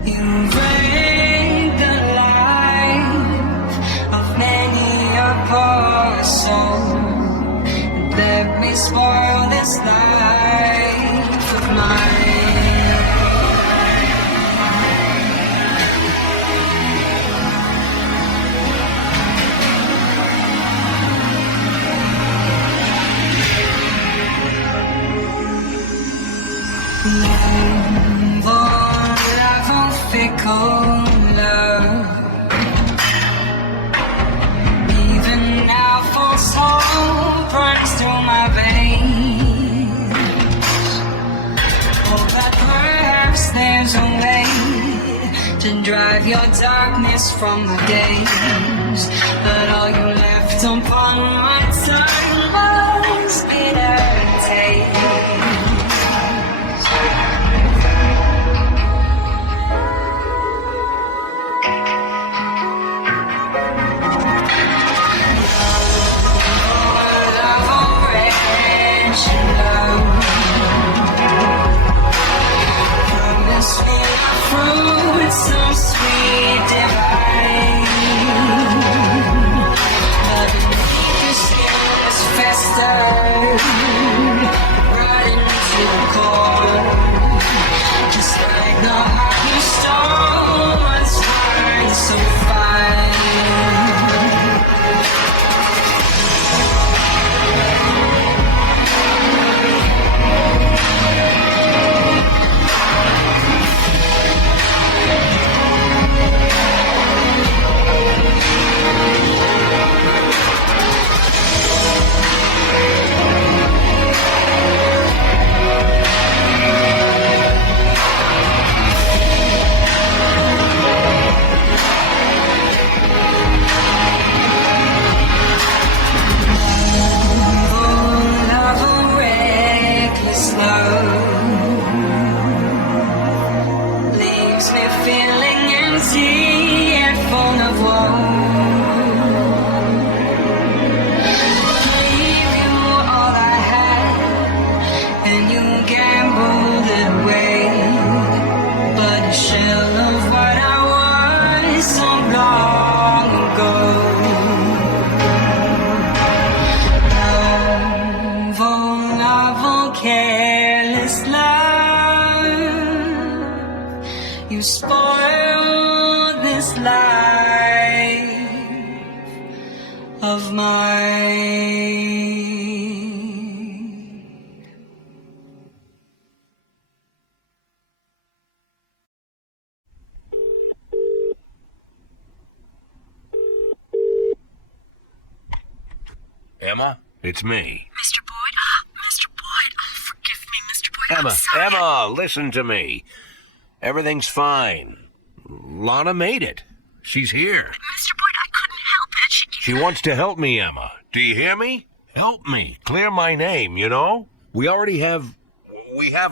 You break the life of many a poor soul, and let me spoil this life of mine. Even now, false hope runs through my veins. Oh, that perhaps there's a way to drive your darkness from the gaze. But all you left upon my tongue was bitter taste. Fruit so sweet, divine, but your skin is festered right into the core, just like the heart you stole once burned so fine. you spoil this life of mine. Emma, it's me. Mr. Boyd? Mr. Boyd. Oh, forgive me, Mr. Boyd. Emma, I'm sorry. Emma, listen to me. Everything's fine. Lana made it. She's here. Mr. Boyd, I couldn't help it. She wants to help me, Emma. Do you hear me? Help me. Clear my name, you know? We have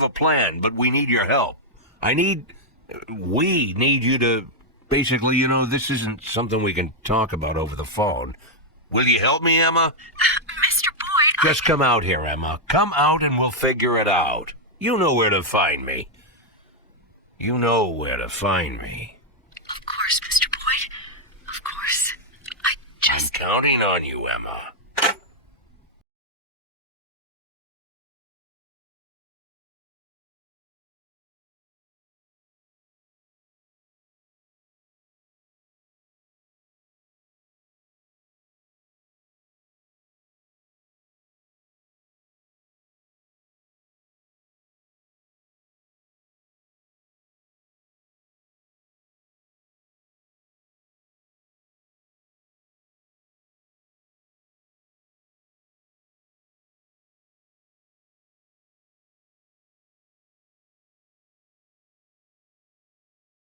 a plan, but we need your help. We need you to, basically, you know, this isn't something we can talk about over the phone. Will you help me, Emma? Mr. Boyd, Just come out here, Emma. Come out and we'll figure it out. You know where to find me. You know where to find me. Of course, Mr. Boyd. Of course. I'm counting on you, Emma.